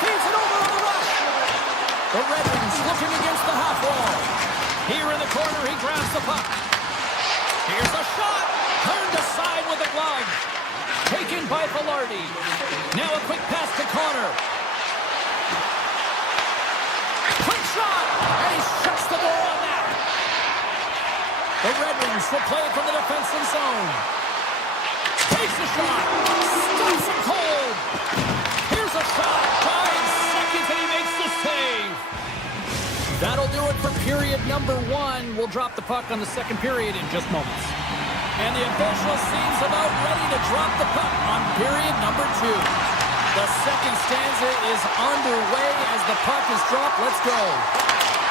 Feeds it over on the rush. The Red Wings looking against the half wall. Here in the corner, he grabs the puck. Here's a shot. Turned aside with a glove. Taken by Velarde. Now a quick pass to Connor. Quick shot. And he shuts the door on that. The Red Wings will play it from the defensive zone. Takes a shot. Stops him cold. Here's a shot. 5 seconds and he makes the save. That'll do it for period number 1. We'll drop the puck on the second period in just moments. And the official seems about ready to drop the puck on period number 2. The second stanza is underway as the puck is dropped. Let's go.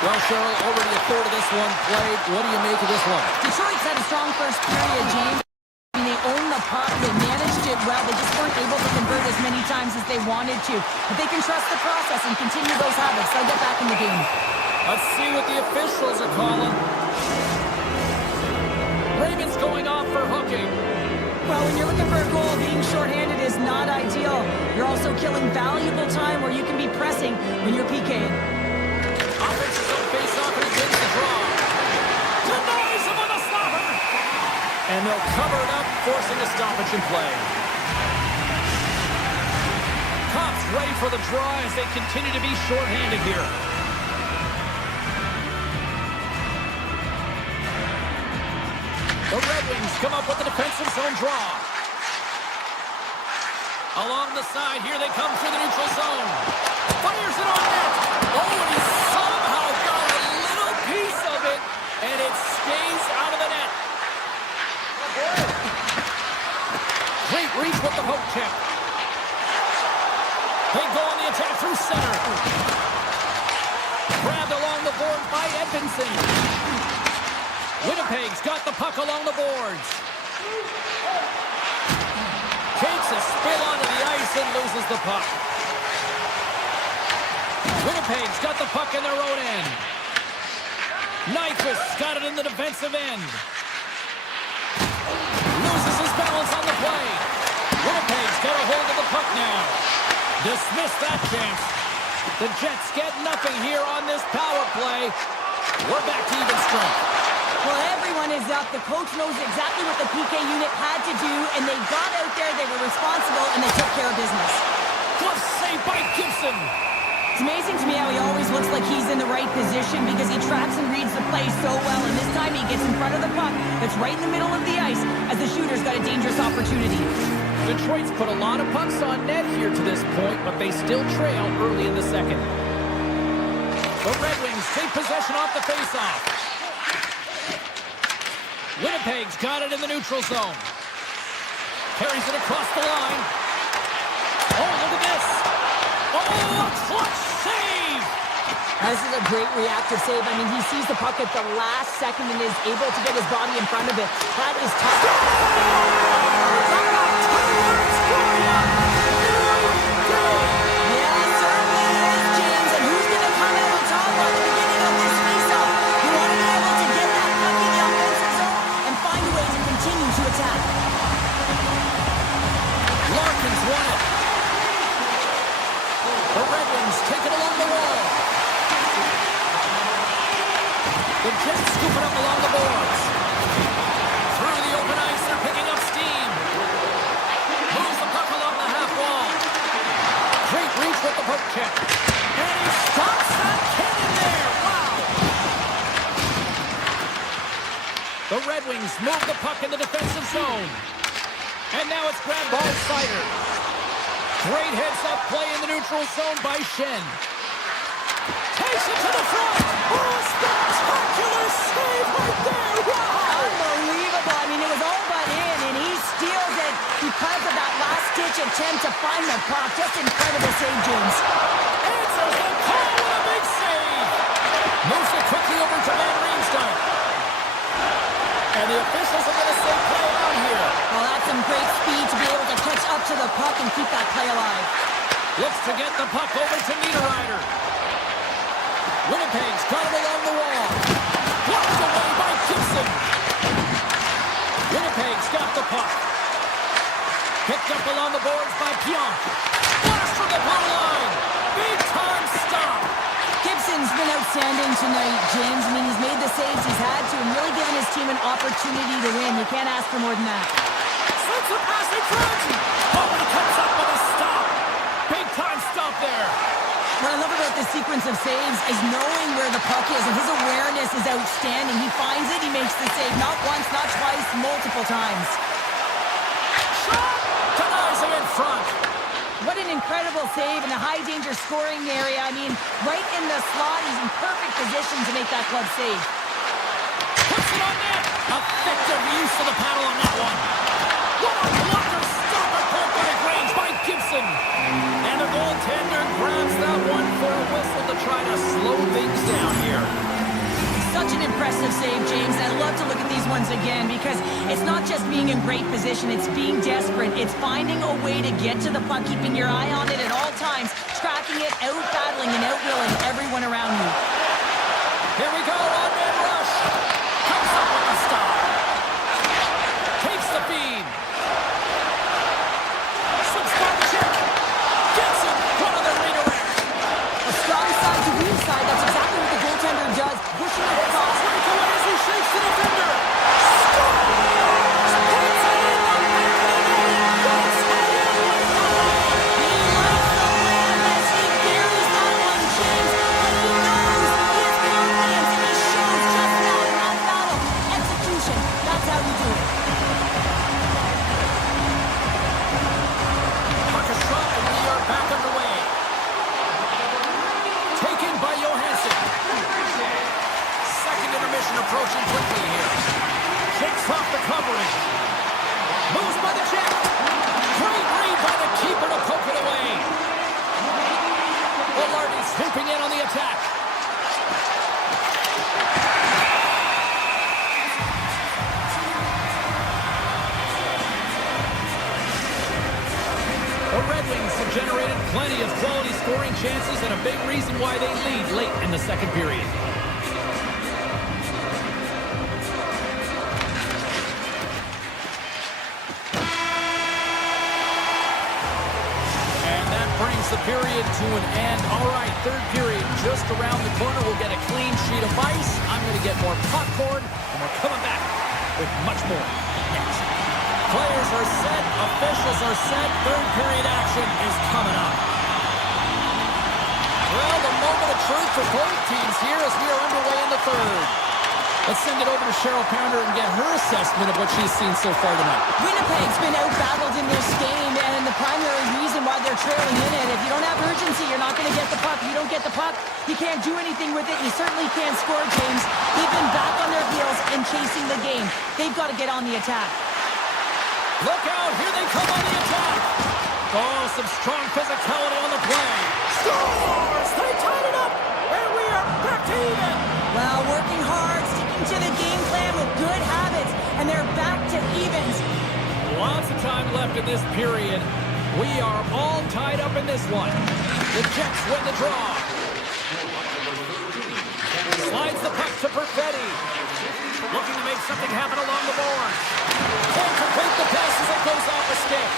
Well, Cheryl, already a third of this one played. What do you make of this one? Detroit's had a strong first period, James. I mean, they owned the puck. They managed it well. They just weren't able to convert as many times as they wanted to. But they can trust the process and continue those habits. They'll get back in the game. Let's see what the officials are calling. Raymond's going off for hooking. Well, when you're looking for a goal, being shorthanded is not ideal. You're also killing valuable time where you can be pressing when you're PKing. Offensive zone face-off and he wins the draw. Denies him with a stopper. And they'll cover it up, forcing a stoppage in play. Cops ready for the draw as they continue to be shorthanded here. The Red Wings come up with the defensive zone draw. Along the side, here they come through the neutral zone. Fires it on net. Oh, and he somehow got a little piece of it, and it stays out of the net. Great reach with the poke check. They go on the attack through center. Grabbed along the board by Edmondson. Winnipeg's got the puck along the boards. Takes a spin onto the ice and loses the puck. Winnipeg's got the puck in their own end. Nyquist's got it in the defensive end. Loses his balance on the play. Winnipeg's got a hold of the puck now. Dismissed that chance. The Jets get nothing here on this power play. We're back to even strength. Well, everyone is up. The coach knows exactly what the PK unit had to do, and they got out there, they were responsible, and they took care of business. Glove save by Gibson. It's amazing to me how he always looks like he's in the right position because he tracks and reads the play so well, and this time he gets in front of the puck that's right in the middle of the ice as the shooter's got a dangerous opportunity. Detroit's put a lot of pucks on net here to this point, but they still trail early in the second. The Red Wings take possession off the faceoff. Winnipeg's got it in the neutral zone. Carries it across the line. Oh, look at this. Oh, a clutch save. This is a great reactive save. I mean, he sees the puck at the last second and is able to get his body in front of it. That is tough. Larkin's won it. The Red Wings take it along the wall. The Jets scoop it up along the boards. Through the open ice, they're picking up steam. Moves the puck along the half wall. Great reach with the poke check. And he stops that cannon there. Wow. The Red Wings move the puck in the defensive zone. And now it's grabbed by Sider. Great heads-up play in the neutral zone by Shen. Takes it to the front. Oh, a spectacular save right there. Wow. Unbelievable. I mean, it was all but in, and he steals it because of that last-ditch attempt to find the puck. Just incredible save, James. Answers the call with a big save. to the puck and keep that play alive. Looks to get the puck over to Niederreiter. Winnipeg's got it along the wall. Blocked away by Gibson. Winnipeg's got the puck. Picked up along the boards by Pionk. Blast from the blue line. Big time stop. Gibson's been outstanding tonight, James. I mean, he's made the saves he's had to and really given his team an opportunity to win. You can't ask for more than that. Slips a pass in front. Oh, he comes up with a stop. Big time stop there. What I love about this sequence of saves is knowing where the puck is, and his awareness is outstanding. He finds it, he makes the save. Not once, not twice, multiple times. Shot! Denies him in front. What an incredible save in a high-danger scoring area. I mean, right in the slot, he's in perfect position to make that club save. Puts it on net. Effective use of the paddle on that one. What a blocker stop at point blank range by Gibson. And the goaltender grabs that one for a whistle to try to slow things down here. Such an impressive save, James. I love to look at these ones again because it's not just being in great position, it's being desperate. It's finding a way to get to the puck, keeping your eye on it at all times, tracking it, out-battling and out-willing everyone around you. Here we go, on-man rush. Comes up with a stop. Takes the feed. Subzero. Gets it. One of the redirect. A strong side to weak side, that's exactly what the goaltender does. Pushing it across. Breakaway as he shakes the defender. Scores! Puts it in the back of the net. Puts it in with the line. He likes the land as he buries that one, James. But he knows his confidence, and he shows just that in that battle. Execution, that's how you do it. Puck aside, we are back underway. Taken by Johansson. Second intermission approaching quickly here. Kicks off the coverage. Moves by the check. Great read by the keeper to poke it away. Velarde sweeping in on the attack. The Red Wings have generated plenty of quality scoring chances and a big reason why they lead late in the second period. And that brings the period to an end. All right, third period just around the corner. We'll get a clean sheet of ice. I'm going to get more popcorn, and we're coming back with much more next. Players are set, officials are set, third period action is coming up. Well, the moment of truth for both teams here as we are underway in the third. Let's send it over to Cheryl Pounder and get her assessment of what she's seen so far tonight. Winnipeg's been out-battled in this game, and the primary reason why they're trailing in it, if you don't have urgency, you're not going to get the puck. If you don't get the puck, you can't do anything with it. You certainly can't score, James. They've been back on their heels and chasing the game. They've got to get on the attack. Look out, here they come on the attack. Oh, some strong physicality on the play. Scores! They tied it up, and we are back to even. Well, working hard, sticking to the game plan with good habits, and they're back to evens. Lots of time left in this period. We are all tied up in this one. The Jets win the draw. Slides the puck to Perfetti. Looking to make something happen along the boards. Can't complete the pass as it goes off a stick.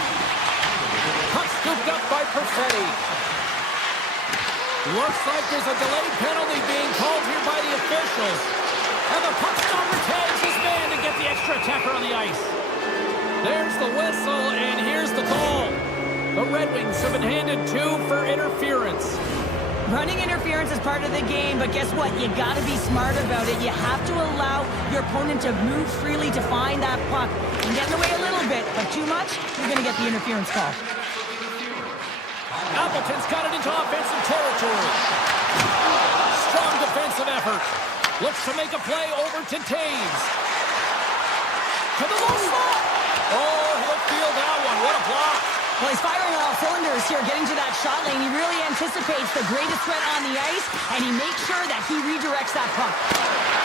Puck scooped up by Perfetti. Looks like there's a delayed penalty being called here by the officials. And the puck stopper tags his man to get the extra attacker on the ice. There's the whistle, and here's the call. The Red Wings have been handed 2 for interference. Running interference is part of the game, but guess what? You got to be smart about it. You have to allow your opponent to move freely to find that puck. You can get in the way a little bit, but too much, you're going to get the interference call. Appleton's got it into offensive territory. Strong defensive effort. Looks to make a play over to Taves. To the low slot. Oh, he'll field that one. What a block. Well, he's firing on all cylinders here, getting to that shot lane. He really anticipates the greatest threat on the ice, and he makes sure that he redirects that puck.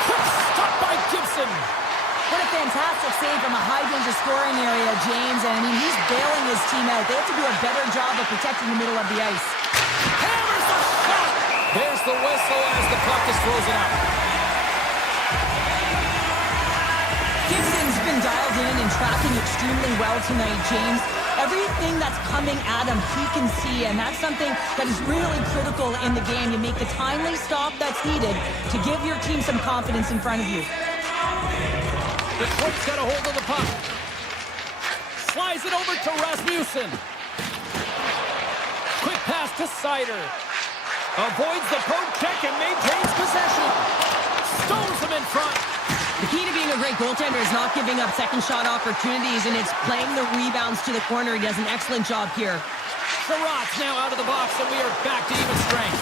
Quick stop by Gibson. What a fantastic save from a high-danger scoring area, James. And, I mean, he's bailing his team out. They have to do a better job of protecting the middle of the ice. Hammers the shot! There's the whistle as the puck is frozen up. Gibson's been dialed in and tracking extremely well tonight, James. Everything that's coming at him, he can see, and that's something that is really critical in the game. You make the timely stop that's needed to give your team some confidence in front of you. Detroit's got a hold of the puck. Slides it over to Rasmussen. Quick pass to Sider. Avoids the poke check and maintains possession. Stones him in front. The key to being a great goaltender is not giving up second shot opportunities, and it's playing the rebounds to the corner. He does an excellent job here. Sherratt's now out of the box, and we are back to even strength.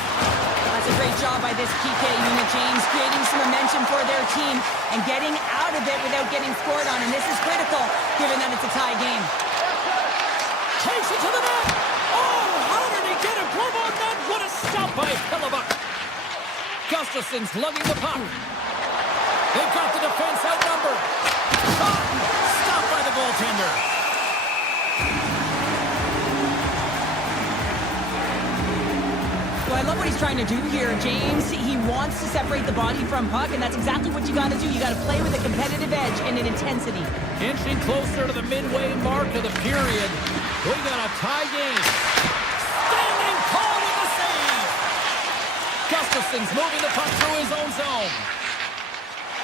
That's a great job by this PK unit, James, creating some momentum for their team and getting out of it without getting scored on, and this is critical, given that it's a tie game. Takes it to the net! Oh, how did he get it? Glove on net! What a stop by Hellebuck! Gustafson's lugging the puck. They've got the defense outnumbered. Shot! Stopped by the goaltender. Well, I love what he's trying to do here, James. He wants to separate the body from puck, and that's exactly what you got to do. You got to play with a competitive edge and an intensity. Inching closer to the midway mark of the period. We got a tie game. Standing tall with the save. Gustafson's moving the puck through his own zone.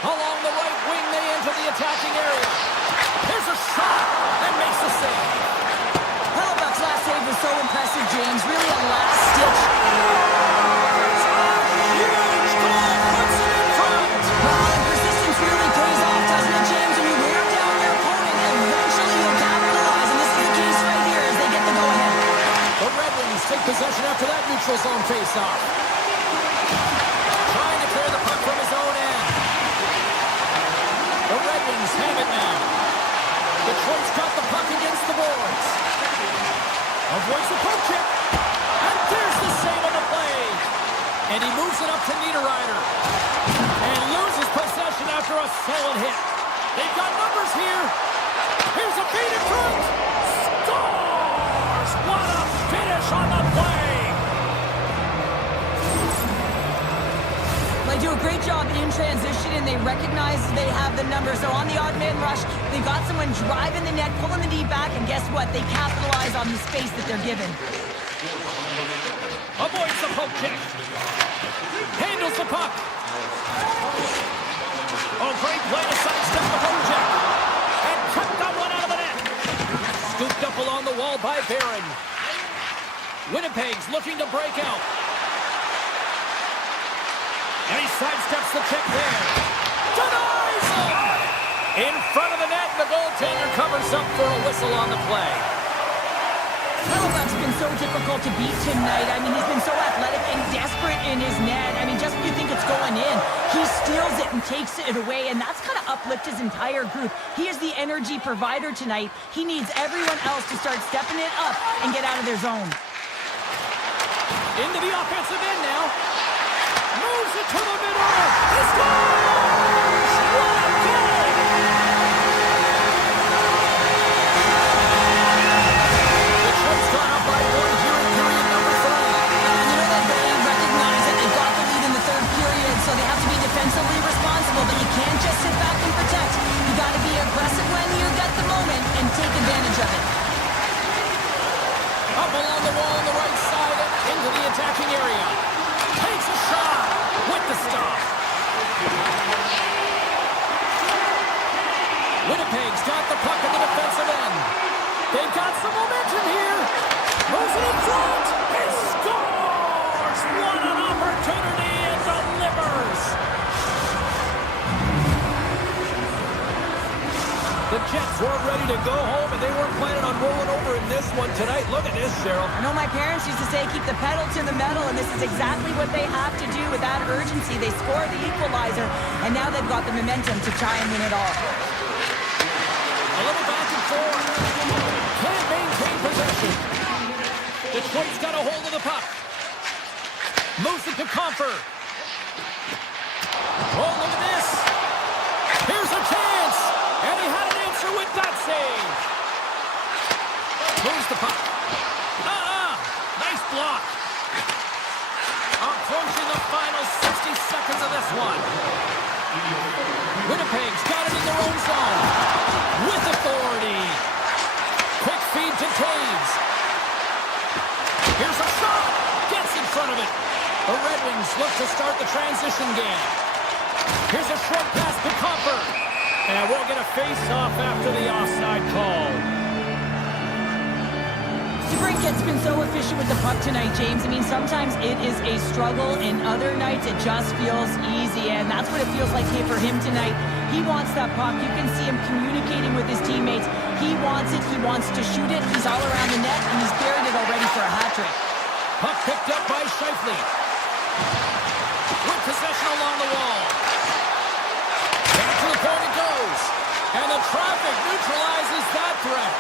Along the right wing, they enter the attacking area. Here's a shot and makes the save. Hellebuck's last save was so impressive, James. Really a last-ditch. Huge goal puts it in front. Persistence really pays off, doesn't it, James? When you wear down your opponent, eventually you'll capitalize, and this is the case right here as they get the go-ahead. The Red Wings take possession after that neutral zone face-off. Trying to clear the puck from his own end. The Red Wings have it now. Detroit's got the puck against the boards. Avoids the poke check. And there's the save on the play. And he moves it up to Niederreiter. And loses possession after a solid hit. They've got numbers here. Here's a feed in front. Scores! What a finish on the play. They do a great job in transition, and they recognize they have the numbers. So on the odd man rush, they've got someone driving the net, pulling the D back, and guess what? They capitalize on the space that they're given. Avoids the poke check. Handles the puck. Oh, great play to sidestep the poke check. And cut that one out of the net. Scooped up along the wall by Barron. Winnipeg's looking to break out. And he sidesteps the check there. Denies him! In front of the net, the goaltender covers up for a whistle on the play. Hellebuck's been so difficult to beat tonight. I mean, he's been so athletic and desperate in his net. I mean, just when you think it's going in, he steals it and takes it away, and that's kind of uplifted his entire group. He is the energy provider tonight. He needs everyone else to start stepping it up and get out of their zone. Into the offensive end now. Moves it to the middle. He scores! What a goal! Detroit's gone up by one here in period number 3. And you know that they recognize that they got the lead in the third period, so they have to be defensively responsible, but you can't just sit back and protect. You got to be aggressive when you get the moment and take advantage of it. Up along the wall on the right side into the attacking area. Takes a shot with the stop. Winnipeg's got the puck in the defensive end. They've got some momentum here. Moves it in front. He scores! What an opportunity and delivers. The Jets weren't ready to go home, and they weren't planning on rolling over in this one tonight. Look at this, Cheryl. I know my parents used to say keep the pedal to the metal, and this is exactly what they have to do with that urgency. They score the equalizer, and now they've got the momentum to try and win it all. A little back and forth. Can't maintain possession. Detroit's got a hold of the puck. Moves it to Comfer. Oh, look at this. Here's a chance. Winnipeg's got it in their own zone. With authority. Quick feed to Taves. Here's a shot. Gets in front of it. The Red Wings look to start the transition game. Here's a short pass to Copper. And we'll get a face-off after the offside call. Brinket's been so efficient with the puck tonight, James. I mean, sometimes it is a struggle, and other nights it just feels easy, and that's what it feels like here for him tonight. He wants that puck. You can see him communicating with his teammates. He wants it. He wants to shoot it. He's all around the net, and he's buried it already for a hat trick. Puck picked up by Scheifele. With possession along the wall. Back to the point it goes. And the traffic neutralizes that threat.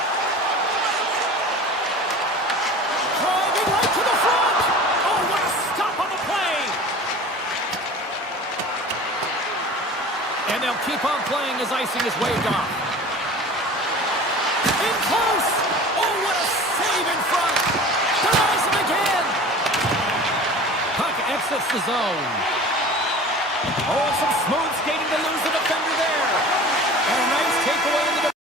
Driving right to the front. Oh, what a stop on the play. And they'll keep on playing as icing is waved off. In close. Oh, what a save in front. Denies him again. Puck exits the zone. Oh, some smooth skating to lose the defender there. And a nice takeaway in the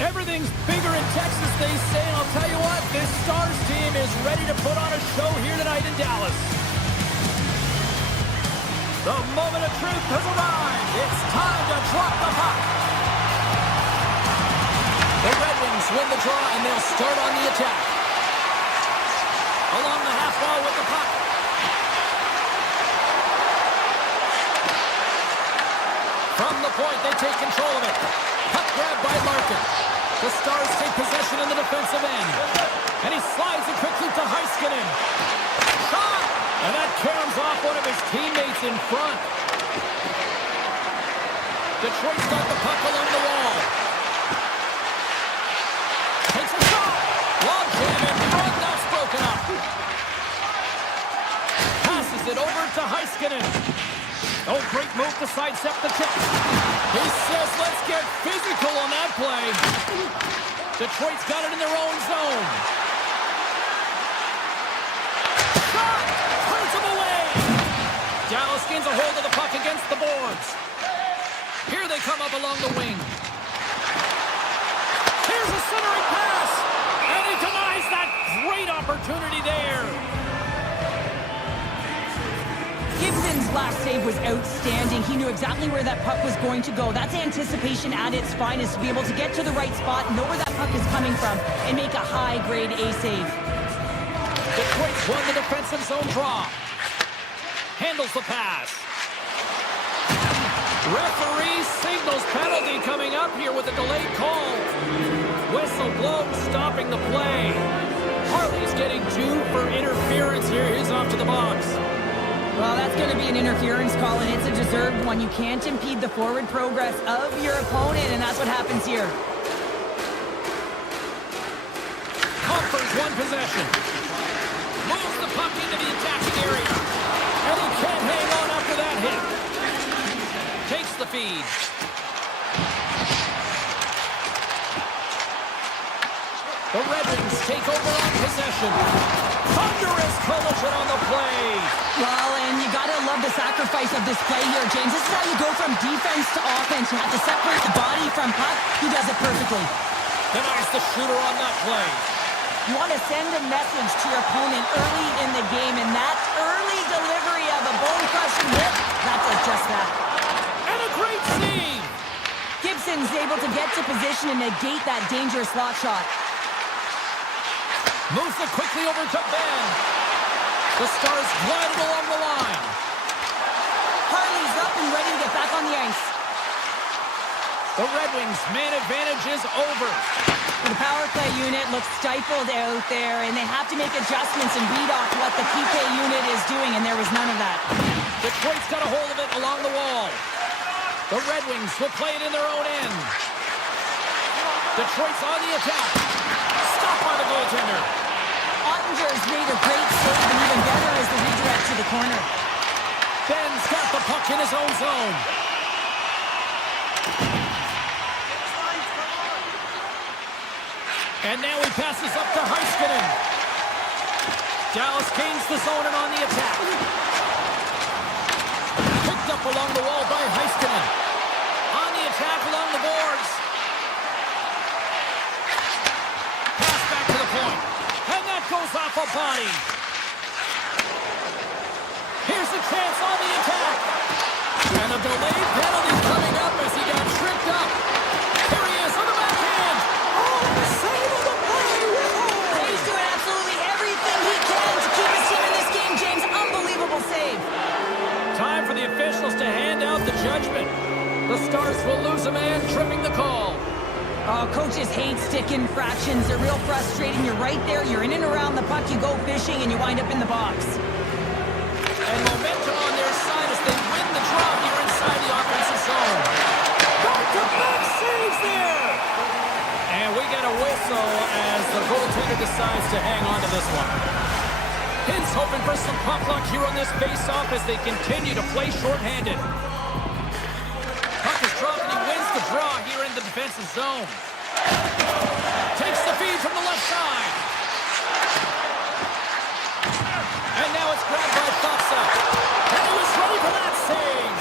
Everything's bigger in Texas, they say, and I'll tell you what, this Stars team is ready to put on a show here tonight in Dallas. The moment of truth has arrived. It's time to drop the puck. The Red Wings win the draw, and they'll start on the attack. Along the half wall with the puck. From the point, they take control of it. Puck grab by Larkin. The Stars take possession in the defensive end. And he slides it quickly to Heiskanen. Shot! And that caroms off one of his teammates in front. Detroit's got the puck along the wall. Takes a shot! Long jam in front, that's broken up. Passes it over to Heiskanen. Oh, great move to sidestep the check. He says, let's get physical on that play. Detroit's got it in their own zone. Shot! Turns him away. Dallas gains a hold of the puck against the boards. Here they come up along the wing. Here's a centering pass. And he denies that great opportunity there. Gibson's last save was outstanding. He knew exactly where that puck was going to go. That's anticipation at its finest, to be able to get to the right spot, know where that puck is coming from, and make a high-grade A save. Detroit's won the defensive zone draw. Handles the pass. Referee signals penalty coming up here with a delayed call. Whistle blows, stopping the play. Harley's getting due for interference here. He's off to the box. Well, that's going to be an interference call, and it's a deserved one. You can't impede the forward progress of your opponent, and that's what happens here. Comforts one possession. Moves the puck into the attacking area. And he can't hang on after that hit. Takes the feed. The Red Wings take over on possession. Thunderous collision on the play. Well, and you got to love the sacrifice of this play here, James. This is how you go from defense to offense. You have to separate the body from puck. He does it perfectly. Denies the shooter on that play. You want to send a message to your opponent early in the game, and that early delivery of a bone-crushing hit, that does just that. And a great save. Gibson's able to get to position and negate that dangerous slot shot. Moves it quickly over to Ben. The Stars glided along the line. Harley's up and ready to get back on the ice. The Red Wings' man advantage is over. The power play unit looks stifled out there, and they have to make adjustments and read off what the PK unit is doing, and there was none of that. Detroit's got a hold of it along the wall. The Red Wings will play it in their own end. Detroit's on the attack. Stopped by the goaltender. Ottinger's made a great save, and even better is the redirect to the corner. Ben's got the puck in his own zone. And now he passes up to Heiskanen. Dallas gains the zone and on the attack. Picked up along the wall by Heiskanen. On the attack along the boards. Pass back to the point. And that goes off a body. Here's a chance on the attack. And a delayed penalty coming up as he got tripped up. Here he is on the backhand. Oh, the save of the play. He's doing absolutely everything he can to keep his team in this game, James. Unbelievable save. Time for the officials to hand out the judgment. The Stars will lose a man, tripping the call. Oh, coaches hate stick infractions. They're real frustrating. You're right there. You're in and around the puck. You go fishing, and you wind up in the box. And momentum on their side as they win the draw here inside the offensive zone. decides to hang on to this one. Hins hoping for some puck luck here on this face-off as they continue to play shorthanded. Puck is dropped and he wins the draw here in the defensive zone. Takes the feed from the left side. And now it's grabbed by Subzero. And he was ready for that save.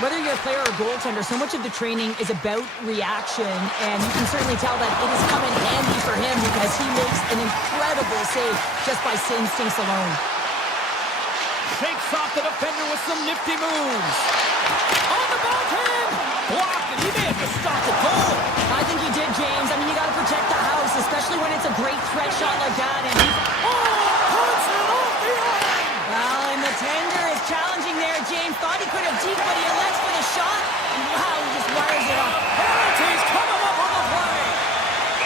Whether you're a player or goaltender, so much of the training is about reaction, and you can certainly tell that it is coming handy for him because he makes an incredible save just by instincts alone. Shakes off the defender with some nifty moves. On the backhand! Blocked, and he may have just stopped the goal. I think he did, James. I mean, you got to protect the house, especially when it's a great threat shot like that. And he's... Puts it off the iron! Well, and the tender is challenging there, James. Thought he could have deked, but he elects for the shot. And wow, he just wires it off. Penalties coming up on the play.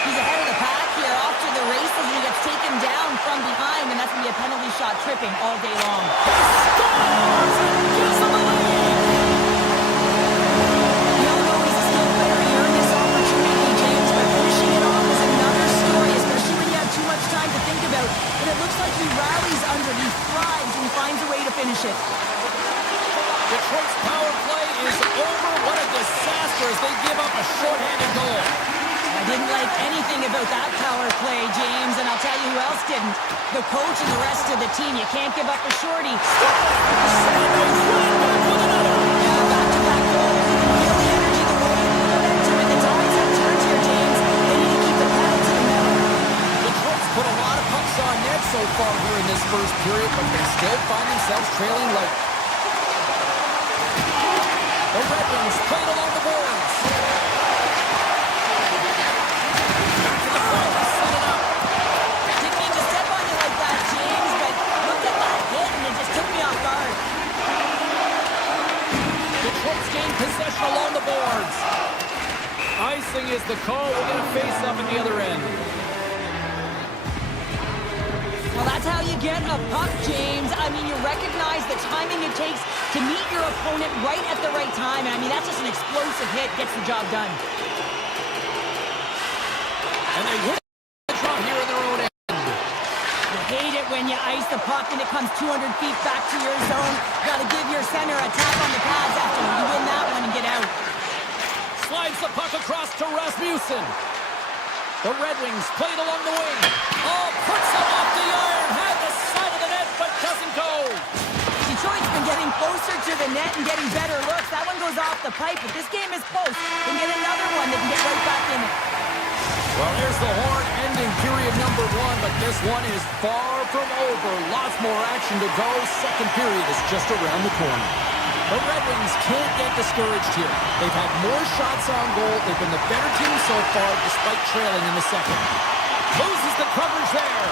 He's ahead of the pack here, off to the races, and he gets taken down from behind, and that's going to be a penalty shot tripping all day long. Scores and gives them the lead. We all know he's a skilled player. He earned this opportunity, James, but finishing it off is another story, especially when you have too much time to think about. But it looks like he rallies under it, he thrives, and he finds a way to finish it. Detroit's power play is over. What a disaster as they give up a shorthanded goal. I didn't like anything about that power play, James, and I'll tell you who else didn't. The coach and the rest of the team. You can't give up a shorty. Back-to-back goals. You can feel the energy, the wave, the momentum, and the tides have turned here, James. They need to keep the pedal to the metal. Detroit's put a lot of pucks on net so far here in this first period, but they still find themselves trailing like... The Red Wings played along the boards. Back to the point, they set it up. Didn't mean to step on you like that, James, but look at that hit, and it just took me off guard. Detroit's gained possession along the boards. Icing is the call. We're going to face up at the other end. Well, that's how you get a puck, James. I mean, you recognize the timing it takes to meet your opponent right at the right time. I mean, that's just an explosive hit. Gets the job done. And they win the draw here in their own end. You hate it when you ice the puck and it comes 200 feet back to your zone. Got to give your center a tap on the pads after you win that one and get out. Slides the puck across to Rasmussen. The Red Wings played along the wing. Oh, puts it off the iron. Had the side of the net, but doesn't go. Detroit's been getting closer to the net and getting better looks. That one goes off the pipe, but this game is close. They can get another one. They can get right back in it. Well, here's the horn ending period number one, but this one is far from over. Lots more action to go. Second period is just around the corner. The Red Wings can't get discouraged here. They've had more shots on goal. They've been the better team so far, despite trailing in the second. Loses the coverage there.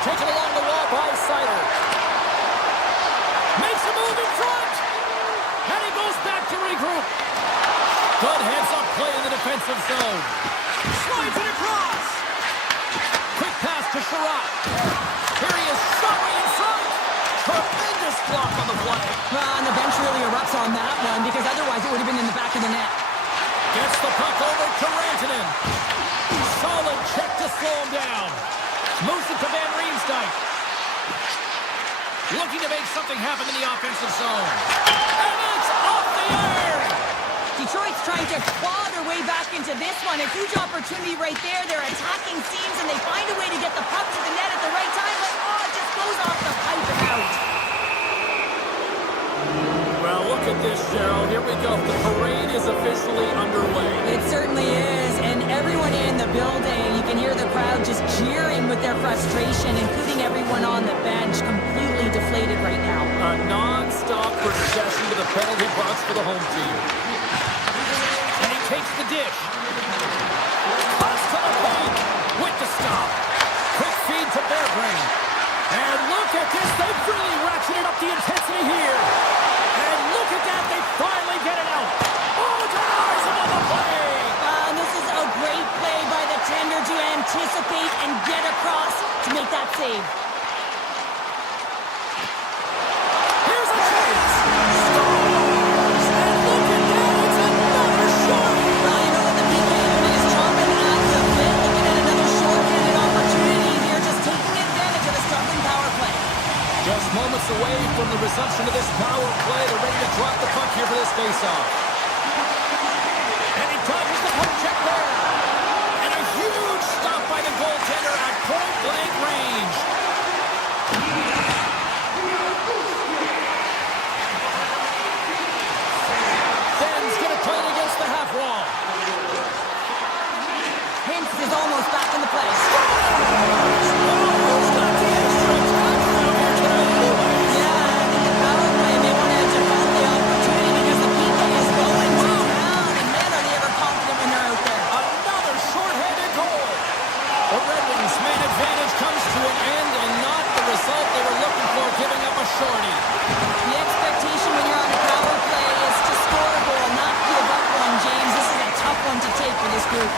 Taken along the wall by Sider. Makes a move in front. And he goes back to regroup. Good heads-up play in the defensive zone. Slides it across. Quick pass to Sherratt. Here he is, shot right in front. Tremendous block on the play. Well, and the bench really erupts on that one because otherwise it would have been in the back of the net. Gets the puck over to Rantanen. Solid check to slow him down. Moves it to Van Riemsdyk. Looking to make something happen in the offensive zone. And it's off the iron! Detroit's trying to claw their way back into this one. A huge opportunity right there. They're attacking seams, and they find a way to get the puck to the net at the right time, but oh, it just goes off the pipe and out. Well, look at this, Cheryl. Here we go. The parade is officially underway. It certainly is, and everyone in the building, you can hear the crowd just jeering with their frustration, including everyone on the bench, completely deflated right now. A non-stop procession to the penalty box for the home team. And he takes the dish. Cuts to the paint with the stop. Quick feed to Berggren. And look at this. They've really ratcheted up the intensity here. And look at that. They finally get it out. Oh, denies him on the play. This is a great play by the tender to anticipate and get across to make that save. Here's a chance. Scores! And look at that. It's another shot. Well, you know what the PK unit is chomping at the bit, looking at another short-handed opportunity. this faceoff. And he dodges the poke check there. And a huge stop by the goaltender at point-blank range. Ben's going to play it against the half wall. Hintz is almost back in the play. Who's got the extra time around here tonight anyway? Yeah, I think the power play may want to jump on the opportunity because the PK is going to town. And man, are they ever confident when they're out there. Another shorthanded goal. The Red Wings' main advantage comes to an end and not the result they were looking for, giving up a shorty. The expectation when you're on the power play is to score a goal, not give up one, James. This is a tough one to take for this group.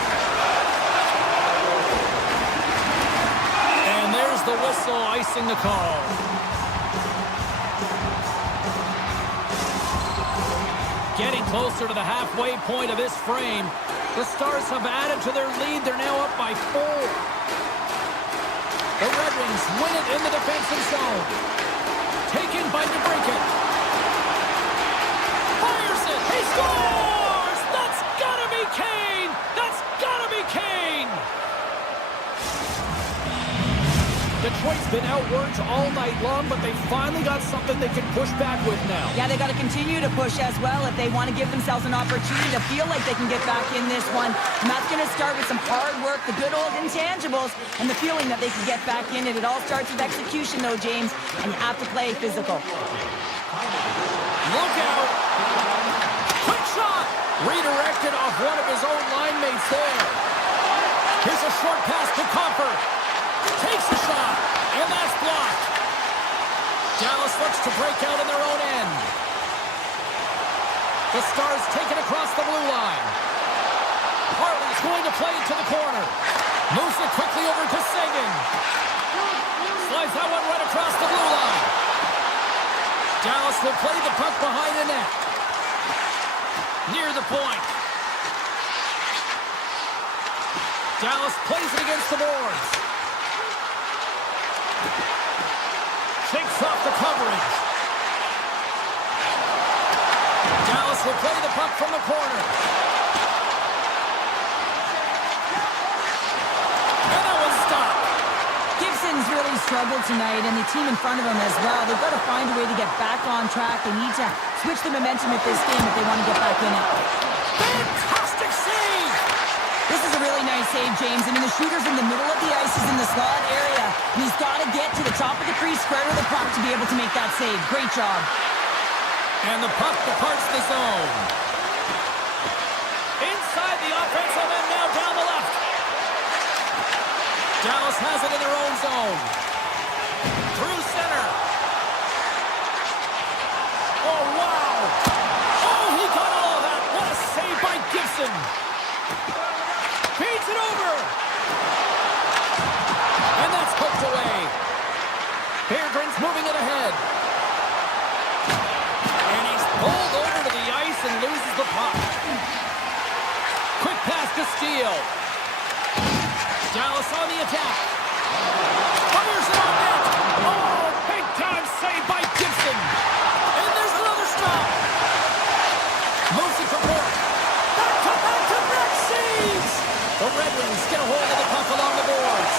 And there's the whistle icing the call. Getting closer to the halfway point of this frame, the Stars have added to their lead. They're now up by 4. The Red Wings win it in the defensive zone. Taken by DeBrincat. Fires it. He scores! That's gotta be Kane! That's gotta be Kane! Detroit's been outworked all night long, but they finally got something they can push back with now. Yeah, they got to continue to push as well if they want to give themselves an opportunity to feel like they can get back in this one. And that's going to start with some hard work, the good old intangibles, and the feeling that they can get back in it. It all starts with execution, though, James, and you have to play physical. Look out! Quick shot! Redirected off one of his own line mates there. Here's a short pass to Comfort. Takes the shot, and that's blocked. Dallas looks to break out in their own end. The Stars take it across the blue line. Harley's going to play it to the corner. Moves it quickly over to Sagan. Slides that one right across the blue line. Dallas will play the puck behind the net. Near the point. Dallas plays it against the boards. Shakes off the coverage. Dallas will play the puck from the corner. And that was stopped. Gibson's really struggled tonight, and the team in front of him as well. They've got to find a way to get back on track. They need to switch the momentum of this game if they want to get back in it. Fantastic save! This is a really nice save, James. I mean, the shooter's in the middle of the ice. He's in the slot area. And he's got to get to the top of the crease, square to the puck to be able to make that save. Great job. And the puck departs the zone. Inside the offensive end now down the left. Dallas has it in their own zone. Through center. Oh, wow. Oh, he got all of that. What a save by Gibson. Feeds it over. And that's hooked away. Peregrine's moving it ahead. And he's pulled over to the ice and loses the puck. Quick pass to Steele. Dallas on the attack. Fires it on net. Oh, big time save by Gibson. And there's another stop. Moves it to Burke. Back-to-back saves. The Red Wings get a hold of the puck along the boards.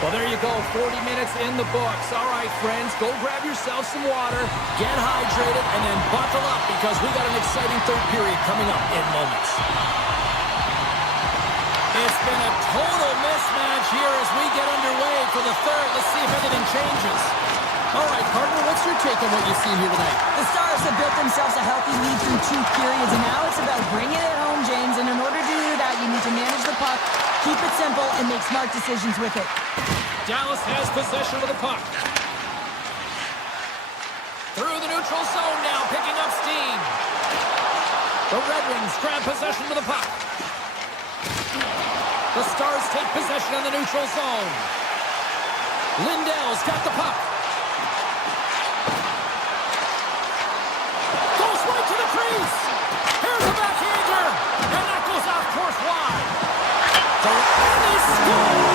Well, there you go. 40 minutes in the books. All right, friends, go grab yourself some water, get hydrated, and then buckle up because we got an exciting third period coming up in moments. It's been a total mismatch here as we get underway for the third. Let's see if anything changes. All right, partner, what's your take on what you've seen here tonight? The Stars have built themselves a healthy lead through 2 periods, and now it's about bringing it home, James. And in order to do that, you need to manage the puck, keep it simple, and make smart decisions with it. Dallas has possession of the puck. Through the neutral zone now, picking up steam. The Red Wings grab possession of the puck. The Stars take possession in the neutral zone. Lindell's got the puck. Goes right to the crease. Here's a backhander. And that goes off course wide. And they score!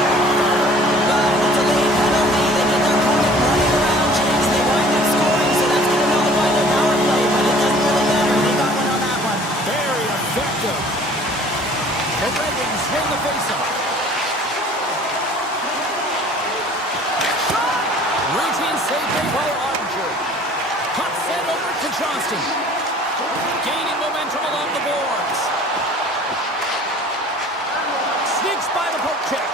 save made by Ottinger. Puck sent over to Johnston. Gaining momentum along the boards. Sneaks by the poke check.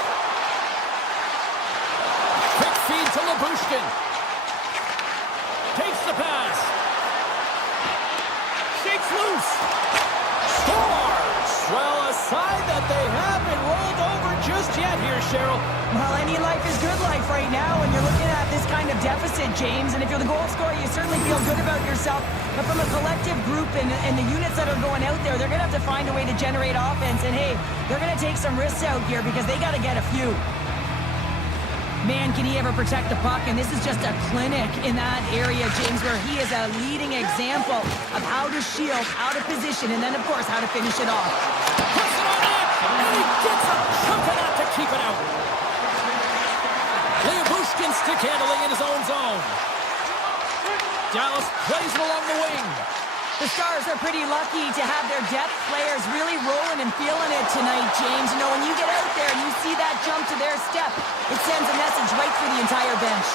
Quick feed to Labushkin. Takes the pass. Shakes loose. Scores! Well, a sign that they haven't rolled over just yet here, Cheryl. Well, any life is good life right now when you're looking at this kind of deficit, James. And if you're the goal scorer, you certainly feel good about yourself. But from a collective group and the units that are going out there, they're going to have to find a way to generate offense. And, hey, they're going to take some risks out here because they got to get a few. Man, can he ever protect the puck? And this is just a clinic in that area, James, where he is a leading example of how to shield out of position and then, of course, how to finish it off. Puts it on net, and he gets a chunk of that to keep it out. Labushkin stick handling in his own zone. Dallas plays it along the wing. The Stars are pretty lucky to have their depth players really rolling and feeling it tonight, James. You know, when you get out there and you see that jump to their step, it sends a message right through the entire bench.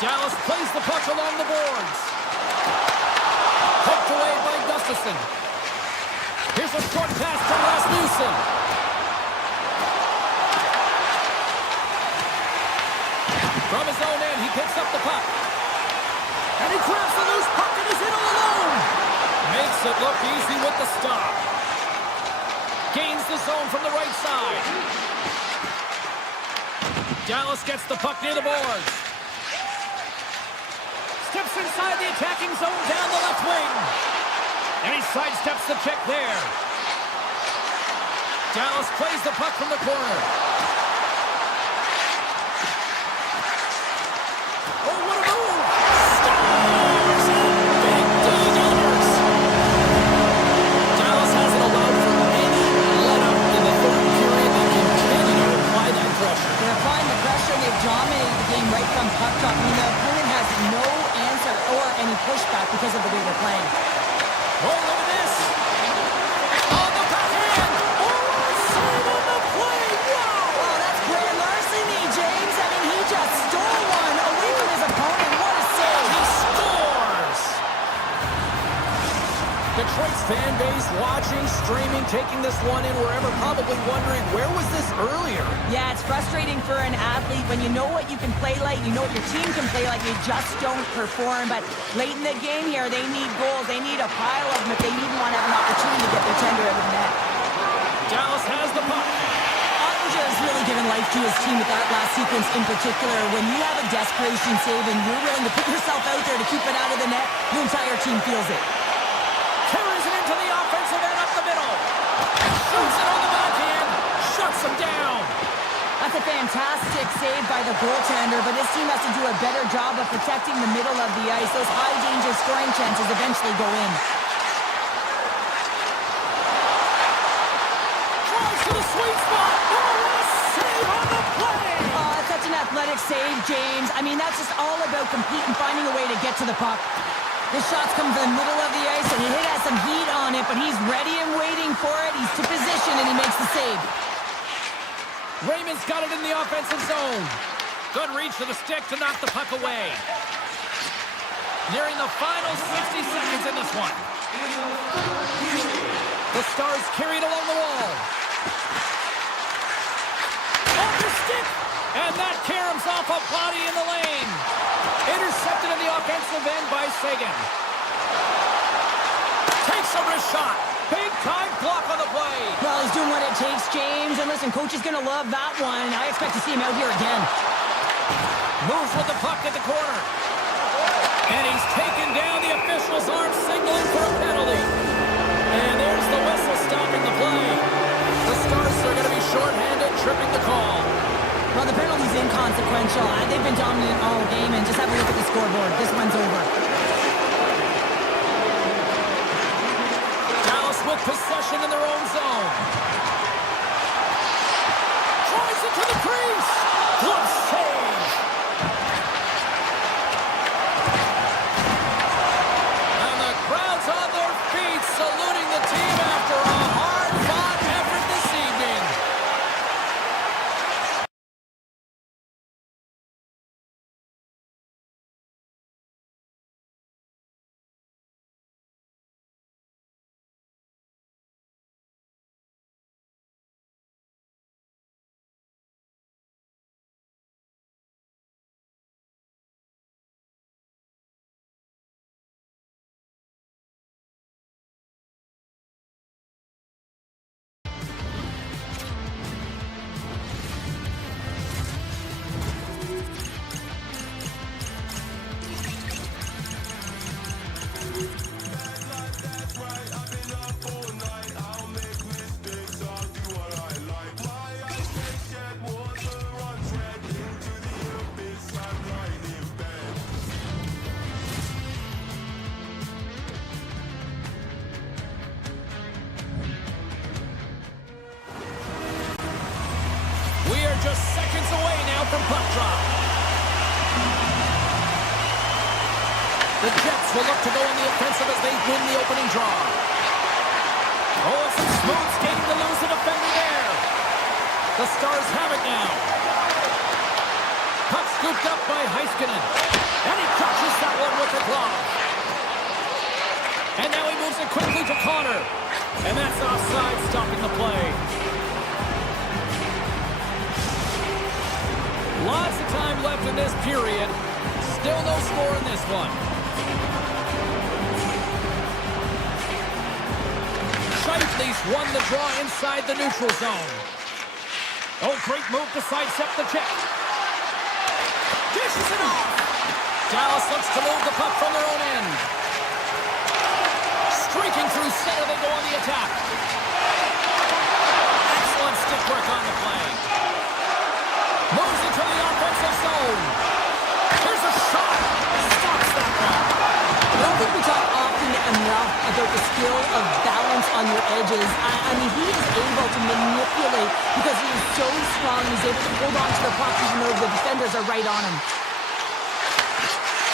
Dallas plays the puck along the boards. Poked away by Gustafsson. Here's a short pass to Rasmussen. From his own end, he picks up the puck. And he grabs the loose puck and is in all alone. Makes it look easy with the stop. Gains the zone from the right side. Dallas gets the puck near the boards. Steps inside the attacking zone down the left wing. And he sidesteps the check there. Dallas plays the puck from the corner. Oh, what a move! Stars and big D-Gunners. Dallas hasn't allowed for any let-up in the third period. They continue to apply that pressure. They're applying the pressure, and they've dominated the game right from puck drop. I mean, the opponent has no answer or any pushback because of the way they're playing. Oh, look at this! On the backhand! Oh, save on the play! Wow! Oh, that's grand larceny, James. I mean, he just stole one away from his opponent. What a save! He scores! Detroit's fan base watching, streaming, taking this one in wherever, probably wondering, where was this earlier? Yeah, it's frustrating for an athlete when you know what you can play like, you know what your team can play like, you just don't perform. But late in the game here, they need goals. They need a pile of them if they even want to have an opportunity to get their tender out of the net. Dallas has the puck. Ottinger has really given life to his team with that last sequence in particular. When you have a desperation save and you're willing to put yourself out there to keep it out of the net, the entire team feels it. Carries it into the offensive end up the middle. Shoots it on the backhand. Shuts him down. That's a fantastic save by the goaltender, but this team has to do a better job of protecting the middle of the ice. Those high-danger scoring chances eventually go in. Tries to the sweet spot. Oh, a save on the play. Oh, that's such an athletic save, James. I mean, that's just all about competing, finding a way to get to the puck. This shot's come to the middle of the ice, and he has some heat on it, but he's ready and waiting for it. He's to position, and he makes the save. Raymond's got it in the offensive zone. Good reach to the stick to knock the puck away. Nearing the final 60 seconds in this one. The Stars carry it along the wall. Off the stick! And that caroms off a body in the lane. Intercepted in the offensive end by Sagan. Takes a wrist shot. Big time block on the play. Well, he's doing what it takes, James. And listen, coach is going to love that one. I expect to see him out here again. Moves with the puck at the corner. And he's taken down. The official's arm signaling for a penalty. And there's the whistle stopping the play. The Stars are going to be shorthanded, tripping the call. Well, the penalty's inconsequential. They've been dominant all game, and just have a look at the scoreboard. This one's over. Dallas with possession in their own zone. Tries it to the crease. Glove save. And the crowd's on their feet, saluting the team after a hard-fought effort this evening. just seconds away now from puck drop. The Jets will look to go on the offensive as they win the opening draw. Oh, it's some smooth skating to lose the defender there. The Stars have it now. Puck scooped up by Heiskanen. And he catches that one with the glove. And now he moves it quickly to Connor. And that's offside, stopping the play. Lots of time left in this period. Still no score in this one. Scheifele's won the draw inside the neutral zone. Oh, great move to sidestep the check. Dishes it off. Dallas looks to move the puck from their own end. Streaking through center, they go on the attack. Excellent stick work on the play. Moves into the offensive zone. Here's a shot. Stops that one. I don't think we talk often enough about the skill of balance on your edges. I mean, he is able to manipulate because he is so strong. He's able to hold on to the puck even though the defenders are right on him.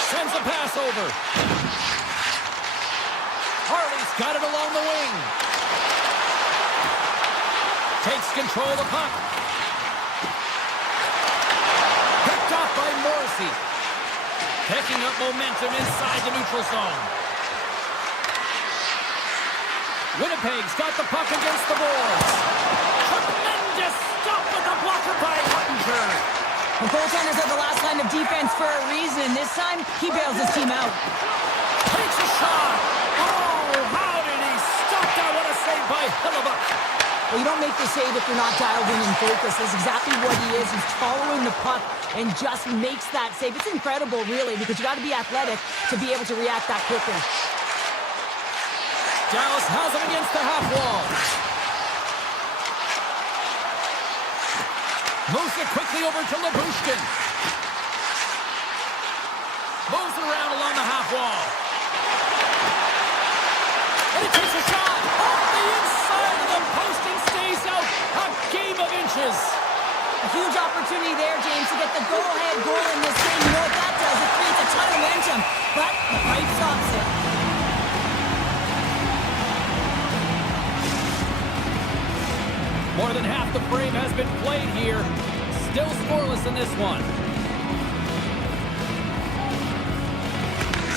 Sends a pass over. Harley's got it along the wing. Takes control of the puck. Picked off by Morrissey. Picking up momentum inside the neutral zone. Winnipeg's got the puck against the boards. Tremendous stop with the blocker by Huttinger. The goaltenders are the last line of defense for a reason. This time, he bails his team out. Takes a shot. Oh, how did he stop that? What a save by Hellebuyck. Well, you don't make the save if you're not dialed in and focused. That's exactly what he is. He's following the puck and just makes that save. It's incredible, really, because you got to be athletic to be able to react that quickly. Dallas has him against the half wall. Moves it quickly over to Labushkin. Moves it around along the half wall. And he takes a shot off the inside of the post and stays out a game of inches. A huge opportunity there, James, to get the go-ahead goal in this game. You know what that does? It creates a ton of momentum, but the pipe stops it. More than half the frame has been played here. Still scoreless in this one.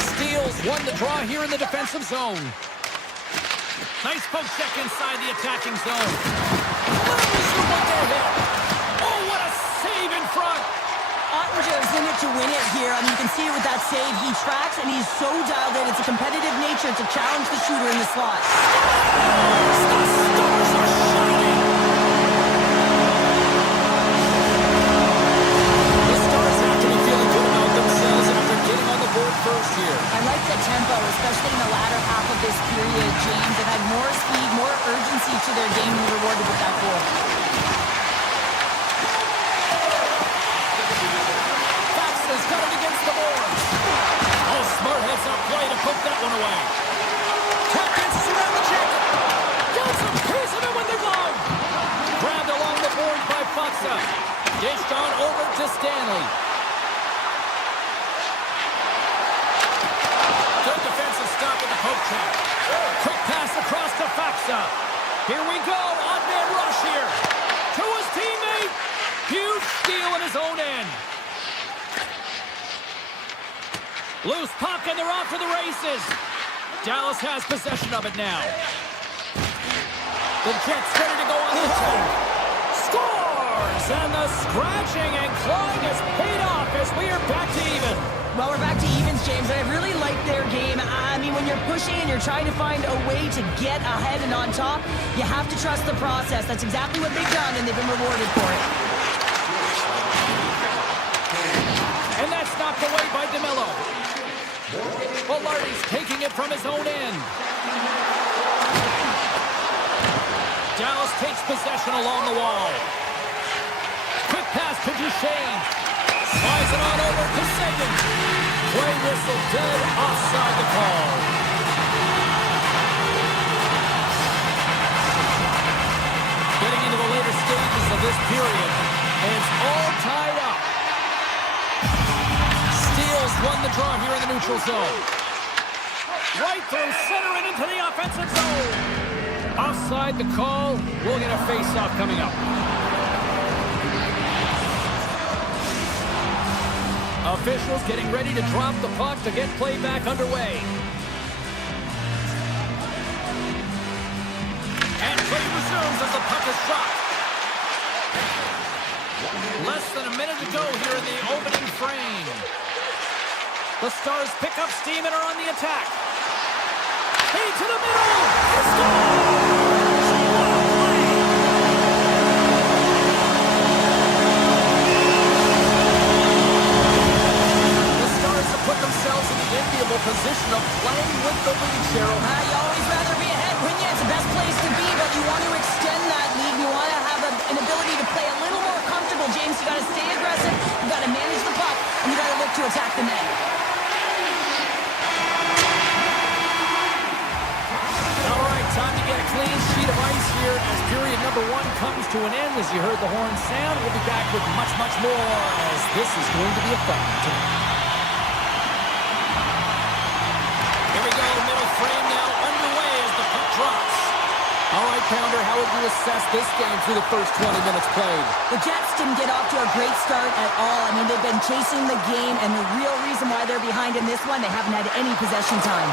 Steals won the draw here in the defensive zone. Nice poke check inside the attacking zone. Oh, what a save in front. Ottinger's in it to win it here. I mean, you can see it with that save. He tracks, and he's so dialed in. It's a competitive nature to challenge the shooter in the slot. The Stars are shining. The Stars have to be feeling good about themselves after getting on the board first here. I like the tempo, especially in the latter half of this period, James. They've had more speed, more urgency to their game and rewarded with that goal. Faxter's got it against the boards. Oh, smart heads up play to poke that one away. Tap dances around the check. Gets a piece of it with the glove. Grabbed along the board by Faxa. Dished on over to Stanley. Good defensive stop with the poke check. Quick pass across to Faxa. Here we go. Odd man rush here. To his teammate. Huge steal in his own end. Loose puck, and they're off to the races. Dallas has possession of it now. The Jets ready to go on the attack. Scores! And the scratching and clawing has paid off as we are back to even. Well, we're back to evens, James, and I really like their game. I mean, when you're pushing and you're trying to find a way to get ahead and on top, you have to trust the process. That's exactly what they've done, and they've been rewarded for it. And that's knocked away by DeMello. Velarde's taking it from his own end. Dallas takes possession along the wall. Quick pass to Duchesne. Slides it on over to Sagan. Play whistle dead, offside the call. Getting into the later stages of this period, and it's the draw here in the neutral zone. Right through center and into the offensive zone. Offside the call. We'll get a face-off coming up. Officials getting ready to drop the puck to get play back underway. And play resumes as the puck is dropped. Less than a minute to go here in the opening frame. The Stars pick up steam and are on the attack. Feed to the middle. He scores! What a play! The Stars have put themselves in the enviable position of playing with the lead, Cheryl. You always rather be ahead, wouldn't you? It's the best place to be, but you want to extend that lead. You want to have an ability to play a little more comfortable, James. You got to stay aggressive. You got to manage the puck, and you got to look to attack the net. All right, time to get a clean sheet of ice here as period number 1 comes to an end. As you heard the horn sound, we'll be back with much, much more as this is going to be a fun one tonight. Here we go, middle frame now underway as the puck drops. All right, Pounder, how would you assess this game through the first 20 minutes played? The Jets didn't get off to a great start at all. I mean, they've been chasing the game, and the real reason why they're behind in this one, they haven't had any possession time.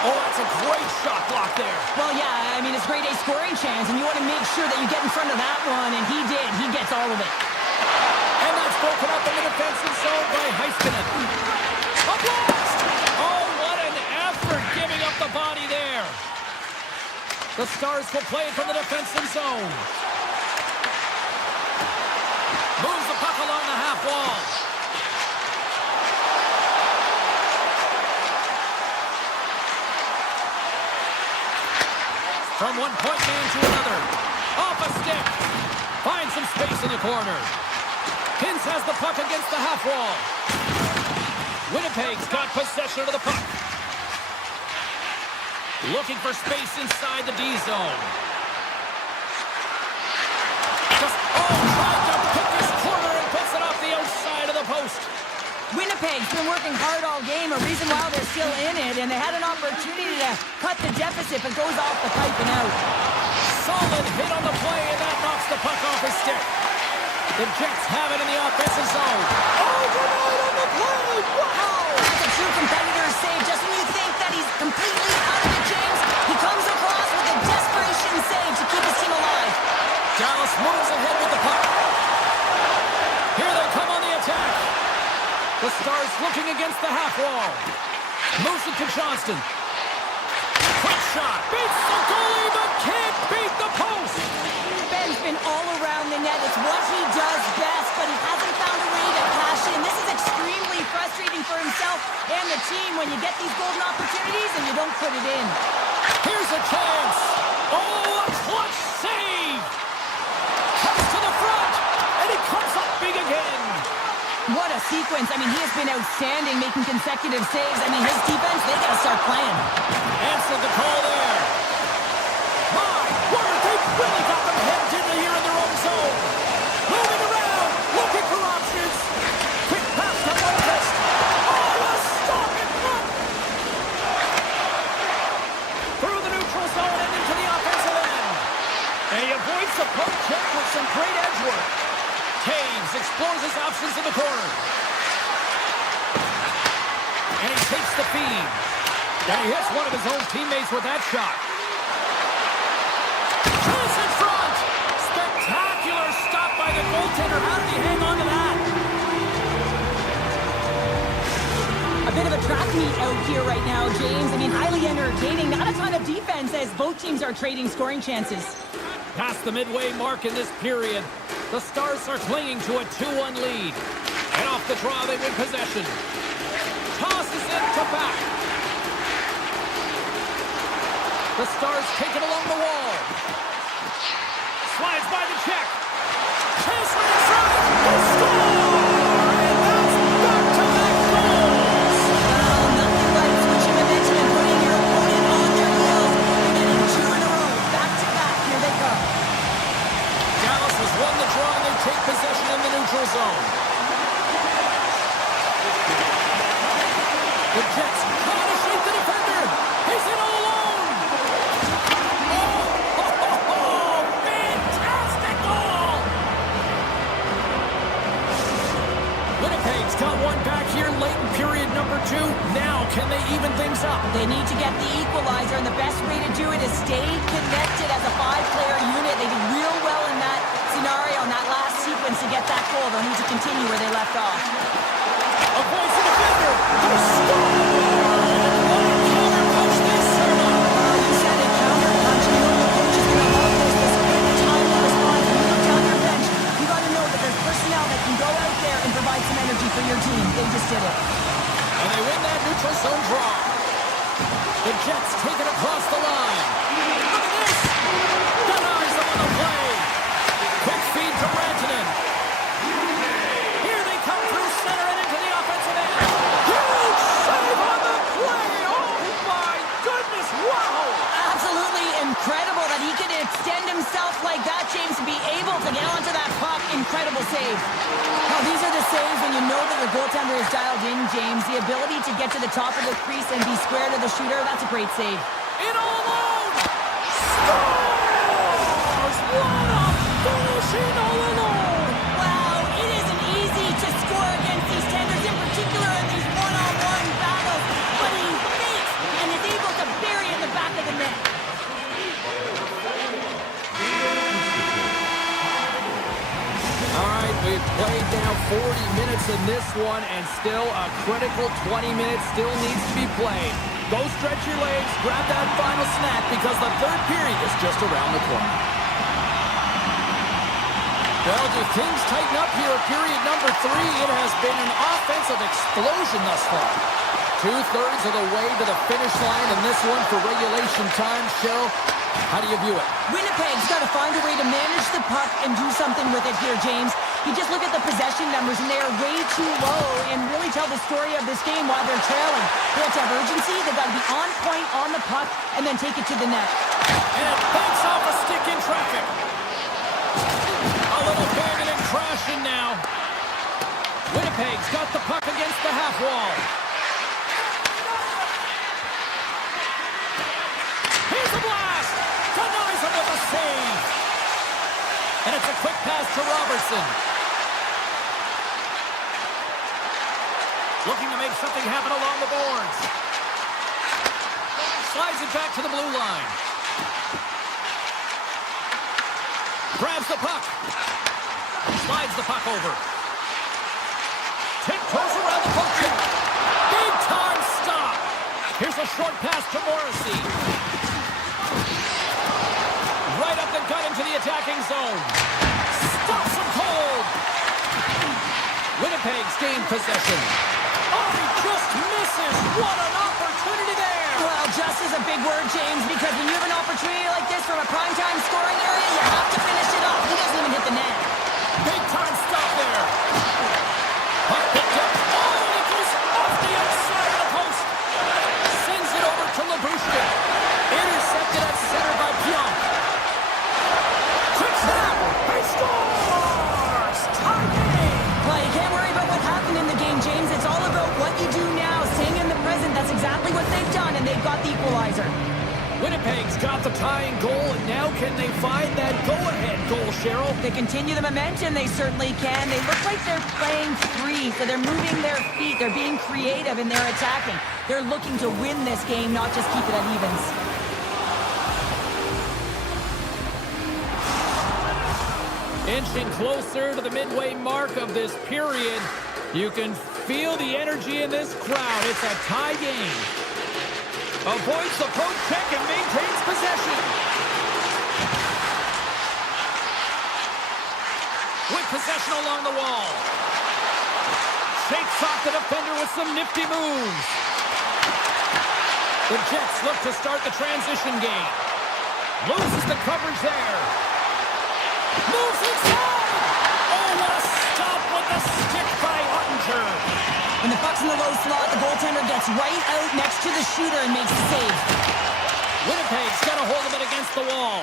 Oh, that's a great shot block there. Well, yeah, I mean, it's grade A scoring chance, and you want to make sure that you get in front of that one, and he did. He gets all of it. And that's broken up in the defensive zone by Heiskanen. A blast! Oh, what an effort giving up the body there. The Stars will play it from the defensive zone. Moves the puck along the half wall. From one point man to another. Off a stick. Finds some space in the corner. Hintz has the puck against the half wall. Winnipeg's got possession of the puck. Looking for space inside the D zone. Tried to pick this corner and puts it off the outside of the post. Winnipeg's been working hard all game, a reason why they're still in it, and they had an opportunity to cut the deficit, but goes off the pipe and out. Solid hit on the play, and that knocks the puck off his stick. The Jets have it in the offensive zone. Oh, denied on the play! Wow! That's a true competitor's save. Just when you think that he's completely out of it, James, he comes across with a desperation save to keep his team alive. Dallas moves ahead with the puck. Here they come on the attack. The Stars looking against the half wall. Moves it to Johnston. Quick shot. Beats the goalie, but can't beat the post. Ben's been all around the net. It's what he does best, but he hasn't found a way to cash in. This is extremely frustrating for himself and the team when you get these golden opportunities and you don't put it in. Here's a chance. Oh, a clutch save. Comes to the front, and he comes up big again. What a sequence. I mean, he has been outstanding making consecutive saves. I mean, his defense, they got to start playing. Answered the call there. My word, they've really got them hemmed in here in their own zone. Moving around, looking for options. Quick pass to Lundqvist. Oh, a stop in front. Through the neutral zone and into the offensive end. And he avoids the poke check with some great edge work. Taves explores his options in the corner. And he takes the feed. And he hits one of his own teammates with that shot. Chance in front! Spectacular stop by the goaltender. How did he hang on to that? A bit of a track meet out here right now, James. I mean, highly entertaining. Not a ton of defense as both teams are trading scoring chances. Past the midway mark in this period, the Stars are clinging to a 2-1 lead. And off the draw, they win possession. Tosses it to back. The Stars take it along the wall. Slides by the check. Chance in front. They score! And that's back-to-back goals. Well, nothing like switching momentum and putting your opponent on their heels. You're getting 2 in a row. Back-to-back. Here they come. Dallas has won the draw and they take possession in the neutral zone. Winnipeg's got one back here late in period number 2. Now, can they even things up? They need to get the equalizer, and the best way to do it is stay connected as a 5-player unit. They did real well in that scenario, in that last sequence to get that goal. They'll need to continue where they left off. Avoids the defender. They score! Counter-punch this, Sarah. You said it, counter-punch. You know the coach is going to love this. This quick time to respond. When you look down your bench, you got to know that there's personnel that can go out there and provide some energy for your team. They just did it. And they win that neutral zone draw. The Jets take it across the line. Look at this! Denies them on the play. Quick feed to Rantanen. Here they come through center and into the offensive end. Huge save on the play! Oh my goodness! Wow! Absolutely incredible that he could extend himself like that, James, to be able to get onto that puck. Incredible save. Now, these are the saves when you know that your goaltender is dialed in, James. The ability to get to the top of the crease and be square to the shooter, that's a great save. In all alone! Scores! What a finishing all alone! Wow, it isn't easy to score against these tenders, in particular in these one-on-one battles, but he fakes and is able to bury it in the back of the net. All right, we've played now 40 minutes in this one, and still a critical 20 minutes still needs to be played. Go stretch your legs, grab that final snack, because the third period is just around the corner. Well, do things tighten up here at period number 3? It has been an offensive explosion thus far. 2/3 of the way to the finish line in this one for regulation time. Cheryl, how do you view it? Winnipeg's got to find a way to manage the puck and do something with it here, James. You just look at the possession numbers, and they are way too low and really tell the story of this game while they're trailing. They have to have urgency. They've got to be on point on the puck and then take it to the net. And it banks off a stick in traffic. A little banging and crashing now. Winnipeg's got the puck against the half wall. Here's a blast! Denies him with a save. And it's a quick pass to Robertson. Looking to make something happen along the boards. Slides it back to the blue line. Grabs the puck. Slides the puck over. Tiptoes around the poke check. Big time stop. Here's a short pass to Morrissey. Right up the gut into the attacking zone. Stops him cold. Winnipeg's gained possession. Oh, he just misses. What an opportunity there. Well, just is a big word, James, because when you have an opportunity like this from a primetime scoring area, you have to finish it off. He doesn't even hit the net. Big time stop there. Puck picked up. Oh, and it goes off the outside of the post. Sends it over to Labushkin. Intercepted at center by Pionk. Quick snap. He scores! Tie game. Well, you can't worry about what happened in the game, James. It's all about what you do now, staying in the present. That's exactly what they've done, and they've got the equalizer. Winnipeg's got the tying goal, and now can they find that go-ahead goal, Cheryl? They continue the momentum, they certainly can. They look like they're playing free, so they're moving their feet. They're being creative, and they're attacking. They're looking to win this game, not just keep it at evens. Inching closer to the midway mark of this period. You can feel the energy in this crowd. It's a tie game. Avoids the poke check and maintains possession. With possession along the wall. Shakes off the defender with some nifty moves. The Jets look to start the transition game. Loses the coverage there. Moves inside! Oh, what a stop with the stick by Ottinger. When the puck's in the low slot, the goaltender gets right out next to the shooter and makes the save. Winnipeg's got a hold of it against the wall.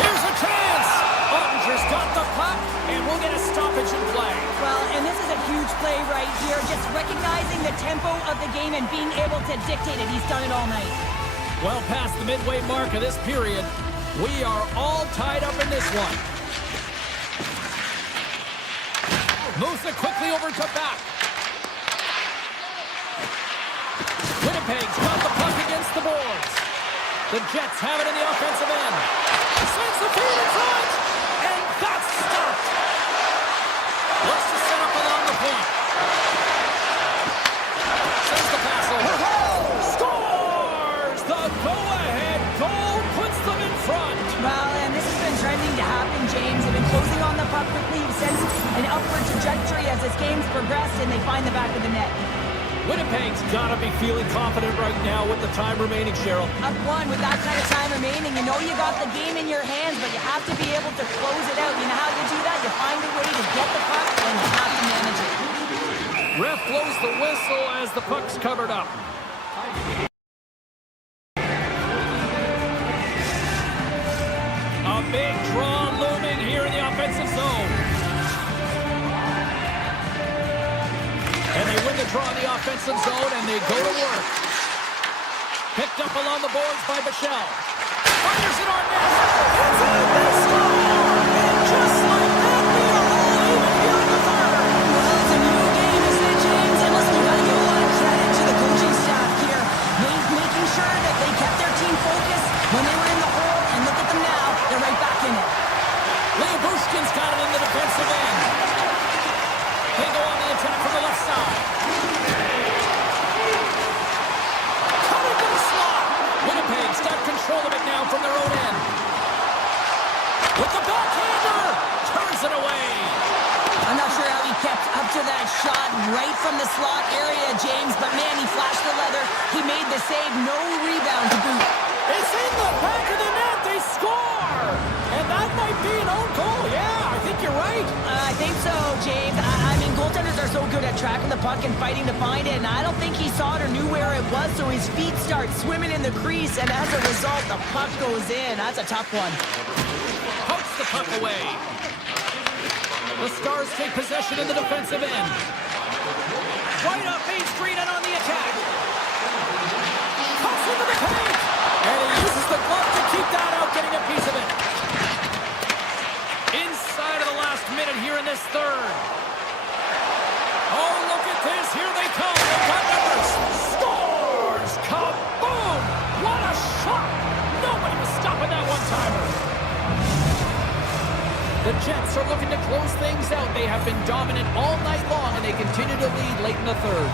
Here's a chance! Ottinger's got the puck, and we'll get a stoppage in play. Well, and this is a huge play right here. Just recognizing the tempo of the game and being able to dictate it. He's done it all night. Well past the midway mark of this period, we are all tied up in this one. Moves it quickly over to back. Winnipeg's got the puck against the boards. The Jets have it in the offensive end. Sends the feed in front, and that's stopped. Looks to set up along the point. Sends the pass over. Scores! The go-ahead goal puts them in front. Well, and this has been trending to happen, James. They've been closing on the puck quickly. You've sensed an upward trajectory as this game's progressed, and they find the back of the net. Winnipeg's got to be feeling confident right now with the time remaining, Cheryl. Up one with that kind of time remaining. You know you got the game in your hands, but you have to be able to close it out. You know how you do that? You find a way to get the puck, and you have to manage it. Ref blows the whistle as the puck's covered up. A big draw looming here in the offensive zone. And they win the draw in the offensive zone, and they go to work. Picked up along the boards by Michelle. Fires it on net. It's in, they score! And just like that, we are all even here in the third. Well, it's a new game, isn't it, James? And listen, you got to give a lot of credit to the coaching staff here. Making sure that they kept their team focused when they were in the hole, and look at them now. They're right back in it. Bushkin's got it in the defensive end. They go on the attack from the left side. Cutting to the slot. Winnipeg's got control of it now from their own end. With the backhander. Turns it away. I'm not sure how he kept up to that shot right from the slot area, James, but man, he flashed the leather. He made the save. No rebound to boot. It's in the back of the net. They score. And that might be an own goal. Yeah, I think you're right. I think so, James. I mean, goaltenders are so good at tracking the puck and fighting to find it, and I don't think he saw it or knew where it was, so his feet start swimming in the crease, and as a result, the puck goes in. That's a tough one. Pokes the puck away. The Stars take possession in the defensive end. Right up Main Street and on the attack. Cuts into the paint. And he uses the glove to keep that out, getting a piece of it. Inside of the last minute here in this third. Oh, look at this. Here they come. They've got numbers. Scores! Kaboom! What a shot! Nobody was stopping that one-timer. The Jets are looking to close things out. They have been dominant all night long, and they continue to lead late in the third.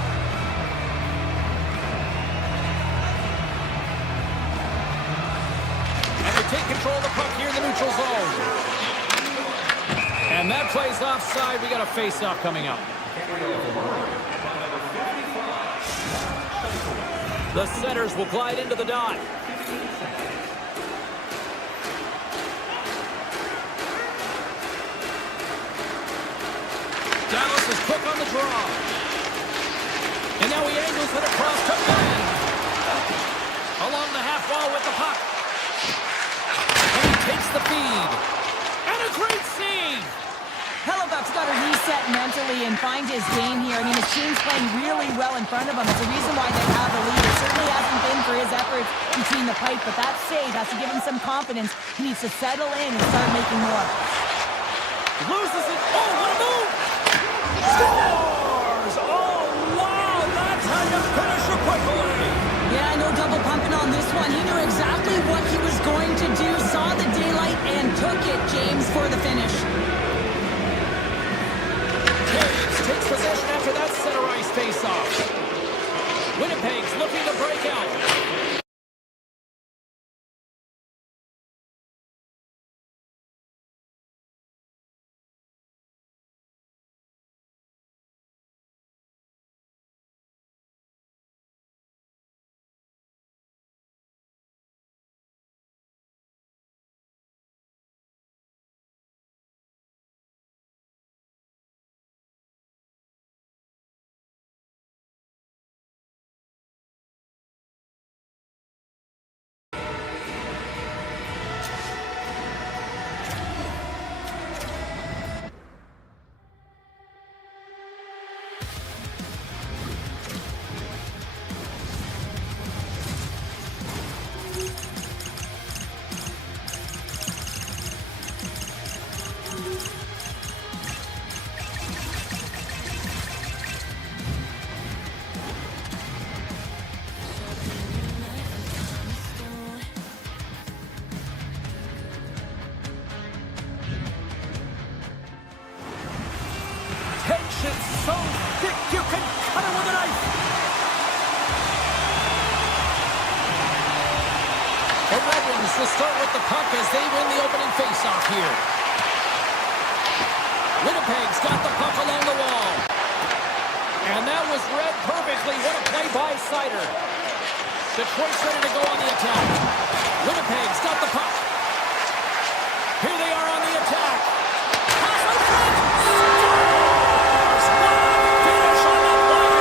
And they take control of the puck here in the neutral zone. And that play's offside. We got a face-off coming up. The Senators will glide into the dot. Dallas is quick on the draw. And now he angles it across to Mann. Along the half wall with the puck. And he takes the feed. And a great save. Hellebuck's got to reset mentally and find his game here. I mean, his team's playing really well in front of him. It's the reason why they have the lead. It certainly hasn't been for his efforts between the pipe, but that save has to give him some confidence. He needs to settle in and start making more. Loses it. Oh, what a move! Scores! Oh, wow! That's how you finish a breakaway. Yeah, no double pumping on this one. He knew exactly what he was going to do, saw the daylight, and took it, James, for the finish. Taves takes possession after that center ice face-off. Winnipeg's looking to break out. it's so thick you can cut it with a knife. The Red Wings will start with the puck as they win the opening faceoff here. Winnipeg's got the puck along the wall. And that was read perfectly. What a play by Sider. Detroit's ready to go on the attack. Winnipeg's got the puck. Here they are on the attack. Pass on front. Scores! What a finish on the play!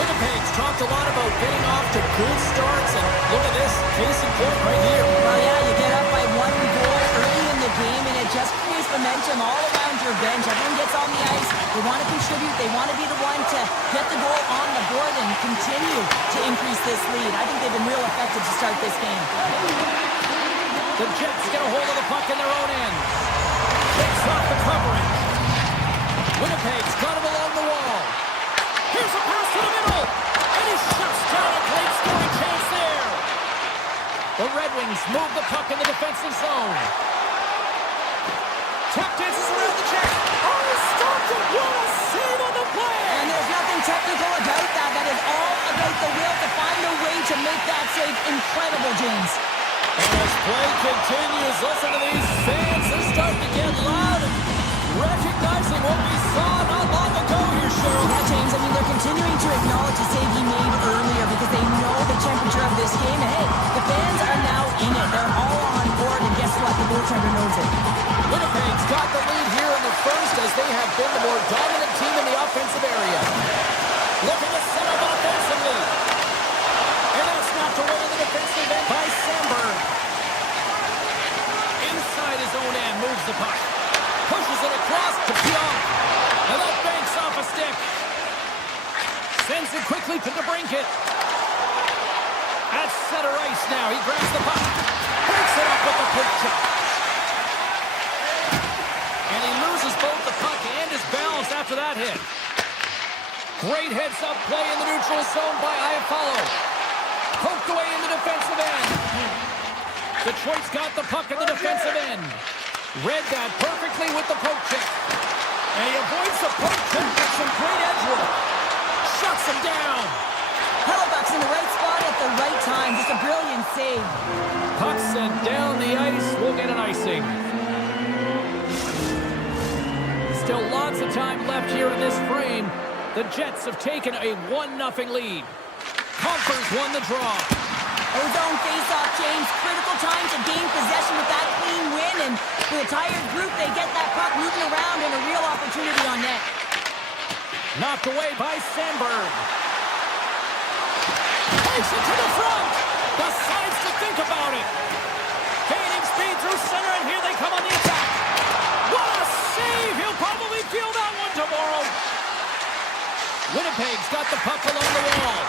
Winnipeg's talked a lot about getting off to good starts, and look at this, case in point right here. Well, yeah, you get up by 1 goal early in the game, and it just creates momentum all around your bench. Everyone gets on the ice. They want to contribute. They want to be the one to get the goal on the board and continue to increase this lead. I think they've been real effective to start this game. The Jets get a hold of the puck in their own end. Takes off the coverage. Winnipeg's got him along the wall. Here's a pass to the middle. And he shuts down a great scoring chance there. The Red Wings move the puck in the defensive zone. Tap dances around the check. Oh, stopped it. What a save on the play. And there's nothing technical about that. That is all about the will to find a way to make that save incredible, James. And as play continues, listen to these fans. They're starting to get loud and recognizing what we saw not long ago here, Cheryl. Yeah, James, I mean, they're continuing to acknowledge the save he made earlier because they know the temperature of this game. And hey, the fans are now in it. They're all on board, and guess what? The goaltender knows it. Winnipeg's got the lead here in the first as they have been the more dominant team in the offensive area. Looking to set up offensively. And that's knocked away in the defensive end by Sandberg. Inside his own end, moves the puck. Pushes it across to Pionk. And that banks off a stick. Sends it quickly to DeBrincat. At center ice now. He grabs the puck. Breaks it up with the quick check. And he loses both the puck and his balance after that hit. Great heads-up play in the neutral zone by Iafallo. Poked away in the defensive end. Detroit's got the puck in the defensive end. Read that perfectly with the poke check. And he avoids the poke check with some great edge work. Shuts him down. Hellebuck's in the right spot at the right time. Just a brilliant save. Puck sent down the ice. We'll get an icing. Still lots of time left here in this frame. The Jets have taken a 1-0 lead. Compher's won the draw. Ozone face-off, James. Critical time to gain possession with that clean win. And for the tired group, they get that puck moving around and a real opportunity on net. Knocked away by Sandberg. Takes it to the front. Decides to think about it. Gaining speed through center, and here they come on the attack. What a save! He'll probably feel that one tomorrow. Winnipeg's got the puck along the wall.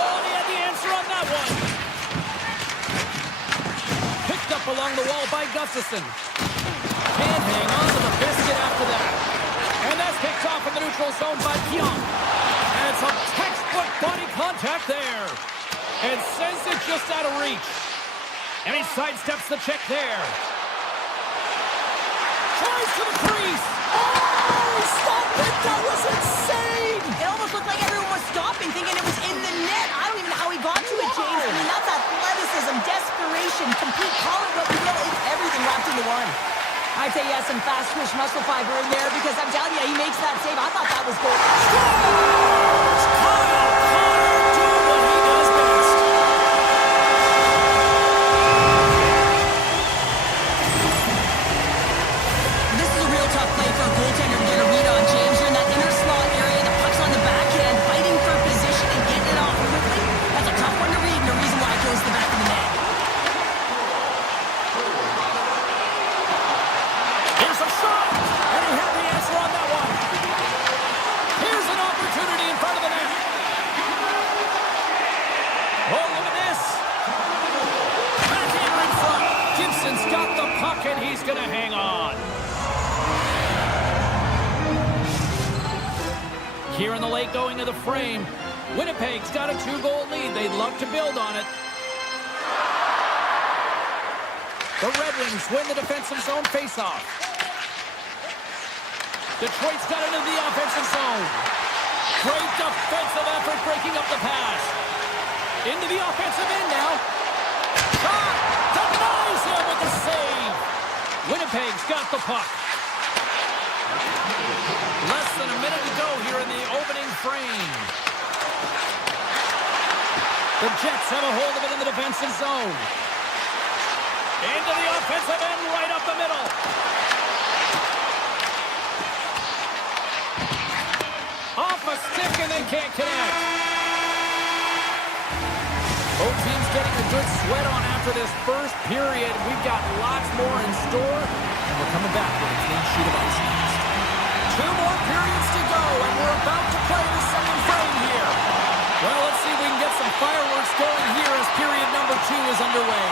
Oh, and he had the answer on that one. Picked up along the wall by Gustafson. Can't hang on to the biscuit after that. And that's picked off in the neutral zone by Pionk. And some textbook body contact there. And sends it just out of reach. And he sidesteps the check there. Tries to the crease. Oh, stop it. That was insane. It almost looked like everyone was stopping, thinking it was in the net. I don't even know how he got to it, James. I mean, that's athleticism, desperation, complete, call it what you will. It's everything wrapped into one. I'd say he has some fast twitch muscle fiber in there because I'm telling you, he makes that save. I thought that was goal. Scores! Kyle Connor doing what he does best. This is a real tough play for a goaltender to get a read on, James. You're in that inner slot area, the puck's on the backhand, fighting for position and getting it off quickly. That's a tough one to read and the reason why it goes to the back of the net. Here's a shot, and he had the answer on that one. Here's an opportunity in front of the net. Oh, look at this. Backhander in front. Gibson's got the puck, and he's going to hang on. Here in the late going of the frame, Winnipeg's got a 2-goal lead. They'd love to build on it. The Red Wings win the defensive zone faceoff. Detroit's got it into the offensive zone. Great defensive effort breaking up the pass. Into the offensive end now. Shot! Denies him with the save. Winnipeg's got the puck. Less than a minute to go here in the opening frame. The Jets have a hold of it in the defensive zone. Into the offensive end, right up the middle. Off a stick, and they can't connect. Both teams getting a good sweat on after this first period. We've got lots more in store, and we're coming back with a clean sheet of ice next. 2 more periods to go, and we're about to play the second frame here. Well, let's see if we can get some fireworks going here as period number 2 is underway.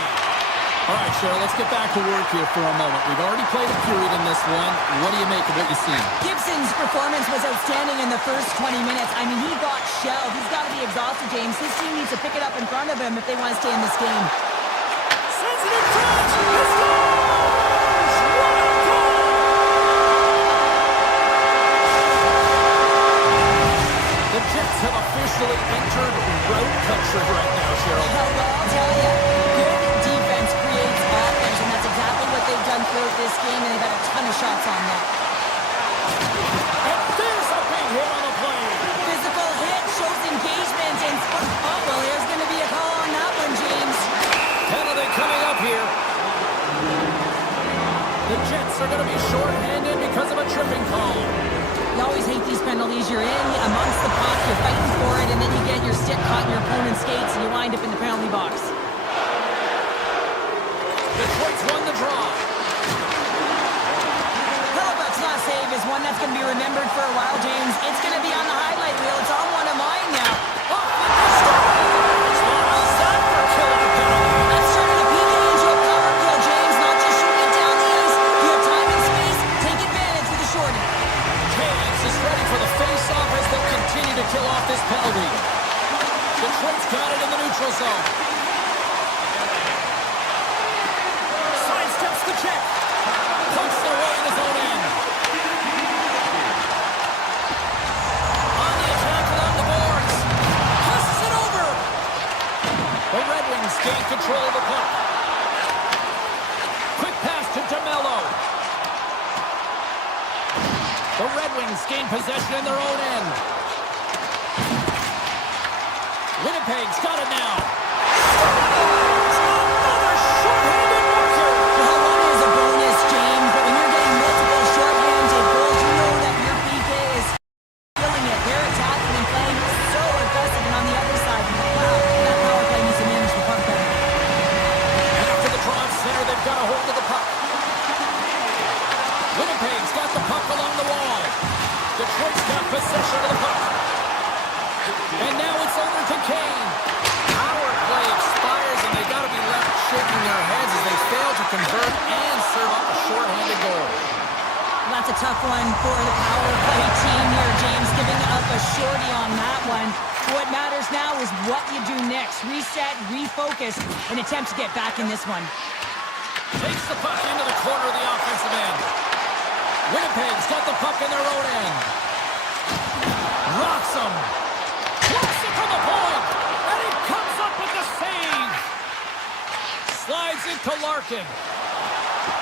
All right, Cheryl, let's get back to work here for a moment. We've already played a period in this one. What do you make of what you see? Gibson's performance was outstanding in the first 20 minutes. I mean, he got shelled. He's got to be exhausted, James. His team needs to pick it up in front of him if they want to stay in this game. Sends it in front. He scores! What a goal! The Jets have officially entered road country right now, Cheryl. Well, I'll tell you, good defense creates offense, and that's exactly what they've done throughout this game, and they've had a ton of shots on net. And there's a big hit on the play. Physical hit shows engagement, and oh, well, there's going to be a call on that one, James. Penalty coming up here. The Jets are going to be shorthanded because of a tripping call. You always hate these penalties. You're in amongst the puck, you're fighting for it, and then you get your stick caught in your opponent's skates, and you wind up in the penalty box. Detroit's won the draw. Hellebuck's last save is one that's going to be remembered for a while, James. It's going to be on the highlight reel. It's on one of mine now. Oh, how's that for killing a penalty? That's turning a PK into a power kill, James. Not just shooting it down the ice. You have time and space. Take advantage with the shorty. Caves is ready for the face-off as they continue to kill off this penalty. Detroit's got it in the neutral zone. Sidesteps the check. Punts their way in his own end. On the attack along the boards. Passes it over. The Red Wings gain control of the puck. Quick pass to DeMello. The Red Wings gain possession in their own end. Winnipeg's got it now. Another short-handed marker. Well, one is a bonus, James, but when you're getting multiple short-handed goals, you know that your PK is feeling it. They're attacking and playing so aggressive, and on the other side, wow, that power play needs to manage the puck better. After the draw center, they've got a hold of the puck. Winnipeg's got the puck along the wall. Detroit's got possession of the puck. And now it's over to Kane. Power play expires, and they've got to be left shaking their heads as they fail to convert and serve up a shorthanded goal. Well, that's a tough one for the power play team here, James, giving up a shorty on that one. What matters now is what you do next. Reset, refocus, and attempt to get back in this one. Takes the puck into the corner of the offensive end. Winnipeg's got the puck in their own end. Rocks him. Blocks it from the point. And he comes up with the save. Slides it to Larkin.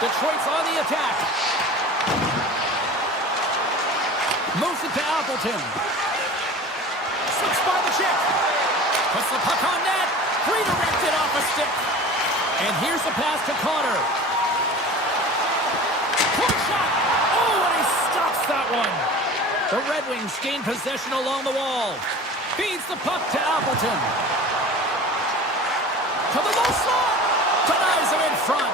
Detroit's on the attack. Moves it to Appleton. Slips by the check. Puts the puck on net. Redirected off a stick. And here's the pass to Connor. Pull shot. Oh, and he stops that one. The Red Wings gain possession along the wall. Feeds the puck to Appleton. To the low slot. Denies him in front.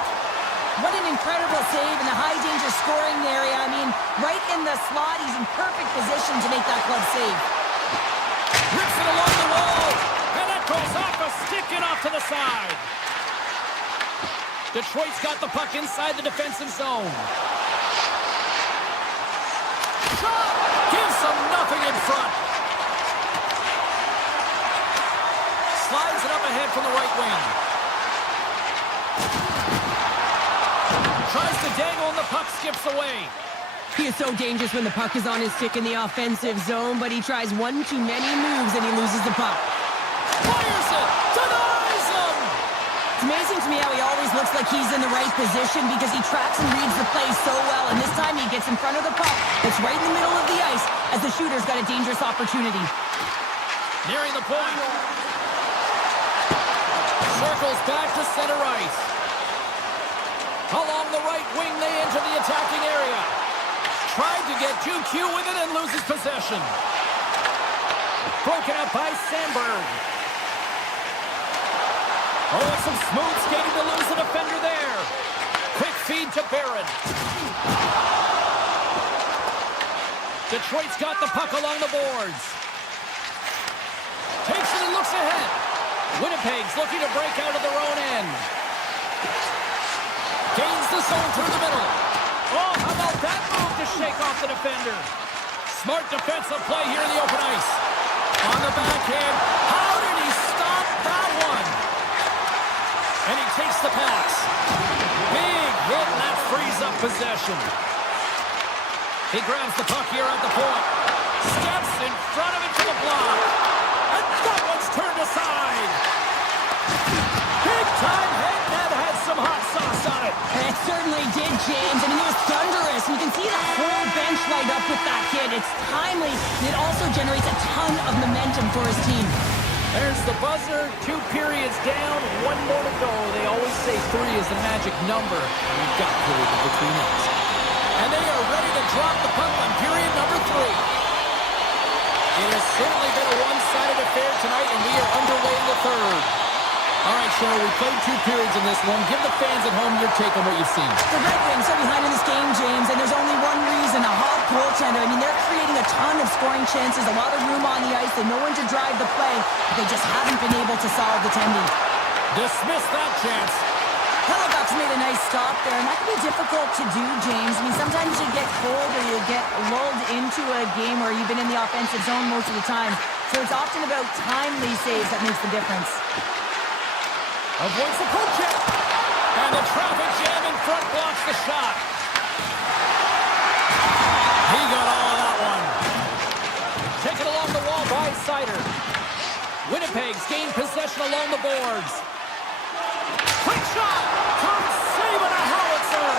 What an incredible save in the high-danger scoring area. I mean, right in the slot, he's in perfect position to make that club save. Rips it along the wall. And that goes off a stick and off to the side. Detroit's got the puck inside the defensive zone. Shot! Gives them nothing in front. Slides it up ahead from the right wing. Tries to dangle and the puck skips away. He is so dangerous when the puck is on his stick in the offensive zone, but he tries one too many moves and he loses the puck. Fires it! Denies him! It's amazing to me how he always looks like he's in the right position because he tracks and reads the play so well, and this time he gets in front of the puck. It's right in the middle of the ice as the shooter's got a dangerous opportunity. Nearing the point. Circles back to center ice. Along the right wing, they enter the attacking area. Tried to get 2Q with it and loses possession. Broken up by Sandberg. Oh, and some smooth skating to lose the defender there. Quick feed to Barron. Detroit's got the puck along the boards. Takes it and looks ahead. Winnipeg's looking to break out of their own end. Gains the zone through the middle. Oh, how about that move to shake off the defender? Smart defensive play here in the open ice. On the backhand. How did he stop that one? And he takes the pass. Big hit, and that frees up possession. He grabs the puck here at the point. Steps in front of it to the block. And that one's turned aside. Big time hit, and that had some hot sauce on it. It certainly did, James. I mean, it was thunderous. You can see the whole bench light up with that hit. It's timely, and it also generates a ton of momentum for his team. There's the buzzer. 2 periods down, 1 more to go. They always say 3 is the magic number. We've got period number 3 next. And they are ready to drop the puck on period number 3. It has certainly been a one-sided affair tonight, and we are underway in the third. All right, Cheryl, we played 2 periods in this one. Give the fans at home your take on what you've seen. The Red Wings are behind in this game, James, and there's only one reason, a hot goaltender. I mean, they're creating a ton of scoring chances, a lot of room on the ice, and no one to drive the play. They just haven't been able to solve the tending. Dismiss that chance. Hellebuyck's made a nice stop there, and that can be difficult to do, James. I mean, sometimes you get cold or you get lulled into a game where you've been in the offensive zone most of the time. So it's often about timely saves that makes the difference. Avoids the poke check. And the traffic jam in front blocks the shot. He got all of that one. Taken along the wall by Sider. Winnipeg's gained possession along the boards. Quick shot! Turns save on a howitzer!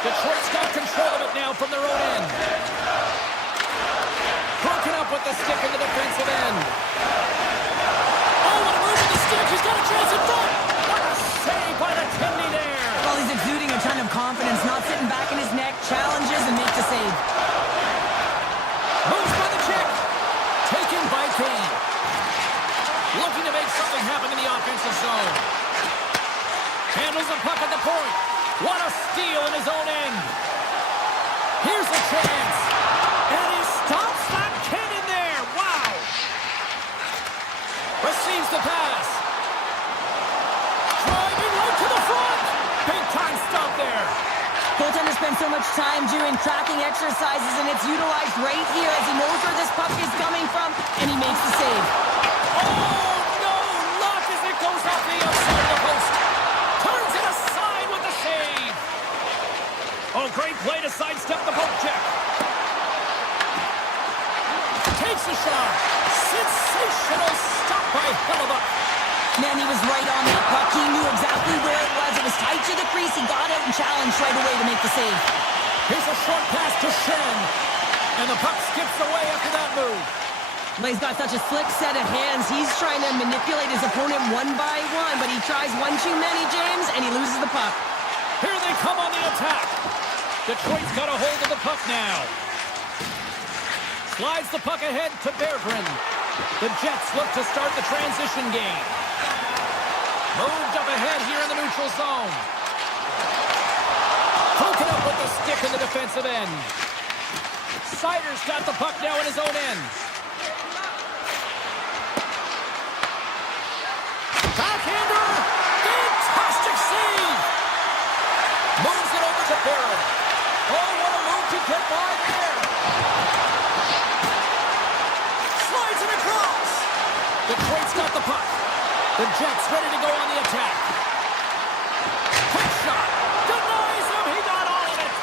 Detroit's got control of it now from their own end. Broken up with the stick in the defensive end. Oh, what a move with the stick! He's got a chance in front! What a save by the Kennedy there! Well, he's exuding a ton of confidence, not sitting back in his neck, challenges and makes the save. Moves by the check. Taken by Kane. Looking to make something happen in the offensive zone. Handles the puck at the point. What a steal in his own end. Here's a chance. And he stops that kid in there. Wow. Receives the pass. Driving right to the front. Big time stop there. Goaltender spends so much time doing tracking exercises, and it's utilized right here as he knows where this puck is coming from, and he makes the save. Oh, no. Luck as it goes off the outside of the post. Turns it aside with the save. Oh, great play to sidestep the poke check. Takes a shot. Sensational stop by Hellebuyck. Man, he was right on that puck. He knew exactly where it was. It was tight to the crease. He got out and challenged right away to make the save. Here's a short pass to Shen. And the puck skips away after that move. Well, he's got such a slick set of hands. He's trying to manipulate his opponent one by one, but he tries one too many, James, and he loses the puck. Here they come on the attack. Detroit's got a hold of the puck now. Slides the puck ahead to Berggren. The Jets look to start the transition game. Moved up ahead here in the neutral zone. Broken up with the stick in the defensive end. Sider's got the puck now in his own end. Backhander! Fantastic save! Moves it over to Barron. Oh, what a move to get by there! Slides it across! Detroit's got the puck. The Jets ready to go on the attack. Quick shot! Denies him! He got all of it!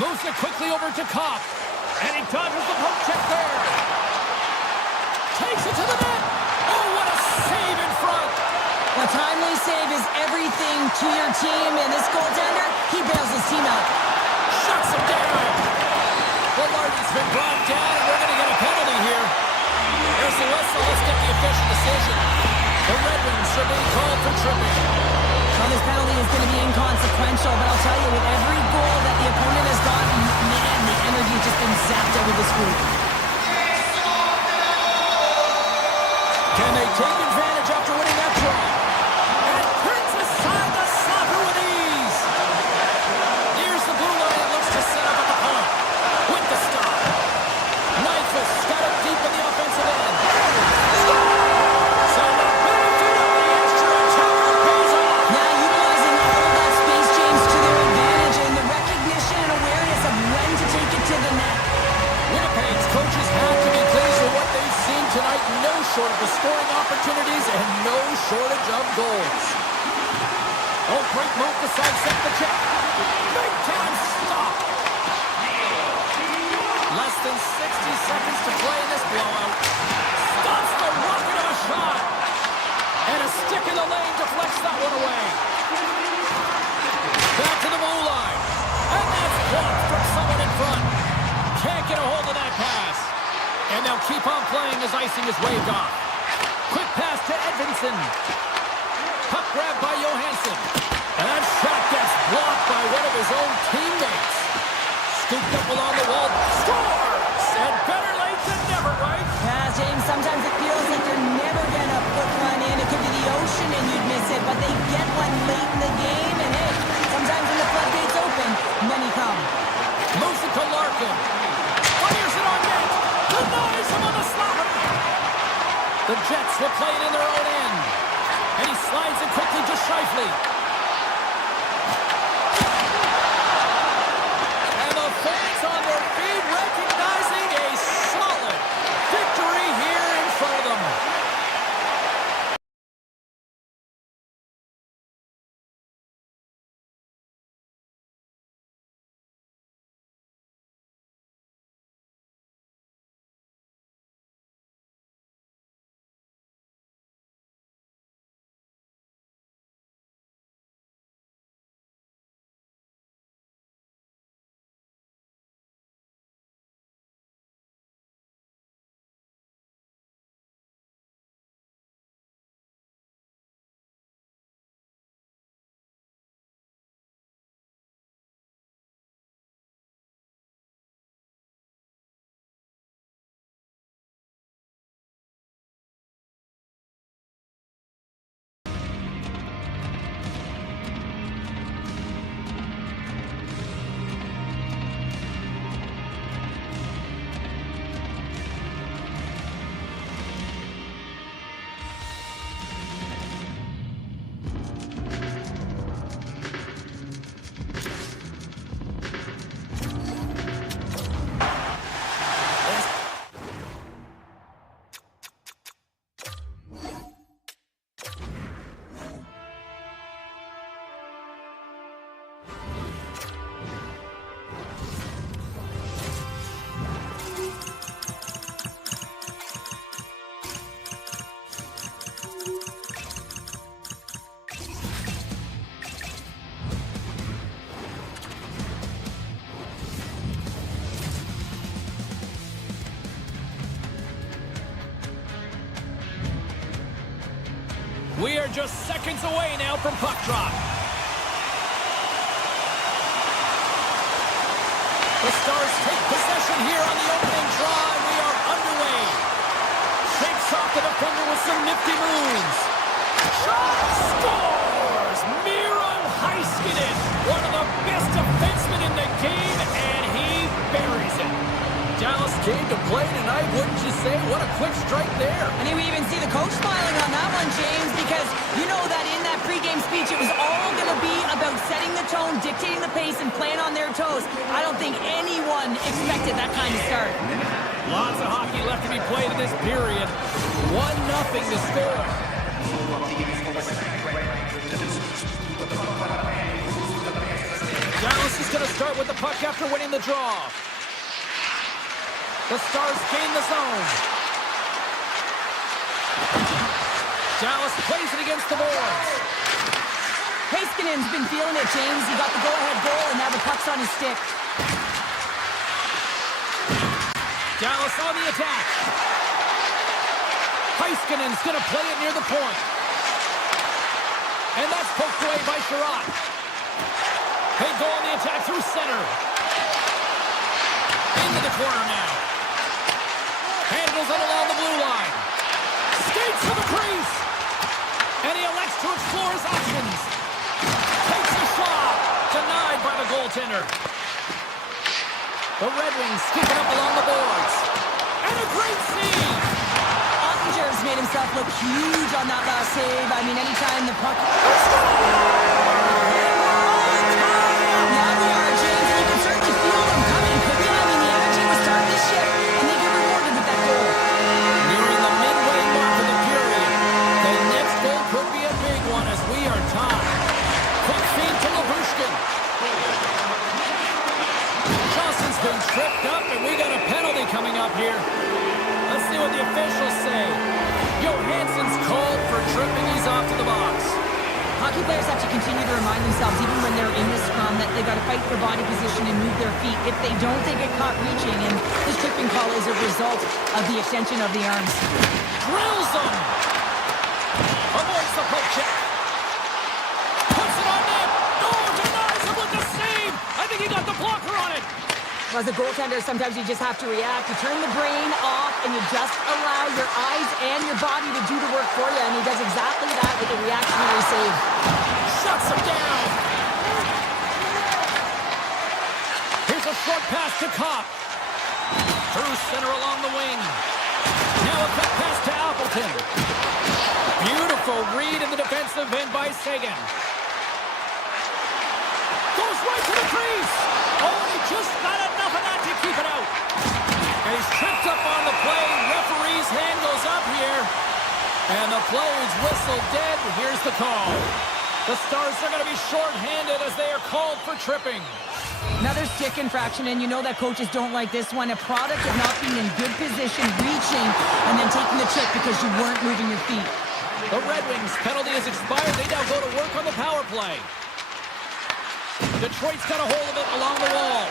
Moves it quickly over to Kopp. And he dodges the poke check there. Takes it to the net. Oh, what a save in front. A timely save is everything to your team, and this goaltender, he bails his team out. Shuts him down. Velarde's been brought down, and we're going to get a penalty here. There's the whistle. Let's get the official decision. The Red Wings are being called for tripping. Well, this penalty is going to be inconsequential, but I'll tell you, with every goal that the opponent has gotten, man, the energy has just been zapped out of this group. Can they take advantage after winning that draw? And turns aside the slapper with ease. Here's the blue line and looks to set up at the point. With the stop. Nyquist got it deep in the offensive end. So the benefit of the extra attacker pays off. Now utilizing all of that space, James, to their advantage, and the recognition and awareness of when to take it to the net. Winnipeg's coaches have to be pleased with what they've seen tonight. No short of the scoring opportunities and no shortage of goals. Oh, great move to sidestep the check. Big time stop. Less than 60 seconds to play in this blowout. Stops the rocket of a shot. And a stick in the lane deflects that one away. Back to the blue line. And that's blocked from someone in front. Can't get a hold of that pass. And they'll keep on playing as icing is waved off. Quick pass to Edvinsson. Puck grabbed by Johansson. And that shot gets blocked by one of his own teammates. Scooped up along the wall. Scores! And better late than never, right? Yeah, James, sometimes it feels like you're never going to put one in. It could be the ocean and you'd miss it, but they get one late in the game, and hey, sometimes when the floodgates open, many come. Moves it to Larkin. Fires it on net. Denies him on the slapper. The Jets will play it in their own end. And he slides it quickly to Scheifele. And the fans on their feet recognizing a solid victory here in front of them. We are just seconds away now from puck drop. The Stars take possession here on the opening draw, and we are underway. Shakes off the defender with some nifty moves. Shot scores! Miro Heiskanen, one of the best defensemen in the game, and he buries it. Dallas came to play tonight, wouldn't you say? What a quick strike there. I mean, we even see the coach smiling on that one, James, because you know that in that pregame speech, it was all going to be about setting the tone, dictating the pace, and playing on their toes. I don't think anyone expected that kind of start. Lots of hockey left to be played in this period. 1-0 to score. Dallas is going to start with the puck after winning the draw. The Stars gain the zone. Dallas plays it against the boards. Heiskanen's been feeling it, James. He got the go-ahead goal, and now the puck's on his stick. Dallas on the attack. Heiskanen's going to play it near the point. And that's poked away by Sherratt. They go on the attack through center. Into the corner now. Handles it along the blue line. Skates to the crease. And he elects to explore his options. Takes a shot. Denied by the goaltender. The Red Wings kicking up along the boards. And a great save. Ottinger's made himself look huge on that last save. I mean, anytime the puck... Yeah, we are, James, and you can certainly feel them coming, couldn't you? I mean, the energy was starting to shift, and they get rewarded with that goal. Nearing the midway mark of the period. The next goal could be a big one as we are tied. Quick feed to Labushkin. Johnson's been tripped up, and we got a penalty coming up here. Let's see what the officials say. Johansson's called for tripping. He's off to the box. Hockey players have to continue to remind themselves, even when they're in the scrum, that they've got to fight for body position and move their feet. If they don't, they get caught reaching, and this tripping call is a result of the extension of the arms. Drills him. Avoids the poke check. Puts it on net. Oh, denies him with the save. I think he got the blocker on it. As a goaltender, sometimes you just have to react. You turn the brain off, and you just allow your eyes and your body to do the work for you, and he does exactly that with a reactionary save. Shuts him down. Here's a short pass to Kopp. Through center along the wing. Now a cut pass to Appleton. Beautiful read in the defensive end by Sagan. Goes right to the crease. Oh, he just got enough of that to keep it out. And he's tripped up on the play. Referee's hand goes up here. And the play is whistled dead. Here's the call. The Stars are going to be shorthanded as they are called for tripping. Another stick infraction, and you know that coaches don't like this one. A product of not being in good position, reaching, and then taking the trick because you weren't moving your feet. The Red Wings penalty has expired. They now go to work on the power play. Detroit's got a hold of it along the wall.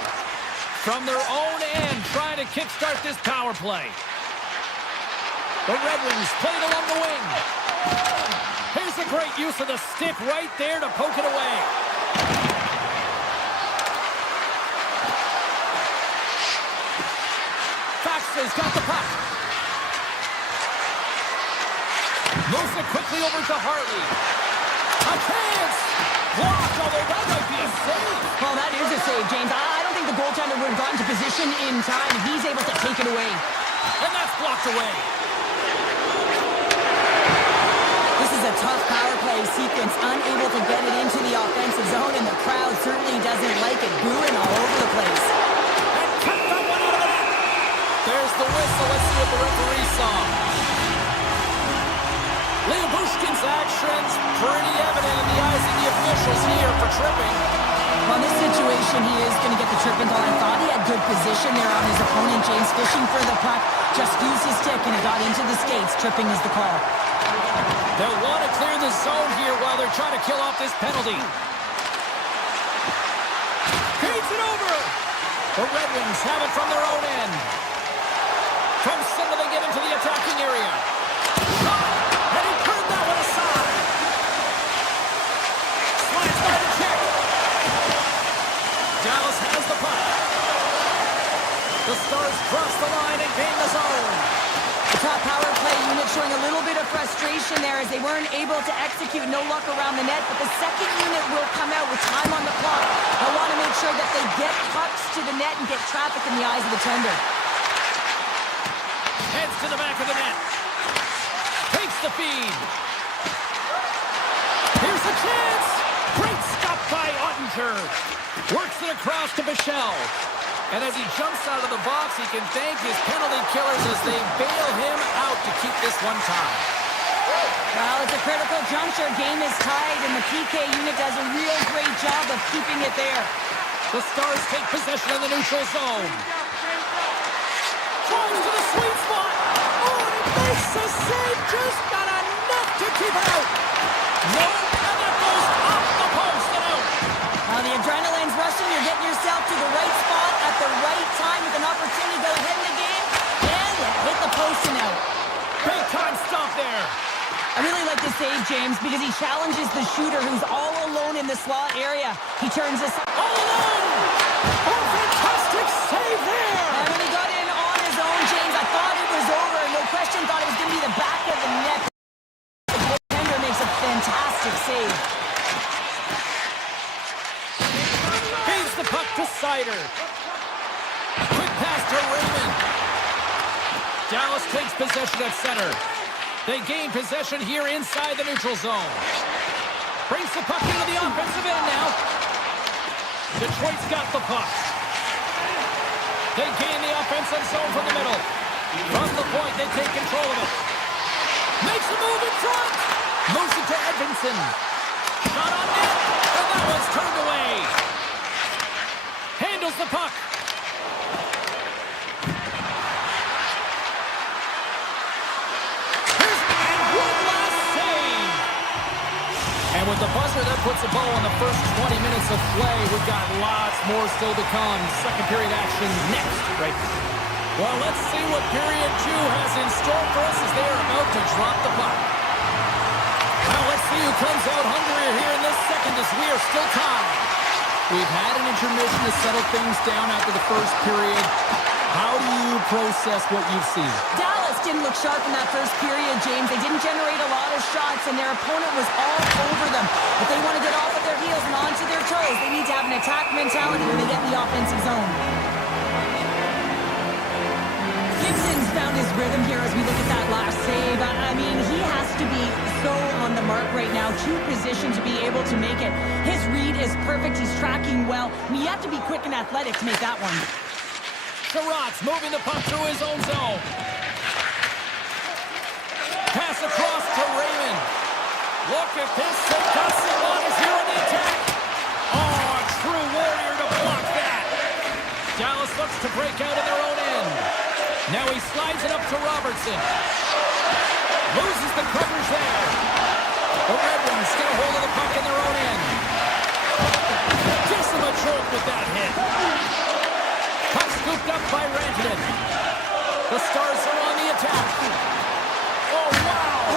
From their own end, trying to kickstart this power play. The Red Wings play it along the wing. Here's a great use of the stick right there to poke it away. Fax's got the puck. Moves it quickly over to Hartley. A chance! Blocked, although that might be a save. Well, that is a save, James. I don't think the goaltender would have gotten to position in time. He's able to take it away. And that's blocked away. This is a tough power play sequence, unable to get it into the offensive zone, and the crowd certainly doesn't like it, booing all over the place. And cut that one out of the net. There's the whistle. Let's see what the referee saw. Bushkin's actions pretty evident in the eyes of the officials here for tripping. Well, in this situation, he is going to get the tripping goal. I thought he had good position there on his opponent. James fishing for the puck, just used his stick and it got into the skates. Tripping is the call. They'll want to clear the zone here while they're trying to kill off this penalty. Feeds it over. The Red Wings have it from their own end. From center, they get into the attacking area. And he turned that one aside. Slides by the check. Dallas has the puck. The Stars cross the line and gain the zone. The top power play unit showing a little bit of frustration there as they weren't able to execute. No luck around the net, but the second unit will come out with time on the clock. They'll want to make sure that they get pucks to the net and get traffic in the eyes of the tender. Heads to the back of the net. Takes the feed. Here's a chance. Great stop by Ottinger. Works it across to Bichelle. And as he jumps out of the box, he can thank his penalty killers as they bail him out to keep this one tied. Well, it's a critical juncture. Game is tied, and the PK unit does a real great job of keeping it there. The Stars take possession in the neutral zone. Tries to the sweet spot. Oh, and he makes the save. Just not enough to keep it out. No, and that goes off the post and out. The adrenaline's rushing. You're getting yourself to the right spot at the right time with an opportunity to go ahead in the game. And you hit the post and out. Big time stop there. I really like the save, James, because he challenges the shooter who's all alone in the slot area. He turns this all alone. Oh, fantastic save there. And when he got in on his own, James, I thought it was over. No question, thought it was going to be the back of the net. The goaltender makes a fantastic save. Feeds the puck to Sider. Quick pass to Raymond. Dallas takes possession at center. They gain possession here inside the neutral zone. Brings the puck into the offensive end now. Detroit's got the puck. They gain the offensive zone from the middle. From the point, they take control of it. Makes a move in front. Moves it to Edvinsson. Shot on net, and that one's turned away. Handles the puck. And with the buzzer, that puts a bow on the first 20 minutes of play. We've got lots more still to come. Second period action next, right? Well, let's see what period 2 has in store for us as they are about to drop the puck. Well, let's see who comes out hungrier here in this second as we are still tied. We've had an intermission to settle things down after the first period. How do you process what you've seen? Dallas didn't look sharp in that first period, James. They didn't generate a lot of shots, and their opponent was all over them. If they want to get off of their heels and onto their toes, they need to have an attack mentality when they get in the offensive zone. Gibson's found his rhythm here as we look at that last save. I mean, he has to be so on the mark right now. True position to be able to make it. His read is perfect. He's tracking well. I mean, you have to be quick and athletic to make that one. Sherratt's moving the puck through his own zone. Pass across to Raymond. Look at this. Saint-Casimon is here on the attack. Oh, a true warrior to block that. Dallas looks to break out in their own end. Now he slides it up to Robertson. Loses the coverage there. The Red Wings get a hold of the puck in their own end. Just a jolt with that hit. Puck scooped up by Rantanen. The Stars are on the attack. Oh, wow!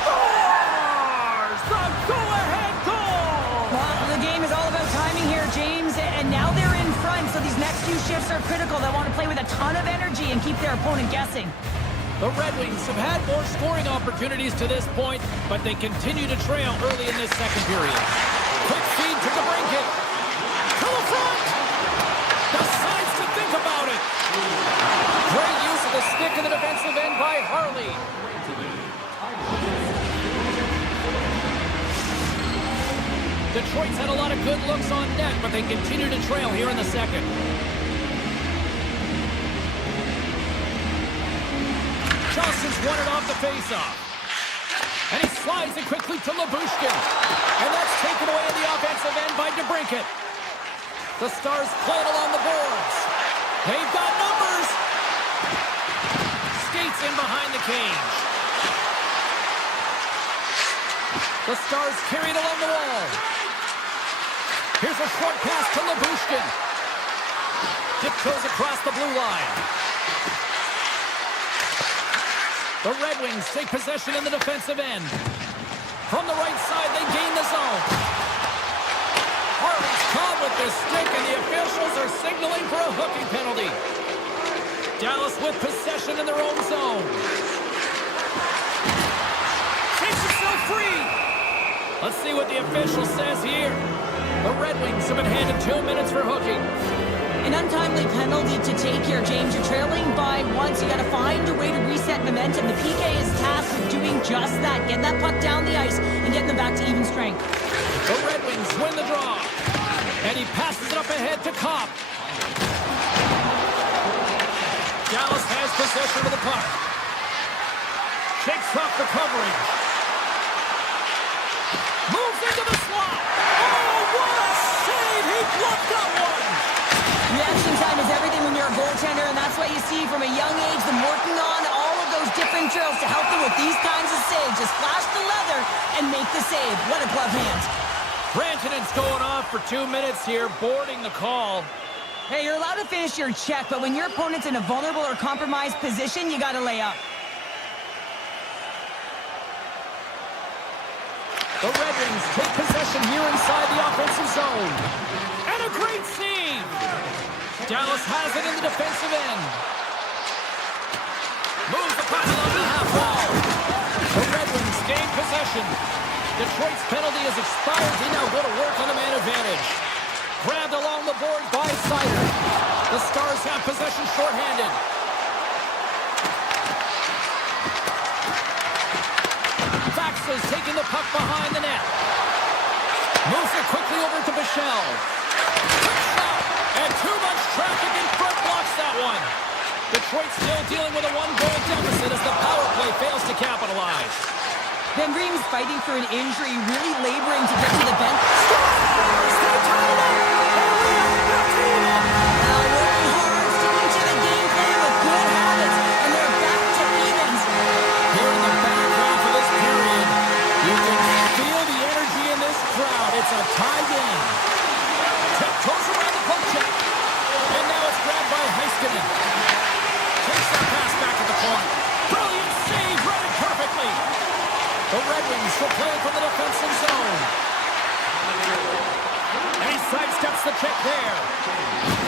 Stars! The go-ahead goal! Well, the game is all about timing here, James, and now they're in front, so these next few shifts are critical. They want to play with a ton of energy and keep their opponent guessing. The Red Wings have had more scoring opportunities to this point, but they continue to trail early in this second period. Quick feed to DeBrincat. To the front! Decides to think about it. Great use of the stick in the defensive end by Harley. Detroit's had a lot of good looks on net, but they continue to trail here in the second. Johnson's won it off the faceoff. And he slides it quickly to Lyubushkin. And that's taken away in the offensive end by DeBrincat. The Stars play it along the boards. They've got numbers. Skates in behind the cage. The Stars carry it along the wall. Here's a short pass to Lyubushkin. Tiptoes across the blue line. The Red Wings take possession in the defensive end. From the right side, they gain the zone. Harley's caught with the stick, and the officials are signaling for a hooking penalty. Dallas with possession in their own zone. Takes himself free. Let's see what the official says here. The Red Wings have been handed 2 minutes for hooking. An untimely penalty to take here, James. You're trailing by once. You got to find a way to reset momentum. The PK is tasked with doing just that. Getting that puck down the ice and getting them back to even strength. The Red Wings win the draw. And he passes it up ahead to Kopp. Dallas has possession of the puck. Shakes off the coverage. Moves into the slot. Oh, what a save! He blocked that one. to slash the leather and make the save. What a glove hand. Rantanen's going off for 2 minutes here, boarding the call. Hey, you're allowed to finish your check, but when your opponent's in a vulnerable or compromised position, you gotta lay up. The Red Wings take possession here inside the offensive zone. And a great save! Dallas has it in the defensive end. Moves the puck along the half wall. The Red Wings gain possession. Detroit's penalty has expired. They now go to work on the man advantage. Grabbed along the boards by Sider. The Stars have possession shorthanded. Faxas taking the puck behind the net. Moves it quickly over to Bichelle. Quick shot, and too much traffic in front blocks that one. Detroit still dealing with a one-goal deficit as the power play fails to capitalize. Van Breem's fighting for an injury, really laboring to get to the bench. Stars! They tie it up! Now working hard, sticking to the game plan with good habits, and they're back to evens. Here in the back half of this period, you can feel the energy in this crowd. It's a tie game. Tiptoes around the poke check. And now it's grabbed by Heiskanen. Takes that pass back at the point. Brilliant save, read it perfectly. The Red Wings will play from the defensive zone. And he sidesteps the check there.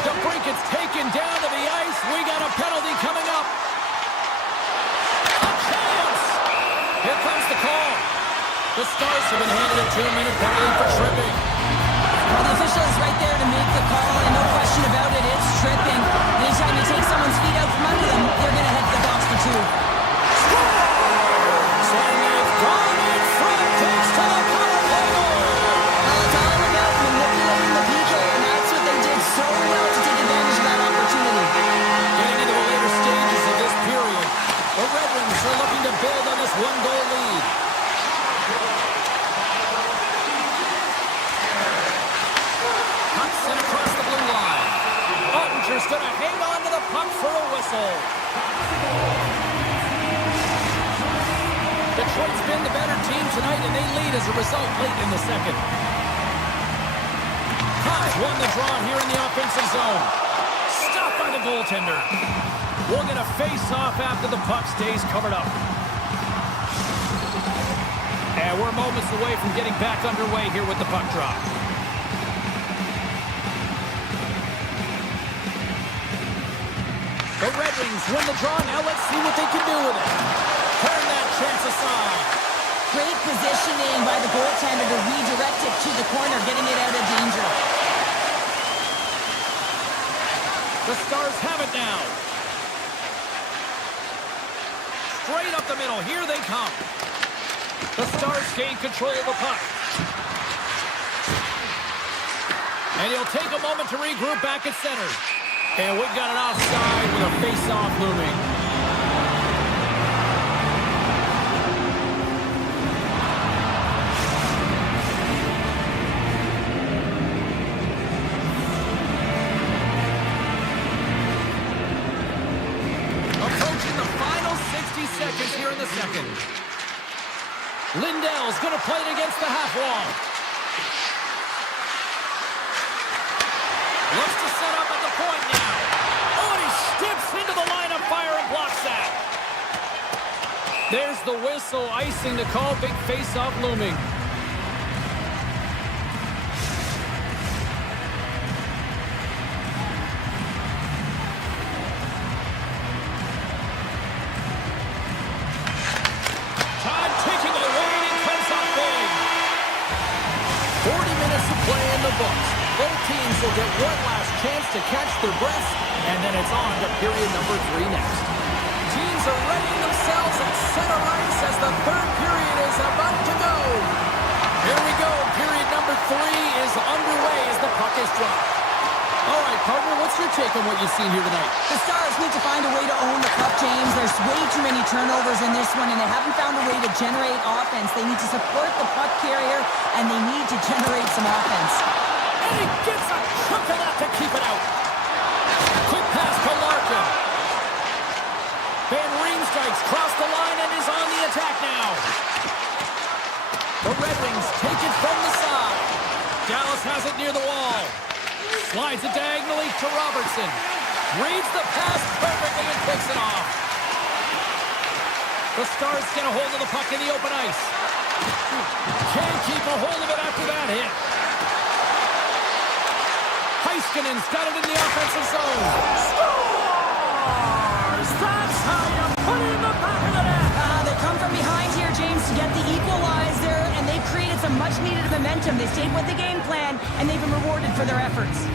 DeBrincat's taken down to the ice. We got a penalty coming up. A chance! Here comes the call. The Stars have been handed a 2-minute penalty for tripping. Well, the official is right there to make the call, and no question about it, it's tripping. Anytime you take someone's feet out from under them, they're going to head to the box for two. Saying they've gone in front, thanks to the power play goal. Well, it's all about manipulating the PK, and that's what they did so well to take advantage of that opportunity. Getting into the later stages of this period, the Red Wings are looking to build on this one-goal lead. Puck sent across the blue line. Ottinger's going to hang on to the puck for a whistle. Detroit's been the better team tonight, and they lead as a result late in the second. Cox won the draw here in the offensive zone. Stopped by the goaltender. We'll get a face-off after the puck stays covered up. And we're moments away from getting back underway here with the puck drop. The Red Wings win the draw. Now let's see what they can do with it. Turn that chance aside. Great positioning by the goaltender to redirect it to the corner, getting it out of danger. The Stars have it now. Straight up the middle. Here they come. The Stars gain control of the puck. And he'll take a moment to regroup back at center. And we've got it offside with a face-off looming. Approaching the final 60 seconds here in the second. Lindell's going to play it against the half wall. Looks to set up at the point now. Oh, and he steps into the line of fire and blocks that. There's the whistle, icing the call, big face-off looming. Todd taking it away, and he comes up big. 40 minutes of play in the books. Both teams will get one last chance to catch their breath, and then it's on to period number 3 next. Teams are readying themselves at center ice as the third period is about to go. Here we go. Period number 3 is underway as the puck is dropped. All right, partner, what's your take on what you've seen here tonight? The Stars need to find a way to own the puck, James. There's way too many turnovers in this one, and they haven't found a way to generate offense. They need to support the puck carrier, and they need to generate some offense. And he gets a chunk of that to keep it out. Quick pass to Larkin. Van Riemsdyk's crossed the line and is on the attack now. has it near the wall. Slides it diagonally to Robertson. Reads the pass perfectly and takes it off. The Stars get a hold of the puck in the open ice. Can't keep a hold of it after that hit. Heiskanen's got it in the offensive zone. Scores! That's how you put it in the back of the net. They come from behind here, James, to get the equalizer, and they've created some much-needed momentum. They stayed with the game plan, and they've been rewarded for their efforts.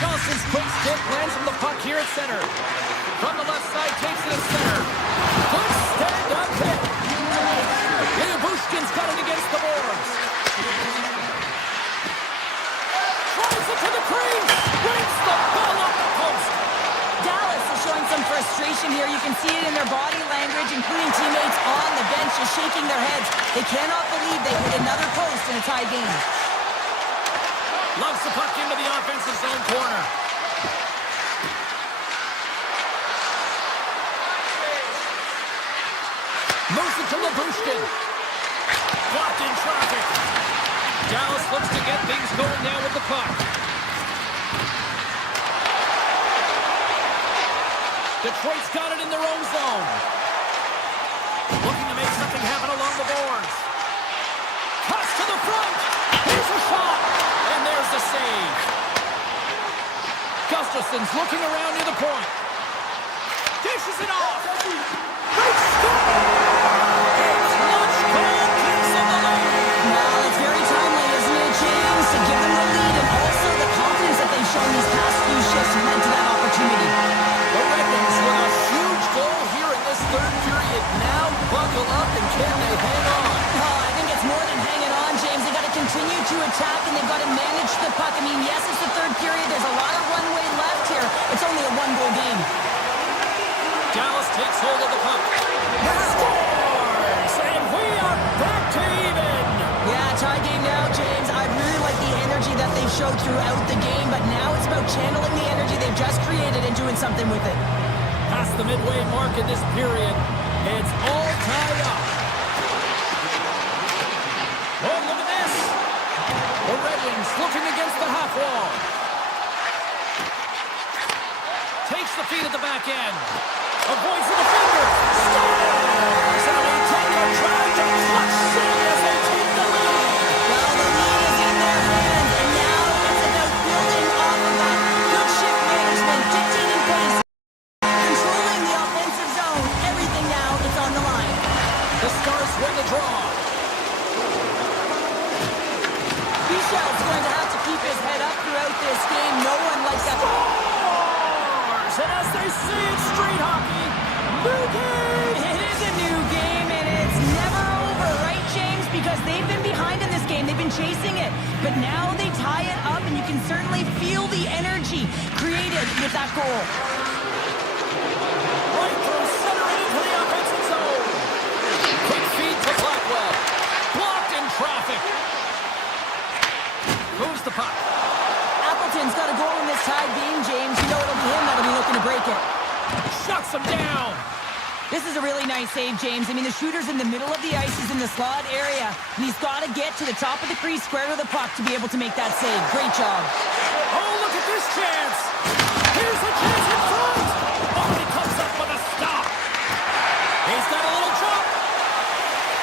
Johnson's quick stick lands from the puck here at center. From the left side, takes it to center. Good stand-up hit. Bushkin's got it against the boards. Drives it to the crease. Brings the ball off the post. Dallas is showing some frustration here. You can see it in their body language, including teammates on the bench just shaking their heads. They cannot believe they hit another post in a tie game. Loves the puck into the offensive zone corner. Moves it to Bushkin. Blocked in traffic. Dallas looks to get things going now with the puck. Detroit's got it in their own zone. Looking to make something happen along the boards. Cuts to the front. Here's a shot. And there's the save. Gustafson's looking around near the point. Dishes it off. Great score. Shown these past few shifts led to that opportunity. The Red Wings with a huge goal here in this third period. Now buckle up and can they hang on? I think it's more than hanging on, James. They've got to continue to attack and they've got to manage the puck. I mean, yes, it's the third period. There's a lot of runway left here. It's only a one-goal game. Dallas takes hold of the puck. Scores! And we are back to even. Yeah, tie game now, James. I really like the energy that they've showed throughout the game, but now it's about channeling the energy they've just created and doing something with it. Past the midway mark in this period, it's all tied up. Oh, look at this. The Red Wings looking against the half wall. Takes the feed at the back end. Avoids the defender. Stars! And they take a try to clutch city as they take the lead. Well, the lead is in their hands, and now it's about building off of that. Good shift management, dictating pace, controlling the offensive zone. Everything now is on the line. The Stars win the draw. Michel's going to have to keep his head up throughout this game. No one likes that. Scores! And as they say in street hockey, new game! It is a new game, and it's never over, right, James? Because they've been behind in this game. They've been chasing it. But now they tie it up, and you can certainly feel the energy created with that goal. Right through center and into the offensive zone. Quick feed to Blackwell. Blocked in traffic. Moves the puck. Appleton's got a goal in this tie game, James. You know it'll be him that'll be looking to break it. Shuts him down. This is a really nice save, James. I mean, the shooter's in the middle of the ice. He's in the slot area. And he's got to get to the top of the crease, square to the puck, to be able to make that save. Great job. Oh, look at this chance. Here's a chance in front. Oh, he comes up with a stop. He's got a little jump.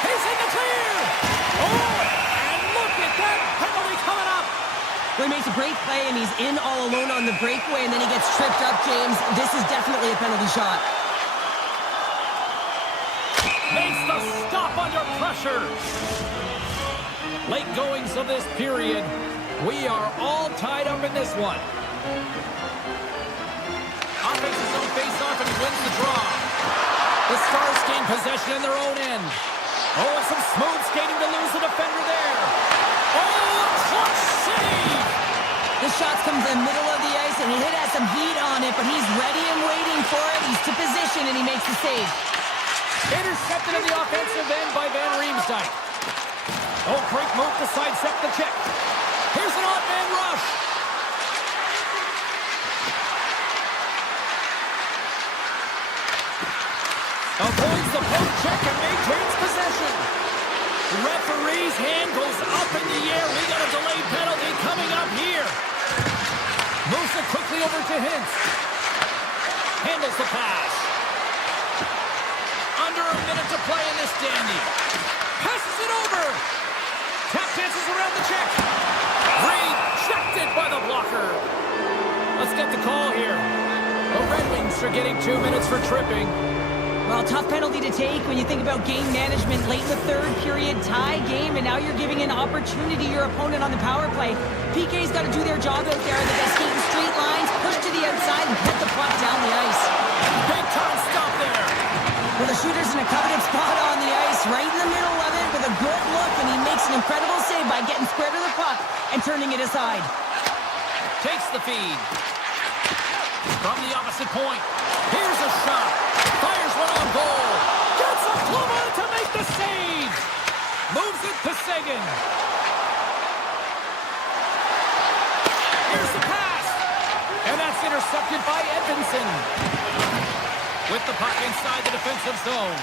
He's in the clear. Oh, and look at that penalty coming up. Well, he makes a great play, and he's in all alone on the breakaway, and then he gets tripped up, James. This is definitely a penalty shot. Makes the stop under pressure. Late goings of this period. We are all tied up in this one. Offensive zone face-off, and he wins the draw. The Stars gain possession in their own end. Oh, and some smooth skating to lose the defender there. Oh, clutch save! The shots come to the middle of the ice, and he has some heat on it, but he's ready and waiting for it. He's to position, and he makes the save. Intercepted in the offensive end by Van Riemsdyk. Oh, great move to sidestep the check. Here's an odd man rush. Avoids the poke check and made to retains possession. Referee's hand goes up in the air. We got a delayed penalty coming up here. Moves it quickly over to Hintz. Handles the pass. Under a minute to play in this dandy. Passes it over. Tap dances around the check. Rejected by the blocker. Let's get the call here. The Red Wings are getting 2 minutes for tripping. Well, tough penalty to take when you think about game management. Late in the third period, tie game, and now you're giving an opportunity to your opponent on the power play. PK's got to do their job out there. They got to skate in straight lines, push to the outside, and put the puck down the ice. Big time stop there. Well, the shooter's in a coveted spot on the ice, right in the middle of it, with a good look, and he makes an incredible save by getting square to the puck and turning it aside. Takes the feed. From the opposite point. Here's a shot. Fires one on goal. Gets a glove on it to make the save. Moves it to Seguin. Here's the pass. And that's intercepted by Edvinsson. With the puck inside the defensive zone.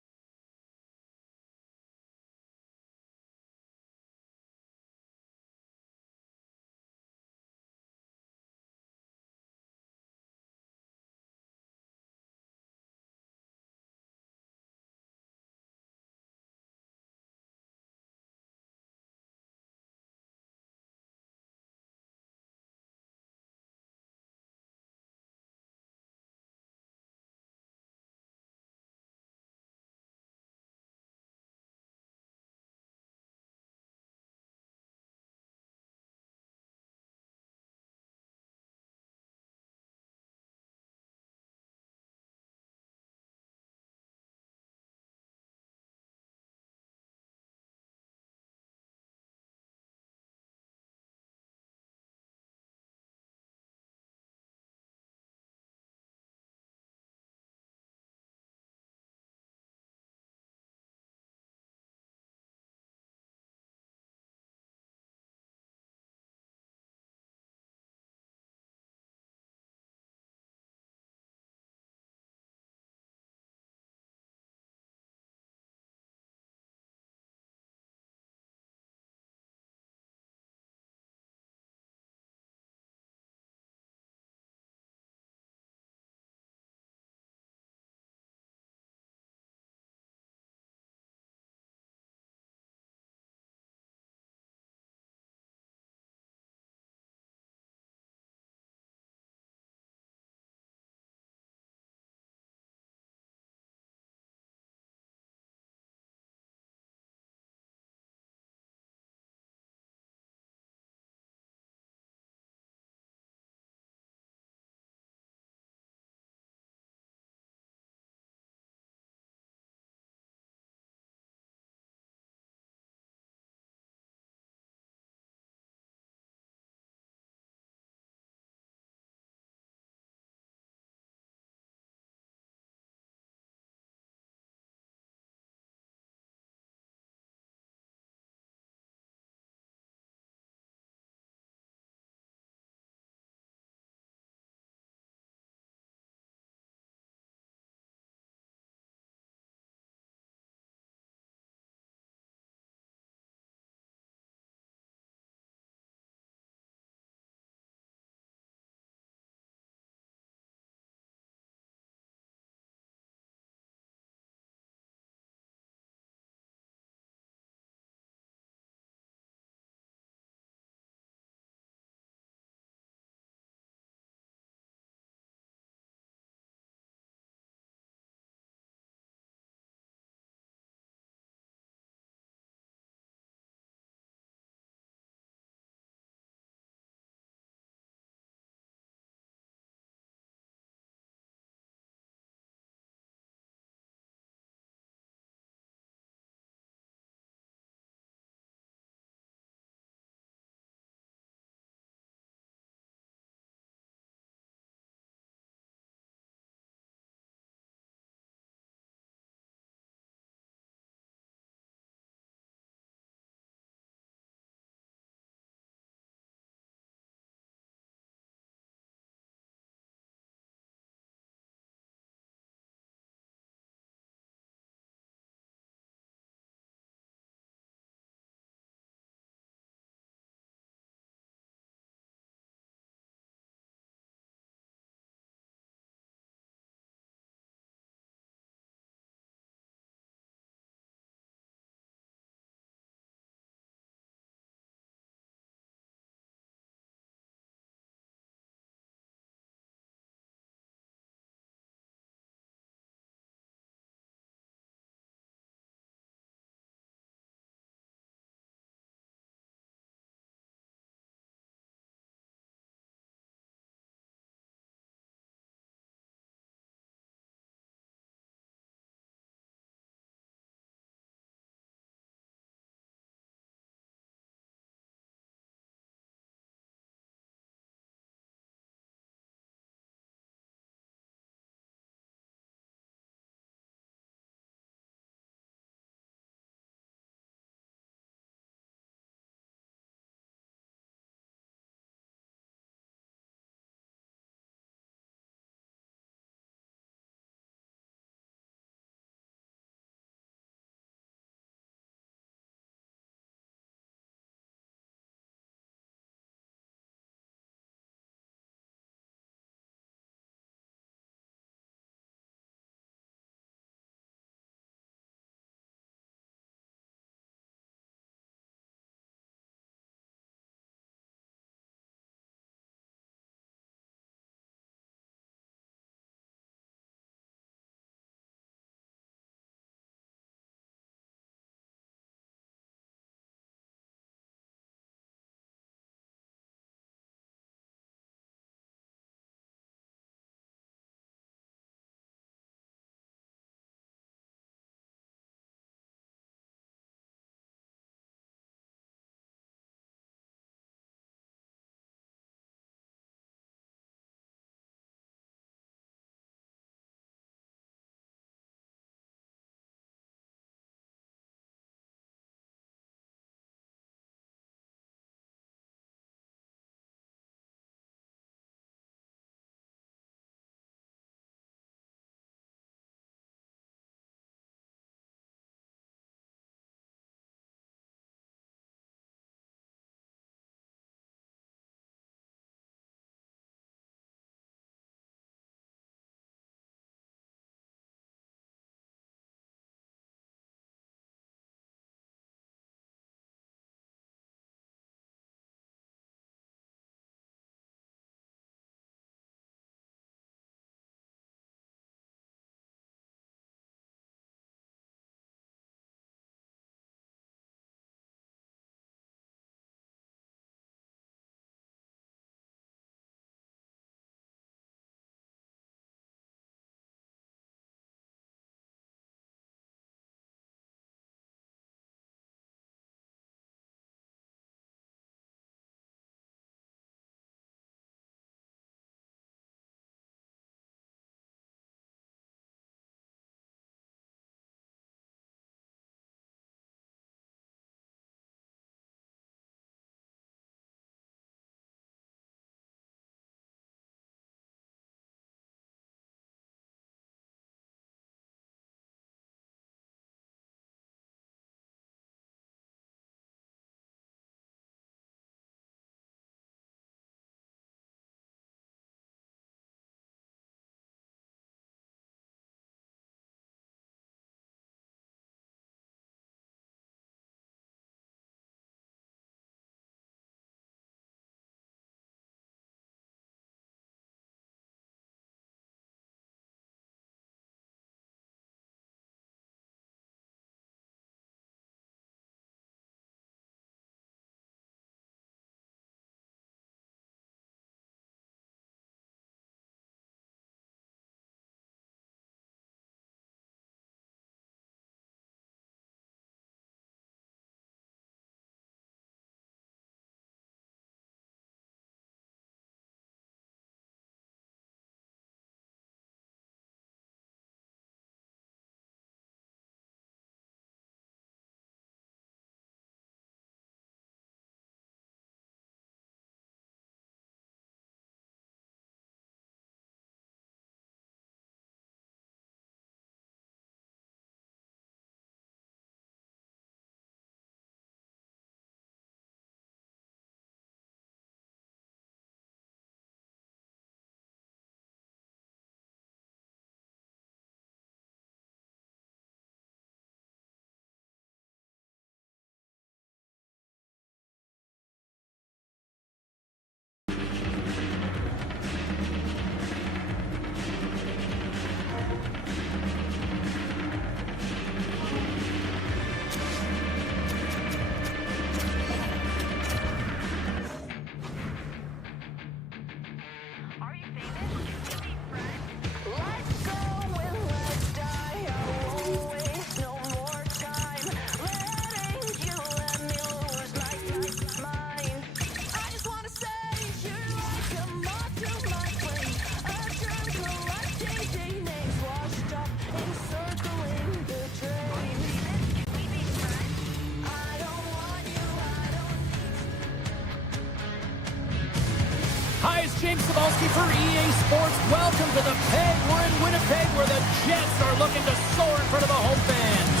Hey, sports, welcome to the Peg. We're in Winnipeg where the Jets are looking to soar in front of the home fans.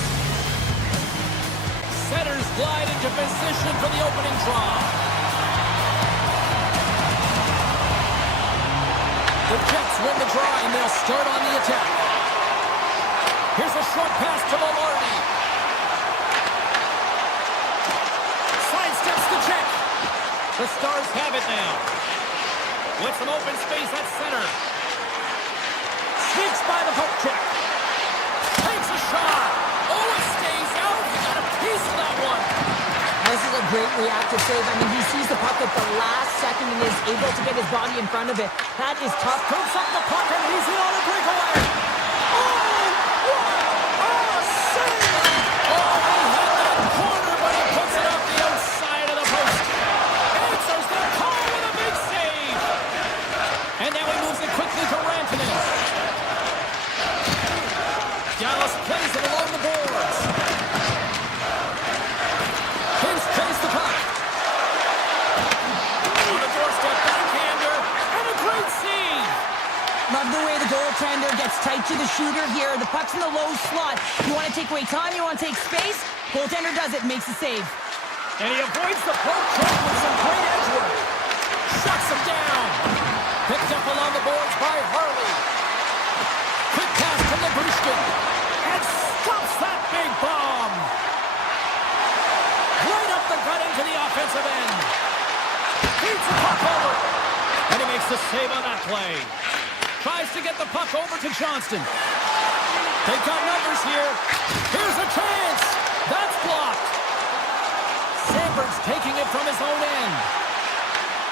Centers glide into position for the opening draw. The Jets win the draw and they'll start on the attack. Here's a short pass to Maloney. Sidesteps the check. The Stars have it now. With some open space at center. Sneaks by the poke check. Takes a shot. Oh, it stays out. He got a piece of that one. This is a great reactive save. I mean, he sees the puck at the last second and is able to get his body in front of it. That is tough. Pumps up the puck and he's in on a breakaway. Oh, what a save! Oh, he had that corner, but he puts it up the outside of the post. Answers the call with a big save. And now he moves it quickly to Rantanen. Dallas plays it along the boards. Hintz plays the puck. On the doorstep, backhander, and a great save. Love the way the goaltender gets tight to the shooter here. The puck's in the low slot. You want to take away time, you want to take space. Goaltender does it, makes the save. And he avoids the poke check with some great edge work. Shuts him down. Picked up along the boards by Harley. Quick pass to Labushkin. And stops that big bomb. Right up the gut into the offensive end. Beats the puck over. And he makes the save on that play. Tries to get the puck over to Johnston. They've got numbers here. Here's a chance. That's blocked. Sandberg's taking it from his own end.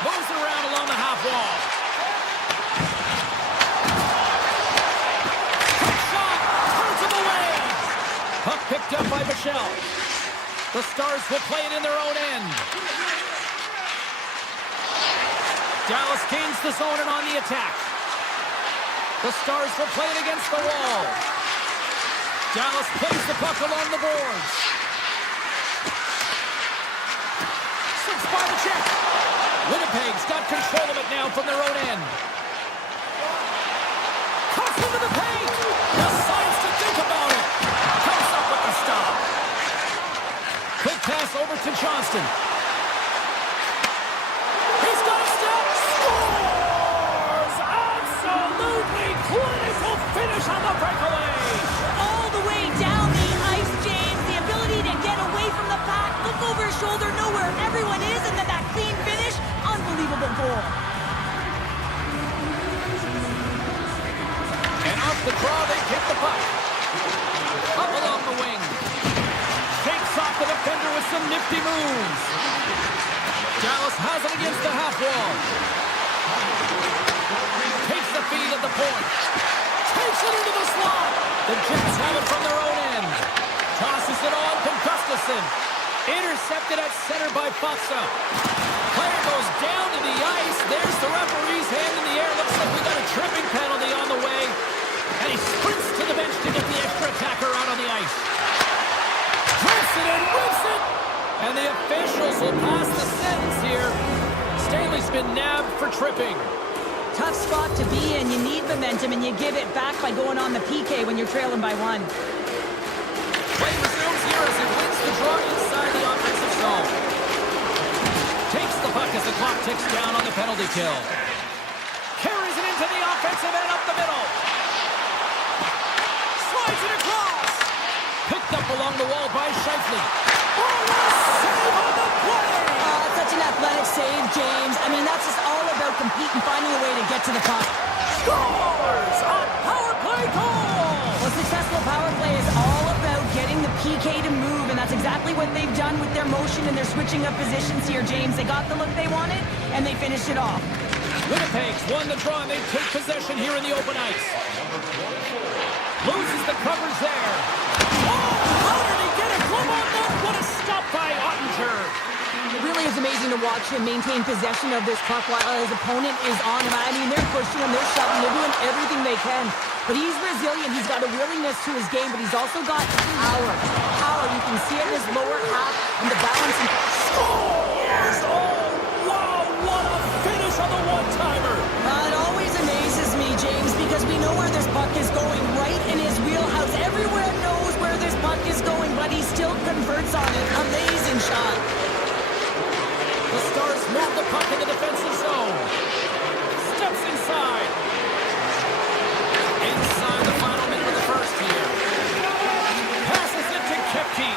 Moves it around along the half wall. Quick shot. Turns him away. Puck picked up by Michel. The Stars will play it in their own end. Dallas gains the zone and on the attack. The Stars will play it against the wall. Dallas plays the puck along the boards. Six by the check. Winnipeg's got control of it now from their own end. Cuts into the paint. Decides to think about it. Comes up with the stop. Quick pass over to Johnston. He's got a step. Scores! Absolutely clinical finish on the breakaway. All the way down the ice, James. The ability to get away from the pack, look over his shoulder, know where everyone is, and then that clean finish. Unbelievable goal. And off the draw, they get the puck. Up along the wing. Shakes off the defender with some nifty moves. Dallas has it against the half wall. Takes the feed at the point. Takes it into the slot. The Jets have it from their own end. Tosses it on to Gustafsson. Intercepted at center by Faksa. Player goes down to the ice. There's the referee's hand in the air. Looks like we got a tripping penalty on the way. And he sprints to the bench to get the extra attacker out on the ice. Drifts it and whips it. And the officials will pass the sentence here. Stanley's been nabbed for tripping. Tough spot to be in. You need momentum, and you give it back by going on the PK when you're trailing by one. Play resumes here as he wins the draw inside the offensive zone. Takes the puck as the clock ticks down on the penalty kill. Carries it into the offensive end up the middle. Slides it across. Picked up along the wall by Scheifele. Oh, what a save on the play! Such an athletic save, James. I mean, that's just all about competing, finding a way to get to the puck. Scores! A power play goal! Well, successful power play is all about getting the PK to move, and that's exactly what they've done with their motion and their switching of positions here, James. They got the look they wanted, and they finished it off. Winnipeg's won the draw, and they take possession here in the open ice. Loses the covers there. Oh, how did he get a glove on that? What a stop by Ottinger. It really is amazing to watch him maintain possession of this puck while his opponent is on him. I mean, they're pushing him, they're shoving, they're doing everything they can. But he's resilient, he's got a willingness to his game, but he's also got power. Power, you can see it in his lower half and the balance. Scores! Oh, wow, what a finish on the one-timer. It always amazes is going right in his wheelhouse. Everywhere knows where this puck is going, but he still converts on it. Amazing shot. The Stars move the puck in the defensive zone. Steps inside. Inside the final minute of the first here. Passes it to Kepke.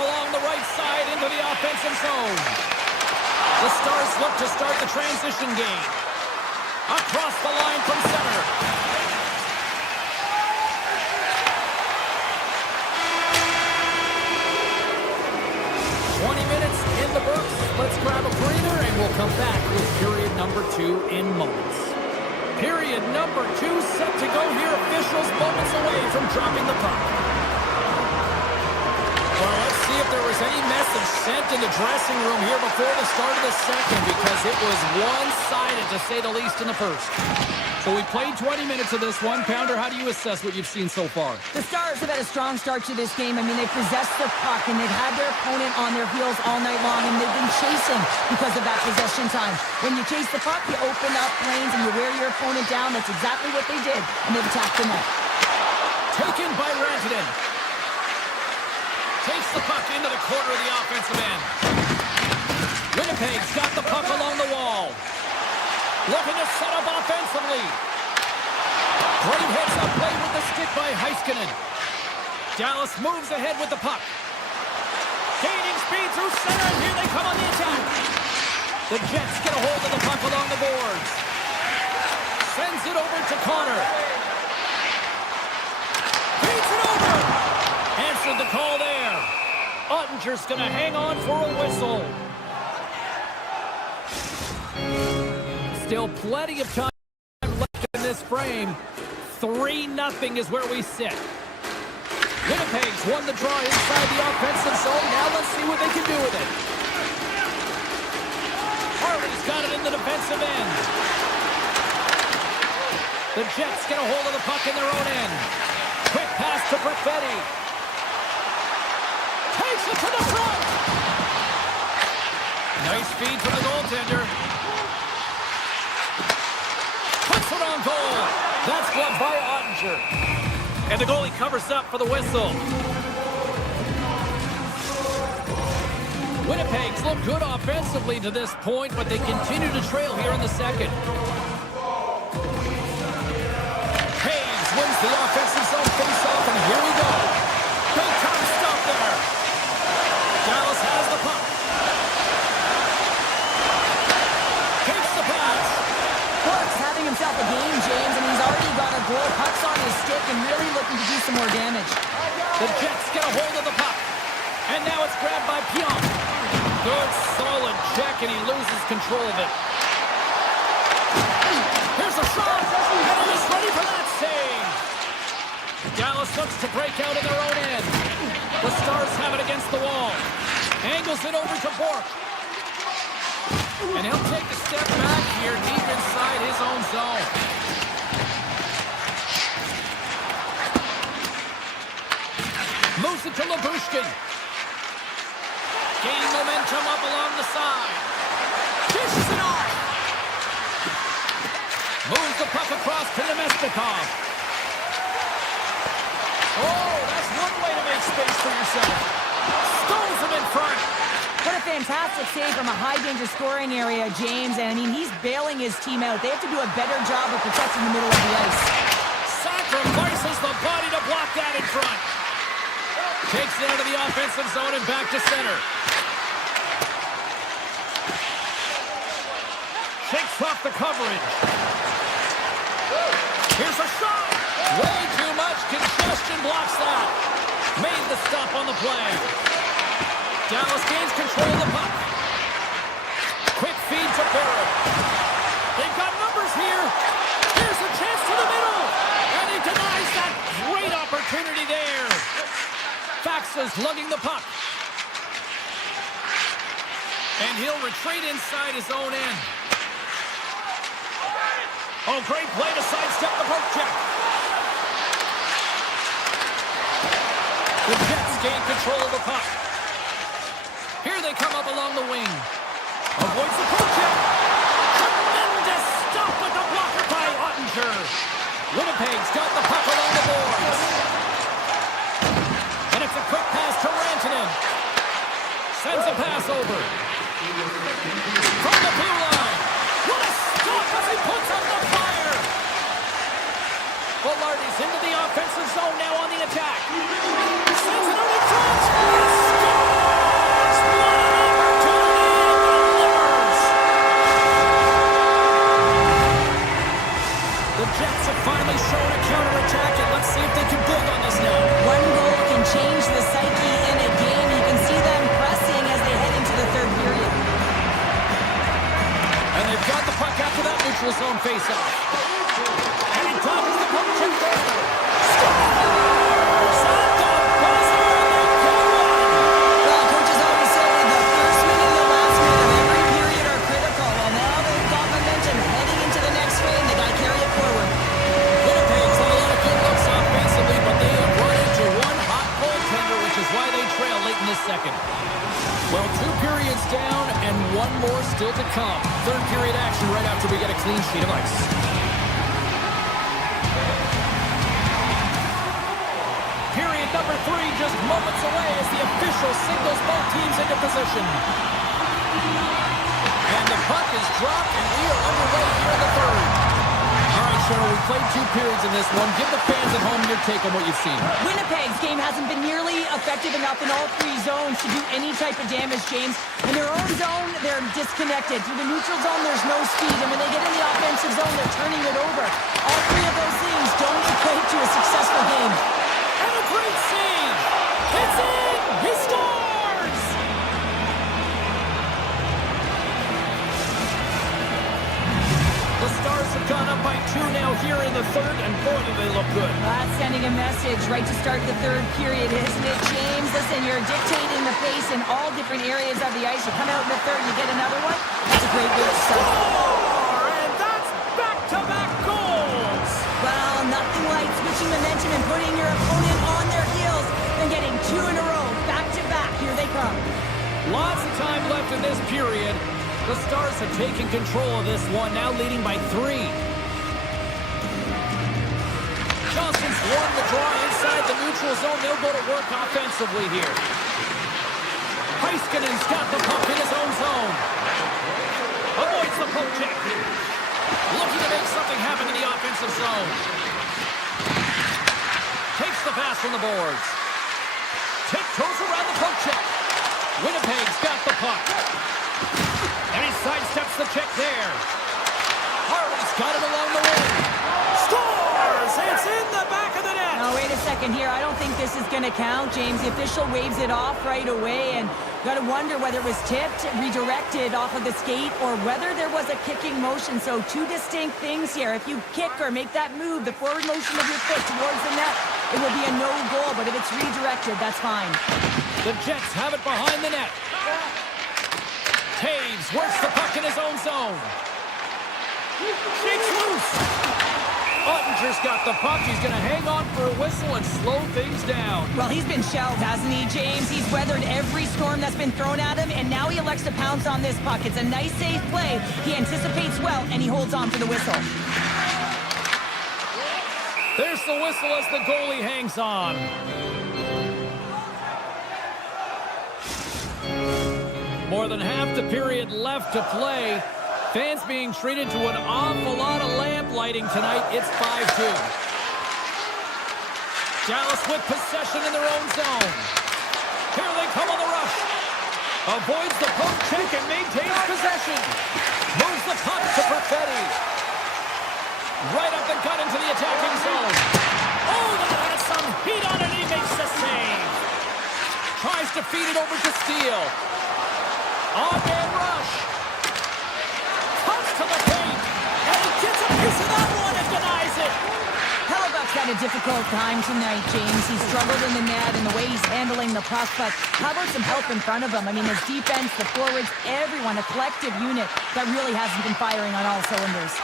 Along the right side into the offensive zone. The Stars look to start the transition game. Across the line from center. In the books. Let's grab a breather and we'll come back with period number 2 in moments. Period number 2 set to go here. Officials moments away from dropping the puck. Well, let's see if there was any message sent in the dressing room here before the start of the second, because it was one-sided to say the least in the first. So we played 20 minutes of this one. Pounder, how do you assess what you've seen so far? The Stars have had a strong start to this game. I mean, they possessed the puck, and they've had their opponent on their heels all night long, and they've been chasing because of that possession time. When you chase the puck, you open up lanes, and you wear your opponent down. That's exactly what they did, and they've attacked the net. Taken by Rantanen. Takes the puck into the corner of the offensive end. Winnipeg's got the puck along the wall. Looking to set up offensively. Great heads-up play with the stick by Heiskanen. Dallas moves ahead with the puck. Gaining speed through center, and here they come on the attack. The Jets get a hold of the puck along the boards. Sends it over to Connor. Feeds it over. Answered the call there. Ottinger's going to hang on for a whistle. Still plenty of time left in this frame. 3-0 is where we sit. Winnipeg's won the draw inside the offensive zone. Now let's see what they can do with it. Harley's got it in the defensive end. The Jets get a hold of the puck in their own end. Quick pass to Perfetti. Takes it to the front. Nice feed from the goaltender. Puts it on goal. That's blocked by Ottinger. And the goalie covers up for the whistle. Winnipeg's looked good offensively to this point, but they continue to trail here in the second. Hayes wins the offensive zone face-off, and here we go. Big time stuff there. Dallas has the puck. Takes the pass. Burke's having himself a game, James, and he's already got a goal. Puck's on his stick and really looking to do some more damage. The Jets get a hold of the puck. And now it's grabbed by Pionk. Good, solid check, and he loses control of it. Here's a shot, and he is ready for that save. Dallas looks to break out in their own end. The Stars have it against the wall. Angles it over to Bork. And he'll take a step back here deep inside his own zone. Moves it to Labushkin. Gaining momentum up along the side. Dishes it off. Moves the puck across to Nemestikov. Oh, that's one way to make space for yourself. Stones him in front. What a fantastic save from a high-danger scoring area, James. And, I mean, he's bailing his team out. They have to do a better job of protecting the middle of the ice. Sacrifices the body to block that in front. Takes it into the offensive zone and back to center. Shakes off the coverage. Here's a shot. Way too much congestion blocks that. Made the stop on the play. Dallas gains control of the puck. Quick feed to Barrett. They've got numbers here. Here's a chance to the middle. And he denies that great opportunity there. Faxa's lugging the puck. And he'll retreat inside his own end. Oh, great play to sidestep the poke check. The Jets gain control of the puck. Here they come up along the wing. Avoids the poke check. Tremendous stop with the blocker by Ottinger. Winnipeg Winnipeg's got the puck along the boards. And it's a quick pass to Rantanen. Sends a pass over. From the blue line. What a stop as he puts up the fire. Velarde's into the offensive zone now on the attack. Sends it over front. Scores! What an opportunity delivers. The Jets have finally shown a counterattack, and let's see if they can build on this now. One goal can change the psyche in a game. You can see them pressing as they head into the third period. And they've got the puck after that neutral zone faceoff. And he dodges the puck check there. Scores! At the buzzer, and they go one. Well, coaches always say the first minute and the last minute of every period are critical. Well, now they've got momentum heading into the next frame. They got to carry it forward. Winnipeg's had a lot of good looks offensively, but they have run into one hot goaltender, which is why they trail late in this second. Well, 2 periods down and one more still to come. Third period action right after we get a clean sheet of ice. Period number 3 just moments away as the official signals both teams into position. And the puck is dropped, and we are underway here in the third. All right, Cheryl, we played 2 periods in this one. Give the fans at home your take on what you've seen. Winnipeg's game hasn't been nearly effective enough in all 3 zones to do any type of damage, James. In their own zone, they're disconnected. Through the neutral zone, there's no speed. And when they get in the offensive zone, they're turning it over. All 3 of those things don't equate to a successful game. And a great save! It's in! He scores! The Stars have gone up by 2 now here in the third, and boy, do they look good. That's sending a message right to start the third period, isn't it, James? Listen, you're dictating the pace in all different areas of the ice. You come out in the third, you get another one. That's a great way to start. Score! And that's back-to-back goals! Well, nothing like switching momentum and putting your opponent on their heels and getting 2 in a row, back-to-back. Here they come. Lots of time left in this period. The Stars have taken control of this one, now leading by 3. Johnson's won the draw inside the neutral zone. They'll go to work offensively here. Heiskanen's got the puck in his own zone. Avoids the poke check. Looking to make something happen in the offensive zone. Takes the pass from the boards. Tiptoes around the poke check. Winnipeg's got the puck. And he sidesteps the check there. Harley's got it along the wing. Scores! It's in the back of the net. Now, wait a second here. I don't think this is going to count, James. The official waves it off right away, and got to wonder whether it was tipped, redirected off of the skate, or whether there was a kicking motion. So 2 distinct things here. If you kick or make that move, the forward motion of your foot towards the net, it will be a no goal. But if it's redirected, that's fine. The Jets have it behind the net. Taves works the puck in his own zone. Shakes loose. Ottinger's got the puck. He's going to hang on for a whistle and slow things down. Well, he's been shelled, hasn't he, James? He's weathered every storm that's been thrown at him, and now he elects to pounce on this puck. It's a nice, safe play. He anticipates well, and he holds on for the whistle. There's the whistle as the goalie hangs on. More than half the period left to play. Fans being treated to an awful lot of lamp lighting tonight. It's 5-2. Dallas with possession in their own zone. Here they come on the rush. Avoids the poke check and maintains possession. Moves the puck to Perfetti. Right up the gut into the attacking zone. Oh, that has some heat on it. He makes the save. Tries to feed it over to Steele. On-man rush. Comes to the paint. And he gets a piece of that one and denies it. Hellebuck's had a difficult time tonight, James. He's struggled in the net and the way he's handling the puck, but how about some help in front of him? I mean, his defense, the forwards, everyone, a collective unit that really hasn't been firing on all cylinders.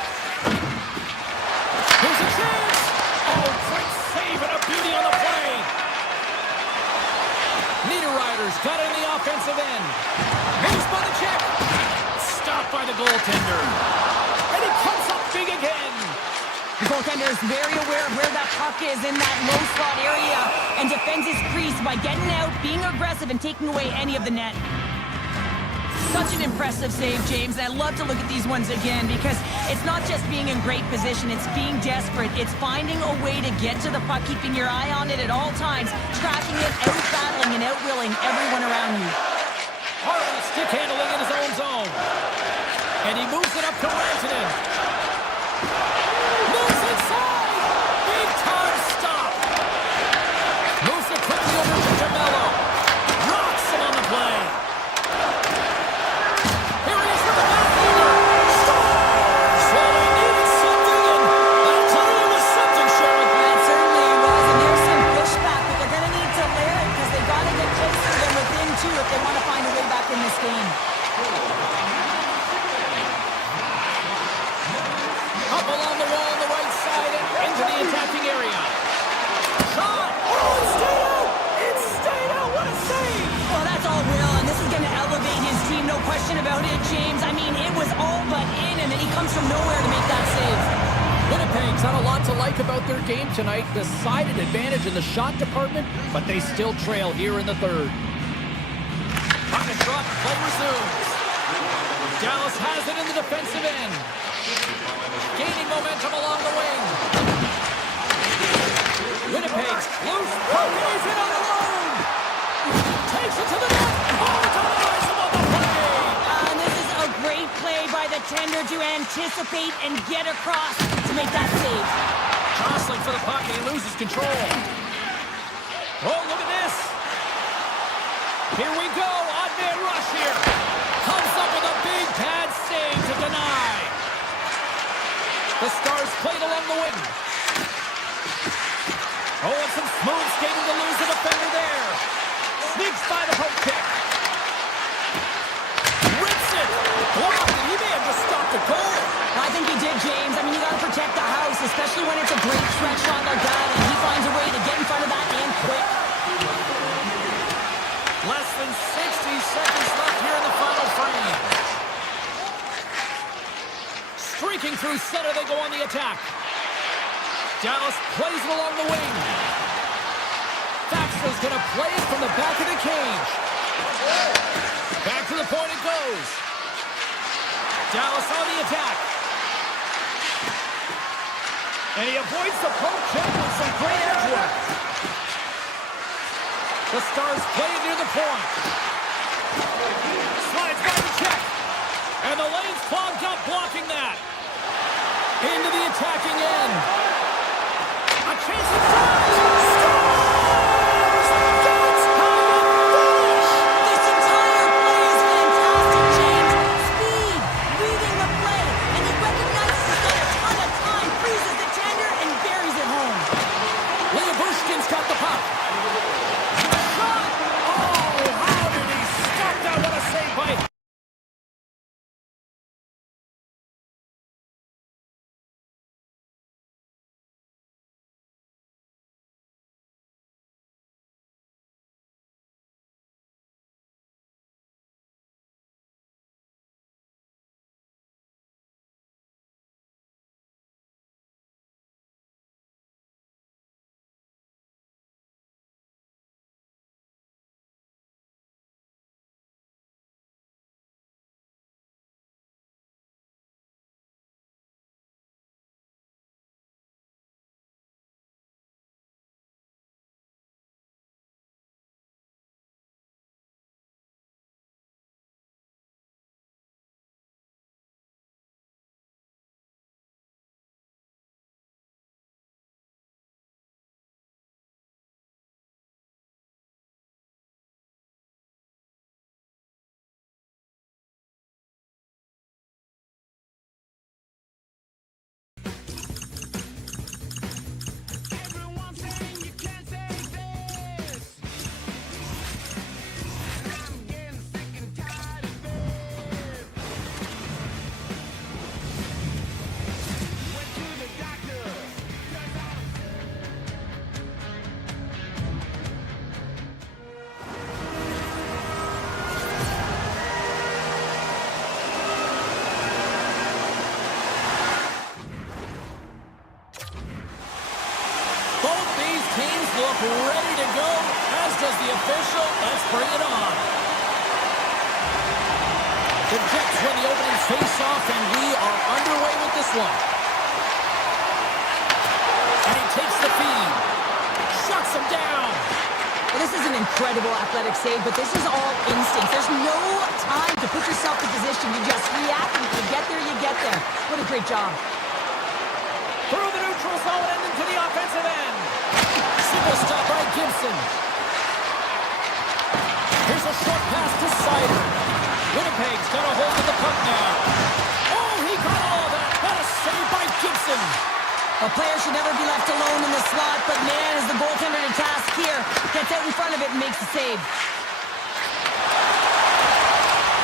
Here's a chance. Oh, great save and a beauty on the play. Niederreiter's got it in the offensive end. Moves by the check. Stopped by the goaltender. And he comes up big again. The goaltender is very aware of where that puck is in that low slot area and defends his crease by getting out, being aggressive, and taking away any of the net. Such an impressive save, James, and I love to look at these ones again because it's not just being in great position, it's being desperate. It's finding a way to get to the puck, keeping your eye on it at all times, tracking it, out-battling and out-willing everyone around you. Harley stick handling in his own zone. And he moves it up to Rantanen. Moves inside! Big time stop! Moves it quickly over to Jamello. Rocks him on the play. Here he is with the backhander. Scores! Well, they needed something, and that clearly was something, Sheriff. That certainly was, and there's some pushback, but they're going to need to layer it because they've got to get closer than within two if they want to find a way back in this game. Up along the wall on the right side and into the attacking area. Shot! Oh, it stayed out! It stayed out! What a save! Well, that's all Will, and this is going to elevate his team, no question about it, James. I mean, it was all but in, and then he comes from nowhere to make that save. Winnipeg's had a lot to like about their game tonight. Decided advantage in the shot department, but they still trail here in the third. Puck is dropped, play resumes. Dallas has it in the defensive end. Gaining momentum along the wing. Winnipeg's loose puck is in on the loan. Takes it to the net. Oh, it's on the ice above the play. And this is a great play by the tender to anticipate and get across to make that save. Jostling for the puck, and he loses control. Oh, look at this. Here we go. Odd man rush here. Comes up with a big pad save to deny. The Stars played along the wing. Oh, and some smooth skating to lose the defender there. Sneaks by the poke check. Rips it. Blocked, and he may have just stopped the goal. I think he did, James. I mean, you got to protect the house, especially when it's a great stretch shot like that, and he finds a way to get in front of that and quick. Less than 60 seconds left here in the final frame. Streaking through center, they go on the attack. Dallas plays it along the wing. Thaxter's going to play it from the back of the cage. Back to the point it goes. Dallas on the attack. And he avoids the poke check with some great edge work. The Stars play it near the point. Slides by the check. And the lane's clogged up, blocking that. Into the attacking end. A chance to puck ready to go, as does the official. Let's bring it on. The Jets win the opening face-off, and we are underway with this one. And he takes the feed. Shuts him down. Well, this is an incredible athletic save, but this is all instinct. There's no time to put yourself in position. You just react, and if you get there, you get there. What a great job. Through the neutral zone and into the offensive end. Simple stop by Gibson. Here's a short pass to Sider. Winnipeg's got a hold of the puck now. Oh, he got all of that. What a save by Gibson. A player should never be left alone in the slot, but man, is the goaltender to task here. Gets out in front of it and makes the save.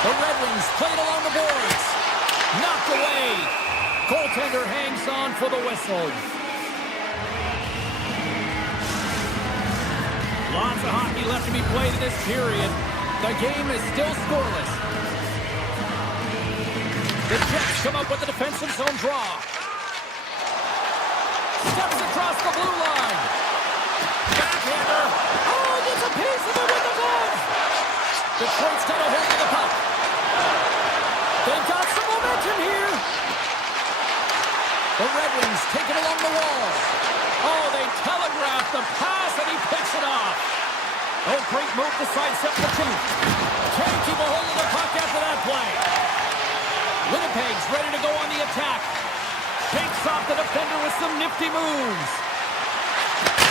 The Red Wings played along the boards. Knocked away. Goaltender hangs on for the whistle. Lots of hockey left to be played in this period. The game is still scoreless. The Jets come up with the defensive zone draw. Steps across the blue line. Backhander. Oh, gets a piece of it with the glove. Detroit's got a hold of the puck. They've got some momentum here. The Red Wings take it along the wall. Oh, they telegraph the pass, and he picks it off. Oh, great move to sidestep the two. Can't keep a hold of the puck after that play. Winnipeg's ready to go on the attack. Takes off the defender with some nifty moves.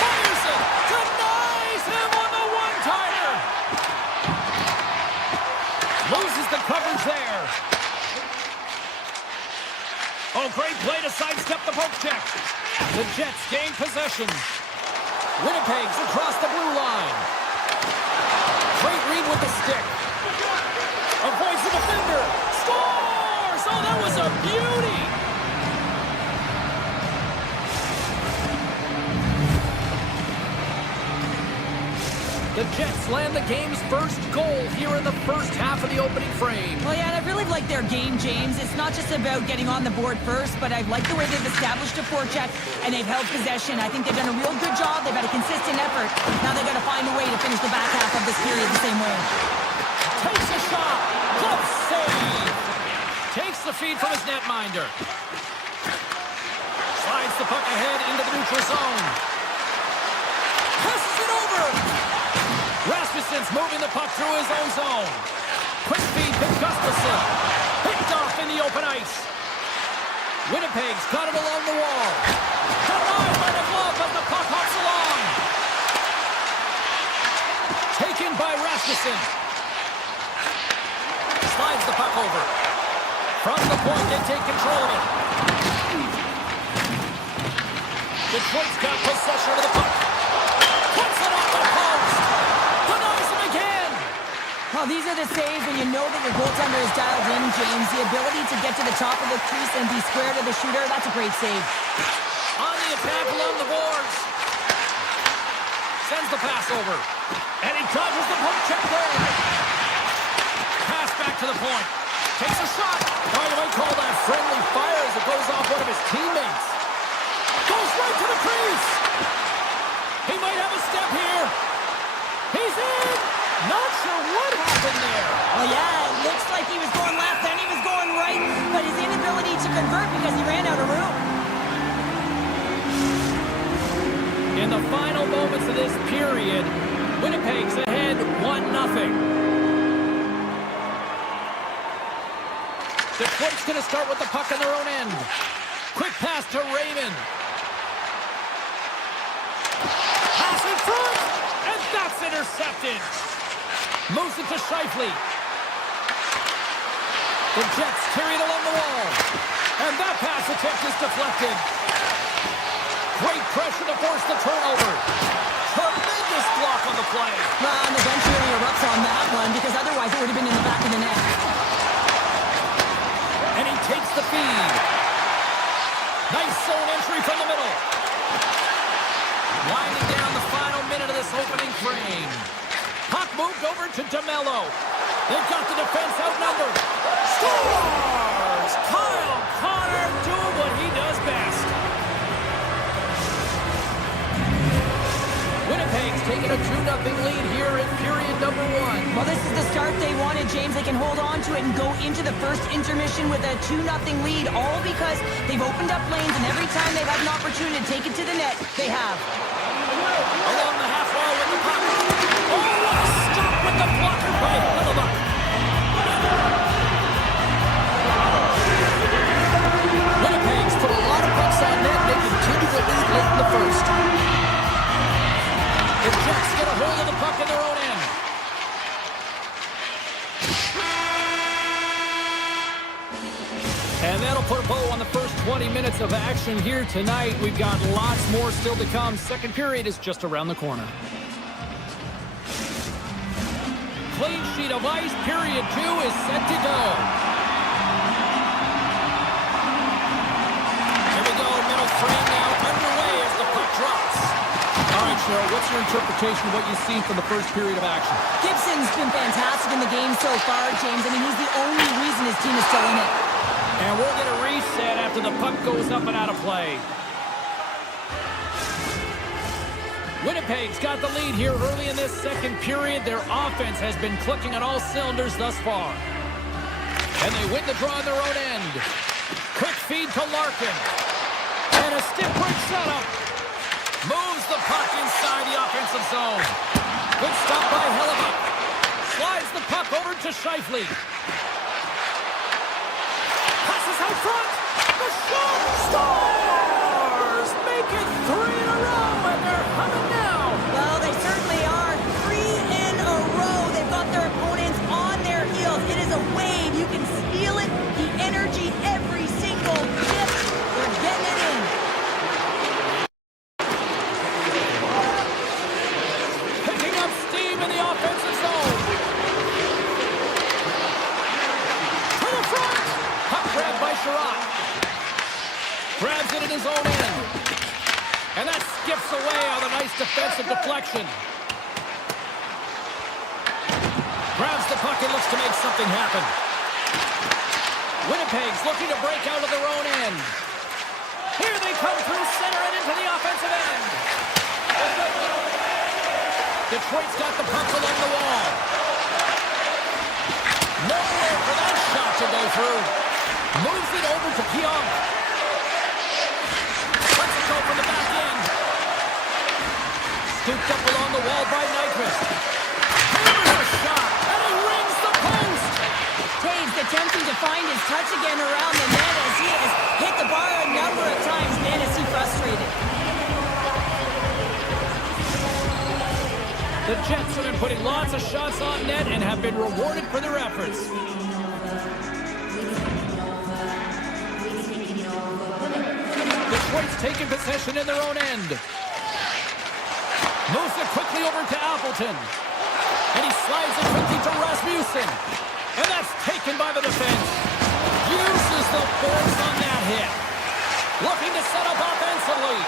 Fires it. Denies him on the one-timer. Loses the coverage there. Oh, great play to sidestep the poke check. The Jets gain possession. Winnipeg's across the blue line. Great read with the stick. Avoids the defender. Scores! Oh, that was a beauty. The Jets land the game's first goal here in the first half of the opening frame. Well, yeah, and I really like their game, James. It's not just about getting on the board first, but I like the way they've established a forecheck and they've held possession. I think they've done a real good job. They've had a consistent effort. Now they've got to find a way to finish the back half of this period the same way. Takes a shot. Glove save. Takes the feed from his netminder. Slides the puck ahead into the neutral zone. Passes it over. Rasmussen's moving the puck through his own zone. Quick feed to Gustafsson. Picked off in the open ice. Winnipeg's got it along the wall. Denied by the glove, but the puck hops along. Taken by Rasmussen. Slides the puck over. From the point, they take control of it. Detroit's got possession of the puck. Puts it off the post. Denies him again. Well, these are the saves when you know that your goaltender is dialed in, James. The ability to get to the top of the crease and be square to the shooter, that's a great save. On the attack along the boards. Sends the pass over. And he dodges the poke check there. Pass back to the point. Takes a shot. Oh, you might call that friendly fire as it goes off one of his teammates. Goes right to the crease. He might have a step here. He's in. Not sure what happened there. Oh, yeah, it looks like he was going left and he was going right, but his inability to convert because he ran out of room. In the final moments of this period, Winnipeg's ahead 1-0. Detroit's going to start with the puck on their own end. Quick pass to Raymond. Pass in front, and that's intercepted. Moves it to Scheifele. The Jets carry it along the wall. And that pass attempt is deflected. Great pressure to force the turnover. Tremendous block on the play. Well, and the bench really erupts on that one because otherwise it would have been in the back of the net. And he takes the feed. Nice zone entry from the middle. Winding down the final minute of this opening frame. Puck moved over to DeMello. They've got the defense outnumbered. Scores! Kyle Connor doing what he does best. Winnipeg taking a 2-0 lead here in period number 1. Well, this is the start they wanted, James. They can hold on to it and go into the first intermission with a 2-0 lead, all because they've opened up lanes, and every time they've had an opportunity to take it to the net, they have. Along the half wall with the puck. Oh, what a stop with the blocker by Hellebuck. Winnipeg's put a lot of pucks on net. They continue to lead late in the first. The Jets get a hold of the puck in their own end. And that'll put a bow on the first 20 minutes of action here tonight. We've got lots more still to come. Second period is just around the corner. Clean sheet of ice. Period 2 is set to go. Here we go. Middle frame now underway as the puck drops. All right, Cheryl, what's your interpretation of what you've seen from the first period of action? Gibson's been fantastic in the game so far, James. I mean, he's the only reason his team is still in it. And we'll get a reset after the puck goes up and out of play. Winnipeg's got the lead here early in this second period. Their offense has been clicking on all cylinders thus far. And they win the draw on their own end. Quick feed to Larkin. And a stiff break setup. Moves the puck inside the offensive zone. Good stop by Hellebuck. Slides the puck over to Scheifele. Passes out front. The shot. Stars make it 3 in a row, and they're humming now. Well, they certainly are. 3 in a row. They've got their opponents on their heels. It is a wave. You can feel it. The energy every single tip. They're getting it in. Picking up steam in the offensive zone. To the front. Puck grabbed by Sherratt. Grabs it in his own end. And that skips away on a nice defensive deflection. Grabs the puck and looks to make something happen. Winnipeg's looking to break out of their own end. Here they come through center and into the offensive end. Detroit's got the puck along the wall. Nowhere for that shot to go through. Moves it over to Pionk. Lets it go from the back end. Scooped up along the wall by Nyquist. Hammers a shot, and he rings the post. Taves attempting to find his touch again around the net as he has hit the bar a number of times. Man, is he frustrated. The Jets have been putting lots of shots on net and have been rewarded for their efforts. Detroit's taking possession in their own end. Moves it quickly over to Appleton. And he slides it quickly to Rasmussen. And that's taken by the defense. Uses the force on that hit. Looking to set up offensively.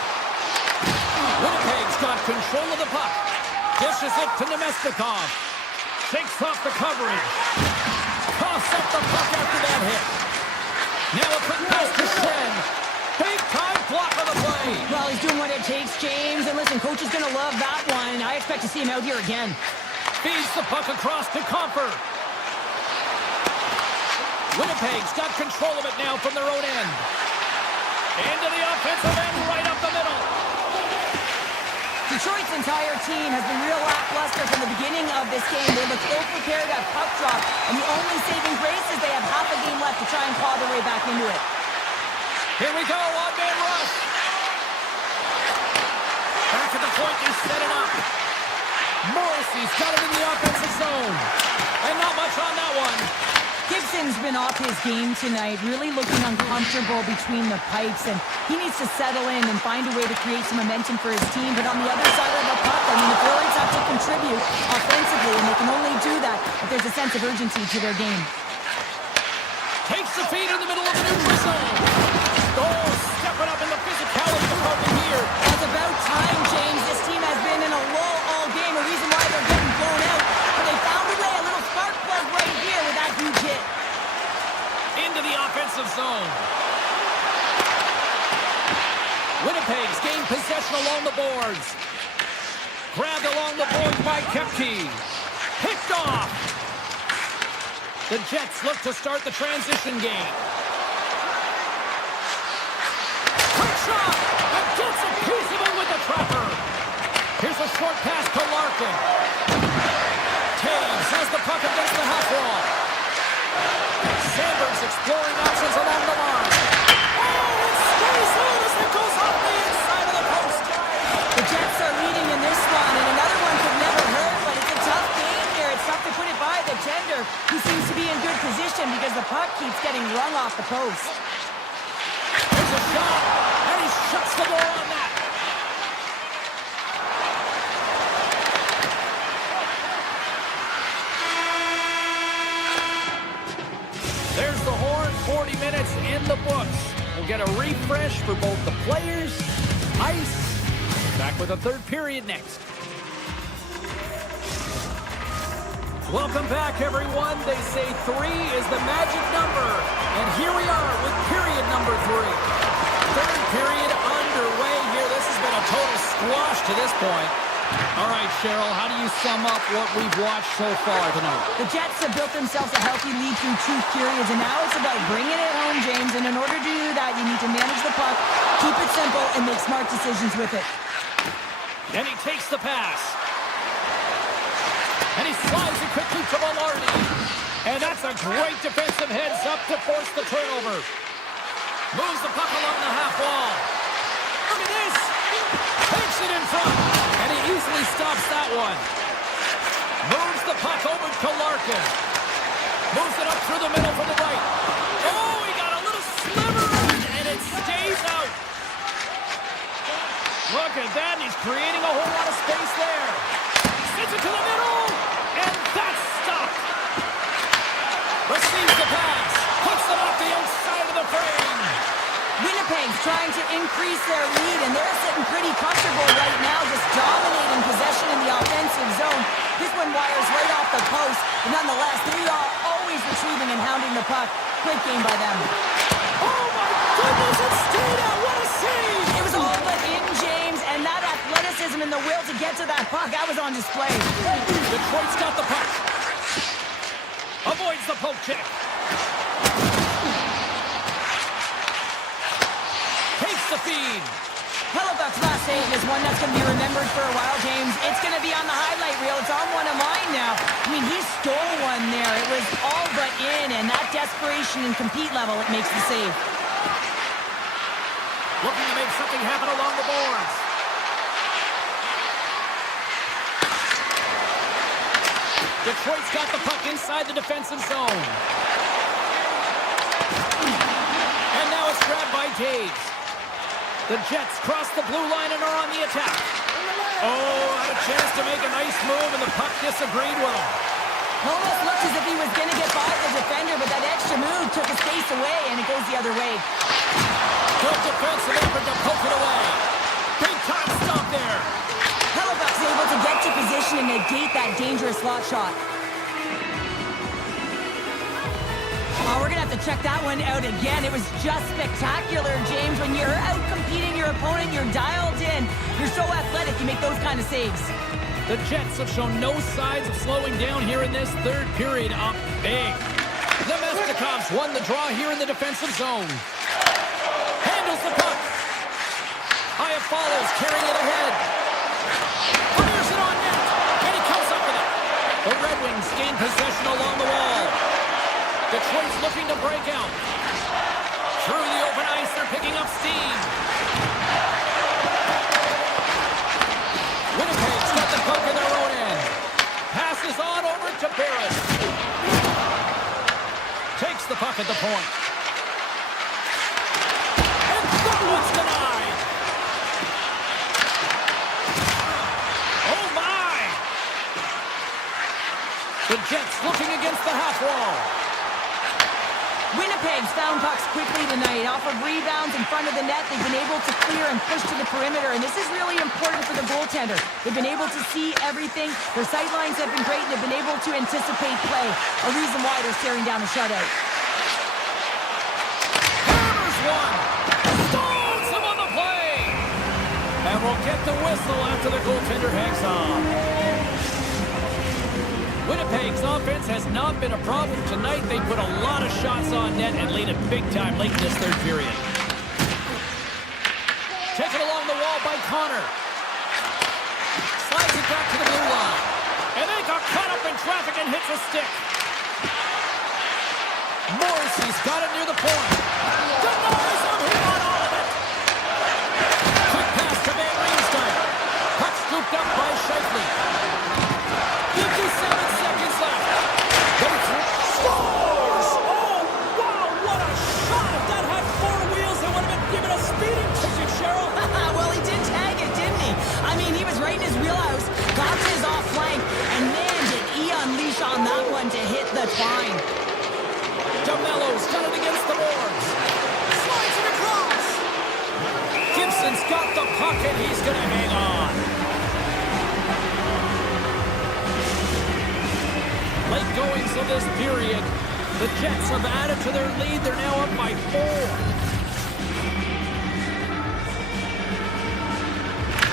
Winnipeg's got control of the puck. Dishes it to Nemestikov. Shakes off the coverage. Coughs up the puck after that hit. Now a quick pass to Shen. Big time block on the play. Well, he's doing what it takes, James. And listen, coach is going to love that one. I expect to see him out here again. Feeds the puck across to Comper. Winnipeg's got control of it now from their own end. Into the offensive end, right up the middle. Detroit's entire team has been real lackluster from the beginning of this game. They look ill-prepared at puck drop, and the only saving grace is they have half a game left to try and claw their way back into it. Here we go, one-man rush. Back at the point, they set it up. Morrissey's got it in the offensive zone. And not much on that one. Gibson's been off his game tonight, really looking uncomfortable between the pipes, and he needs to settle in and find a way to create some momentum for his team. But on the other side of the puck, I mean, the forwards have to contribute offensively, and they can only do that if there's a sense of urgency to their game. Takes the feed in the middle of the neutral zone. Oh, stepping up in the physicality department here. It's about time, James. This team has been in a lull all game, a reason why they're getting blown out. But they found a way, a little spark plug right here with that huge hit. Into the offensive zone. Winnipeg's gained possession along the boards. Grabbed along the boards by Kepke. Picked off. The Jets look to start the transition game. Quick shot! And gets a piece of it with the trapper. Here's a short pass to Larkin. Taves has the puck against the half wall. Sandberg's exploring options along the line. Oh, it stays out as it goes off the inside of the post. The Jets are leading in this one, and another one could never hurt, but it's a tough game here. It's tough to put it by the tender, who seems to be in good position because the puck keeps getting rung off the post. There's a shot, and he shuts the door on that. There's the horn, 40 minutes in the books. We'll get a refresh for both the players, ice. Back with a third period next. Welcome back, everyone. They say 3 is the magic number. And here we are with period number 3. Third period underway here. This has been a total squash to this point. All right, Cheryl, how do you sum up what we've watched so far tonight? The Jets have built themselves a healthy lead through 2 periods, and now it's about bringing it home, James. And in order to do that, you need to manage the puck, keep it simple, and make smart decisions with it. And he takes the pass. And he slides it quickly to Velarde. And that's a great defensive heads up to force the turnover. Moves the puck along the half wall. Look at this. Takes it in front. And he easily stops that one. Moves the puck over to Larkin. Moves it up through the middle from the right. Oh, he got a little sliver and it stays out. Look at that. He's creating a whole lot of space there. Sends it to the middle. And that's stopped. Receives the pass. Puts it off the outside of the frame. Winnipeg's trying to increase their lead, and they're sitting pretty comfortable right now, just dominating possession in the offensive zone. This one wires right off the post, but nonetheless, they are always retrieving and hounding the puck. Great game by them. Oh my goodness, it stayed out. What a save! It was all but in, James, and that athleticism and the will to get to that puck, that was on display. Detroit's got the puck. Avoids the poke check. Takes the feed. Hellebuyck's last save is one that's going to be remembered for a while, James. It's going to be on the highlight reel. It's on one of mine now. I mean, he stole one there. It was all but in, and that desperation and compete level, it makes the save. Looking to make something happen along the boards. Detroit's got the puck inside the defensive zone. And now it's grabbed by Taves. The Jets cross the blue line and are on the attack. Oh, had a chance to make a nice move, and the puck disagreed with him. Almost looked as if he was going to get by the defender, but that extra move took his face away, and it goes the other way. Good defensive effort to poke it away. Big time stop there. Hellebuyck's able to get to position and negate that dangerous slot shot. Oh, we're going to have to check that one out again. It was just spectacular, James. When you're out-competing your opponent, you're dialed in. You're so athletic, you make those kind of saves. The Jets have shown no signs of slowing down here in this third period. Up big. The Mesnikovs won the draw here in the defensive zone. Handles the puck. Aya follows, carrying it ahead. Fires it on net. And he comes up with it. The Red Wings gain possession along the wall. Detroit's looking to break out. Through the open ice, they're picking up steam. Winnipeg's got the puck in their own end. Passes on over to Barrett. Takes the puck at the point. And that one's denied. Oh my! The Jets looking against the half wall. Winnipeg's found pucks quickly tonight. Off of rebounds in front of the net, they've been able to clear and push to the perimeter, and this is really important for the goaltender. They've been able to see everything. Their sight lines have been great, and they've been able to anticipate play. A reason why they're staring down a shutout. Hammers one. Stones him on the play. And will get the whistle after the goaltender hangs on. Winnipeg's offense has not been a problem tonight. They put a lot of shots on net and laid it big time late in this third period. Taken along the wall by Connor. Slides it back to the blue line. And they got caught up in traffic and hits a stick. Morrissey's got it near the point. Denies him. He got all of it. Quick pass to Van Riemsdyk. Puck scooped up by Scheifele. 57 seconds left. Scores! Oh, wow, what a shot! If that had four wheels, it would have been given a speeding ticket, Cheryl. Well, he did tag it, didn't he? I mean, he was right in his wheelhouse, got to his off flank, and man, did he unleash on that one to hit the twine. DeMello's got it against the boards. Slides it across. Gibson's got the puck, and he's going to hang on. Late goings of this period. The Jets have added to their lead. They're now up by 4.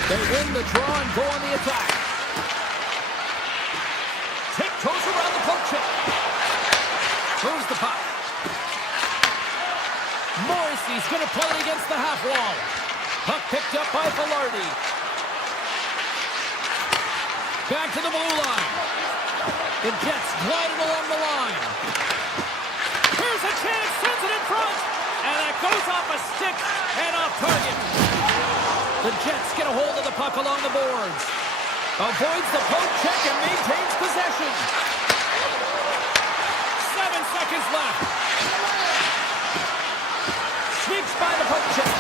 They win the draw and go on the attack. Tiptoes around the poke check. Throws the puck. Morrissey's going to play it against the half wall. Puck picked up by Velarde. Back to the blue line. The Jets gliding along the line. Here's a chance, sends it in front. And that goes off a stick and off target. The Jets get a hold of the puck along the boards. Avoids the poke check and maintains possession. 7 seconds left. Sweeps by the poke check.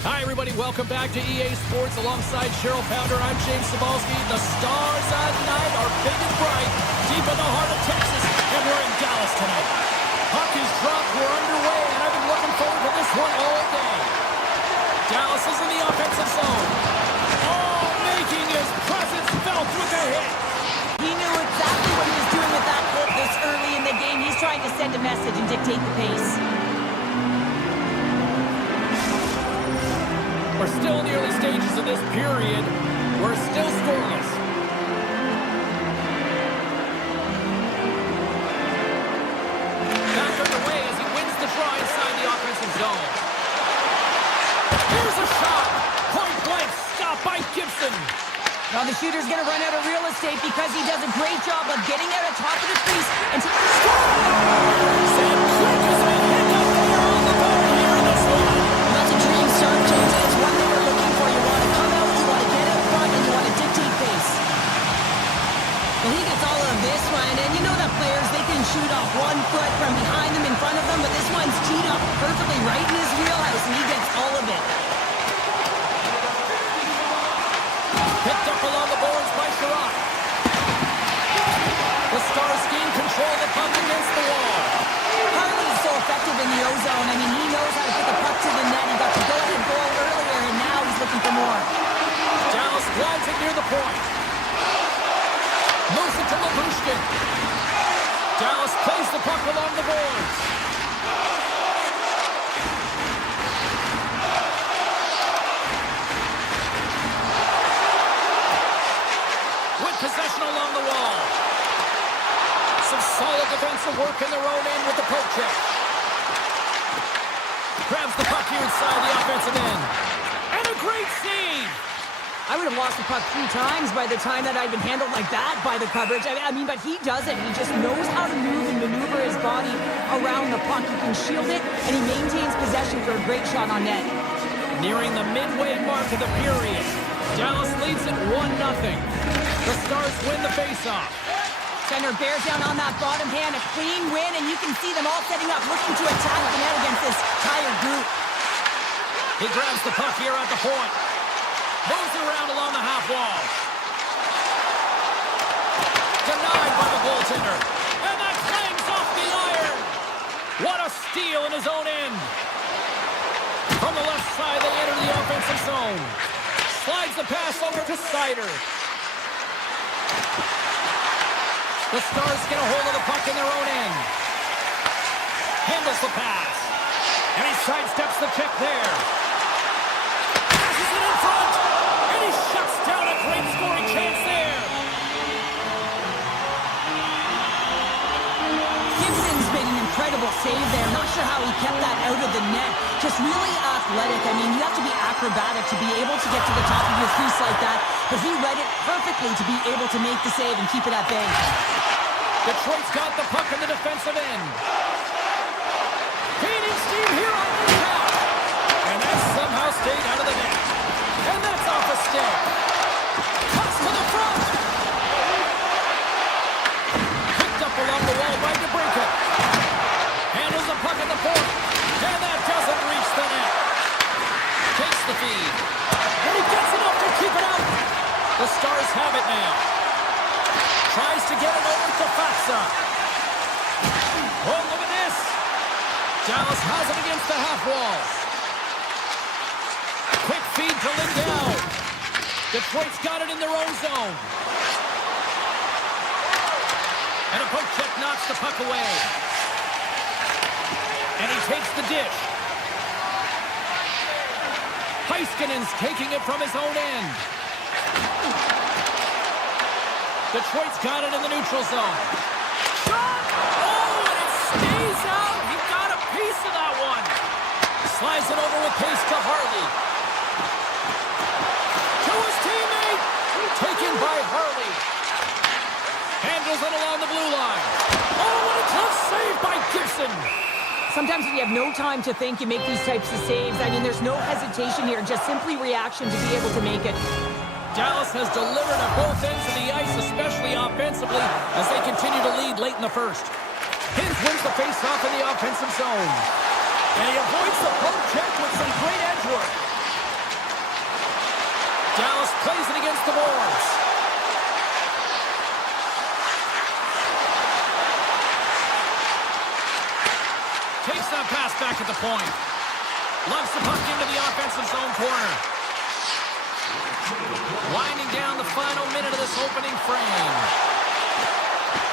Hi, everybody. Welcome back to EA Sports alongside Cheryl Pounder. I'm James Cebulski. The stars at night are big and bright, deep in the heart of Texas, and we're in Dallas tonight. Puck is dropped. We're underway, and I've been looking forward to this one all day. Dallas is in the offensive zone. Oh, making his presence felt with a hit. He knew exactly what he was doing with that hit this early in the game. He's trying to send a message and dictate the pace. We're still in the early stages of this period. We're still scoreless. Back underway as he wins the draw inside the offensive zone. Here's a shot. Point blank. Stop by Gibson. Well, the shooter's going to run out of real estate because he does a great job of getting out on top of the crease and Sam Quick has been hit up there on the board here in this one. That's a dream start, James. It's what they were looking for. You want to come out, you want to get out front, and you want to dictate pace. Well, he gets all of this one, and you know that players, they can shoot off 1 foot from behind them, in front of them, but this one's teed up perfectly right in his wheelhouse, and he gets all of it. Picked up along the boards by Sherrod. The Stars gain control of the puck against the wall. Harley's so effective in the O-zone. I mean, he knows how to put the puck to the net. He got the go-ahead goal earlier, and now he's looking for more. Dallas glides it near the point. Moves it to Labushkin. Dallas plays the puck along the boards. With possession along the wall. Some solid defensive work in their own end with the poke check. Grabs the puck here inside the offensive end. And a great save! I would have lost the puck 3 times by the time that I'd been handled like that by the coverage. I mean, but he doesn't. He just knows how to move and maneuver his body around the puck. He can shield it, and he maintains possession for a great shot on net. Nearing the midway mark of the period. Dallas leads it 1-0. The Stars win the faceoff. Center bears down on that bottom hand, a clean win, and you can see them all setting up, looking to attack the net against this tired group. He grabs the puck here at the point. Moves it around along the half wall. Denied by the goaltender. And that clangs off the iron. What a steal in his own end. From the left side, they enter the offensive zone. Slides the pass over to Sider. The Stars get a hold of the puck in their own end. Handles the pass. And he sidesteps the check there. Passes it in front. And he shuts down a great scoring chance there. Gibson's made an incredible save there. Not sure how he kept that out of the net. Just really athletic. I mean, you have to be acrobatic to be able to get to the top of your crease like that. But he read it perfectly to be able to make the save and keep it at bay. Detroit's got the puck in the defensive end. Gaining steam here on the count. And that somehow stayed out of the net. And that's off a stick. Cuts to the front. Picked up along the wall by DeBrincat. Handles the puck at the point. And that doesn't reach the net. Takes the feed. And he gets enough to keep it out. The Stars have it now. Tries to get it over to Fatsa. Oh, look at this. Dallas has it against the half wall. Quick feed to Lindell. Detroit's got it in their own zone. And a poke check knocks the puck away. And he takes the dish. Heiskanen's taking it from his own end. Detroit's got it in the neutral zone. Shot! Oh, and it stays out. He got a piece of that one. Slides it over with pace to Harley. To his teammate. Taken by Harley. Handles it along the blue line. Oh, what a tough save by Gibson. Sometimes when you have no time to think, you make these types of saves. I mean, there's no hesitation here, just simply reaction to be able to make it. Dallas has delivered at both ends of the ice, especially offensively, as they continue to lead late in the first. Hintz wins the faceoff in the offensive zone. And he avoids the poke check with some great edge work. Dallas plays it against the boards. Takes that pass back back at the point. Loves the puck into the offensive zone corner. Winding down the final minute of this opening frame.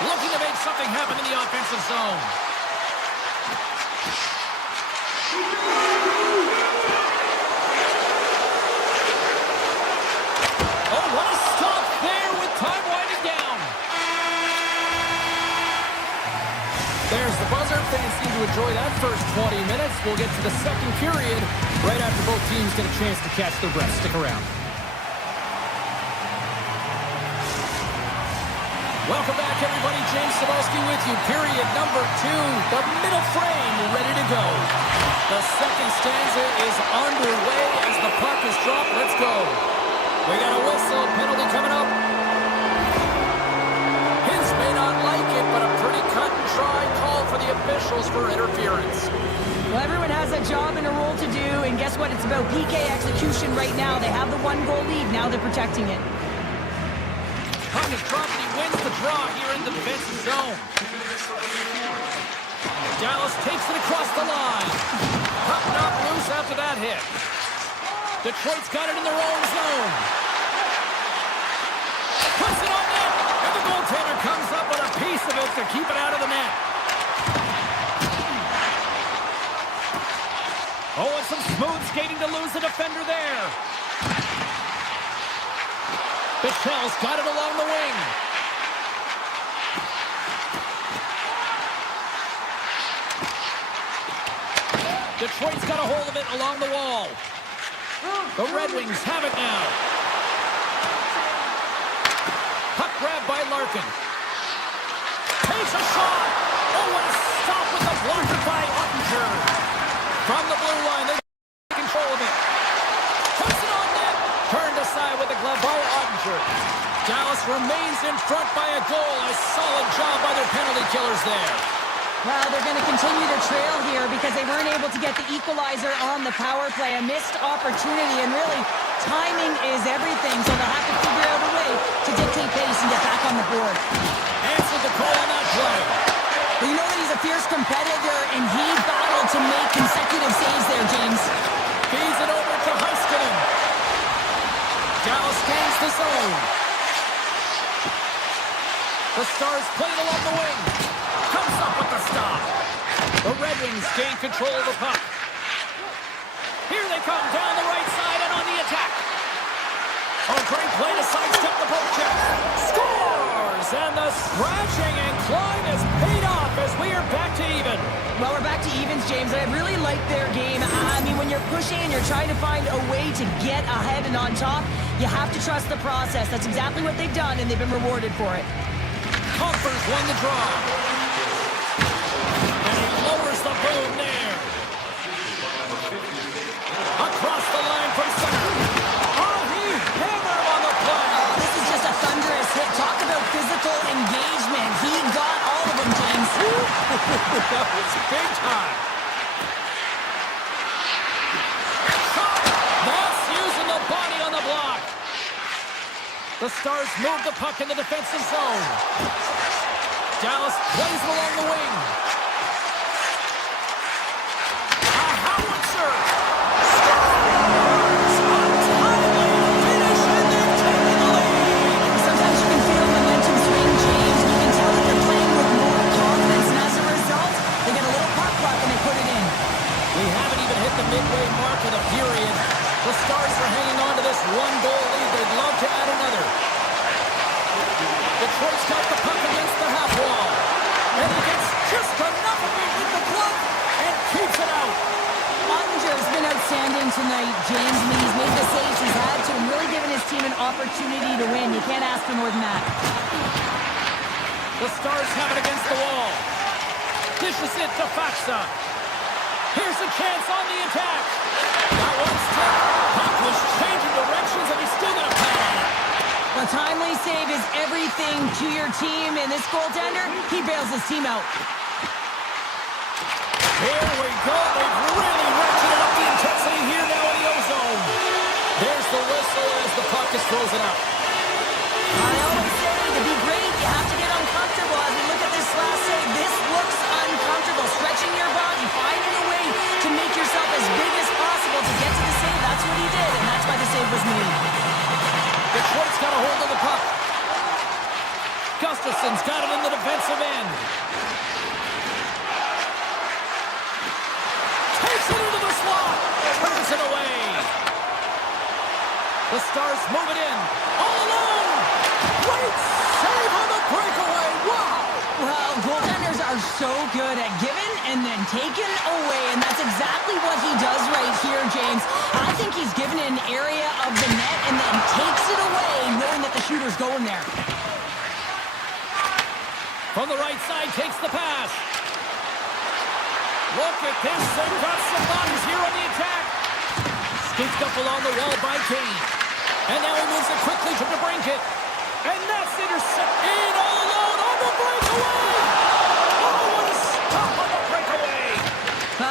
Looking to make something happen in the offensive zone. Oh, what a stop there with time winding down. There's the buzzer. Fans seem to enjoy that first 20 minutes. We'll get to the second period right after both teams get a chance to catch their breath. Stick around. Welcome back, everybody. James Cebulski with you. Period number 2. The middle frame ready to go. The second stanza is underway as the puck is dropped. Let's go. We got a whistle. Penalty coming up. His may not like it, but a pretty cut and dry call for the officials for interference. Well, everyone has a job and a role to do, and guess what? It's about PK execution right now. They have the 1-goal lead. Now they're protecting it. Puck is dropped and he wins the draw here in the defensive zone. Dallas takes it across the line. Puck not loose after that hit. Detroit's got it in their own zone. Puts it on net. And the goaltender comes up with a piece of it to keep it out of the net. Oh, and some smooth skating to lose the defender there. Bichel's got it along the wing. Detroit's got a hold of it along the wall. The Red Wings have it now. Puck grab by Larkin. Takes a shot. Oh, what a stop with the blocker by Ottinger. From the blue line, they take control of it. Puts it on net. Turned aside with the glove by Ottinger. Dallas remains in front by a goal. A solid job by their penalty killers there. Well, they're going to continue to trail here because they weren't able to get the equalizer on the power play. A missed opportunity, and really, timing is everything, so they'll have to figure out a way to dictate pace and get back on the board. Answered the call on that play. Well, you know that he's a fierce competitor, and he battled to make consecutive saves there, James. Feeds it over to Heiskanen. Dallas gains the zone. The Stars play it along the wing. Comes up with the stop. The Red Wings gain control of the puck. Here they come down the right side and on the attack. A great play to sidestep the poke check. Scores! And the scratching and clawing has paid off as we are back to even. Well, we're back to evens, James. I really like their game. I mean, when you're pushing and you're trying to find a way to get ahead and on top, you have to trust the process. That's exactly what they've done, and they've been rewarded for it. Comfort won the draw. And he lowers the boom there. Across the line from center. Oh, he hammered on the play. This is just a thunderous hit. Talk about physical engagement. He got all of them, James. That was big time. Shot. That's using the body on the block. The Stars move the puck in the defensive zone. Dallas plays it along the wing. A howitzer. Scores! Untimely finish, and they've taken the lead. Sometimes you can feel momentum swing, James. You can tell that they're playing with more confidence, and as a result, they get a little puck luck and they put it in. We haven't even hit the midway mark of the period. The Stars are hanging on to this 1-goal lead. They'd love to add another. Detroit's got the puck against the half wall. And he gets just enough of it with the glove and keeps it out. Ottinger's been outstanding tonight, James. I mean, he's made the saves he's had to and really given his team an opportunity to win. You can't ask for more than that. The Stars have it against the wall. Dishes it to Faksa. Here's a chance on the attack. That one's tipped. Puck was changing directions and he's still going to pad on it. A timely save is everything to your team, and this goaltender, he bails his team out. Here we go. They've really ratcheted up the intensity here now in the O-zone. There's the whistle as the puck is frozen up. I always say, to be great, you have to get uncomfortable. As we look at this last save, this looks uncomfortable. Stretching your body, finding a way Detroit's got a hold of the puck. Gustafson's got it in the defensive end. Takes it into the slot. Turns it away. The Stars move it in. All alone. Great save on the breakaway. Wow. Well, goaltenders are so good at giving and then taking away, and that's exactly what he does right here, James. I think he's given an area of the net and then takes it away, knowing that the shooter's going there. From the right side, takes the pass. Look at this. They've got some bodies here on the attack. Scooped up along the wall by Kane. And now he moves it quickly to DeBrincat. And that's intercepted all alone on the breakaway. Oh, what a stop on the breakaway.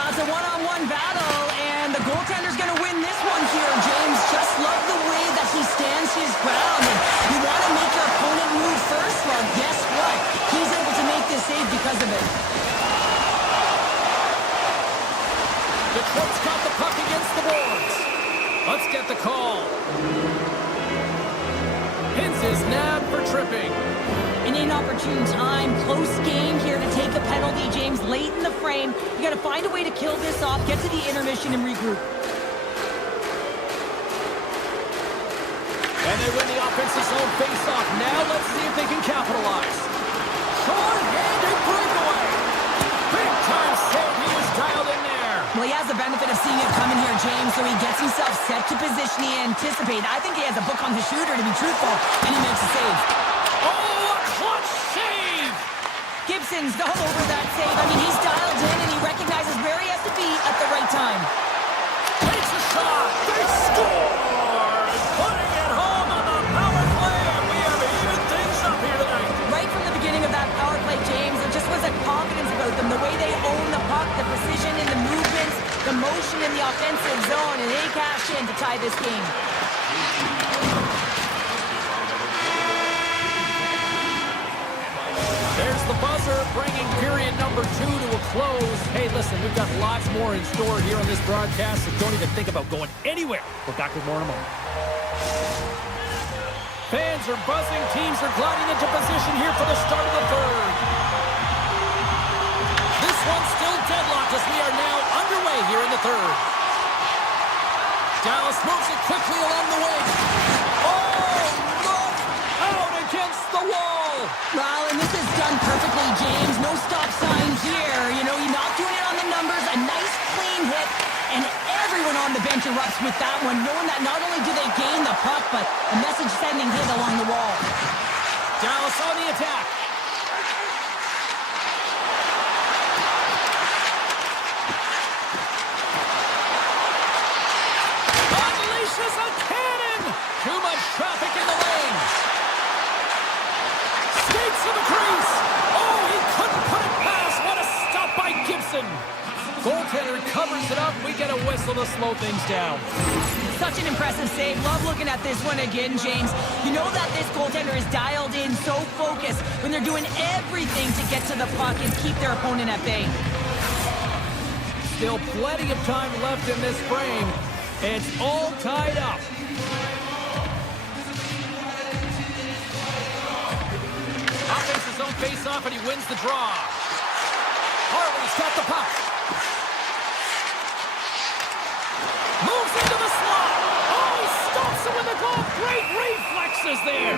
It's a one-on-one battle, and the goaltender's going to win this one here, James. Just love the way that he stands his ground. And you want to make your opponent move first? Well, guess what? He's able to make this save because of it. Detroit's got the puck against the boards. Let's get the call. Hits his nab for tripping. An inopportune time, close game here to take a penalty, James, late in the frame. You got to find a way to kill this off, get to the intermission, and regroup. And they win the offensive zone face-off. Now let's see if they can capitalize. Short-handed breakaway. Big-time save. He was dialed in there. Well, he has the benefit of seeing it coming here, James, so he gets himself set to position he anticipated. I think he has a book on the shooter, to be truthful, and he makes a save. Oh, a clutch save! Gibson's all over that save. I mean, he's dialed in, and he recognizes where he has to be at the right time. Takes a shot. They score! Putting it home on the power play, and we have even things up here tonight. Right from the beginning of that power play, James, there just was a confidence about them. The way they own the puck, the precision in the movements, the motion in the offensive zone, and they cash in to tie this game. There's the buzzer, bringing period number 2 to a close. Hey, listen, we've got lots more in store here on this broadcast, so don't even think about going anywhere. We're back with more in a moment. Fans are buzzing. Teams are gliding into position here for the start of the third. This one's still deadlocked as we are now underway here in the third. Dallas moves it quickly along the wing. Oh, look! Out against the wall! Well, and this is done perfectly, James. No stop sign here. You know, you're not doing it on the numbers. A nice, clean hit. And everyone on the bench erupts with that one, knowing that not only do they gain the puck, but a message-sending hit along the wall. Dallas on the attack. Unleashes a cannon! Too much traffic in the lanes. Skates to the crease. Oh, he couldn't put it past. What a stop by Gibson. Goaltender covers it up. We get a whistle to slow things down. Such an impressive save. Love looking at this one again, James. You know that this goaltender is dialed in, so focused when they're doing everything to get to the puck and keep their opponent at bay. Still plenty of time left in this frame. It's all tied up. Offensive zone face-off, and he wins the draw. Harley's got the puck. Moves into the slot. Oh, he stops it with a glove. Great reflexes there.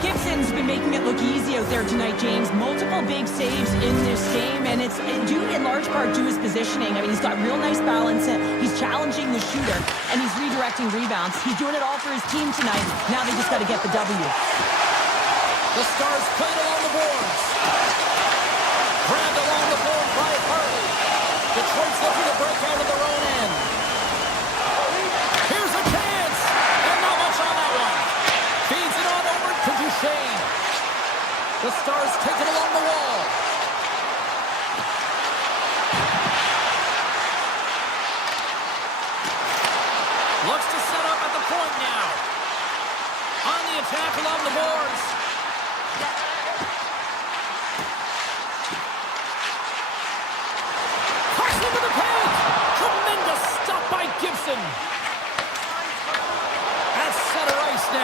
Gibson's been making it look easy out there tonight, James. Multiple big saves in this game, and it's due in large part to his positioning. I mean, he's got real nice balance. He's challenging the shooter, and he's redirecting rebounds. He's doing it all for his team tonight. Now they just got to get the W. The Stars played along the boards. Grabbed along the board by Harley. Detroit's looking to break out of their own end. Here's a chance. And not much on that one. Feeds it on over to Duchesne. The Stars take it along the wall. Looks to set up at the point now. On the attack along the boards. Into the paint! Tremendous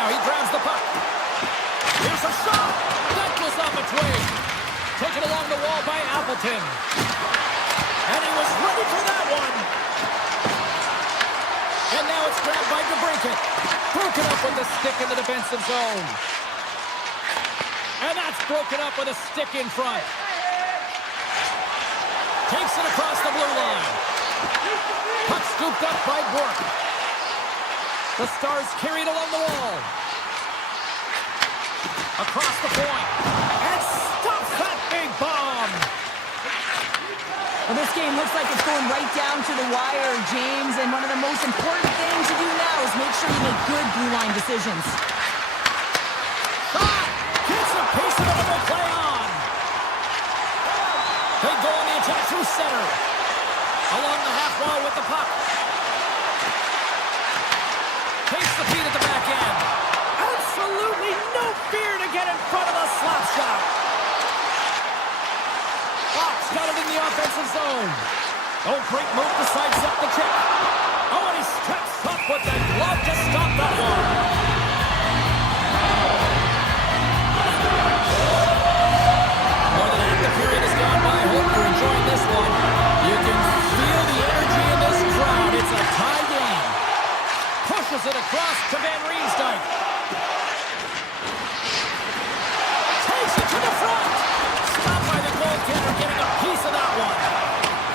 Now he grabs the puck. Here's a shot. That goes off a twig. Taken along the wall by Appleton. And he was ready for that one. And now it's grabbed by DeBrincat. Broken up with the stick in the defensive zone. And that's broken up with a stick in front. Takes it across the blue line. Puck scooped up by Bork. The Stars carried along the wall. Across the point. And stops that big bomb. Well, this game looks like it's going right down to the wire, James. And one of the most important things to do now is make sure you make good blue line decisions. Shot! Gets a piece of it and will play on. They go on the attack through center. Along the half wall with the puck. Takes the feed at the back end. Absolutely no fear to get in front of a slap shot. Fox got it in the offensive zone. Oh, great move to sidestep the check. Oh, and he steps up with the glove to stop that one. More than half the period has gone by. I hope you're enjoying this one. You can feel the energy in this crowd. It's a tie game. Pushes it across to Van Riemsdyk. Takes it to the front. Stopped by the goaltender, getting a piece of that one.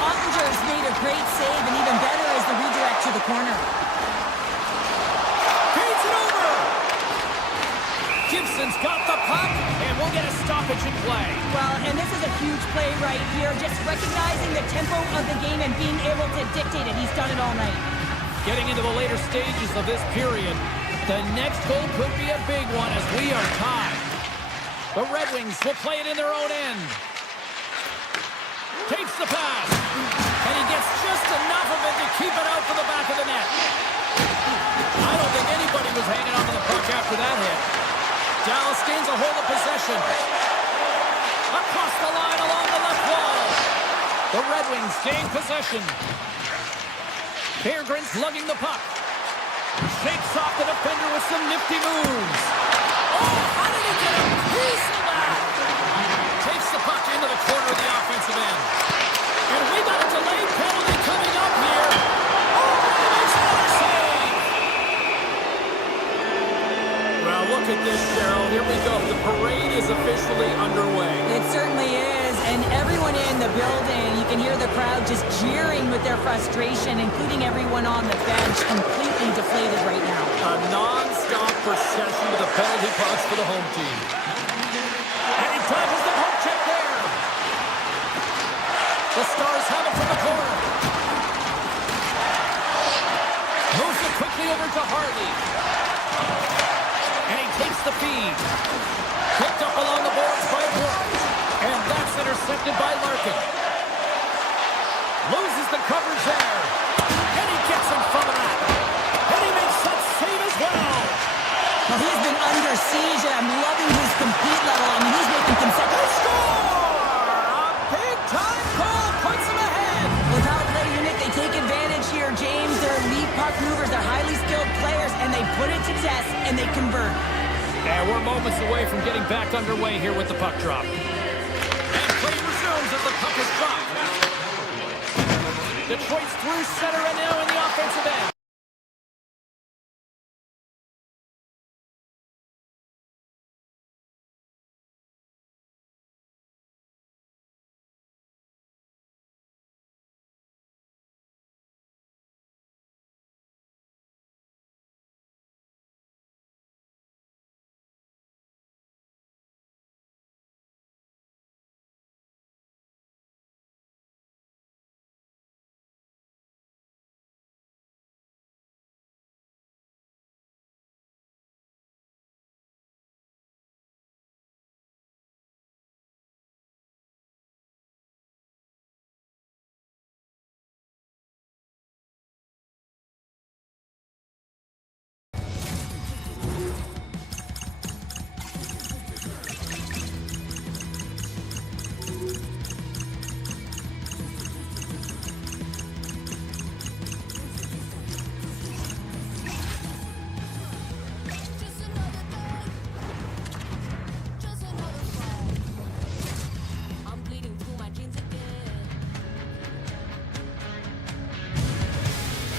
Ottinger's made a great save, and even better is the redirect to the corner. Feeds it over. Gibson's got the puck, and we'll get a stoppage in play. Well, and this is a huge play right here. Just recognizing the tempo of the game and being able to dictate it. He's done it all night. Getting into the later stages of this period, the next goal could be a big one as we are tied. The Red Wings will play it in their own end. Takes the pass, and he gets just enough of it to keep it out to the back of the net. I don't think anybody was hanging on to the puck after that hit. Dallas gains a hold of possession. Across the line along the left wall. The Red Wings gain possession. Berggren's lugging the puck. Shakes off the defender with some nifty moves. Oh, how did he get a piece of that? Takes the puck into the corner of the offensive end. And we got a delayed penalty coming up here. Oh, he makes another save. Well, look at this, Cheryl. Here we go. The parade is officially underway. It certainly is, and everyone in the building, you can hear the crowd just jeering with their frustration, including everyone on the bench, completely deflated right now. A non-stop procession with the penalty pucks for the home team. And he drives the poke check there. The Stars have it from the corner. Moves it quickly over to Harley. And he takes the feed. Picked up along the boards by Bork. And that's intercepted by Larkin. Loses the coverage there. And he gets in front of that. And he makes that save as well. Well, he's been under siege, and I'm loving his compete level. I mean, he's making consecutive Score! A big-time goal puts him ahead. Without play unit, they take advantage here, James. They're elite puck movers. They're highly skilled players, and they put it to test, and they convert. And we're moments away from getting back underway here with the puck drop. And play resumes as the puck is dropped. Detroit's through center and now in the offensive end.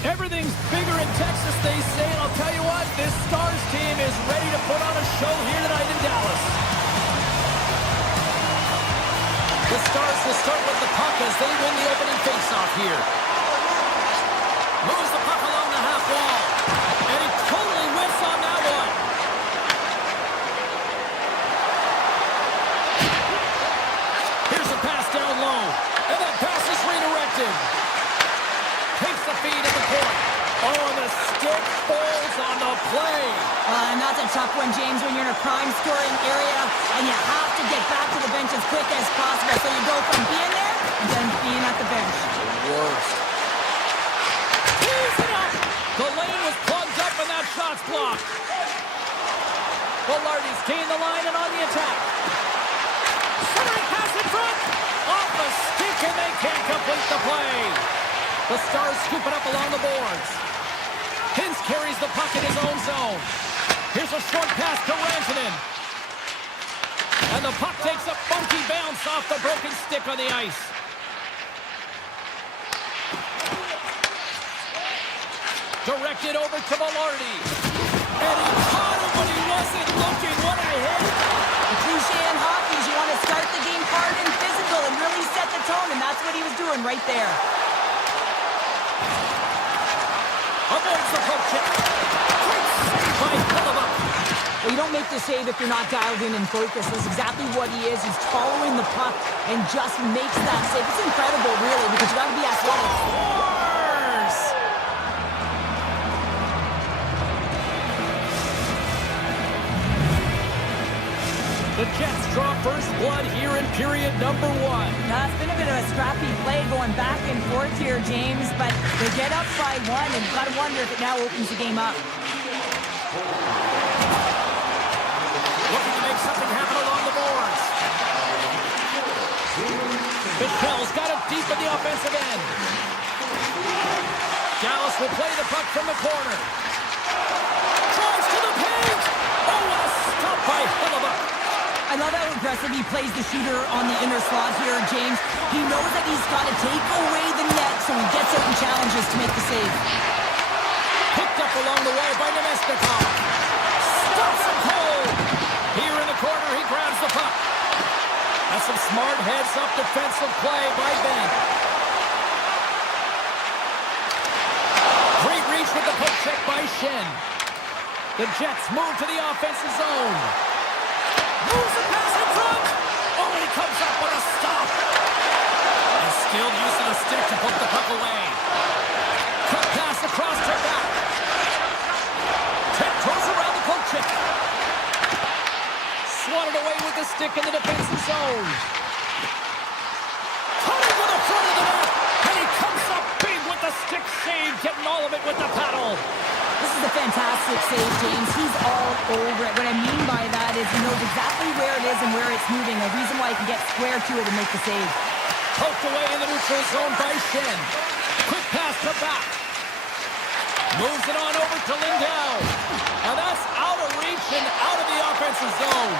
Everything's bigger in Texas, they say, and I'll tell you what, this Stars team is ready to put on a show here tonight in Dallas. The Stars will start with the puck as they win the opening faceoff here. Moves the puck along the half wall. And he totally whiffs on that one. Here's a pass down low. And that pass is redirected. Takes the feed at the point. Oh, and the stick falls on the play. And that's a tough one, James, when you're in a prime scoring area and you have to get back to the bench as quick as possible. So you go from being there and then being at the bench. The worst. Tees it up. The lane was plugged up and that shot's blocked. Velarde's gained the line and on the attack. Centering pass in front. Off the stick and they can't complete the play. The Stars scoop it up along the boards. Hintz carries the puck in his own zone. Here's a short pass to Rantanen. And the puck takes a funky bounce off the broken stick on the ice. Directed over to Velarde. And he caught him, but he wasn't looking. What a hit. The cliche in hockey is you want to start the game hard and physical and really set the tone, and that's what he was doing right there. Avoids the poke check. Great save by Hellebuyck. Well, you don't make the save if you're not dialed in and focused. That's exactly what he is. He's following the puck and just makes that save. It's incredible, really, because you got to be athletic. Scores! The Jets draw first blood here in period number 1. It's been a bit of a scrappy play going back and forth here, James, but they get up by 1, and you've got to wonder if it now opens the game up. Looking to make something happen along the boards. Michel's got it deep in the offensive end. Dallas will play the puck from the corner. Drives to the paint. Oh, a stop by Hellebuyck. I love how aggressive he plays the shooter on the inner slot here, James. He knows that he's got to take away the net, so he gets out in challenges to make the save. Picked up along the wall by Nemesnikov. Stops him cold. Here in the corner, he grabs the puck. That's some smart heads-up defensive play by Ben. Great reach with the poke check by Schenn. The Jets move to the offensive zone. Moves the pass in front. Oh, he comes up with a stop. And skilled use of the stick to poke the puck away. Cut pass across to back. Tiptoes around the poke check. Swatted away with the stick in the defensive zone. Cutting to the front of the net. And he comes up big with the stick save, getting all of it with the paddle. This is a fantastic save, James. He's all over it. What I mean by that is he knows exactly where it is and where it's moving. A reason why he can get square to it and make the save. Poked away in the neutral zone by Schenn. Quick pass to back. Moves it on over to Lindell. And that's out of reach and out of the offensive zone.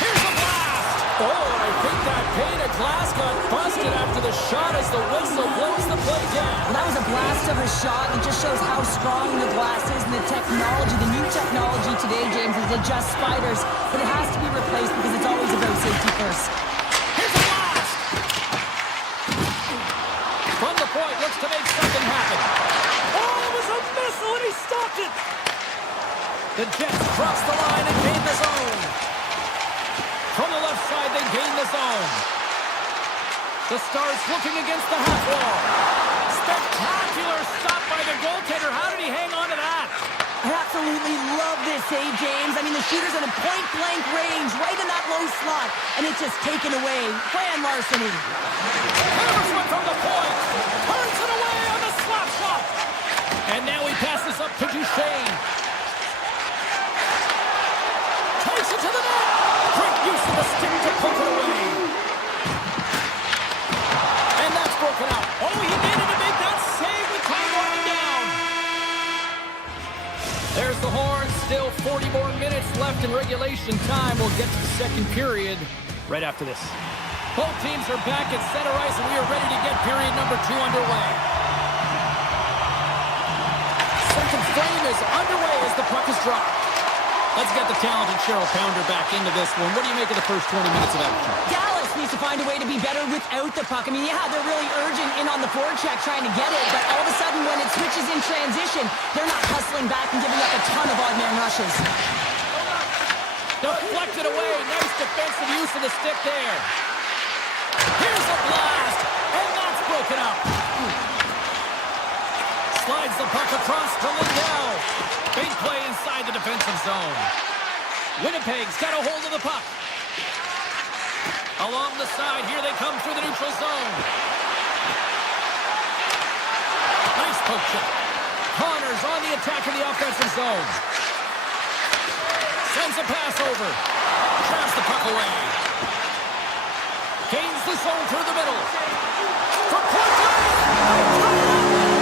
Here's the blast. Oh, I think that pane of glass got busted after the shot as the whistle blows the play down. Well, that was a blast of a shot. It just shows how strong the glass is and the technology. The new technology today, James, is it just spiders, but it has to be replaced because it's always about safety first. Here's a blast. From the point, looks to make something happen. Oh, it was a missile and he stopped it. The Jets cross the line and gain the zone. From the left side, they gain the zone. The Stars looking against the half wall. Spectacular stop by the goaltender. How did he hang on to that? I absolutely love this save, James. I mean, the shooter's in a point-blank range, right in that low slot, and it's just taken away. Grand larceny. Hammers one from the point. Turns it away on the slap shot. And now he passes up to Duchesne. Takes it to the net. Great use of the stick to poke it away. And that's broken out. Oh, he needed to make that save with time running down. There's the horn. Still 40 more minutes left in regulation time. We'll get to the second period right after this. Both teams are back at center ice, and we are ready to get period number 2 underway. Second frame is underway as the puck is dropped. Let's get the talented Cheryl Pounder back into this one. What do you make of the first 20 minutes of action? Dallas needs to find a way to be better without the puck. I mean, yeah, they're really urgent in on the forecheck trying to get it, but all of a sudden when it switches in transition, they're not hustling back and giving up a ton of odd man rushes. Deflected away. Nice defensive use of the stick there. Here's a blast, and that's broken up. Slides the puck across to Lindell. Big play inside the defensive zone. Winnipeg's got a hold of the puck. Along the side, here they come through the neutral zone. Nice poke check. Connors on the attack in the offensive zone. Sends a pass over. Traps the puck away. Gains the zone through the middle. For point blank.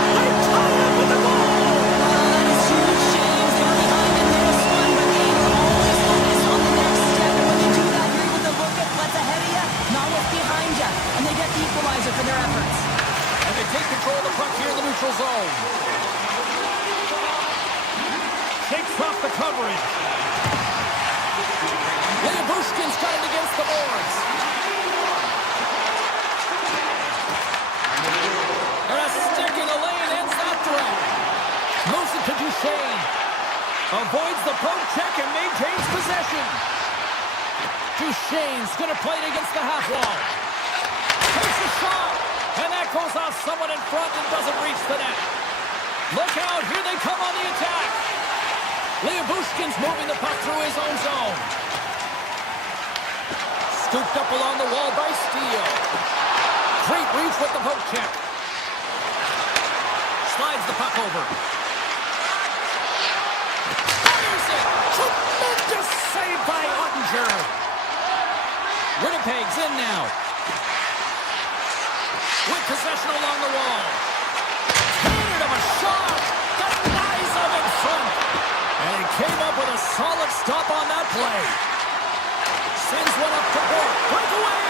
They tie it up with the goal. That is huge, James. They were behind in this one, but they were always focused on the next step. And when you do that, you're able to look at what's ahead of you, not what's behind you. And they get the equalizer for their efforts. And they take control of the puck here in the neutral zone. Takes off the coverage. Bushkin's got it against the boards. And a stick in the lane ends that threat. Moves it to Duchesne. Avoids the poke check and maintains possession. Duchesne's going to play it against the half wall. Takes a shot. And that goes off someone in front and doesn't reach the net. Look out. Here they come on the attack. Bushkin's moving the puck through his own zone. Scooped up along the wall by Steele. Great reach with the poke check. Slides the puck over. Fires it! Tremendous save by Ottinger. Winnipeg's in now. With possession along the wall. Tannered him a shot. Denies him in front. And he came up with a solid stop on that play. Sends one up to Bork. Breakaway!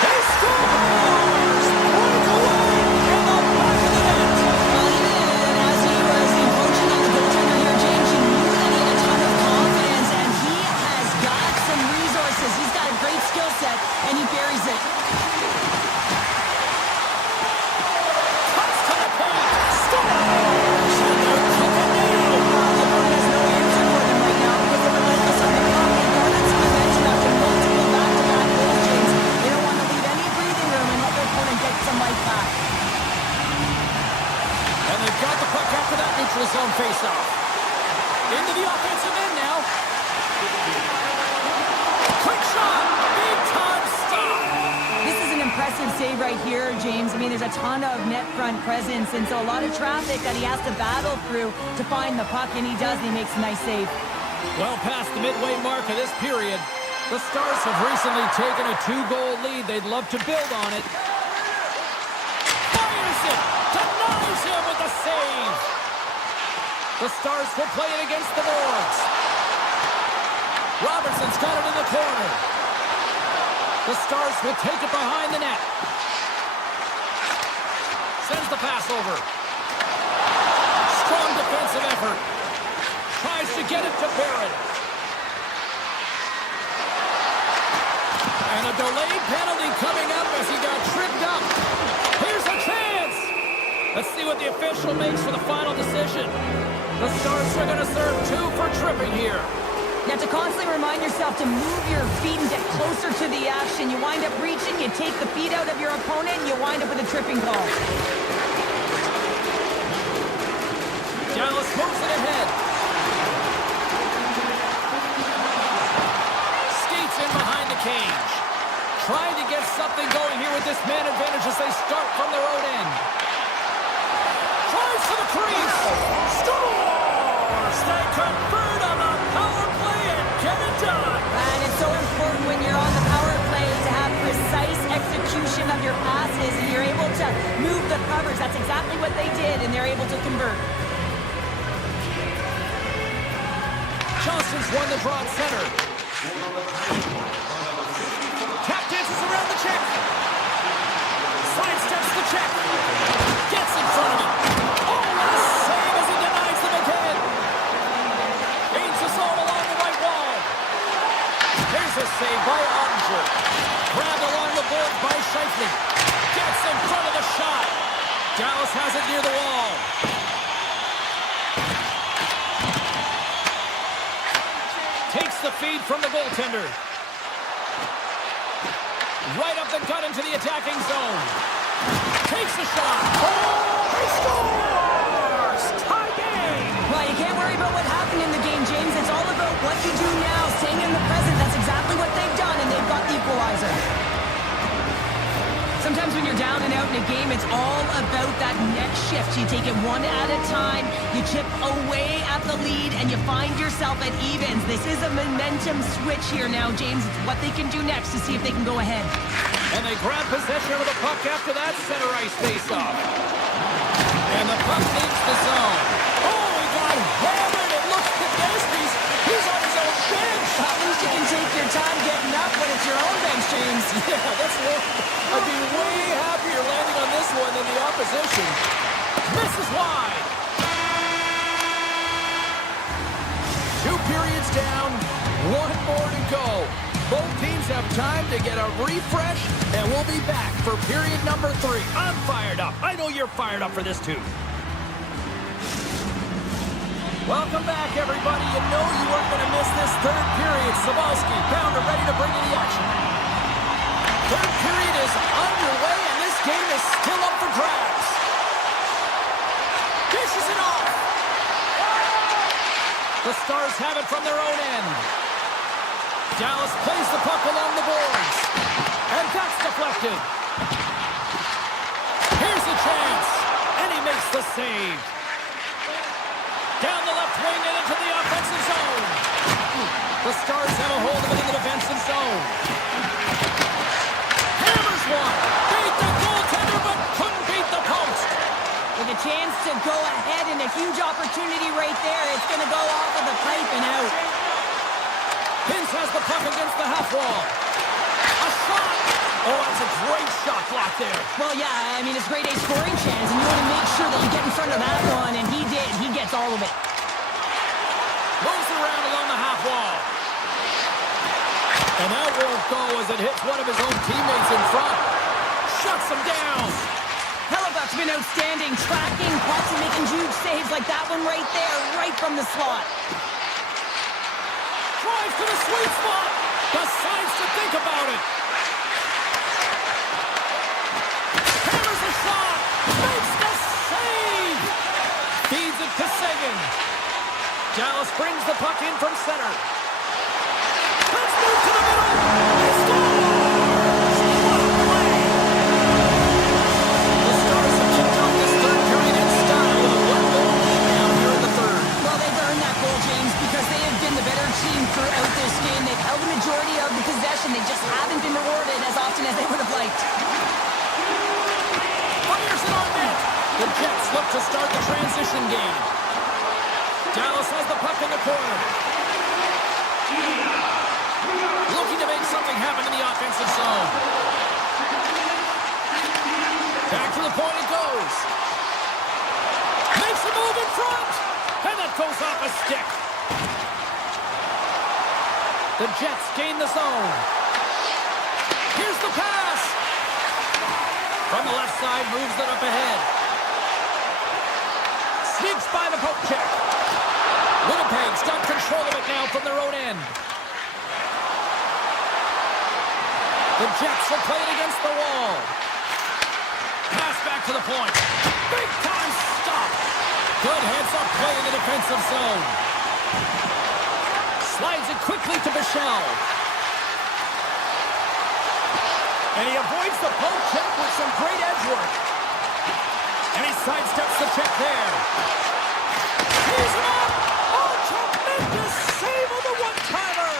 He scores! Breakaway in the back of the net! And as he was encroaching on the goaltender here, James, you knew that he had a ton of confidence, and he has got some resources. He's got a great skill set, and he buries it. Cuts to the paint! Scores! And they're cooking now! The opponent has no answer for them right now because they're relentless on the puck. They garnered some attention after multiple back-to-back goals, James. They don't want to leave any breathing room and let their opponent get some life back. And they've got the puck after that neutral zone face-off. Into the offensive end now. Quick shot! Big-time stop! This is an impressive save right here, James. I mean, there's a ton of net front presence, and so a lot of traffic that he has to battle through to find the puck, and he does, and he makes a nice save. Well past the midway mark of this period, the Stars have recently taken a 2-goal lead. They'd love to build on it. Fires it! Denies him with the save! The Stars will play it against the boards. Robertson's got it in the corner. The Stars will take it behind the net. Sends the pass over. Strong defensive effort. Tries to get it to Barrett. And a delayed penalty coming up as he got tripped up. Here's a chance. Let's see what the official makes for the final decision. The Stars are going to serve 2 for tripping here. You have to constantly remind yourself to move your feet and get closer to the action. You wind up reaching, you take the feet out of your opponent, and you wind up with a tripping call. Dallas moves it ahead. Skates in behind the cage. Trying to get something going here with this man advantage as they start from their own end. Drives to the crease. Scores! They convert on the power play and get it done. And it's so important when you're on the power play to have precise execution of your passes, and you're able to move the coverage. That's exactly what they did, and they're able to convert. Johnson's won the draw at center. Tapped in Bounces around the check. Sidesteps the check. Gets in front of it. Oh, what a save as he denies the again. Gains the zone along the right wall. Here's a save by Ottinger. Grabbed along the board by Scheifele. Gets in front of the shot. Dallas has it near the wall. Takes the feed from the goaltender. Right up the gut into the attacking zone. Takes the shot. Oh, he scores! Tie game! Well, you can't worry about what happened in the game, James. It's all about what you do now, staying in the present. That's exactly what they've done, and they've got the equalizer. Sometimes when you're down and out in a game, it's all about that next shift. You take it one at a time, you chip away at the lead, and you find yourself at evens. This is a momentum switch here now, James. It's what they can do next to see if they can go ahead. And they grab possession of the puck after that center ice faceoff. And the puck leaves the zone. Oh, he got hammered. It looks like he's on his own bench. At least you can take your time getting up when it's your own bench, James. Yeah, that's one. I'd be way happier landing on this one than the opposition. Misses wide. 2 periods down, 1 more to go. Both teams have time to get a refresh, and we'll be back for period number 3. I'm fired up. I know you're fired up for this too. Welcome back, everybody. You know you weren't going to miss this 3rd period. Sabalski, Pounder ready to bring in the action. 3rd period is underway, and this game is still up for grabs. Dishes it off. The Stars have it from their own end. Dallas plays the puck along the boards. And that's deflected. Here's a chance. And he makes the save. Down the left wing and into the offensive zone. The Stars have a hold of it in the defensive zone. Hammers one. Beat the goaltender, but couldn't beat the post. With a chance to go ahead and a huge opportunity right there. It's going to go off of the pipe and out. Hintz has the puck against the half wall. A shot. Oh, that's a great shot block there. Well, yeah, I mean, it's grade A scoring chance, and you want to make sure that you get in front of that one, and he did. He gets all of it. Moves around along the half wall. And that won't go as it hits one of his own teammates in front. Shuts him down. Hellebuck's been outstanding, tracking pucks and making huge saves like that one right there, right from the slot. Drives to the sweet spot. Decides to think about it. Hammers a shot. Makes the save. Feeds it to Seguin. Dallas brings the puck in from center. Let's move to the middle. He scores! What a play! The Stars have kicked off this 3rd period in style with a 1-goal lead down here in the 3rd. Well, they've earned that goal, James, because they have been the better team throughout this game. They've held the majority of the possession. They just haven't been rewarded as often as they would have liked. Fires it on net. The Jets look to start the transition game. Dallas has the puck in the corner. Looking to make something happen in the offensive zone. Back to the point it goes. Makes a move in front. And that goes off a stick. The Jets gain the zone. Here's the pass. From the left side, moves it up ahead. Sneaks by the poke check. Winnipeg's got control of it now from their own end. The Jets will play it against the wall. Pass back to the point. Big time stop. Good heads-up play in the defensive zone. Slides it quickly to Bichelle. And he avoids the poke check with some great edge work. And he sidesteps the check there. He's up! Oh, tremendous save on the one-timer!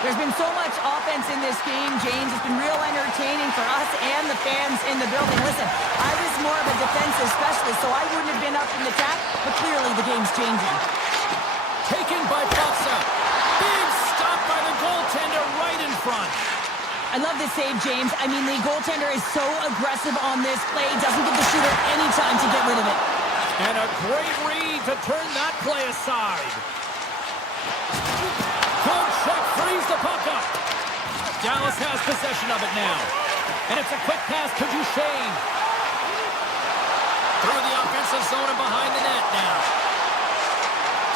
There's been so much offense in this game, James. It's been real entertaining for us and the fans in the building. Listen, I was more of a defensive specialist, so I wouldn't have been up in the attack, but clearly the game's changing. Taken by Fossa. Big stop by the goaltender right in front. I love this save, James. I mean, the goaltender is so aggressive on this play. Doesn't give the shooter any time to get rid of it. And a great read to turn that play aside. Good check, frees the puck up. Dallas has possession of it now. And it's a quick pass to Duchesne. Through the offensive zone and behind the net now.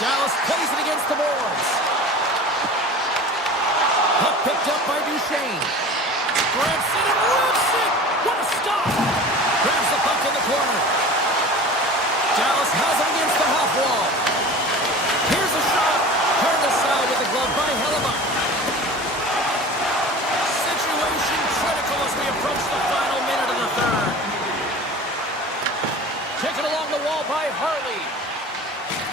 Dallas plays it against the boards. Puck picked up by Duchesne. Grabs it and rips it. What a stop. Grabs the puck in the corner. Dallas has it against the half wall. Here's a shot. Turned aside with the glove by Hellebuck. Situation critical as we approach the final minute of the third. Taken along the wall by Harley.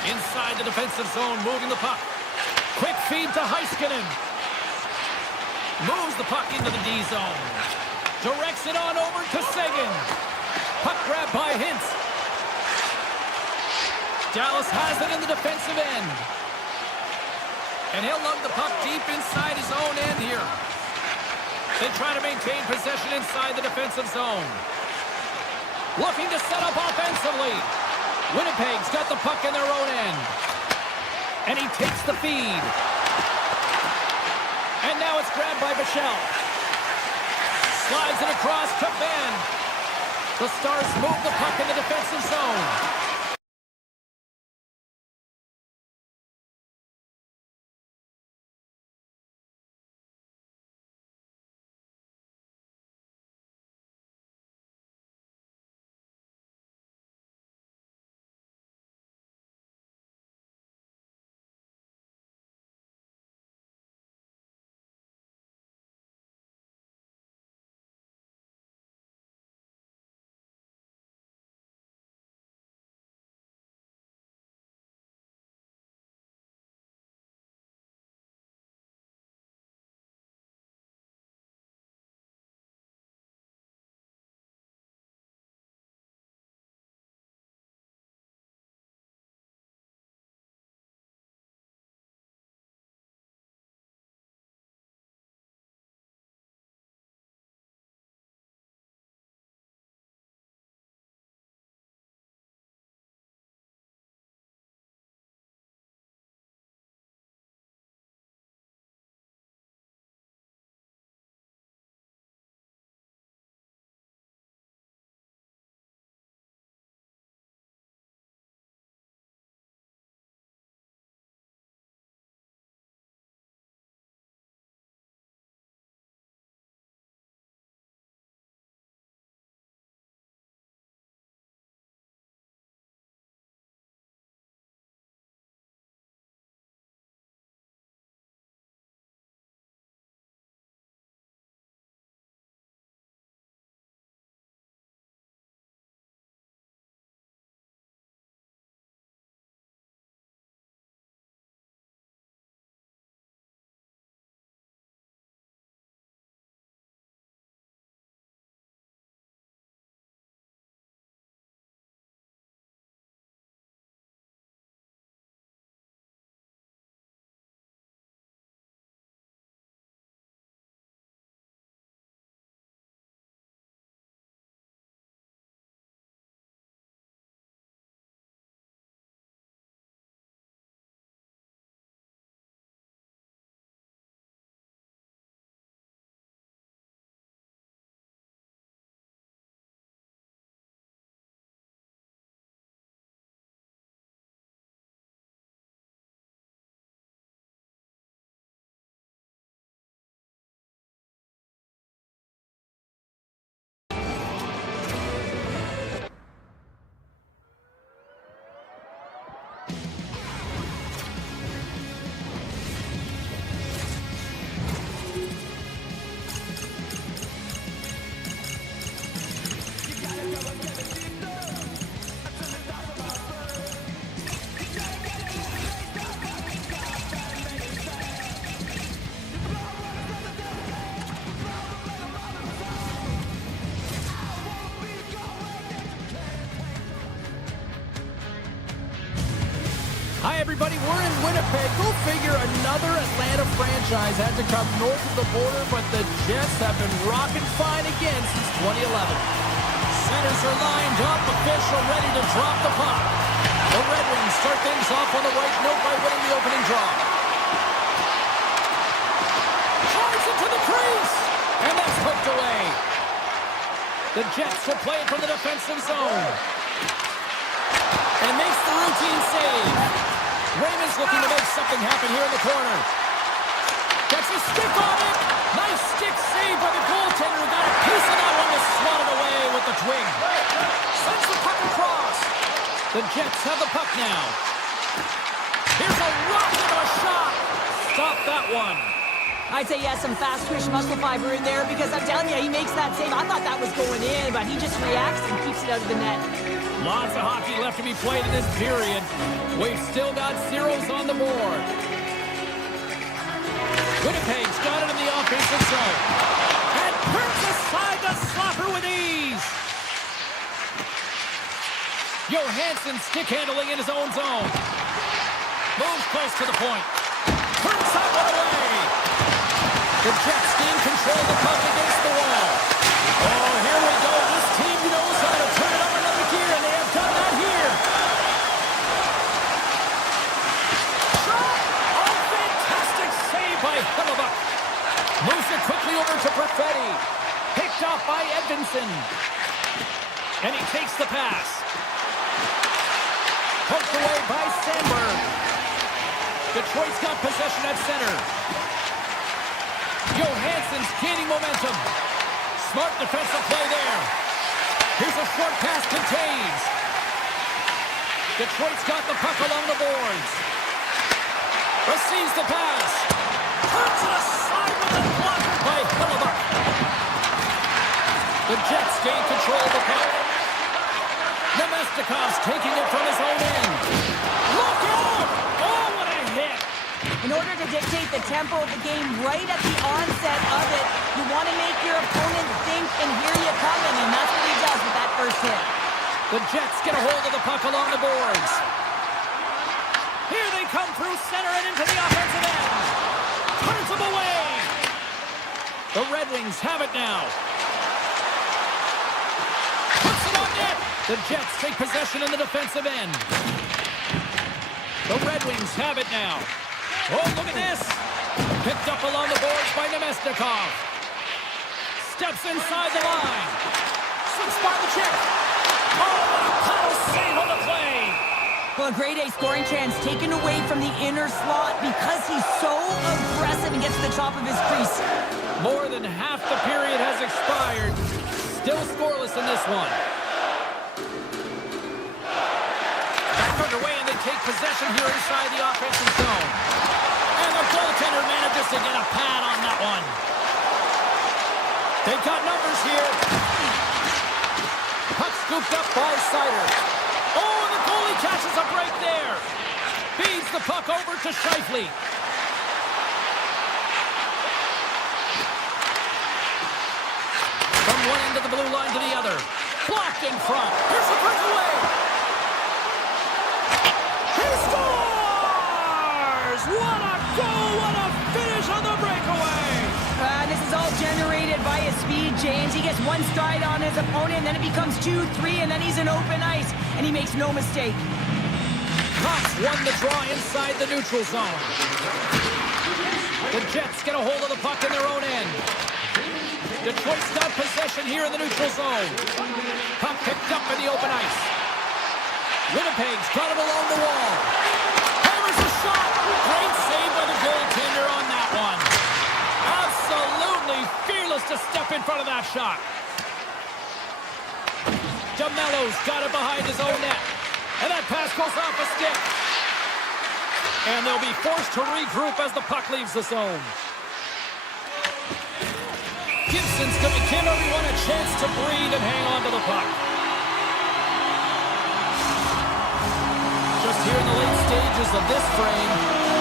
Inside the defensive zone, moving the puck. Quick feed to Heiskanen. Moves the puck into the D zone. Directs it on over to Seguin. Puck grab by Hintz. Dallas has it in the defensive end. And he'll lug the puck deep inside his own end here. They try to maintain possession inside the defensive zone. Looking to set up offensively. Winnipeg's got the puck in their own end. And he takes the feed. And now it's grabbed by Bichelle. Slides it across to Ben. The Stars move the puck in the defensive zone. Hi, everybody. We're in Winnipeg. Go figure, another Atlanta franchise had to come north of the border, but the Jets have been rocking fine again since 2011. Centers are lined up. Official ready to drop the puck. The Red Wings start things off on the right note by winning the opening draw. Drives it to the crease. And that's hooked away. The Jets will play it from the defensive zone. And makes the routine save. Raymond's looking to make something happen here in the corner. Gets a stick on it. Nice stick save by the goaltender. Got a piece of that one to swat it away with the twig. Sends the puck across. The Jets have the puck now. Here's a rocket of a shot. Stop that one. I'd say he has some fast twitch muscle fiber in there because I'm telling you, he makes that save. I thought that was going in, but he just reacts and keeps it out of the net. Lots of hockey left to be played in this period. We've still got zeros on the board. Winnipeg's got it in the offensive zone. And turns aside the slapper with ease. Johansson stick handling in his own zone. Moves close to the point. Turns that one away. The Jets gain control of the puck against the wall. Oh, here we go. This team knows how to turn it up another gear, and they have done that here. Shot! Oh, fantastic save by Hellebuck. Moves it quickly over to Perfetti. Picked off by Edvinsson. And he takes the pass. Poked away by Sandberg. Detroit's got possession at center. Johansson's gaining momentum. Smart defensive play there. Here's a short pass to Taves. Detroit's got the puck along the boards. Receives the pass. Turns it aside with a block by Hellebuck. The Jets gain control of the puck. Nemestikov's taking it from his own end. Look out! Oh, what a hit! In order to dictate the tempo of the game right at the onset of it, you want to make your opponent think and hear you coming, and that's what he does with that first hit. The Jets get a hold of the puck along the boards. Here they come through center and into the offensive end. Turns them away. The Red Wings have it now. Puts it on net. The Jets take possession in the defensive end. The Red Wings have it now. Oh, look at this. Picked up along the boards by Nemestikov. Steps inside the line. Slips by the check. Oh, what a power save on the play. Well, a grade A scoring chance taken away from the inner slot because he's so aggressive and gets to the top of his crease. More than half the period has expired. Still scoreless in this one. Back underway, and they take possession here inside the offensive zone. And the goaltender manages to get a pad on that one. They've got numbers here. Puck scooped up by Sider. Oh, and the goalie catches a break there. Feeds the puck over to Scheifele. From one end of the blue line to the other. Blocked in front. Here's the breakaway. He scores! What a goal! What a finish on the breakaway! This is all generated by his speed, James. He gets one stride on his opponent, and then it becomes 2, 3, and then he's in open ice, and he makes no mistake. Cox won the draw inside the neutral zone. The Jets get a hold of the puck in their own end. Detroit's got possession here in the neutral zone. Puck picked up in the open ice. Winnipeg's got it along the wall. Hammers a shot. Great save by the goaltender on that one. Absolutely fearless to step in front of that shot. DeMello's got it behind his own net. And that pass goes off a stick. And they'll be forced to regroup as the puck leaves the zone. Gibson's giving everyone a chance to breathe and hang on to the puck. Just here in the late stages of this frame,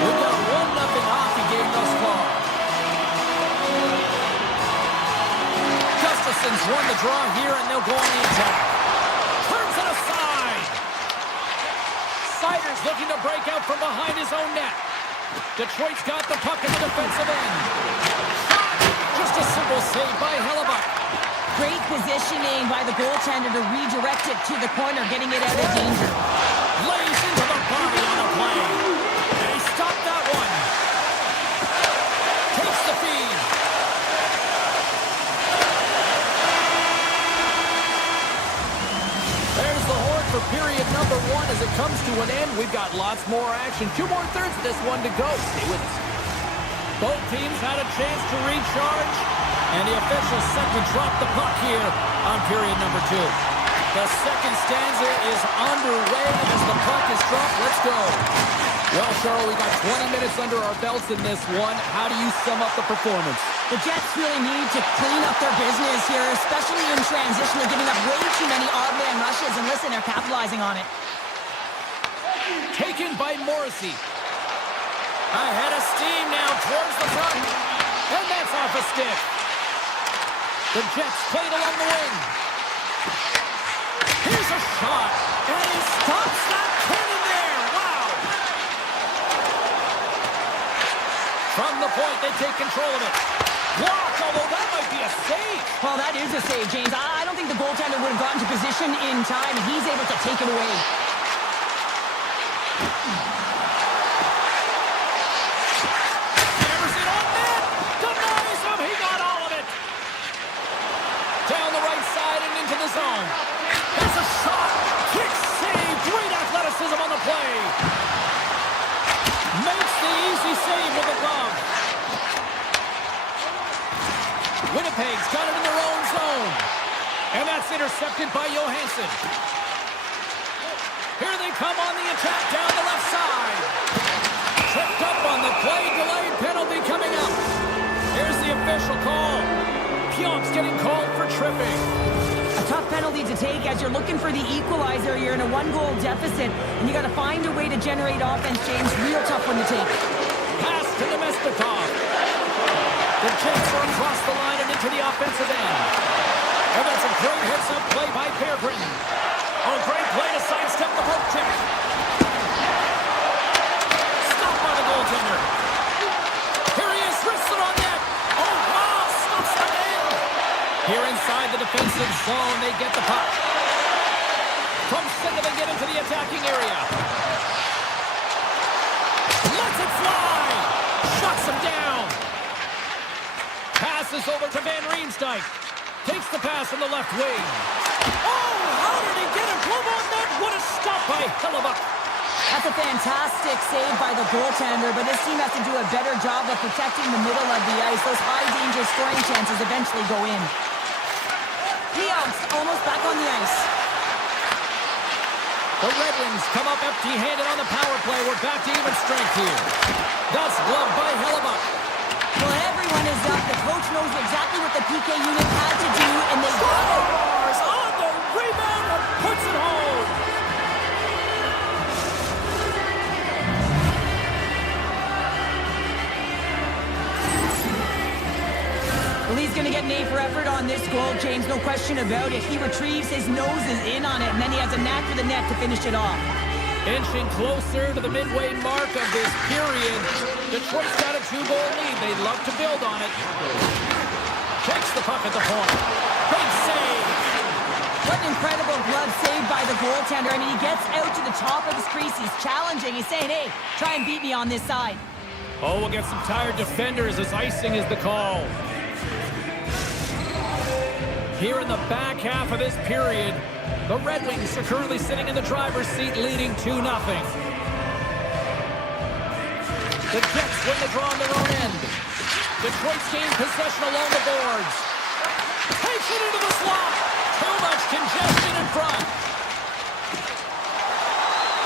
we've got a 1-0 hockey game thus far. Gustafson's won the draw here, and they'll go on the attack. Turns it aside. Snyder's looking to break out from behind his own net. Detroit's got the puck in the defensive end. Shot! Just a simple save by Hellebuck. Great positioning by the goaltender to redirect it to the corner, getting it out of danger. Lays into the body on the play. They stopped that one. Takes the feed. There's the horn for period number 1 as it comes to an end. We've got lots more action. 2 more thirds of this one to go. Stay with us. Both teams had a chance to recharge, and the officials set to drop the puck here on period number 2. The second stanza is underway as the puck is dropped. Let's go. Well, Cheryl, we got 20 minutes under our belts in this one. How do you sum up the performance? The Jets really need to clean up their business here, especially in transition. They're giving up way too many odd man rushes, and listen, they're capitalizing on it. Taken by Morrissey. Ahead of steam now towards the front. And that's off a stick. The Jets played along the wing. Here's a shot. And he stops that cannon there. Wow. From the point, they take control of it. Blocked, although that might be a save. Well, that is a save, James. I don't think the goaltender would have gotten to position in time, and he's able to take it away. Hammers it on net. Denies him. He got all of it. Down the right side and into the zone. That's a shot. Kick save. Great athleticism on the play. Makes the easy save with the glove. Winnipeg's got it in their own zone. And that's intercepted by Johansson. Here they come on the attack down the left side. Tripped up on the play. Delayed penalty coming up. Here's the official call. Pionk's getting called for tripping. A tough penalty to take as you're looking for the equalizer. You're in a 1-goal deficit, and you got to find a way to generate offense, James. Real tough one to take. Pass to Nemestikov. The Jets are across the line and into the offensive end. And that's a great heads-up play by Bear Britton. Oh, great play to sidestep the poke check. Stopped by the goaltender. Here he is, wristed on net. Oh, wow, stops that in. Here inside the defensive zone, they get the puck. From center, they get into the attacking area. Lets it fly. Shuts him down. Passes over to Van Riemsdyk. Takes the pass on the left wing. Oh, how did he get it? Glove on net. What a stop by Hellebuck. That's a fantastic save by the goaltender, but this team has to do a better job of protecting the middle of the ice. Those high-danger scoring chances eventually go in. Pionk's almost back on the ice. The Red Wings come up empty-handed on the power play. We're back to even strength here. That's gloved by Hellebuck. Well, everyone is up. The coach knows exactly what the PK unit had to do, and they got it. Stars on the rebound and puts it home. Well, he's going to get an A for effort on this goal, James. No question about it. He retrieves his nose is in on it, and then he has a knack for the net to finish it off. Inching closer to the midway mark of this period. Detroit's got a 2-goal lead. They'd love to build on it. Takes the puck at the point. Big save. What an incredible glove save by the goaltender. I mean, he gets out to the top of his crease. He's challenging. He's saying, hey, try and beat me on this side. Oh, we'll get some tired defenders as icing is the call. Here in the back half of this period, the Red Wings are currently sitting in the driver's seat, leading 2-0. The Jets win the draw on their own end. Detroit's gained possession along the boards. Takes it into the slot. Too much congestion in front.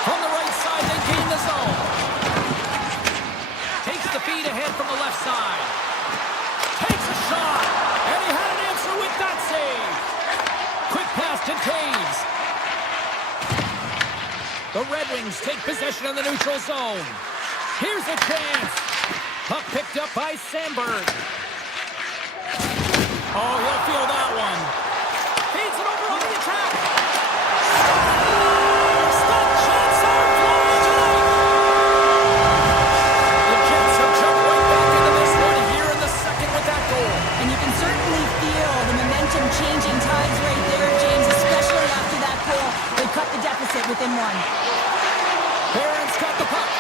From the right side, they gain the zone. Takes the feed ahead from the left side. Takes a shot. And he had an answer with that save. Quick pass to Taves. The Red Wings take possession in the neutral zone. Here's a chance. Puck picked up by Sandberg. Oh, he'll feel that one. Feeds it over on the attack. Stop chance on fly. changing tides right there, James, especially after that goal. They cut the deficit within one. Barron's got the puck.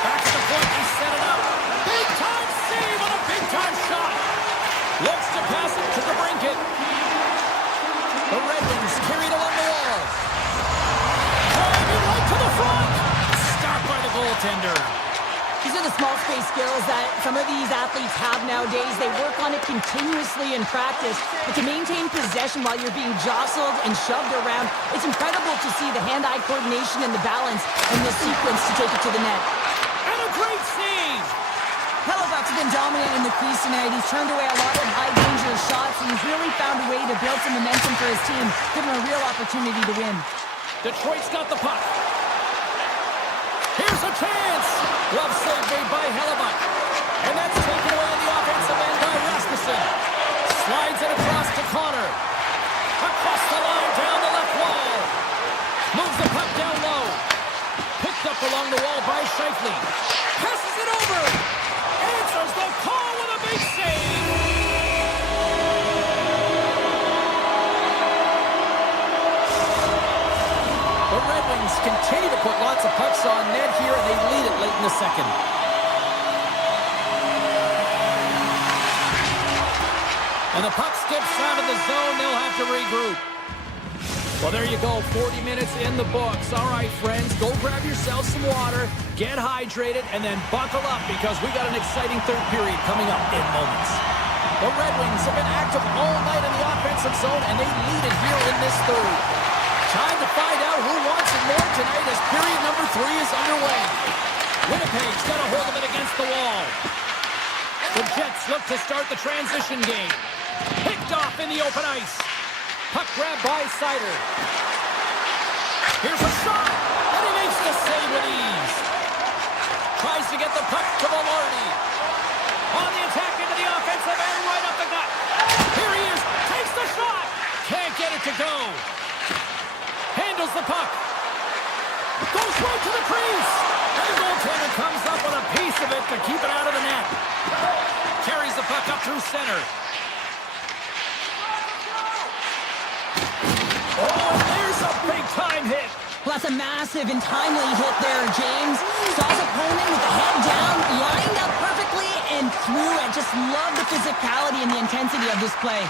Back to the point, he set it up. Big time save on a big time shot. Looks to pass it to the brinket. The Red Wings carried along the wall. Driving right to the front. Stopped by the goaltender. These are the small space skills that some of these athletes have nowadays. They work on it continuously in practice. But to maintain possession while you're being jostled and shoved around, it's incredible to see the hand-eye coordination and the balance in this sequence to take it to the net. And a great save. Hellebuyck's been dominant in the crease tonight. He's turned away a lot of high-danger shots, and he's really found a way to build some momentum for his team, give him a real opportunity to win. Detroit's got the puck. Here's a chance. Glove save made by Hellebuyck. And that's taken away in the offensive end by Rasmussen. Slides it across to Connor. Across the line, down the left wall. Moves the puck down low. Picked up along the wall by Scheifele. Passes it over. Answers the call with a big save. The Red Wings continue to put lots of pucks on net here, and they lead it late in the second. And the puck skips out of the zone. They'll have to regroup. Well, there you go. 40 minutes in the books. All right, friends, go grab yourself some water, get hydrated, and then buckle up because we got an exciting third period coming up in moments. The Red Wings have been active all night in the offensive zone, and they lead it here in this third. Time to find out who wants it more tonight as period number 3 is underway. Winnipeg's got a hold of it against the wall. The Jets look to start the transition game. Picked off in the open ice. Puck grab by Sider. Here's a shot, and he makes the save with ease. Tries to get the puck to Velarde. On the attack into the offensive end, right up the gut. Here he is, takes the shot. Can't get it to go. Handles the puck. Goes right to the crease. And the goaltender comes up with a piece of it to keep it out of the net. Carries the puck up through center. Oh, and there's a big-time hit. Well, that's a massive and timely hit there, James. Saw his opponent with the head down, lined up perfectly, and threw it. Just love the physicality and the intensity of this play.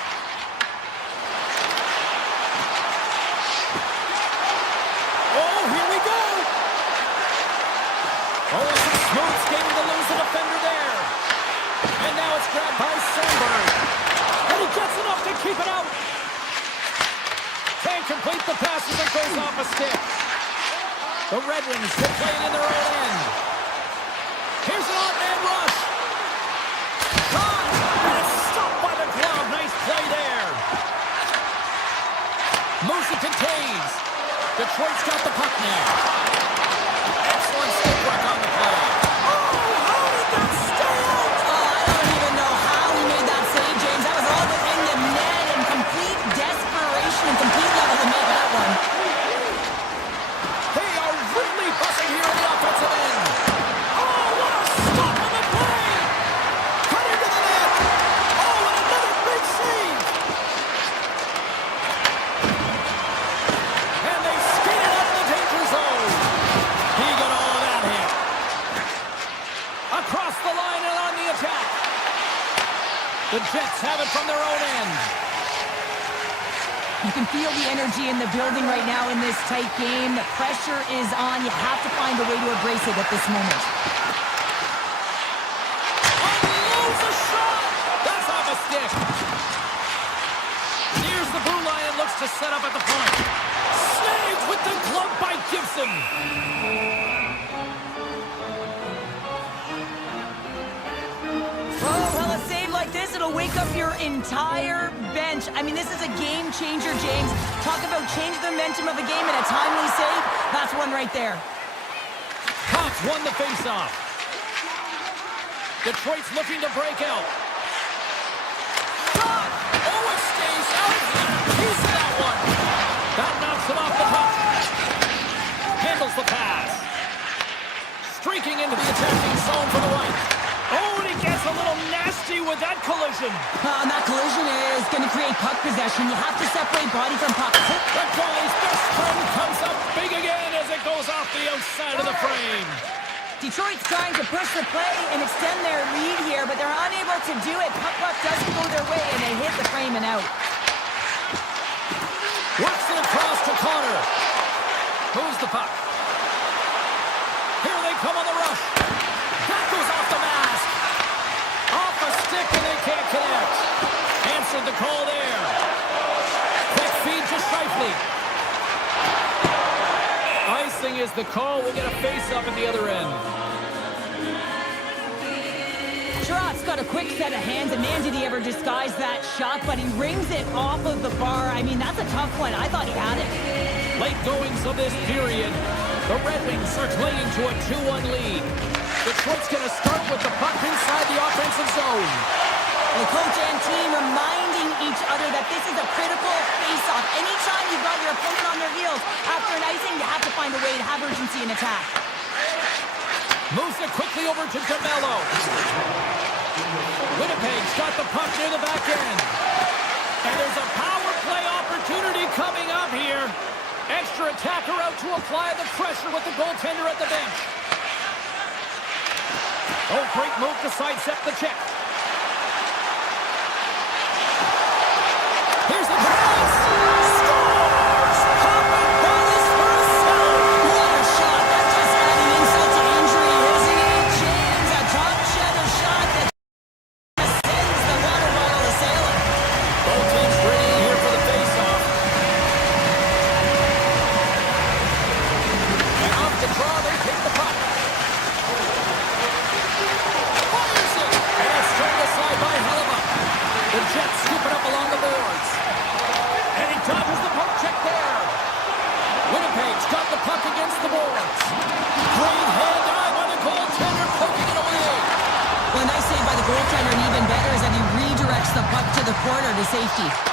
Oh, here we go. Oh, it's a smooth skating to lose the defender there. And now it's grabbed by Sandberg. And he gets enough to keep it out. Can't complete the pass as it goes off a stick. The Red Wings will play it in their own end. Here's an odd-man rush. Shot! And it's stopped by the glove. Nice play there. Moves it to Taves. Detroit's got the puck now. Excellent stick work on the play. Oh, how did that stay out? I don't even know how he made that save, James. That was all within the net and complete desperation and complete level to make that one. They are really buzzing here in the offensive end. Oh, what a stop on the play! Cut into the net. Oh, and another big save. And they skated out of the danger zone. He got all of that hit. Across the line and on the attack. The Jets have it from their own end. You can feel the energy in the building right now in this tight game. The pressure is on. You have to find a way to embrace it at this moment. Unloads a shot! That's off a stick. Nears the blue line and looks to set up at the point. Saved with the glove by Gibson. Oh, well, a save like this, it'll wake up your entire bench. I mean, this is a game changer, James. Talk about change the momentum of a game in a timely save. That's one right there. Cox won the faceoff. Detroit's looking to break out. Shot! Oh, it stays out. Piece of that one. That knocks it off the puck. Handles the pass. Streaking into the attacking zone for the right. Oh, and he gets a little nasty nasty with that collision. And that collision is going to create puck possession. You have to separate body from puck. The goalie's fist string comes up big again as it goes off the outside of the frame. Detroit's trying to push the play and extend their lead here, but they're unable to do it. Puck doesn't go their way, and they hit the frame and out. Works it across to Connor. Moves the puck. Here they come on the rush. That goes off the mask. Off a stick, and they can't connect. Answered the call there. Quick feed to Scheifele. Icing is the call. We'll get a face-up at the other end. Sherratt's got a quick set of hands, and man, did he ever disguise that shot, but he rings it off of the bar. I mean, that's a tough one. I thought he had it. Late goings of this period. The Red Wings are clinging to a 2-1 lead. Detroit's going to start with the puck inside the offensive zone. The coach and team reminding each other that this is a critical face-off. Anytime you've got your opponent on their heels after an icing, you have to find a way to have urgency in attack. Moves it quickly over to DeMello. Winnipeg's got the puck near the back end. And there's a power play opportunity coming up here. Extra attacker out to apply the pressure with the goaltender at the bench. Oh, great move to sidestep the check. Here's the chance. Scores! Popping bonus for South. What a shot. That's just adding insult to injury, isn't it? James, a top-cheddar shot that sends the water bottle assailant. Both teams ready here for the face-off. And off the draw, they take the puck. Fires it! And it's turned aside by Hellebuck. The Jets scoop it up along the boards. And he dodges the poke check there. Winnipeg's got the puck against the boards. Great hand eye by the goaltender, poking it away. Well, a nice save by the goaltender, and even better is that he redirects the puck to the corner to safety.